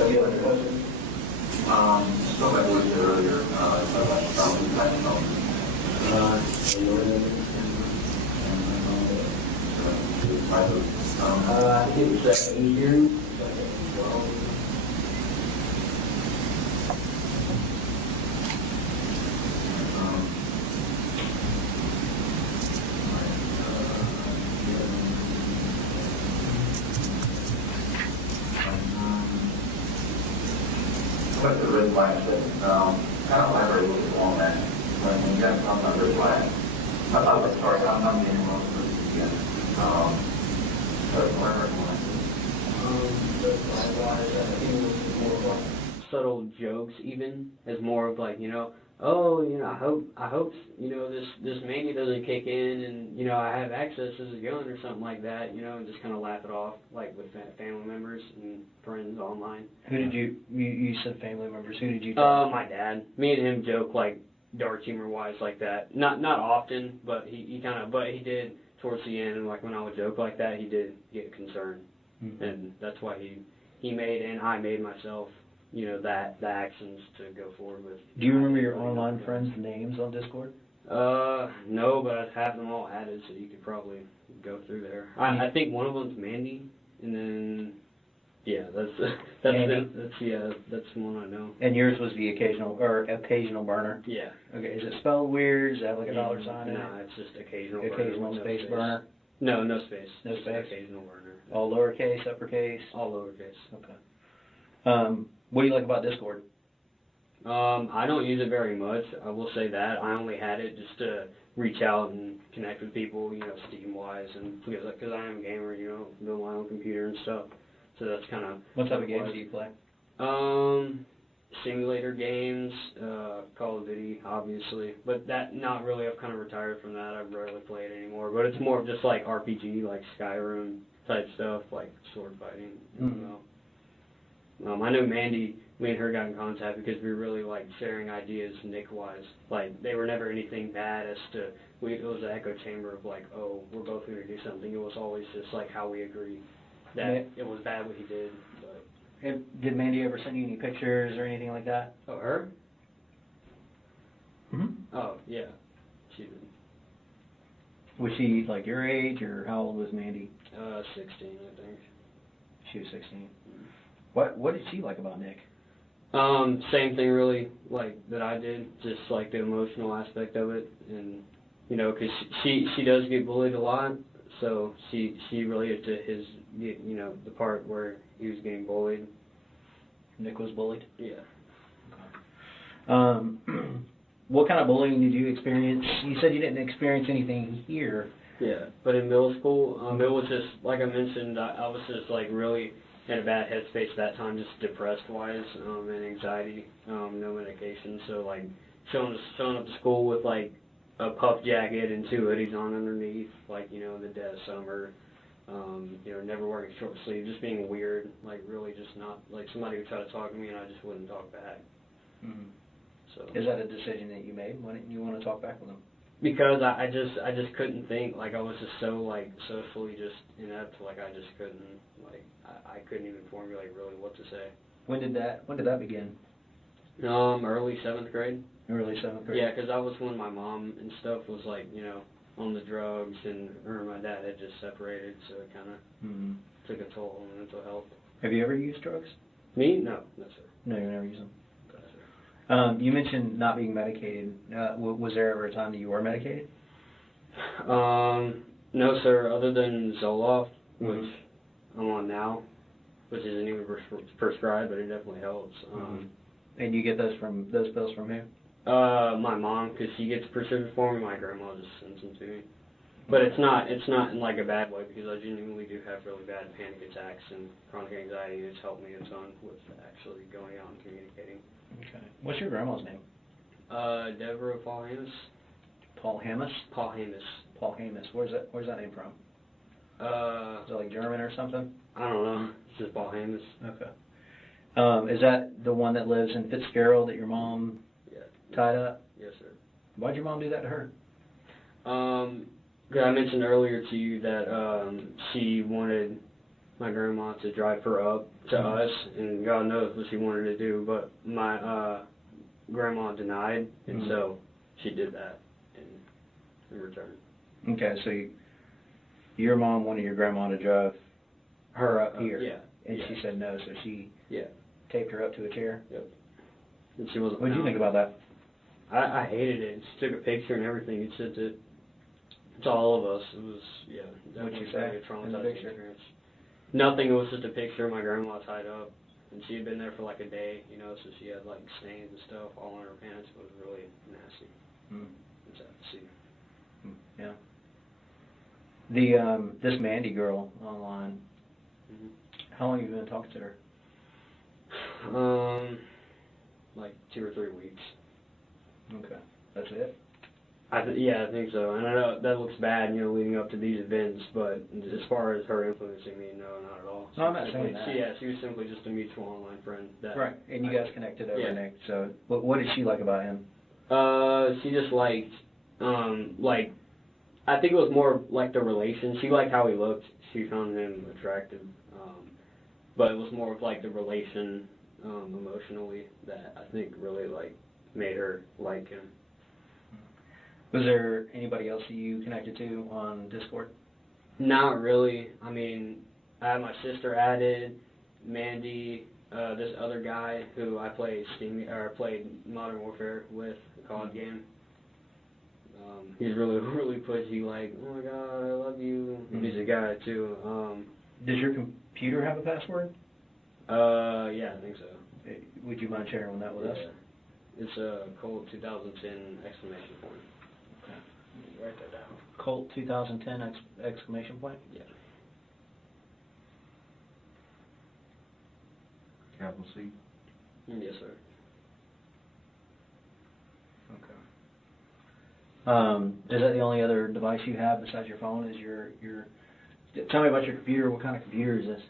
Any other questions? Spoke about what you said earlier, about problems type I think it was 8 years. What the red flag said, kind of elaborate a little bit on that. When you guys talk about red flag, I thought that's sorry, I'm not being wrong for this again. But what are red flags? I think it was more of like subtle jokes, even as more of like, you know, oh, you know, I hope, you know, this mania doesn't kick in, and you know, I have access as a gun or something like that, you know, and just kind of laugh it off, like with family members and friends online. Who did you said family members? Who did you? My dad. Me and him joke like dark humor wise like that. Not often, but he did towards the end, and like when I would joke like that, he did get concerned, and that's why he made and I made myself, you know, the actions to go forward with. Do you remember your online friends' names on Discord? No, but I have them all added, so you could probably go through there. I think one of them's Mandy, and then yeah, that's the one I know. And yours was the occasional burner. Yeah. Okay. Is it spelled weird? Does it have like a dollar sign in it? No, it's just occasional. Occasional burner, space burner. No, no space. No just space. Occasional burner. All lowercase, uppercase. All lowercase. Okay. What do you like about Discord? I don't use it very much. I will say that. I only had it just to reach out and connect with people, you know, Steam-wise, and because I am a gamer, you know, build my own computer and stuff. So that's kind of... What type of games do you play? Simulator games, Call of Duty, obviously. But that, not really. I've kind of retired from that. I rarely play it anymore. But it's more of just like RPG, like Skyrim type stuff, like sword fighting. I know Mandy, me and her got in contact because we were really like sharing ideas nick-wise. Like, they were never anything bad as to, it was an echo chamber of like, oh, we're both going to do something. It was always just like how we agreed that it was bad what he did. But. Did Mandy ever send you any pictures or anything like that? Oh, her? Mm-hmm. Oh, yeah. She did. Was she like your age, or how old was Mandy? 16, I think. She was 16. What did she like about Nick? Same thing really, like, that I did, just like the emotional aspect of it, and, you know, because she does get bullied a lot, so she related to you know, the part where he was getting bullied. Nick was bullied? Yeah. What kind of bullying did you experience? You said you didn't experience anything here. Yeah, but in middle school, it was just, like I mentioned, I was just, like, really in a bad headspace at that time, just depressed-wise, and anxiety, no medication, so, like, showing up to school with, like, a puff jacket and 2 hoodies on underneath, like, you know, in the dead of summer, you know, never wearing short sleeves, just being weird, like, really just not, like, somebody would try to talk to me and I just wouldn't talk back. Mm-hmm. So. Is that a decision that you made? Why didn't you want to talk back with him? Because I just couldn't think, like, I was just so, like, socially just inept, like, I just couldn't, like, I couldn't even formulate really what to say. When did that begin? Early 7th grade. Early 7th grade? Yeah, because that was when my mom and stuff was, like, you know, on the drugs, and her and my dad had just separated, so it kind of took a toll on mental health. Have you ever used drugs? Me? No, no, sir. No, you never used them? No, sir. You mentioned not being medicated. Was there ever a time that you were medicated? No, sir, other than Zoloft, which I'm on now, which isn't even prescribed, but it definitely helps. And you get those pills from who? My mom, because she gets prescription for me. My grandma just sends them to me. But it's not in like a bad way, because I genuinely do have really bad panic attacks and chronic anxiety, and it's helped me a ton with actually going out and communicating. Okay. What's your grandma's name? Deborah Paul Hamus. Paul Hamus? Paul Hamus. Paul Hamus. Where's that name from? Is it like German or something? I don't know. It's just Paul Hamus. Okay. Is that the one that lives in Fitzgerald that your mom tied up? Yes, sir. Why'd your mom do that to her? I mentioned earlier to you that she wanted my grandma to drive her up to us, and God knows what she wanted to do, but my grandma denied, and so she did that in return. Okay, so your mom wanted your grandma to drive her up here. Yeah. And she said no, so she taped her up to a chair? Yep. And she wasn't. What did you think about that? I hated it. She took a picture and everything. It said that it's all of us. It was, What'd you definitely say a in the traumatizing picture? experience. Nothing. It was just a picture of my grandma tied up, and she had been there for like a day, you know, so she had like stains and stuff all on her pants. It was really nasty. It's sad to see. Yeah. The this Mandy girl online. How long have you been talking to her? Like 2 or 3 weeks. Okay, that's it. I think so. And I know that looks bad, you know, leading up to these events, but as far as her influencing me, no, not at all. No, I'm not saying that. She was simply just a mutual online friend. Right, and you guys connected over Nick. So, what did she like about him? She just liked, like, I think it was more like the relation. She liked how he looked. She found him attractive. But it was more of like the relation, emotionally, that I think really like made her like him. Was there anybody else that you connected to on Discord? Not really. I mean, I had my sister added, Mandy, this other guy who I played played Modern Warfare with, a COD game. He's really pushy, like, oh my god, I love you. He's a guy too. Does your computer have a password? Yeah, I think so. Would you mind sharing that with us? It's a Colt 2010 exclamation point. Okay. Let me write that down. Colt 2010 exclamation point? Yeah. Capital C? Yes, sir. Okay. Is that the only other device you have besides your phone? Is your tell me about your computer. What kind of computer is this?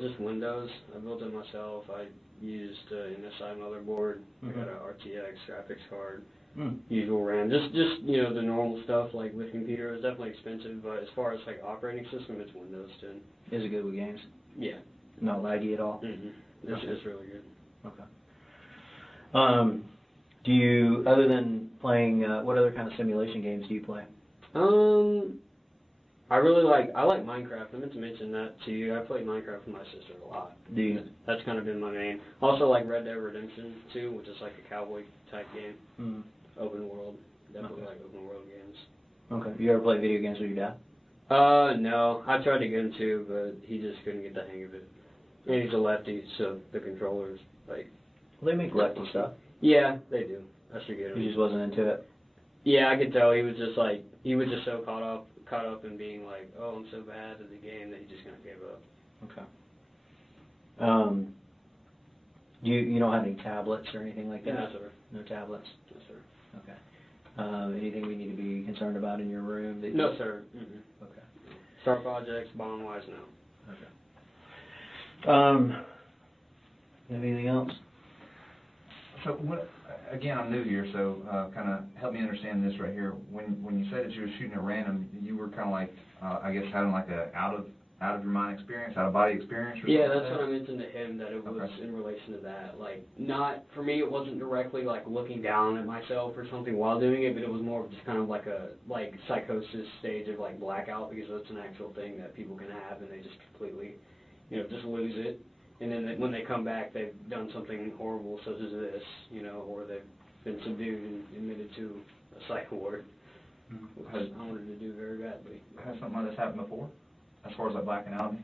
Just Windows. I built it myself. I used an MSI motherboard. I got an RTX graphics card. Usual RAM. Just you know, the normal stuff like with computer is definitely expensive, but as far as like operating system, it's Windows 10. Is it good with games? Yeah. Not laggy at all? It's really good. Okay. Do you, other than playing, what other kind of simulation games do you play? I like Minecraft. I meant to mention that to you. I played Minecraft with my sister a lot. Do you? That's kind of been my main. Also like Red Dead Redemption 2, which is like a cowboy type game. Open world. Definitely like open world games. Okay. You ever play video games with your dad? No. I tried to get him to, but he just couldn't get the hang of it. And he's a lefty, so the controllers, like... Well, they make lefty stuff. Yeah, they do. I should get him. He just wasn't into it. Yeah, I could tell he was just so caught up in being like, oh, I'm so bad at the game that he just kind of gave up. Okay. You don't have any tablets or anything like that? No, sir. No tablets? No, sir. Okay. Anything we need to be concerned about in your room? No, sir. Okay. Sharp objects, bomb-wise, no. Okay. You have anything else? So again, I'm new here, so kind of help me understand this right here. When you said that you were shooting at random, you were kind of like, I guess, having like a out of your mind experience, out of body experience. Or Yeah, something that's like what I mentioned to him, that it was in relation to that. Like, not for me, it wasn't directly like looking down at myself or something while doing it, but it was more of just kind of like a psychosis stage of like blackout, because that's an actual thing that people can have, and they just completely, just lose it. And then when they come back, they've done something horrible, such as this, or they've been subdued and admitted to a psych ward, which I wanted to do very badly. Has something like this happened before, as far as like blacking out?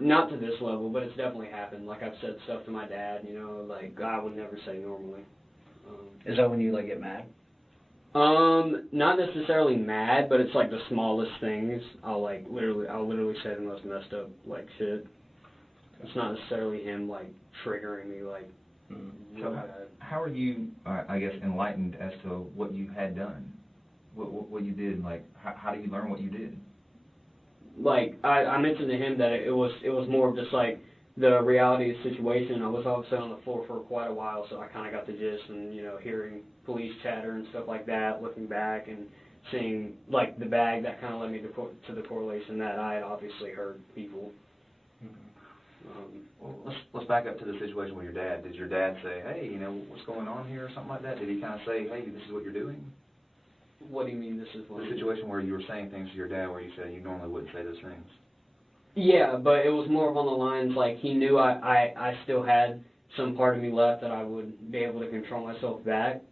Not to this level, but it's definitely happened. Like, I've said stuff to my dad, like I would never say normally. Is that when you like get mad? Not necessarily mad, but it's like the smallest things. I'll literally say the most messed up like shit. It's not necessarily him like triggering me like. So how are you, I guess, enlightened as to what you had done, what you did? Like, how do you learn what you did? Like, I mentioned to him that it was more of just like the reality of the situation. I was obviously on the floor for quite a while, so I kind of got the gist, and hearing police chatter and stuff like that, looking back and seeing like the bag, that kind of led me to the correlation that I had obviously hurt people. Well, let's back up to the situation with your dad. Did your dad say, hey, what's going on here or something like that? Did he kind of say, hey, this is what you're doing? What do you mean this is what? The situation where you were saying things to your dad where you said you normally wouldn't say those things. Yeah, but it was more of on the lines like he knew I still had some part of me left that I would be able to control myself back.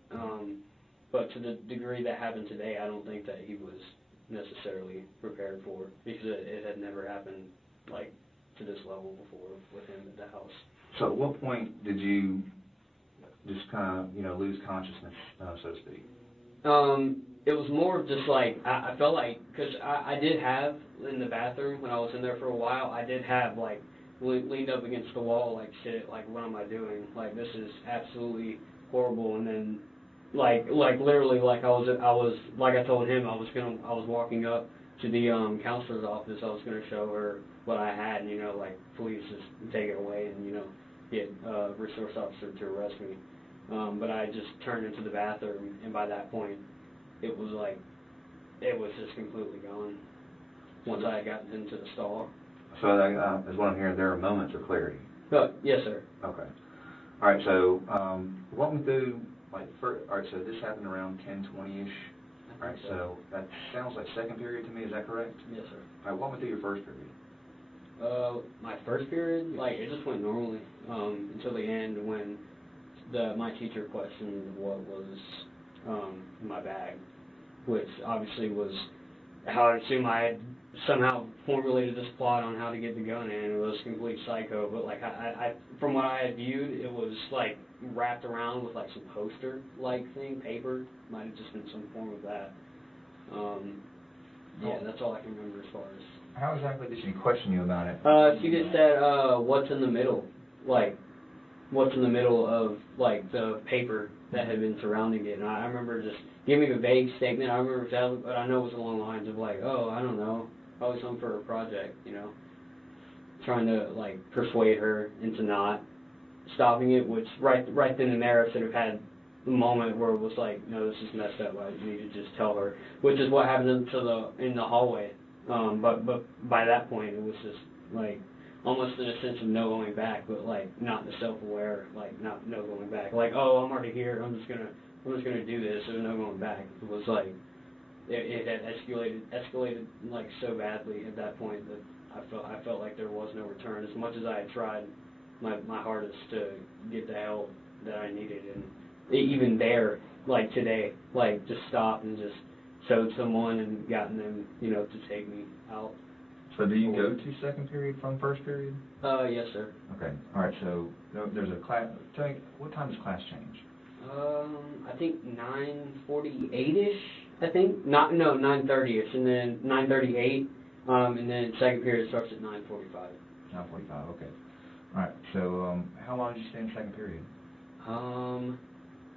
But to the degree that happened today, I don't think that he was necessarily prepared for it, because it had never happened like to this level before with him at the house. So at what point did you just kind of, lose consciousness, so to speak? It was more of just like, I felt like, because I did have, in the bathroom, when I was in there for a while, I did have, like, leaned up against the wall, like, shit, like, what am I doing? Like, this is absolutely horrible. And then, like literally, like, I was, like I told him, I was walking up to the counselor's office. I was going to show her what I had, and, like, please just take it away and, get a resource officer to arrest me. But I just turned into the bathroom, and by that point, it was just completely gone once I had gotten into the stall. So as what I'm hearing, there are moments of clarity. Yes, sir. Okay. All right, so walk me through, all right, so this happened around 10:20-ish. All right, so that sounds like second period to me, is that correct? Yes, sir. All right, walk me through your first period. My first period, like, it just went normally until the end when my teacher questioned what was in my bag, which obviously was how I assume I had somehow formulated this plot on how to get the gun in. It was complete psycho, but like I from what I had viewed, it was like wrapped around with like some poster-like thing, paper. Might have just been some form of that. Yeah, that's all I can remember as far as. How exactly did she question you about it? She just said, what's in the middle? Like, what's in the middle of, like, the paper that had been surrounding it. And I remember just giving a vague statement. I remember exactly, but I know it was along the lines of, like, oh, I don't know, probably something for a project, trying to, like, persuade her into not stopping it, which right then and there I should have had a moment where it was like, no, this is messed up. I need to just tell her, which is what happened in the hallway. But by that point, it was just, like, almost in a sense of no going back, but, like, not the self-aware, like, no going back. Like, oh, I'm already here, I'm just gonna do this, there's no going back. It was like, it had escalated, like, so badly at that point that I felt like there was no return. As much as I had tried my hardest to get the help that I needed, and even there, like, today, like, just stop and just showed someone and gotten them, to take me out. So do you go to second period from first period? Yes, sir. Okay. All right. So there's a class. Tell me, what time does class change? I think 9:48ish. I think 9:30ish, and then 9:38, and then second period starts at 9:45. 9:45. Okay. All right. So how long did you stay in second period?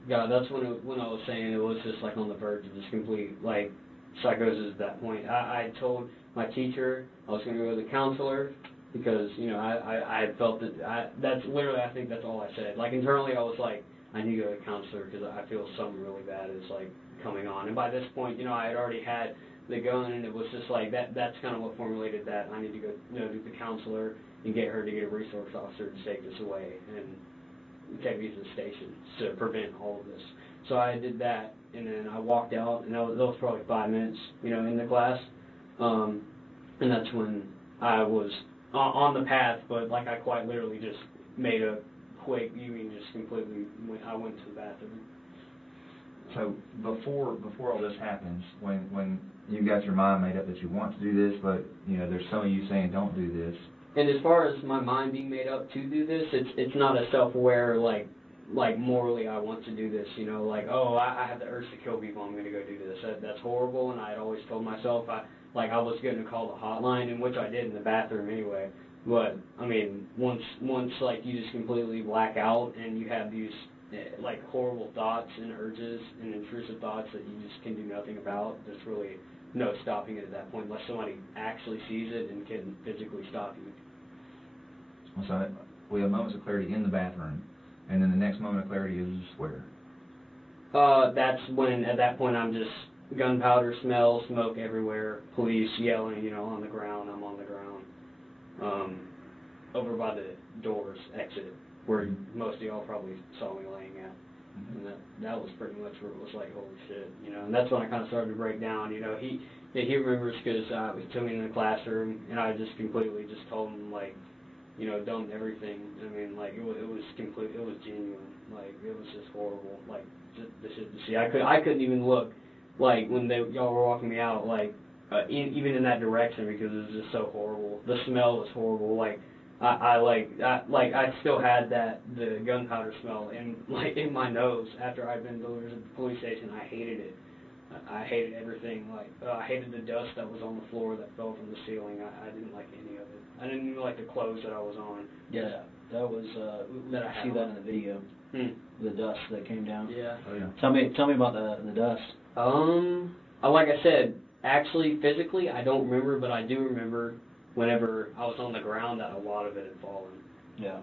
Yeah, that's when I was saying it was just like on the verge of just complete like psychosis at that point. I told my teacher I was going to go to the counselor because I felt that that's literally, I think that's all I said. Like internally I was like, I need to go to the counselor because I feel something really bad is like coming on. And by this point, I had already had the gun, and it was just like that's kind of what formulated that I need to go to the counselor and get her to get a resource officer to take this away and take me to the station to prevent all of this. So I did that, and then I walked out, and that was probably 5 minutes, in the class, and that's when I was on the path, but like I quite literally just made a quick, I went to the bathroom. So before all this happens, when you got your mind made up that you want to do this, but there's some of you saying don't do this. And as far as my mind being made up to do this, it's not a self-aware like morally I want to do this, like, oh, I have the urge to kill people, I'm going to go do this. That's horrible, and I had always told myself I was going to call the hotline, and which I did in the bathroom anyway. But I mean, once like you just completely black out and you have these like horrible thoughts and urges and intrusive thoughts that you just can do nothing about, there's really no stopping it at that point unless somebody actually sees it and can physically stop you. So we have moments of clarity in the bathroom, and then the next moment of clarity is where? That's when, at that point, I'm just gunpowder smell, smoke everywhere, police yelling, on the ground. I'm on the ground, over by the doors exit, where most of y'all probably saw me laying at. And that was pretty much where it was like, holy shit, and that's when I kind of started to break down. He remembers because he took me in the classroom, and I just completely just told him, like, dumped everything. I mean, like, it was genuine. Like, it was just horrible. Like, just the shit to see. I couldn't even look, like, when y'all were walking me out, like, even in that direction because it was just so horrible. The smell was horrible. Like, I still had the gunpowder smell in my nose after I'd been delivered to the police station. I hated it. I hated everything. Like, I hated the dust that was on the floor that fell from the ceiling. I didn't like any of it. I didn't even like the clothes that I was on. Yeah, that was. I see that in the video. The dust that came down. Yeah. Oh, yeah. Tell me about the dust. Like I said, actually, physically, I don't remember, but I do remember whenever I was on the ground that a lot of it had fallen. Yeah.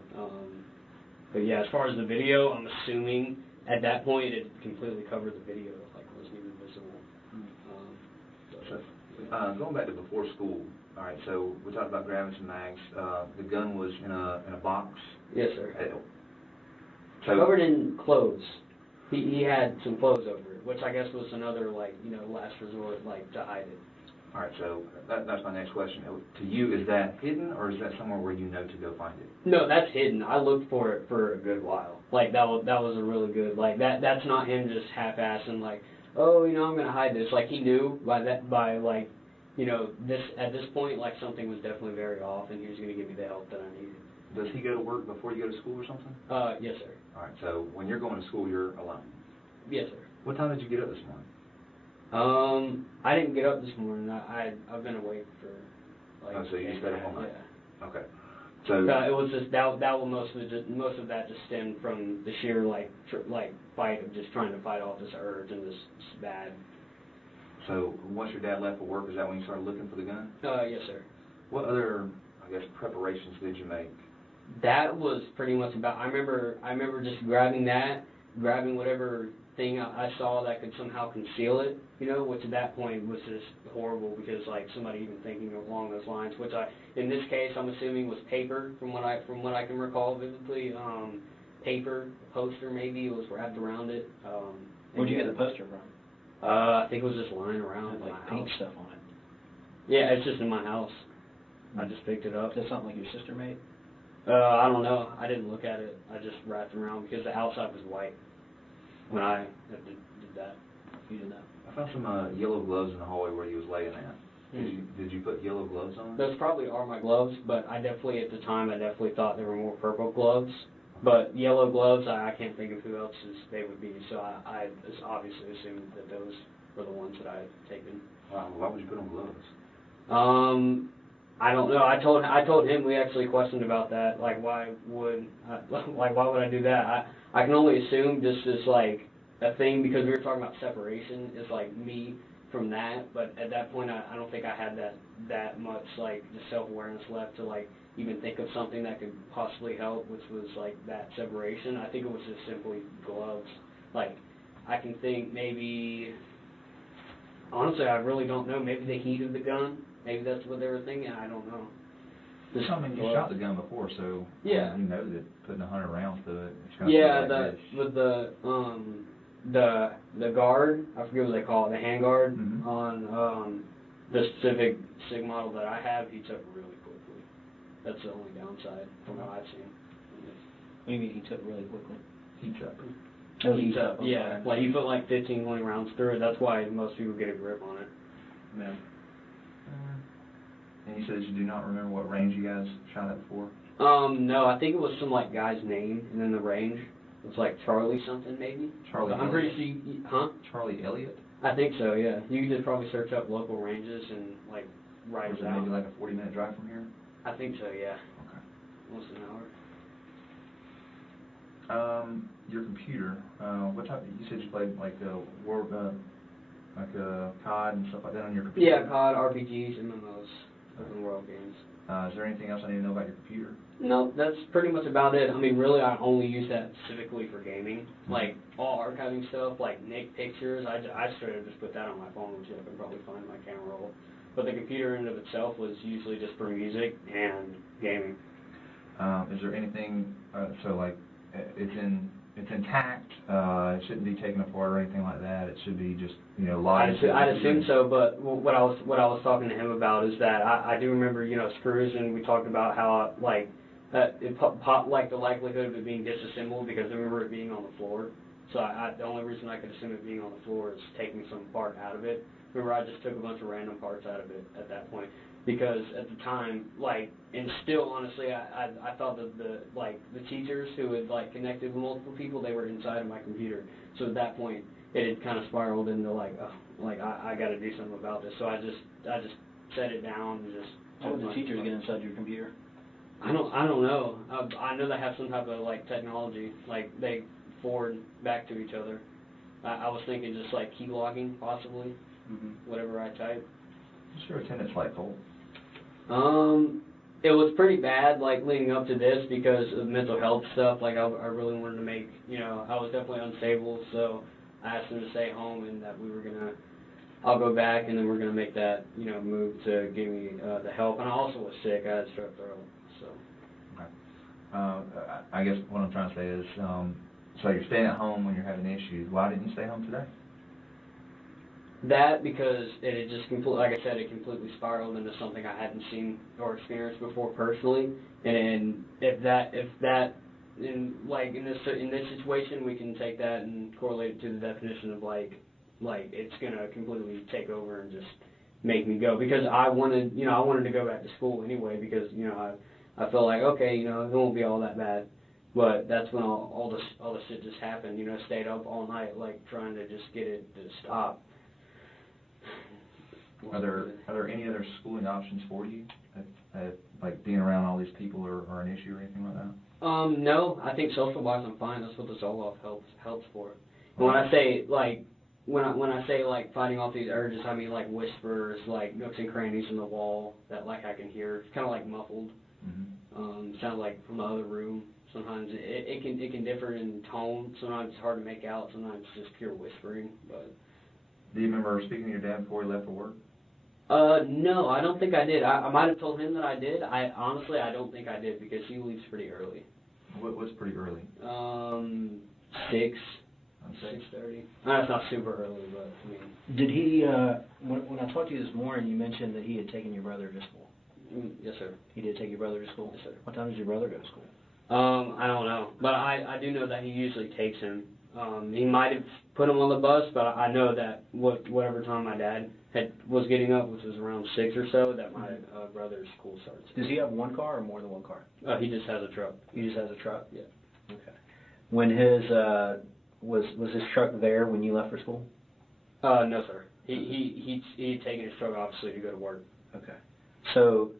But yeah, as far as the video, I'm assuming at that point it completely covered the video, like it wasn't even visible. Going back to before school. All right. So we talked about grabbing some mags. The gun was in a box. Yes, sir. So covered in clothes. He had some clothes over it, which I guess was another last resort, to hide it. All right, so that's my next question. To you, is that hidden, or is that somewhere where you know to go find it? No, that's hidden. I looked for it for a good while. Like, that was a really good, that's not him just half-assing, oh, I'm going to hide this. Like, he knew at this point, something was definitely very off, and he was going to give me the help that I needed. Does he go to work before you go to school or something? Yes, sir. All right, so when you're going to school, you're alone? Yes, sir. What time did you get up this morning? I didn't get up this morning. I've been awake for so you stayed up all night? Yeah. Okay. So it was just that most of that just stemmed from the sheer fight of just trying to fight off this urge and this bad. So once your dad left for work, is that when you started looking for the gun? Yes, sir. What other, preparations did you make? That was pretty much about. I remember just grabbing whatever thing I saw that could somehow conceal it, which at that point was just horrible because somebody even thinking along those lines, which in this case I'm assuming was paper from what I can recall vividly, paper, poster maybe, it was wrapped around it. Where'd you get the poster from? I think it was just lying around my pink house. stuff on it. Yeah, it's just in my house. I just picked it up. Is that something like your sister made? I don't know. I didn't look at it. I just wrapped it around because the outside was white when I did that. You did that? I found some yellow gloves in the hallway where he was laying at. Did you put yellow gloves on? Those probably are my gloves, but I definitely, at the time, I definitely thought they were more purple gloves. But yellow gloves, I can't think of who else's they would be, so I obviously assumed that those were the ones that I had taken. Wow, why would you put on gloves? I don't know. I told him, we actually questioned about that, like why would I do that? I can only assume just as like a thing, because we were talking about separation, is like me from that, but at that point I don't think I had that much like just self-awareness left to like even think of something that could possibly help, which was like that separation. I think it was just simply gloves. Like, I can think maybe, honestly, I really don't know, maybe the heat of the gun, maybe that's what they were thinking, I don't know. You shot the gun before, so yeah. You know that putting 100 rounds to it. With the guard, I forget what they call it, the handguard on the specific SIG model that I have, he took really quickly. That's the only downside from what I've seen. What do you mean he took really quickly? Heats up. Oh, heats up. Yeah, like you put like 15, 20 rounds through it. That's why most people get a grip on it. Yeah. And you said you do not remember what range you guys shot at before? No, I think it was some like guy's name and then the range. It's like Charlie something maybe. Charlie. I'm pretty sure you, huh? Charlie Elliott? I think so, yeah. You could just probably search up local ranges and like write it out. Maybe like a 40-minute drive from here? I think so, yeah. Okay. Almost an hour. Your computer, what type, you said you played like COD and stuff like that on your computer? Yeah, COD, RPGs, MMOs, open world games. Is there anything else I need to know about your computer? No, that's pretty much about it. I mean, really, I only use that specifically for gaming. Like, all archiving stuff, like Nick pictures, I straight up just put that on my phone, which I can probably find my camera roll. But the computer in and of itself was usually just for music and gaming. Is there anything, so like, it's intact, it shouldn't be taken apart or anything like that, it should be just, live? I'd assume so, but what I was talking to him about is that I do remember, screws, and we talked about how, like, it popped, like, the likelihood of it being disassembled, because I remember it being on the floor. So the only reason I could assume it being on the floor is taking some part out of it. Remember, I just took a bunch of random parts out of it at that point, because at the time, like, and still, honestly, I thought that the teachers who had, like, connected with multiple people, they were inside of my computer. So at that point, it had kind of spiraled into, like, I got to do something about this. So I just set it down and just. How would the teachers get inside your computer? I don't know. I know they have some type of, like, technology, like, they forward back to each other. I was thinking just, like, key logging, possibly, whatever I type. What's your attendance like, Colt? It was pretty bad, like, leading up to this because of mental health stuff. Like, I really wanted to make, I was definitely unstable, so I asked them to stay home and that we were I'll go back and then we're going to make that, move to give me the help. And I also was sick. I had strep throat, so. Okay. I guess what I'm trying to say is, so you're staying at home when you're having issues. Why didn't you stay home today? That because it had just like I said, it completely spiraled into something I hadn't seen or experienced before personally. And if that in this situation, we can take that and correlate it to the definition of like it's gonna completely take over and just make me go, because I wanted to go back to school anyway, because I felt like, okay, it won't be all that bad. But that's when all the shit just happened. Stayed up all night, like trying to just get it to stop. Are there any other schooling options for you? Like being around all these people are an issue or anything like that? No, I think social-wise I'm fine. That's what the Zoloft helps for. And when I say like fighting off these urges, I mean like whispers, like nooks and crannies in the wall that like I can hear. It's kind of like muffled. Sounds like from the other room. Sometimes it can differ in tone. Sometimes it's hard to make out. Sometimes it's just pure whispering. But do you remember speaking to your dad before he left for work? No, I don't think I did. I might have told him that I did. Honestly, I don't think I did, because he leaves pretty early. What's pretty early? 6:30. That's not super early, but I mean. Did he? When I talked to you this morning, you mentioned that he had taken your brother to school. Yes, sir. He did take your brother to school? Yes, sir. What time does your brother go to school? I don't know, but I do know that he usually takes him He might have put him on the bus, but I know that whatever time my dad was getting up, which was around 6 or so, that my brother's school starts. Does he have one car or more than one car? He just has a truck. He just has a truck? Yeah. Okay. When his, was his truck there when you left for school? No, sir. He'd taken his truck, obviously, to go to work. Okay. So,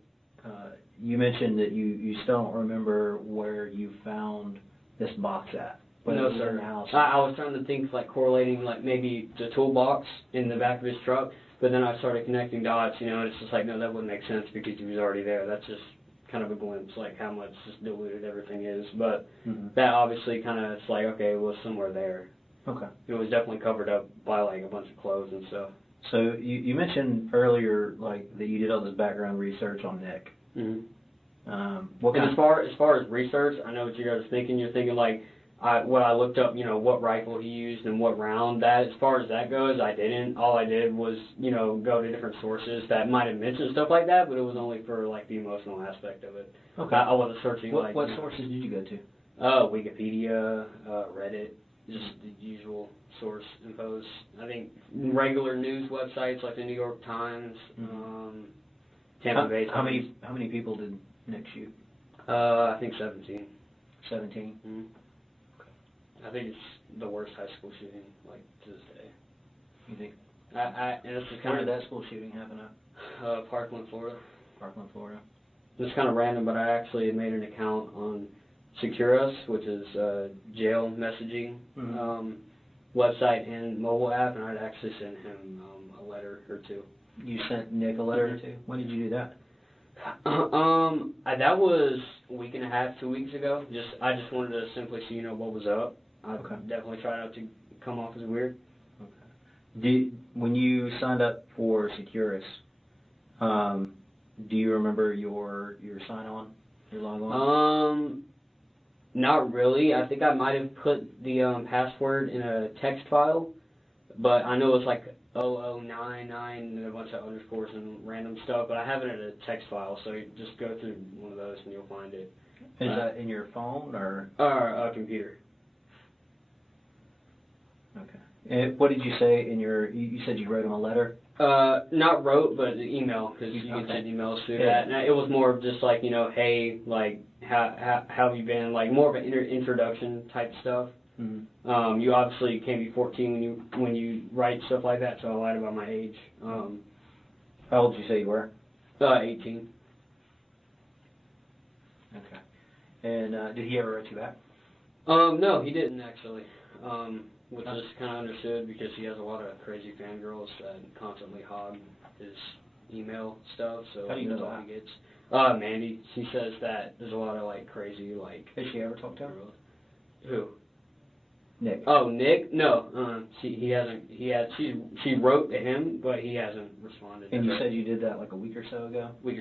you mentioned that you still don't remember where you found this box at. But No, it was sir. in the house. I was trying to think, like, correlating, like, maybe the toolbox in the back of his truck, but then I started connecting dots, you know, and it's just like, no, that wouldn't make sense because he was already there. That's just kind of a glimpse, like, how much just diluted everything is. But that obviously kind of, it's like, okay, it was somewhere there. Okay. It was definitely covered up by, like, a bunch of clothes and stuff. So, you mentioned earlier, like, that you did all this background research on Nick. What And kind as far as research, I know what you guys are thinking. You're thinking, like, what I looked up, you know, what rifle he used and what round. That, as far as that goes, I didn't. All I did was, you know, go to different sources that might have mentioned stuff like that, but it was only for, like, the emotional aspect of it. Okay. I wasn't searching, What like... what sources did you go to? Wikipedia, Reddit, just the usual source infos. I think regular news websites like the New York Times, Tampa Bay Times. How many people did Nick shoot? I think 17. 17? Mm-hmm. I think it's the worst high school shooting, like, to this day. You think? And this is Where kind did of that school shooting happen at? Parkland, Florida. Parkland, Florida. It's kind of random, but I actually made an account on Securus, which is a jail messaging website and mobile app, and I'd actually sent him a letter or two. You sent Nick a letter or two? When did you do that? That was a week and a half, 2 weeks ago. I just wanted to simply see, you know, what was up. I definitely tried not to come off as weird. When you signed up for Securus, do you remember your sign-on, your log-on? Not really. I think I might have put the password in a text file, but I know it's like 0099 and a bunch of underscores and random stuff, but I have it in a text file, so you just go through one of those and you'll find it. Is that in your phone or? Or computer. Okay. And what did you say in your, you said you wrote him a letter? Not wrote, but email, because you can send emails through that. And it was more of just like, you know, hey, like, how have you been? Like, more of an introduction type stuff. You obviously can't be 14 when you write stuff like that, so I lied about my age. How old did you say you were? 18. Okay. And did he ever write you back? No, he didn't actually. Which is kind of understood because he has a lot of crazy fangirls that constantly hog his email stuff. So how do you know that's all that? he gets. Mandy, she says that there's a lot of like crazy like. Has she ever talked to him? Who? Nick. Oh, Nick? No, he hasn't. She wrote to him, but he hasn't responded. And you said you did that like a week or so ago? Week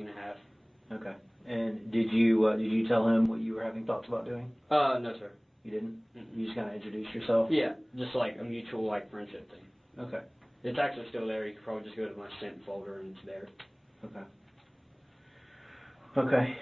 and a half. Okay. And did you tell him what you were having thoughts about doing? No, sir. You didn't? You just kind of introduced yourself? Yeah, just like a mutual like friendship thing. Okay. It's actually still there. You could probably just go to my sent folder and it's there. Okay. Okay.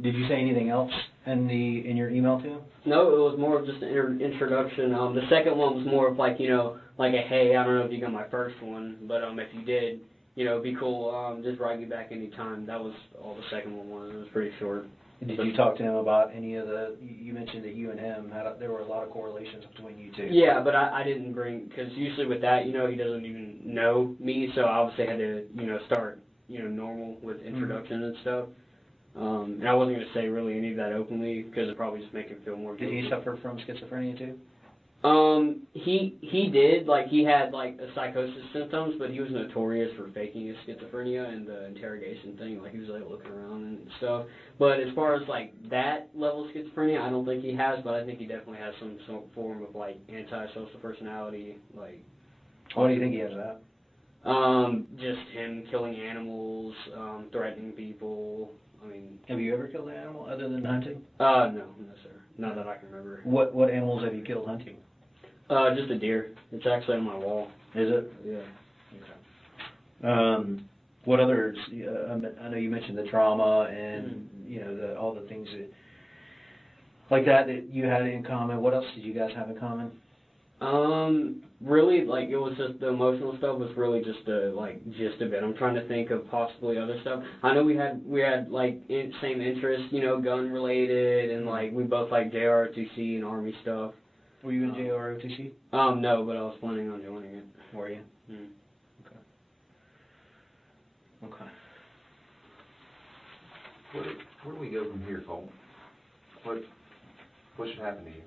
Did you say anything else in your email to him? No, it was more of just an introduction. The second one was more of like, you know, like a hey, I don't know if you got my first one, but if you did, you know, it'd be cool. Just write me back anytime. That was all the second one was. It was pretty short. Did you talk to him about any of the, you mentioned that you and him, there were a lot of correlations between you two. Yeah, but I didn't bring, because usually with that, you know, he doesn't even know me, so I obviously had to, you know, start, you know, normal with introduction and stuff. And I wasn't going to say really any of that openly, because it'd probably just make him feel more guilty. Did he suffer from schizophrenia too? He did, like, he had, like, a psychosis symptoms, but he was notorious for faking his schizophrenia and the interrogation thing, like, he was, like, looking around and stuff. But as far as, like, that level of schizophrenia, I don't think he has, but I think he definitely has some form of, like, antisocial personality, like... Why do you think he has that? Just him killing animals, threatening people, I mean... Have you ever killed an animal other than hunting? No, sir. Not that I can remember. What animals have you killed hunting? Just a deer. It's actually on my wall. Is it? Yeah. Okay. What others? I know you mentioned the trauma and you know all the things that. like that you had in common? What else did you guys have in common? Really, like, it was just the emotional stuff was really just a bit. I'm trying to think of possibly other stuff. I know we had like same interests, gun related, and like we both like JROTC and Army stuff. Were you in JROTC? No, but I was planning on joining it. Were you? Okay. Where do we go from here, Colt? What should happen to you?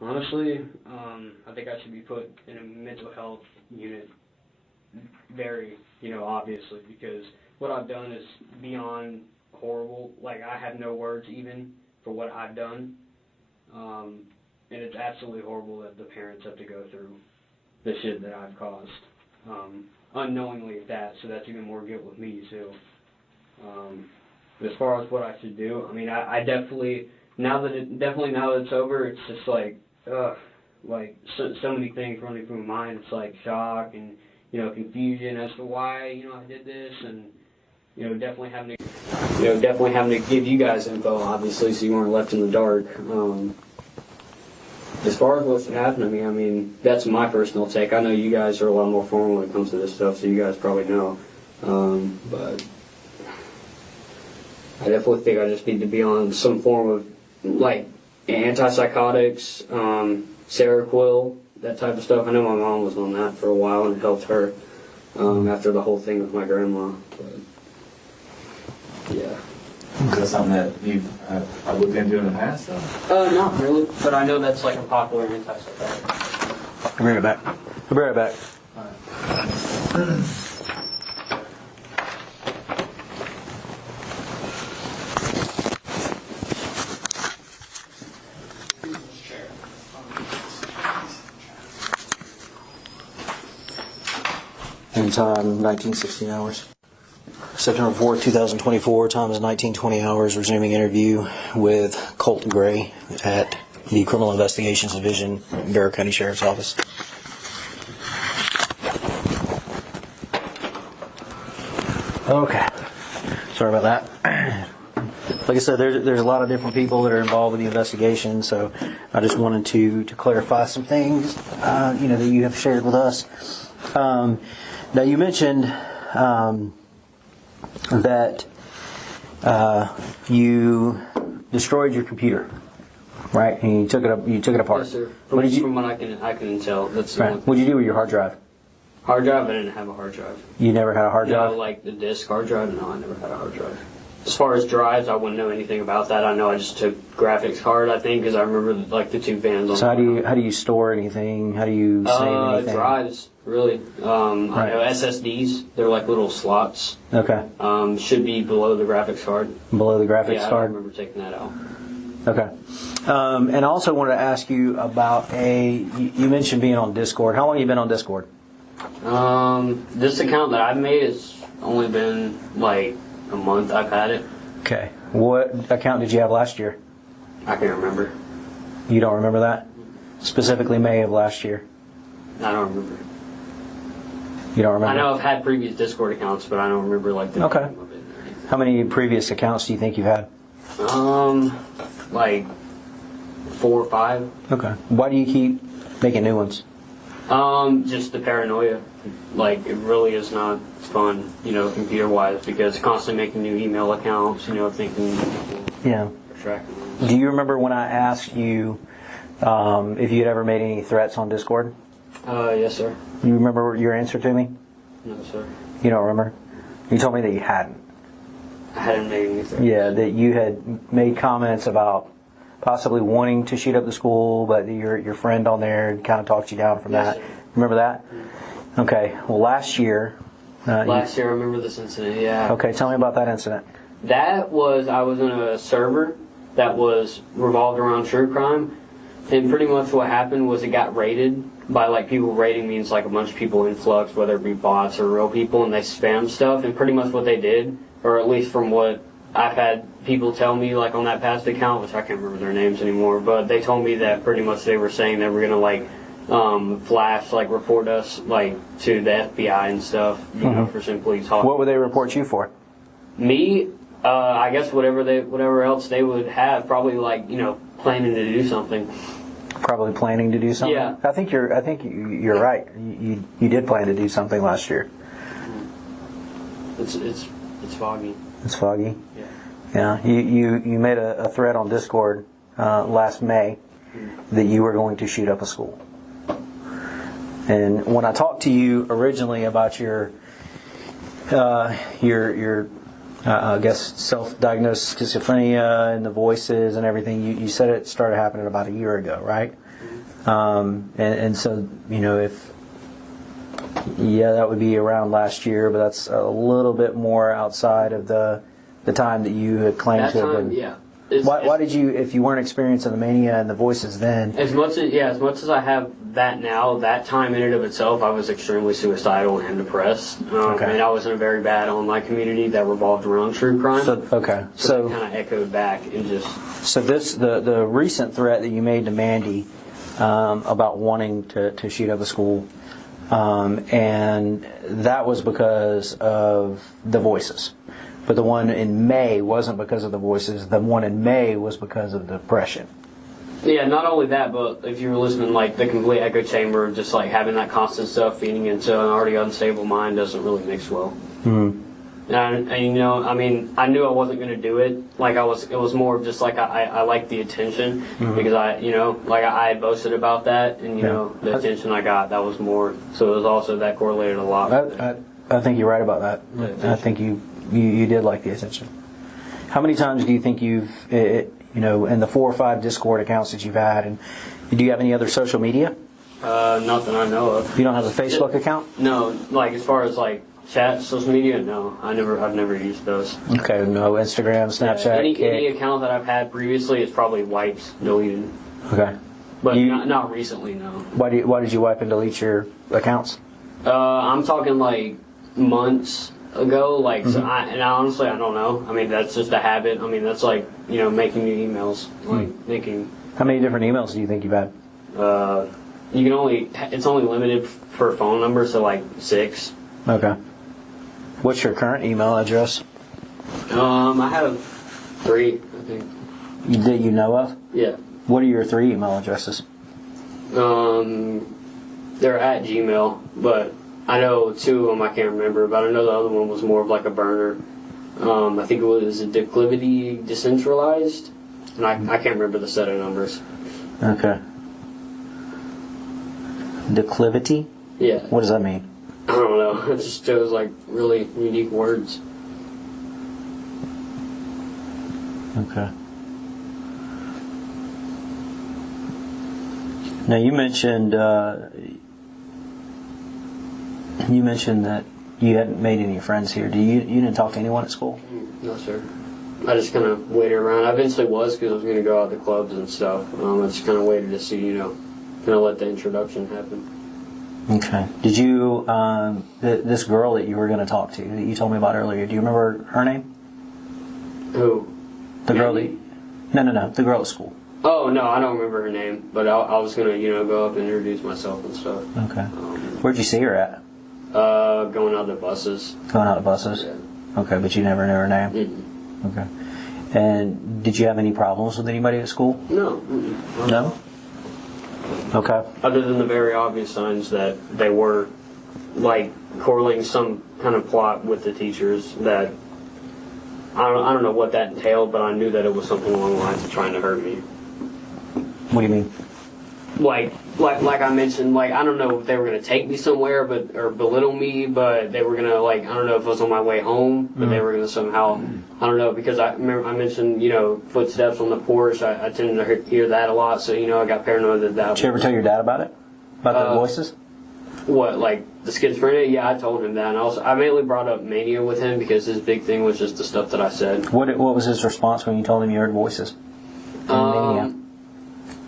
Honestly, I think I should be put in a mental health unit very, obviously, because what I've done is beyond horrible. Like, I have no words even for what I've done. And it's absolutely horrible that the parents have to go through the shit that I've caused. Unknowingly at that, so that's even more guilt with me, too. As far as what I should do, I mean, I definitely, now that it's over, it's just like, so many things running through my mind. It's like shock and, confusion as to why, I did this, and, definitely having to give you guys info, obviously, so you weren't left in the dark. As far as what should happen to me, I mean, that's my personal take. I know you guys are a lot more formal when it comes to this stuff, so you guys probably know. But I definitely think I just need to be on some form of, like, antipsychotics, Seroquel, that type of stuff. I know my mom was on that for a while and it helped her after the whole thing with my grandma. But, yeah. Is that something that you've looked into in the past, though? Not really, but I know that's like a popular antipsychotic. I'll be right back. I'll be right back. In time, 1916 hours. September 4th, 2024, time is 1920 hours, resuming interview with Colt Gray at the Criminal Investigations Division, Barrow County Sheriff's Office. Okay, sorry about that. Like I said, there's a lot of different people that are involved with the investigation, so I just wanted to clarify some things, that you have shared with us. Now you mentioned that you destroyed your computer, right? And you took it apart. Yes, sir. What did you? From what I can tell, that's Right. What did you do with your hard drive? Hard drive. I didn't have a hard drive. You never had a hard drive? No, like the disk hard drive. No, I never had a hard drive. As far as drives, I wouldn't know anything about that. I know I just took graphics card, I think, because I remember like the two vans on. So how do you store anything? How do you save anything? Drives, really. I know SSDs. They're like little slots. Okay. Should be below the graphics card. Below the graphics card. I remember taking that out. Okay. And I also wanted to ask you about you mentioned being on Discord. How long have you been on Discord? This account that I've made has only been like a month I've had it. Okay. What account did you have last year? I can't remember. You don't remember that? Specifically May of last year. I don't remember. You don't remember? I know I've had previous Discord accounts, but I don't remember like the name of it. How many previous accounts do you think you've had? Like 4 or 5. Okay. Why do you keep making new ones? Just the paranoia. Like, it really is not fun, computer-wise, because constantly making new email accounts, thinking Yeah. tracking. Do you remember when I asked you if you had ever made any threats on Discord? Yes, sir. You remember your answer to me? No, sir. You don't remember? You told me that you hadn't. I hadn't made any threats. Yeah, that you had made comments about possibly wanting to shoot up the school, but your friend on there kind of talked you down from that. Sir. Remember that? Okay. Well, last year. Last year, I remember this incident, yeah. Okay, tell me about that incident. I was in a server that was revolved around true crime, and pretty much what happened was it got raided by, like, people. Raiding means, like, a bunch of people in flux, whether it be bots or real people, and they spam stuff, and pretty much what they did, or at least from what I've had people tell me, like, on that past account, which I can't remember their names anymore, but they told me that pretty much they were saying they were going to, like, flash, like, report us, like, to the FBI and stuff, for simply talking. What would they report you for? Me? I guess whatever else they would have, probably like, planning to do something. Probably planning to do something. Yeah. I think you're right. You did plan to do something last year. It's foggy. It's foggy. Yeah. Yeah. You made a thread on Discord last May that you were going to shoot up a school. And when I talked to you originally about your I guess self-diagnosed schizophrenia and the voices and everything, you said it started happening about a year ago, right? And so, that would be around last year, but that's a little bit more outside of the time that you had claimed to have been. Yeah. Why did you, if you weren't experiencing the mania and the voices then? As much as I have that now, that time in and of itself, I was extremely suicidal and depressed. And I was in a very bad online community that revolved around true crime. So it kind of echoed back and just. So the recent threat that you made to Mandy about wanting to shoot up a school, and that was because of the voices. But the one in May wasn't because of the voices. The one in May was because of depression. Yeah, not only that, but if you were listening, like the complete echo chamber of just like having that constant stuff feeding into an already unstable mind doesn't really mix well. Mm-hmm. And I knew I wasn't going to do it. Like it was more of just like I liked the attention because I had boasted about that, and the attention I got, that was more. So it was also that correlated a lot. I think you're right about that. I think you did like the attention. How many times do you think you've, in the 4 or 5 Discord accounts that you've had, and do you have any other social media? Nothing I know of. You don't have a Facebook account? No, like as far as like chat, social media, no. I've never used those. Okay, no Instagram, Snapchat. Any account that I've had previously is probably wiped, deleted. Okay. But not recently, no. Why did you wipe and delete your accounts? I'm talking like months ago, so honestly I don't know. I mean, that's just a habit. I mean, that's like making new emails, thinking. How many different emails do you think you've had? It's only limited for phone numbers, so like 6. Okay. What's your current email address? I have 3, I think. That you know of? Yeah. What are your 3 email addresses? They're at Gmail, but I know 2 of them I can't remember, but I know the other one was more of like a burner. I think it was a Declivity Decentralized, and I can't remember the set of numbers. Okay. Declivity? Yeah. What does that mean? I don't know. It just shows like really unique words. Okay. Now you mentioned that you hadn't made any friends here. You didn't talk to anyone at school? No, sir. I just kind of waited around. I eventually was because I was going to go out to clubs and stuff. I just kind of waited to see, kind of let the introduction happen. Okay. Did you, this girl that you were going to talk to, that you told me about earlier, do you remember her name? Who? The girl that... No. The girl at school. Oh, no, I don't remember her name, but I was going to, go up and introduce myself and stuff. Okay. Where'd you see her at? Going out to buses. Going out to buses? Yeah. Okay, but you never knew her name? Mm-hmm. Okay. And did you have any problems with anybody at school? No. No? Okay. Other than the very obvious signs that they were, correlating some kind of plot with the teachers that, I don't know what that entailed, but I knew that it was something along the lines of trying to hurt me. What do you mean? Like I mentioned, I don't know if they were going to take me somewhere or belittle me, but they were going to, I don't know if it was on my way home, but they were going to somehow, I don't know, because I remember I mentioned, footsteps on the porch. I tended to hear that a lot, so, I got paranoid that Did you ever tell your dad about it? About the voices? What, the schizophrenia? Yeah, I told him that. And also, I mainly brought up mania with him because his big thing was just the stuff that I said. What was his response when you told him you heard voices? Mania.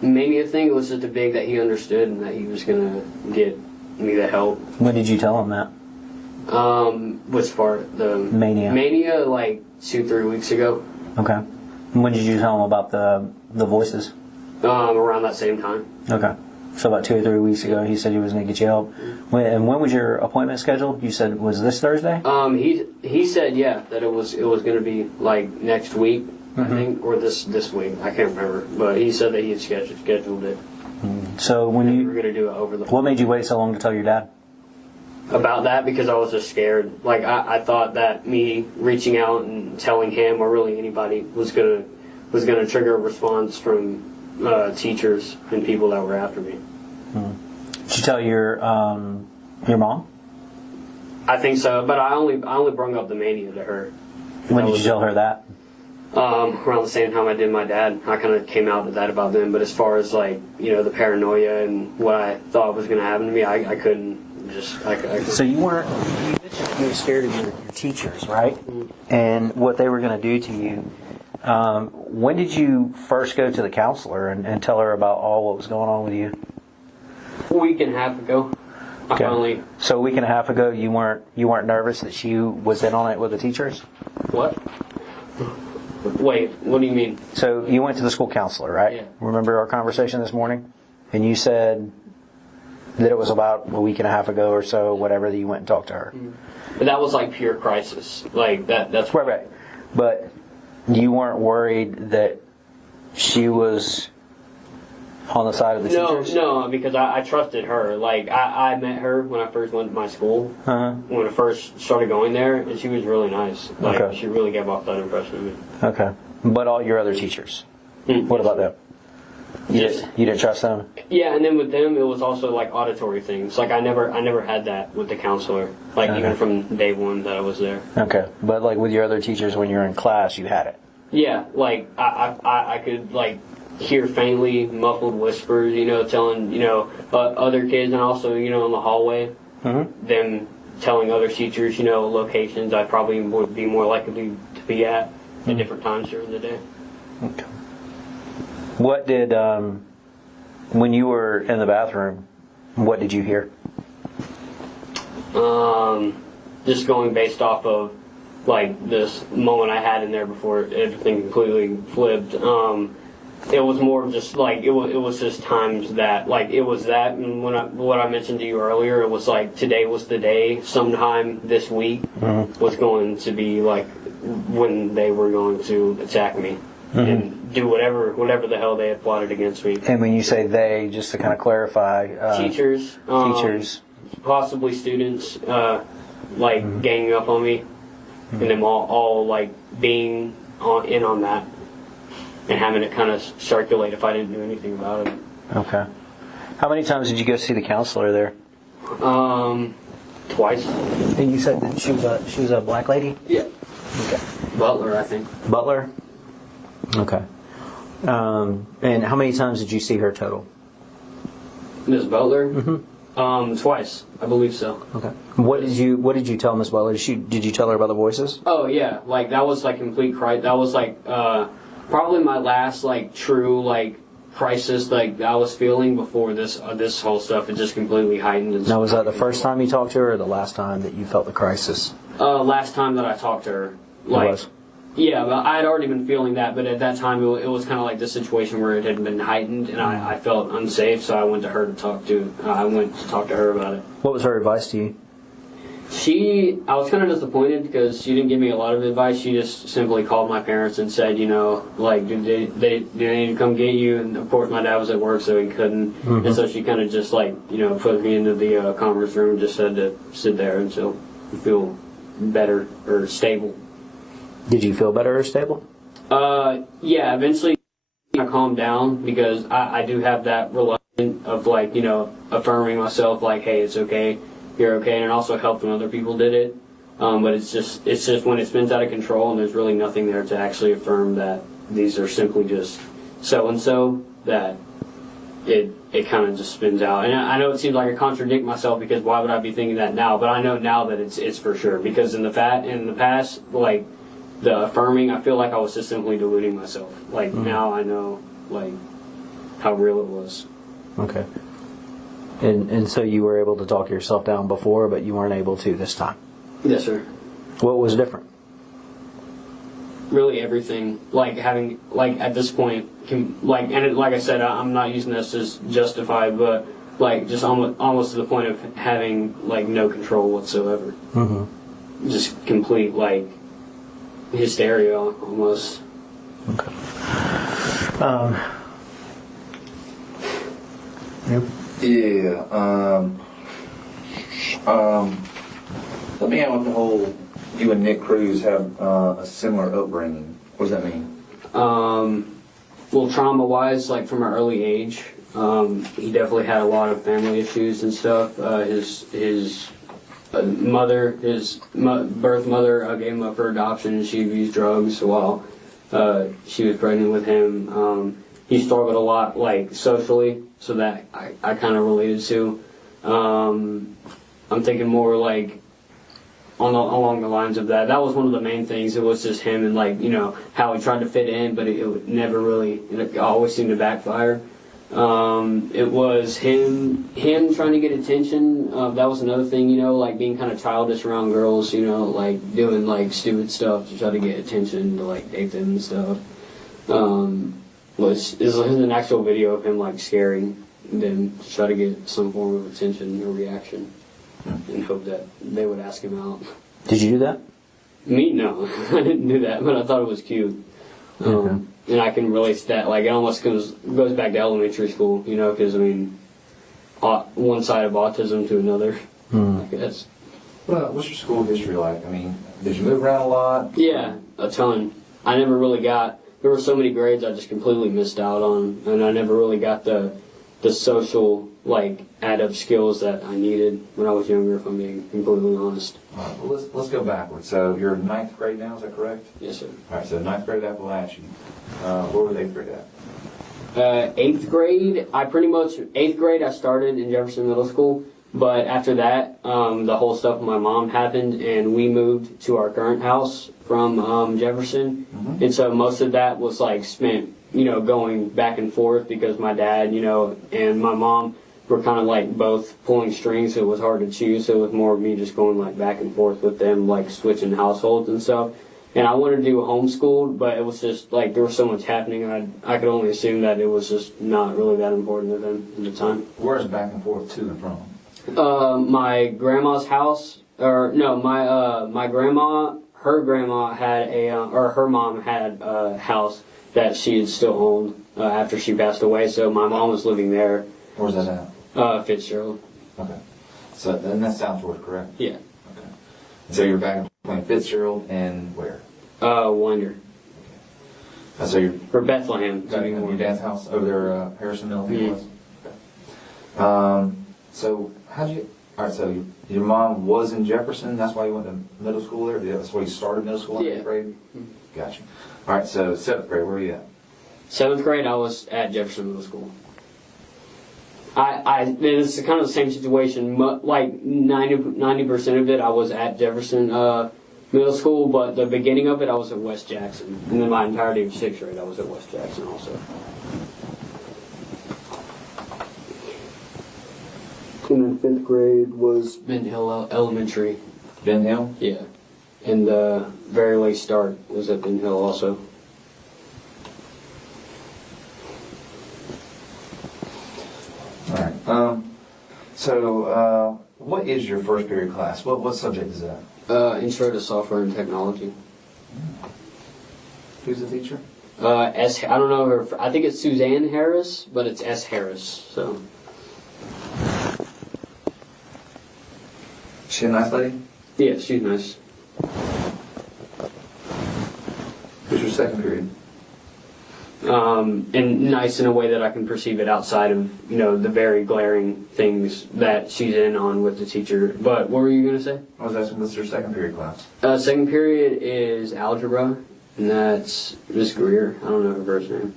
Mania thing was just a big that he understood and that he was going to get me the help. When did you tell him that? Which part? The Mania. Mania, 2-3 weeks ago. Okay. And when did you tell him about the voices? Around that same time. Okay. So about 2 or 3 weeks ago, he said he was going to get you help. And when was your appointment scheduled? You said, was this Thursday? He said that it was going to be like next week, I think, or this week. I can't remember, but he said that he had scheduled it. So when you were going to do it over the. What made you wait so long to tell your dad? About that, because I was just scared. Like I thought that me reaching out and telling him, or really anybody, was gonna trigger a response from teachers and people that were after me. Did you tell your mom? I think so, but I only brought up the mania to her. When did you tell her that? Around the same time I did my dad. I kind of came out to that about them, but as far as like, the paranoia and what I thought was going to happen to me, I couldn't just. I couldn't. So you weren't. You mentioned you were scared of your teachers, right? And what they were going to do to you. When did you first go to the counselor and tell her about all what was going on with you? A week and a half ago. Okay. So a week and a half ago, you weren't nervous that she was in on it with the teachers? What? Wait, what do you mean? So you went to the school counselor, right? Yeah. Remember our conversation this morning? And you said that it was about a week and a half ago or so, whatever, that you went and talked to her. But that was like pure crisis. Like that's right. But you weren't worried that she was on the side of the teachers? No, because I trusted her. Like, I met her when I first went to my school, when I first started going there, and she was really nice. Like, she really gave off that impression of me. Okay. But all your other teachers, what about them? You didn't trust them? Yeah, and then with them, it was also like auditory things. Like, I never had that with the counselor. Like, even from day one that I was there. Okay. But like with your other teachers, when you were in class, you had it? Yeah, like, I could, like, hear faintly muffled whispers, telling, other kids, and also, in the hallway, them telling other teachers, locations I'd probably would be more likely to be at different times during the day. Okay. What did, when you were in the bathroom, what did you hear? Just going based off of, like, this moment I had in there before everything completely flipped. It was more of just like it was just times that like it was that, and what I mentioned to you earlier, it was like today was the day. Sometime this week was going to be like when they were going to attack me and do whatever the hell they had plotted against me. And when you say they, just to kind of clarify, teachers, possibly students, like ganging up on me, and them all like being in on that. And having it kind of circulate if I didn't do anything about it. Okay. How many times did you go see the counselor there? Twice. And you said that she was a black lady? Yeah. Okay. Butler, I think. Butler? Okay. And how many times did you see her total? Ms. Butler? Twice, I believe so. Okay. What did you tell Ms. Butler? Did you tell her about the voices? Oh yeah, like that was like complete crisis. That was like probably my last like true like crisis like I was feeling before this whole stuff. It just completely heightened. And now, was that the first time you talked to her, or the last time that you felt the crisis? Last time that I talked to her. Like, it was? Yeah, but I had already been feeling that, but at that time it was kind of like the situation where it had been heightened, and I felt unsafe, so I went to her to talk to. I went to talk to her about it. What was her advice to you? I was kind of disappointed because she didn't give me a lot of advice. She just simply called my parents and said, like, do they need to come get you? And of course my dad was at work, so he couldn't. And so she kind of just like, put me into the conference room and just said to sit there until you feel better or stable. Did you feel better or stable? Yeah, eventually I calmed down because I do have that reluctance of like, affirming myself like, hey, it's okay. You're okay, and it also helped when other people did it. But it's just when it spins out of control and there's really nothing there to actually affirm that these are simply just so-and-so, that it kind of just spins out. And I know it seems like I contradict myself because why would I be thinking that now? But I know now that it's for sure. Because in the past, like, the affirming, I feel like I was just simply deluding myself. Like, now I know, like, how real it was. Okay. And so you were able to talk yourself down before, but you weren't able to this time? Yes, sir. What was different? really everything. Like having, like at this point, like I said, I'm not using this as justified, but like just almost to the point of having like no control whatsoever. Mm-hmm. Just complete like hysteria almost. Okay. Yeah. Let me ask the whole. You and Nick Cruz have a similar upbringing. What does that mean? Well, trauma-wise, like from an early age, he definitely had a lot of family issues and stuff. His mother, his birth mother, gave him up for adoption, and she abused drugs while she was pregnant with him. He struggled a lot, like socially, so that I kind of related to. I'm thinking more like along the lines of that. That was one of the main things. It was just him and like, you know, how he tried to fit in, but it never really, it always seemed to backfire. It was him trying to get attention. That was another thing, you know, like being kind of childish around girls, you know, like doing like stupid stuff to try to get attention, to like date them and stuff. There's an actual video of him like scaring them to try to get some form of attention or reaction, and hope that they would ask him out. Did you do that? Me, no. I didn't do that, but I thought it was cute. And I can relate to that. Like, it almost goes back to elementary school, you know, because, I mean, one side of autism to another, I guess. Well, what's your school history like? I mean, did you move around a lot? Yeah, a ton. I never really got... There were so many grades I just completely missed out on, and I never really got the social, like, add-up skills that I needed when I was younger, if I'm being completely honest. All right, well, let's go backwards. So you're in 9th grade now, is that correct? Yes, sir. All right, so 9th grade at Apalachee. Where were they 8th grade at? 8th grade, 8th grade I started in Jefferson Middle School, but after that, the whole stuff with my mom happened, and we moved to our current house from Jefferson, and so most of that was like spent, you know, going back and forth because my dad, you know, and my mom were kind of like both pulling strings, so it was hard to choose, so it was more of me just going like back and forth with them, like switching households and stuff. And I wanted to do homeschooled, but it was just like there was so much happening, and I could only assume that it was just not really that important to them at the time. Where's back and forth to and from? My grandma's house, or no, my grandma, her grandma had her mom had a house that she had still owned after she passed away, so my mom was living there. Where's that at? Fitzgerald. Okay. So then that's Southward, correct? Yeah. Okay. So you're back between Fitzgerald and where? Winder. Okay. So you're... For Bethlehem. Your dad's house over there, Harrison Mill, I think it was? Okay. So how'd you... All right, so your mom was in Jefferson, that's why you went to middle school there? That's why you started middle school in 8th grade? Gotcha. All right, so 7th grade, where were you at? 7th grade, I was at Jefferson Middle School. It's kind of the same situation. Like 90% of it, I was at Jefferson Middle School, but the beginning of it, I was at West Jackson. And then my entirety of 6th grade, I was at West Jackson also. And then 5th grade was Ben Hill Elementary. Ben Hill? Yeah. And the very late start was at Ben Hill also. All right. So what is your first period class? What subject is that? Intro to Software and Technology. Who's the teacher? I don't know her. I think it's Suzanne Harris, but it's S. Harris. So. She a nice lady? Yeah, she's nice. Who's your second period? And nice in a way that I can perceive it outside of, you know, the very glaring things that she's in on with the teacher. But what were you going to say? I was asking, what's your second period class? Second period is algebra, and that's Miss Greer. I don't know her first name.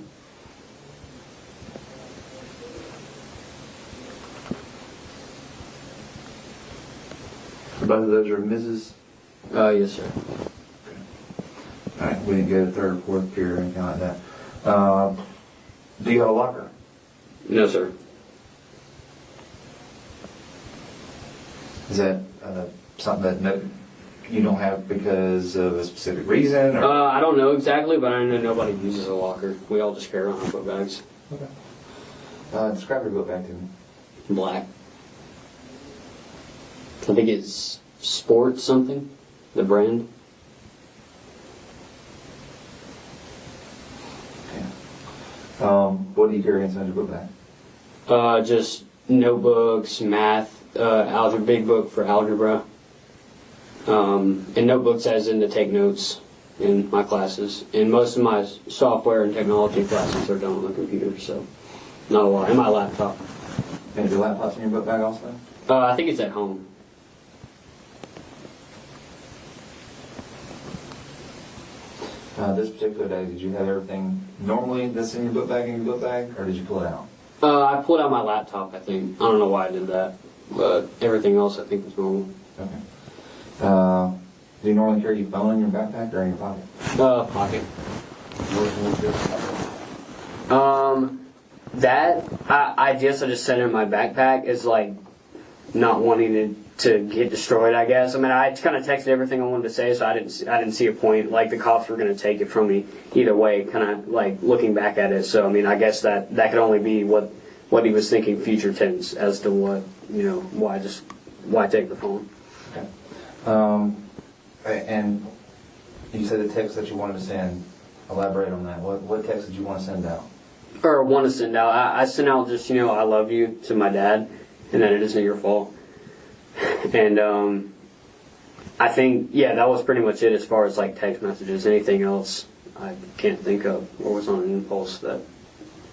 Both of those are Mrs.? Yes, sir. Okay. All right, we didn't go to 3rd or 4th period or anything like that. Do you have a locker? No, sir. Is that something that you don't have because of a specific reason? Or? I don't know exactly, but I know nobody uses a locker. We all just carry around our book bags. Okay. Describe your book bag to me. Black. I think it's Sport something, the brand. What do you carry inside your book bag? Just notebooks, math, algebra, big book for algebra, and notebooks as in to take notes in my classes. And most of my software and technology classes are done on the computer, so not a lot. And my laptop. And your laptop's in your book bag also? I think it's at home. This particular day, did you have everything normally that's in your book bag, or did you pull it out? I pulled out my laptop, I think. I don't know why I did that, but everything else I think was normal. Okay. Do you normally carry your phone in your backpack or in your pocket? Pocket. I guess I just set it in my backpack is like not wanting to get destroyed, I guess. I mean, I kind of texted everything I wanted to say, so I didn't see a point. Like, the cops were going to take it from me either way, kind of, like, looking back at it. So, I mean, I guess that could only be what he was thinking future tense as to what, why take the phone. Okay. And you said the text that you wanted to send. Elaborate on that. What text did you want to send out? Or want to send out. I sent out just, I love you to my dad, and that it isn't your fault. And I think, that was pretty much it as far as like text messages. Anything else I can't think of or was on an impulse that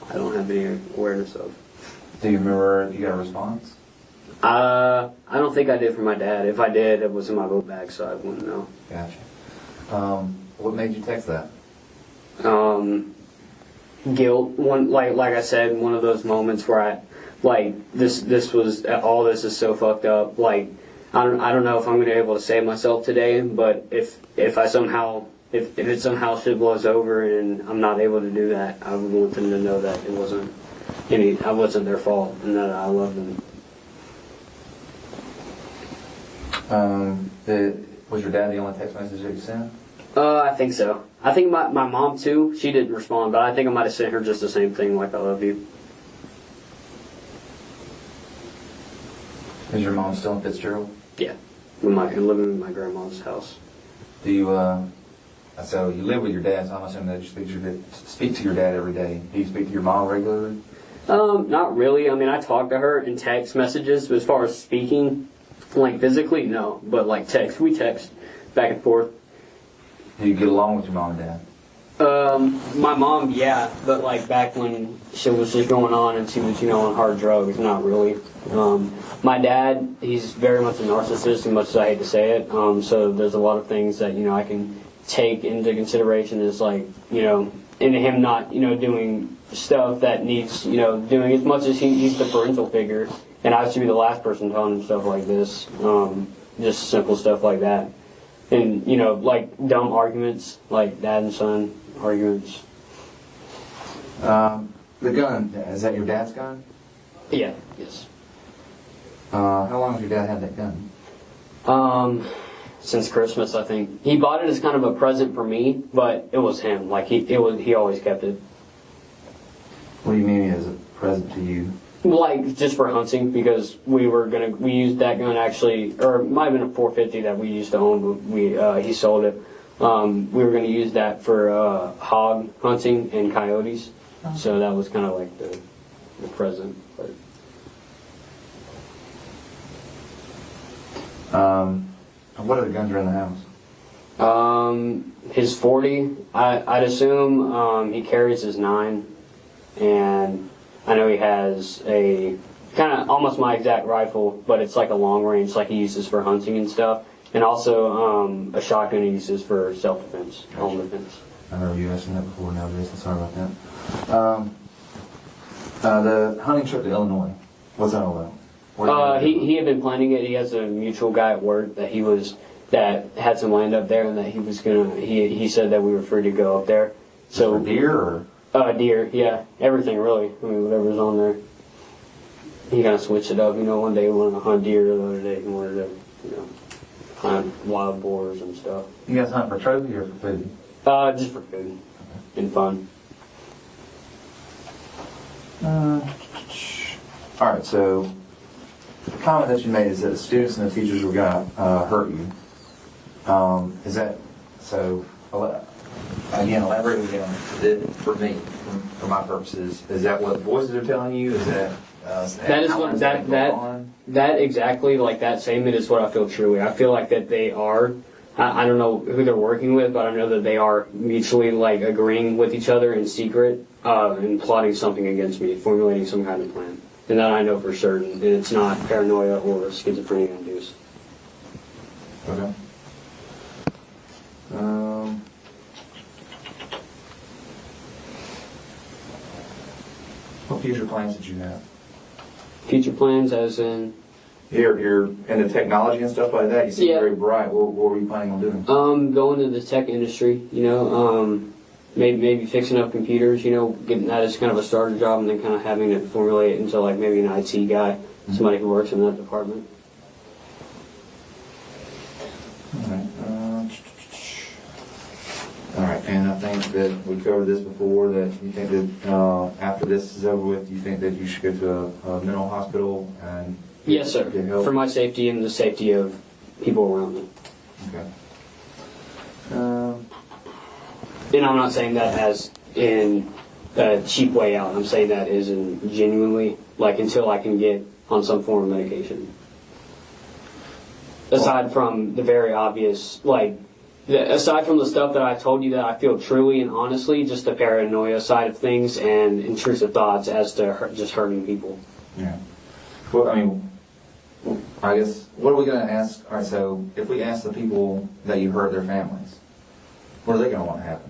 I don't have any awareness of. Do you remember if you got a response? I don't think I did for my dad. If I did, it was in my book bag, so I wouldn't know. Gotcha. What made you text that? Guilt. Like I said, one of those moments where I, this was, all this is so fucked up. Like, I don't know if I'm going to be able to save myself today, but if it somehow shit blows over and I'm not able to do that, I would want them to know that it wasn't I wasn't their fault and that I love them. Was your dad the only text message that you sent? I think so. I think my mom too, she didn't respond, but I think I might have sent her just the same thing, like I love you. Is your mom still in Fitzgerald? Yeah. Living in my grandma's house. Do you, so you live with your dad, so I'm assuming that you speak to your dad every day. Do you speak to your mom regularly? Not really. I mean, I talk to her in text messages, but as far as speaking, like physically, no. But like text, we text back and forth. Do you get along with your mom and dad? My mom, yeah, but like back when shit was just going on and she was, on hard drugs, not really. My dad, he's very much a narcissist, as much as I hate to say it. So there's a lot of things that, I can take into consideration as like, into him not, doing stuff that needs, doing as much as he's the parental figure. And I used to be the last person telling him stuff like this. Just simple stuff like that. And, like dumb arguments, like dad and son arguments. The gun, is that your dad's gun? Yeah, yes. How long has your dad had that gun? Since Christmas, I think. He bought it as kind of a present for me, but it was him. Like, he always kept it. What do you mean as a present to you? Like, just for hunting, because we used that gun actually, or it might have been a 450 that we used to own, but he sold it. We were going to use that for hog hunting and coyotes, so that was kind of like the present. But. What other guns are in the house? His 40, I'd assume. He carries his 9, and I know he has a kind of almost my exact rifle, but it's like a long range, like he uses for hunting and stuff, and also a shotgun he uses for self-defense, home defense. I remember you asking that before. Now, Jason, sorry about that. The hunting trip to Illinois, what's that all about? He had been planning it. He has a mutual guy at work that had some land up there, and that he was gonna. He said that we were free to go up there. So for deer or? Deer, yeah, everything really. I mean, whatever's on there. He kind of switched it up. One day he wanted to hunt deer, the other day he wanted to, hunt wild boars and stuff. You guys hunt for trophy or for food? Just for food and fun. All right, so the comment that you made is that the students and the teachers were going to hurt you. Is that so? Again, elaborate again on for me, for my purposes. Is that what voices are telling you? Is that that is what that exactly like that statement is what I feel truly. I feel like that they are. I don't know who they're working with, but I know that they are mutually like agreeing with each other in secret and plotting something against me, formulating some kind of plan. And that I know for certain, and it's not paranoia or schizophrenia induced. Okay. What future plans did you have? Future plans, as in? You're into technology and stuff like that. You seem very bright. What were you planning on doing? Going to the tech industry. Maybe fixing up computers. Getting that as kind of a starter job, and then kind of having to formulate it into like maybe an IT guy, somebody who works in that department. All right, and I think that we covered this before, that you think that after this is over with, you think that you should go to a mental hospital and yes, sir. get help? For my safety and the safety of people around me. Okay. And I'm not saying that as in a cheap way out. I'm saying that as in genuinely, like until I can get on some form of medication. Aside from the very obvious, aside from the stuff that I told you that I feel truly and honestly, just the paranoia side of things and intrusive thoughts as to just hurting people. Yeah. Well, I mean, I guess, what are we going to ask? All right, so if we ask the people that you hurt their families, what are they going to want to happen?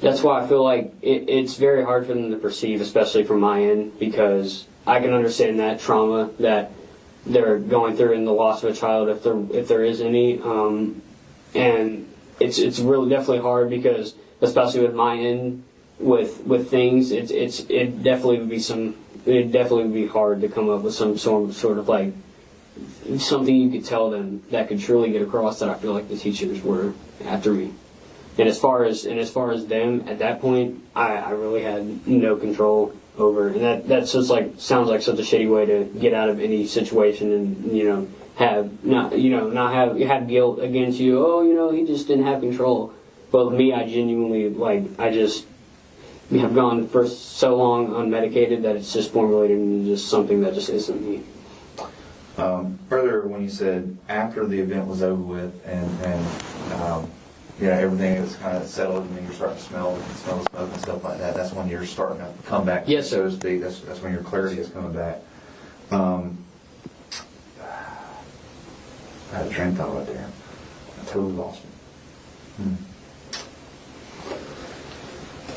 That's why I feel like it's very hard for them to perceive, especially from my end, because I can understand that trauma that they're going through in the loss of a child, if there is any, and it's really definitely hard because, especially with my end, with things, it definitely would be hard to come up with some sort of like something you could tell them that could truly get across that I feel like the teachers were after me. And as far as them at that point, I really had no control over, and that's just sounds like such a shitty way to get out of any situation, and not have guilt against you. Oh, he just didn't have control. But with me, I genuinely I just have gone for so long unmedicated that it's just formulated into just something that just isn't me. Earlier when you said after the event was over with and everything is kind of settled and you're starting to smell the smoke and stuff like that, that's when you're starting to come back, yes, so to speak. That's when your clarity is coming back. I had a train of thought right there. I totally lost it.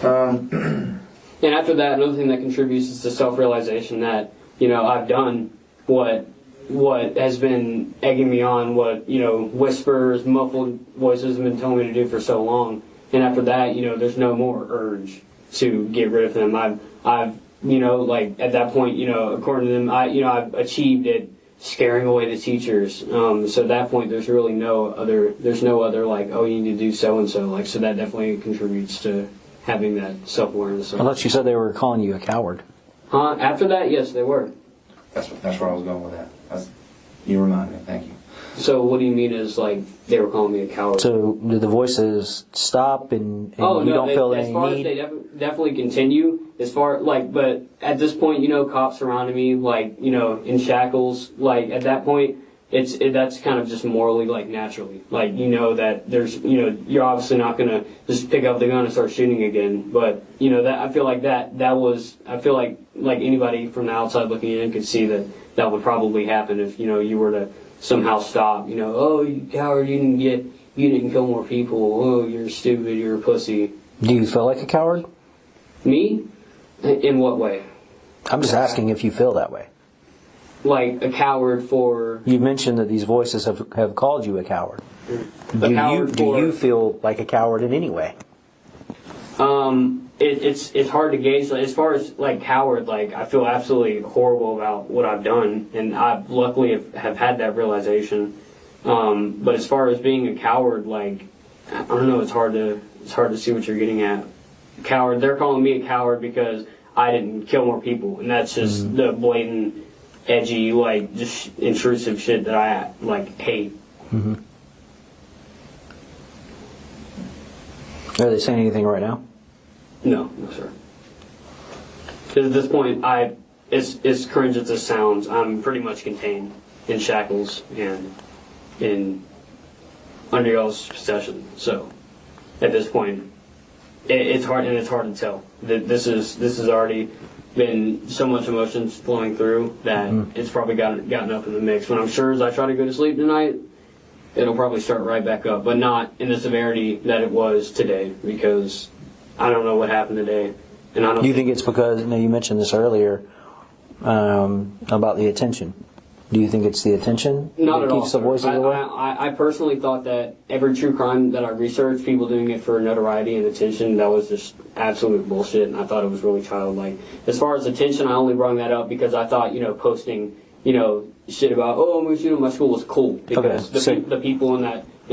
And after that, another thing that contributes is the self-realization that, I've done what has been egging me on, what, whispers, muffled voices have been telling me to do for so long. And after that, there's no more urge to get rid of them. I've at that point, according to them, I've achieved it scaring away the teachers. So at that point, there's really no other oh, you need to do so and so. So that definitely contributes to having that self-awareness. I thought you said they were calling you a coward. After that, yes, they were. That's where I was going with that. You remind me. Thank you. So what do you mean is they were calling me a coward? So did the voices stop and you don't feel any need? As they definitely continue. But at this point, cops surrounding me, in shackles. At that point, that's kind of just morally, naturally. That there's, you're obviously not gonna just pick up the gun and start shooting again. But that I feel like that was I feel like anybody from the outside looking in could see that would probably happen if you were to somehow stop. Oh, you coward! You didn't kill more people. Oh, you're stupid. You're a pussy. Do you feel like a coward? Me? In what way? I'm just asking if you feel that way. Like a coward for... You mentioned that these voices have called you a coward. Do you feel like a coward in any way? it's hard to gauge. Like, as far as like coward, like I feel absolutely horrible about what I've done, and I luckily have had that realization. But as far as being a coward, like I don't know, it's hard to see what you're getting at. Coward. They're calling me a coward because I didn't kill more people, and that's just the blatant, edgy, like just intrusive shit that I like hate. Mm-hmm. Are they saying anything right now? No, sir. Because at this point, as cringe as this sounds, I'm pretty much contained in shackles and in under y'all's possession. So, at this point, it's hard to tell. This has already been so much emotions flowing through that it's probably gotten up in the mix. When I'm sure as I try to go to sleep tonight, it'll probably start right back up, but not in the severity that it was today, because I don't know what happened today, and I don't. Do you think it's because you mentioned this earlier about the attention? Do you think it's the attention Not that at all. keeps the voices away? I personally thought that every true crime that I researched, people doing it for notoriety and attention, that was just absolute bullshit, and I thought it was really childlike. As far as attention, I only brought that up because I thought, posting, shit about, oh, I'm going to shoot up my school was cool, because the people in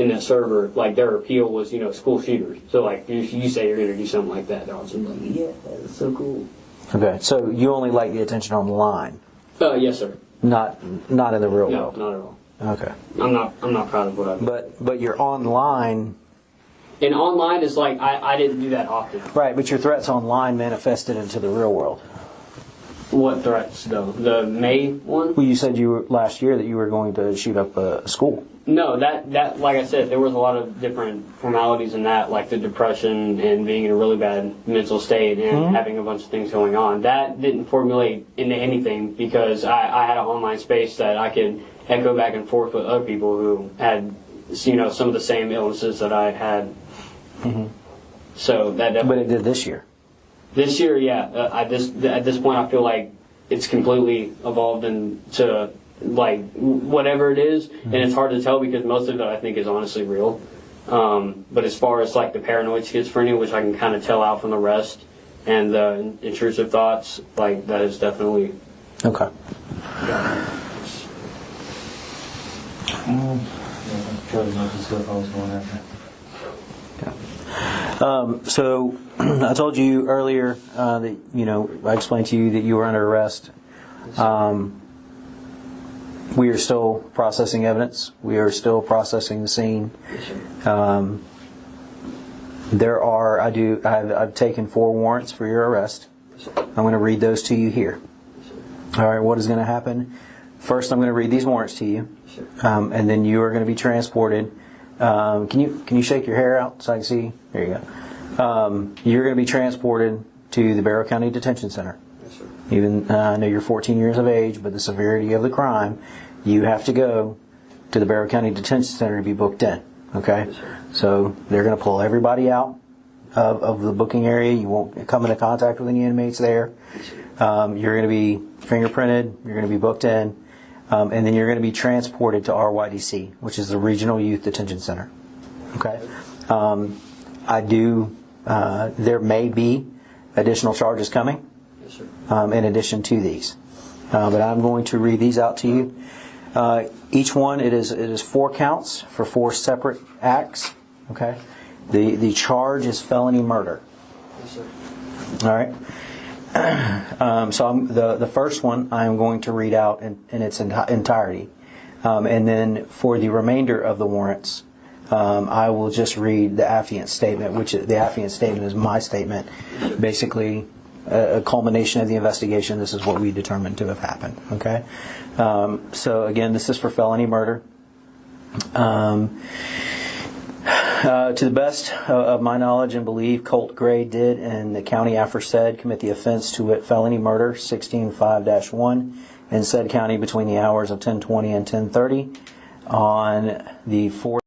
that server, like, their appeal was, school shooters. So, like, if you say you're going to do something like that, they're all just like, yeah, that's so cool. Okay, so you only like the attention online? Yes, sir. Not in the real world? No, not at all. Okay. I'm not proud of what I've done. But you're online. And online is like, I didn't do that often. Right, but your threats online manifested into the real world. What threats, though? The May one? Well, you said last year that you were going to shoot up a school. No, that like I said, there was a lot of different formalities in that, like the depression and being in a really bad mental state and having a bunch of things going on. That didn't formulate into anything because I had an online space that I could echo back and forth with other people who had, some of the same illnesses that I had. Mm-hmm. So that definitely. But it did this year. This year, yeah. At this point, I feel like it's completely evolved into like whatever it is, and it's hard to tell because most of it I think is honestly real. But as far as like the paranoid schizophrenia, which I can kind of tell out from the rest, and the intrusive thoughts, like that is definitely okay. So I told you earlier that I explained to you that you were under arrest. We are still processing evidence. We are still processing the scene. I've taken 4 warrants for your arrest. I'm going to read those to you here. All right, what is going to happen? First, I'm going to read these warrants to you, and then you are going to be transported. Can you shake your hair out so I can see? There you go. You're going to be transported to the Barrow County Detention Center. Even I know you're 14 years of age, but the severity of the crime, you have to go to the Barrow County Detention Center to be booked in. Okay? So they're going to pull everybody out of the booking area. You won't come into contact with any inmates there. You're going to be fingerprinted. You're going to be booked in. And then you're going to be transported to RYDC, which is the Regional Youth Detention Center. Okay? There may be additional charges coming. In addition to these, but I'm going to read these out to you. Each one it is 4 counts for 4 separate acts. Okay, the charge is felony murder. Yes, sir. All right. So the first one I am going to read out in its entirety, and then for the remainder of the warrants, I will just read the affiant statement, which the affiant statement is my statement, basically. A culmination of the investigation. This is what we determined to have happened. Okay, so again, this is for felony murder. To the best of my knowledge and belief, Colt Gray did, and the county aforesaid, commit the offense to wit felony murder 16-5-1 in said county between the hours of 10:20 and 10:30 on the 4th.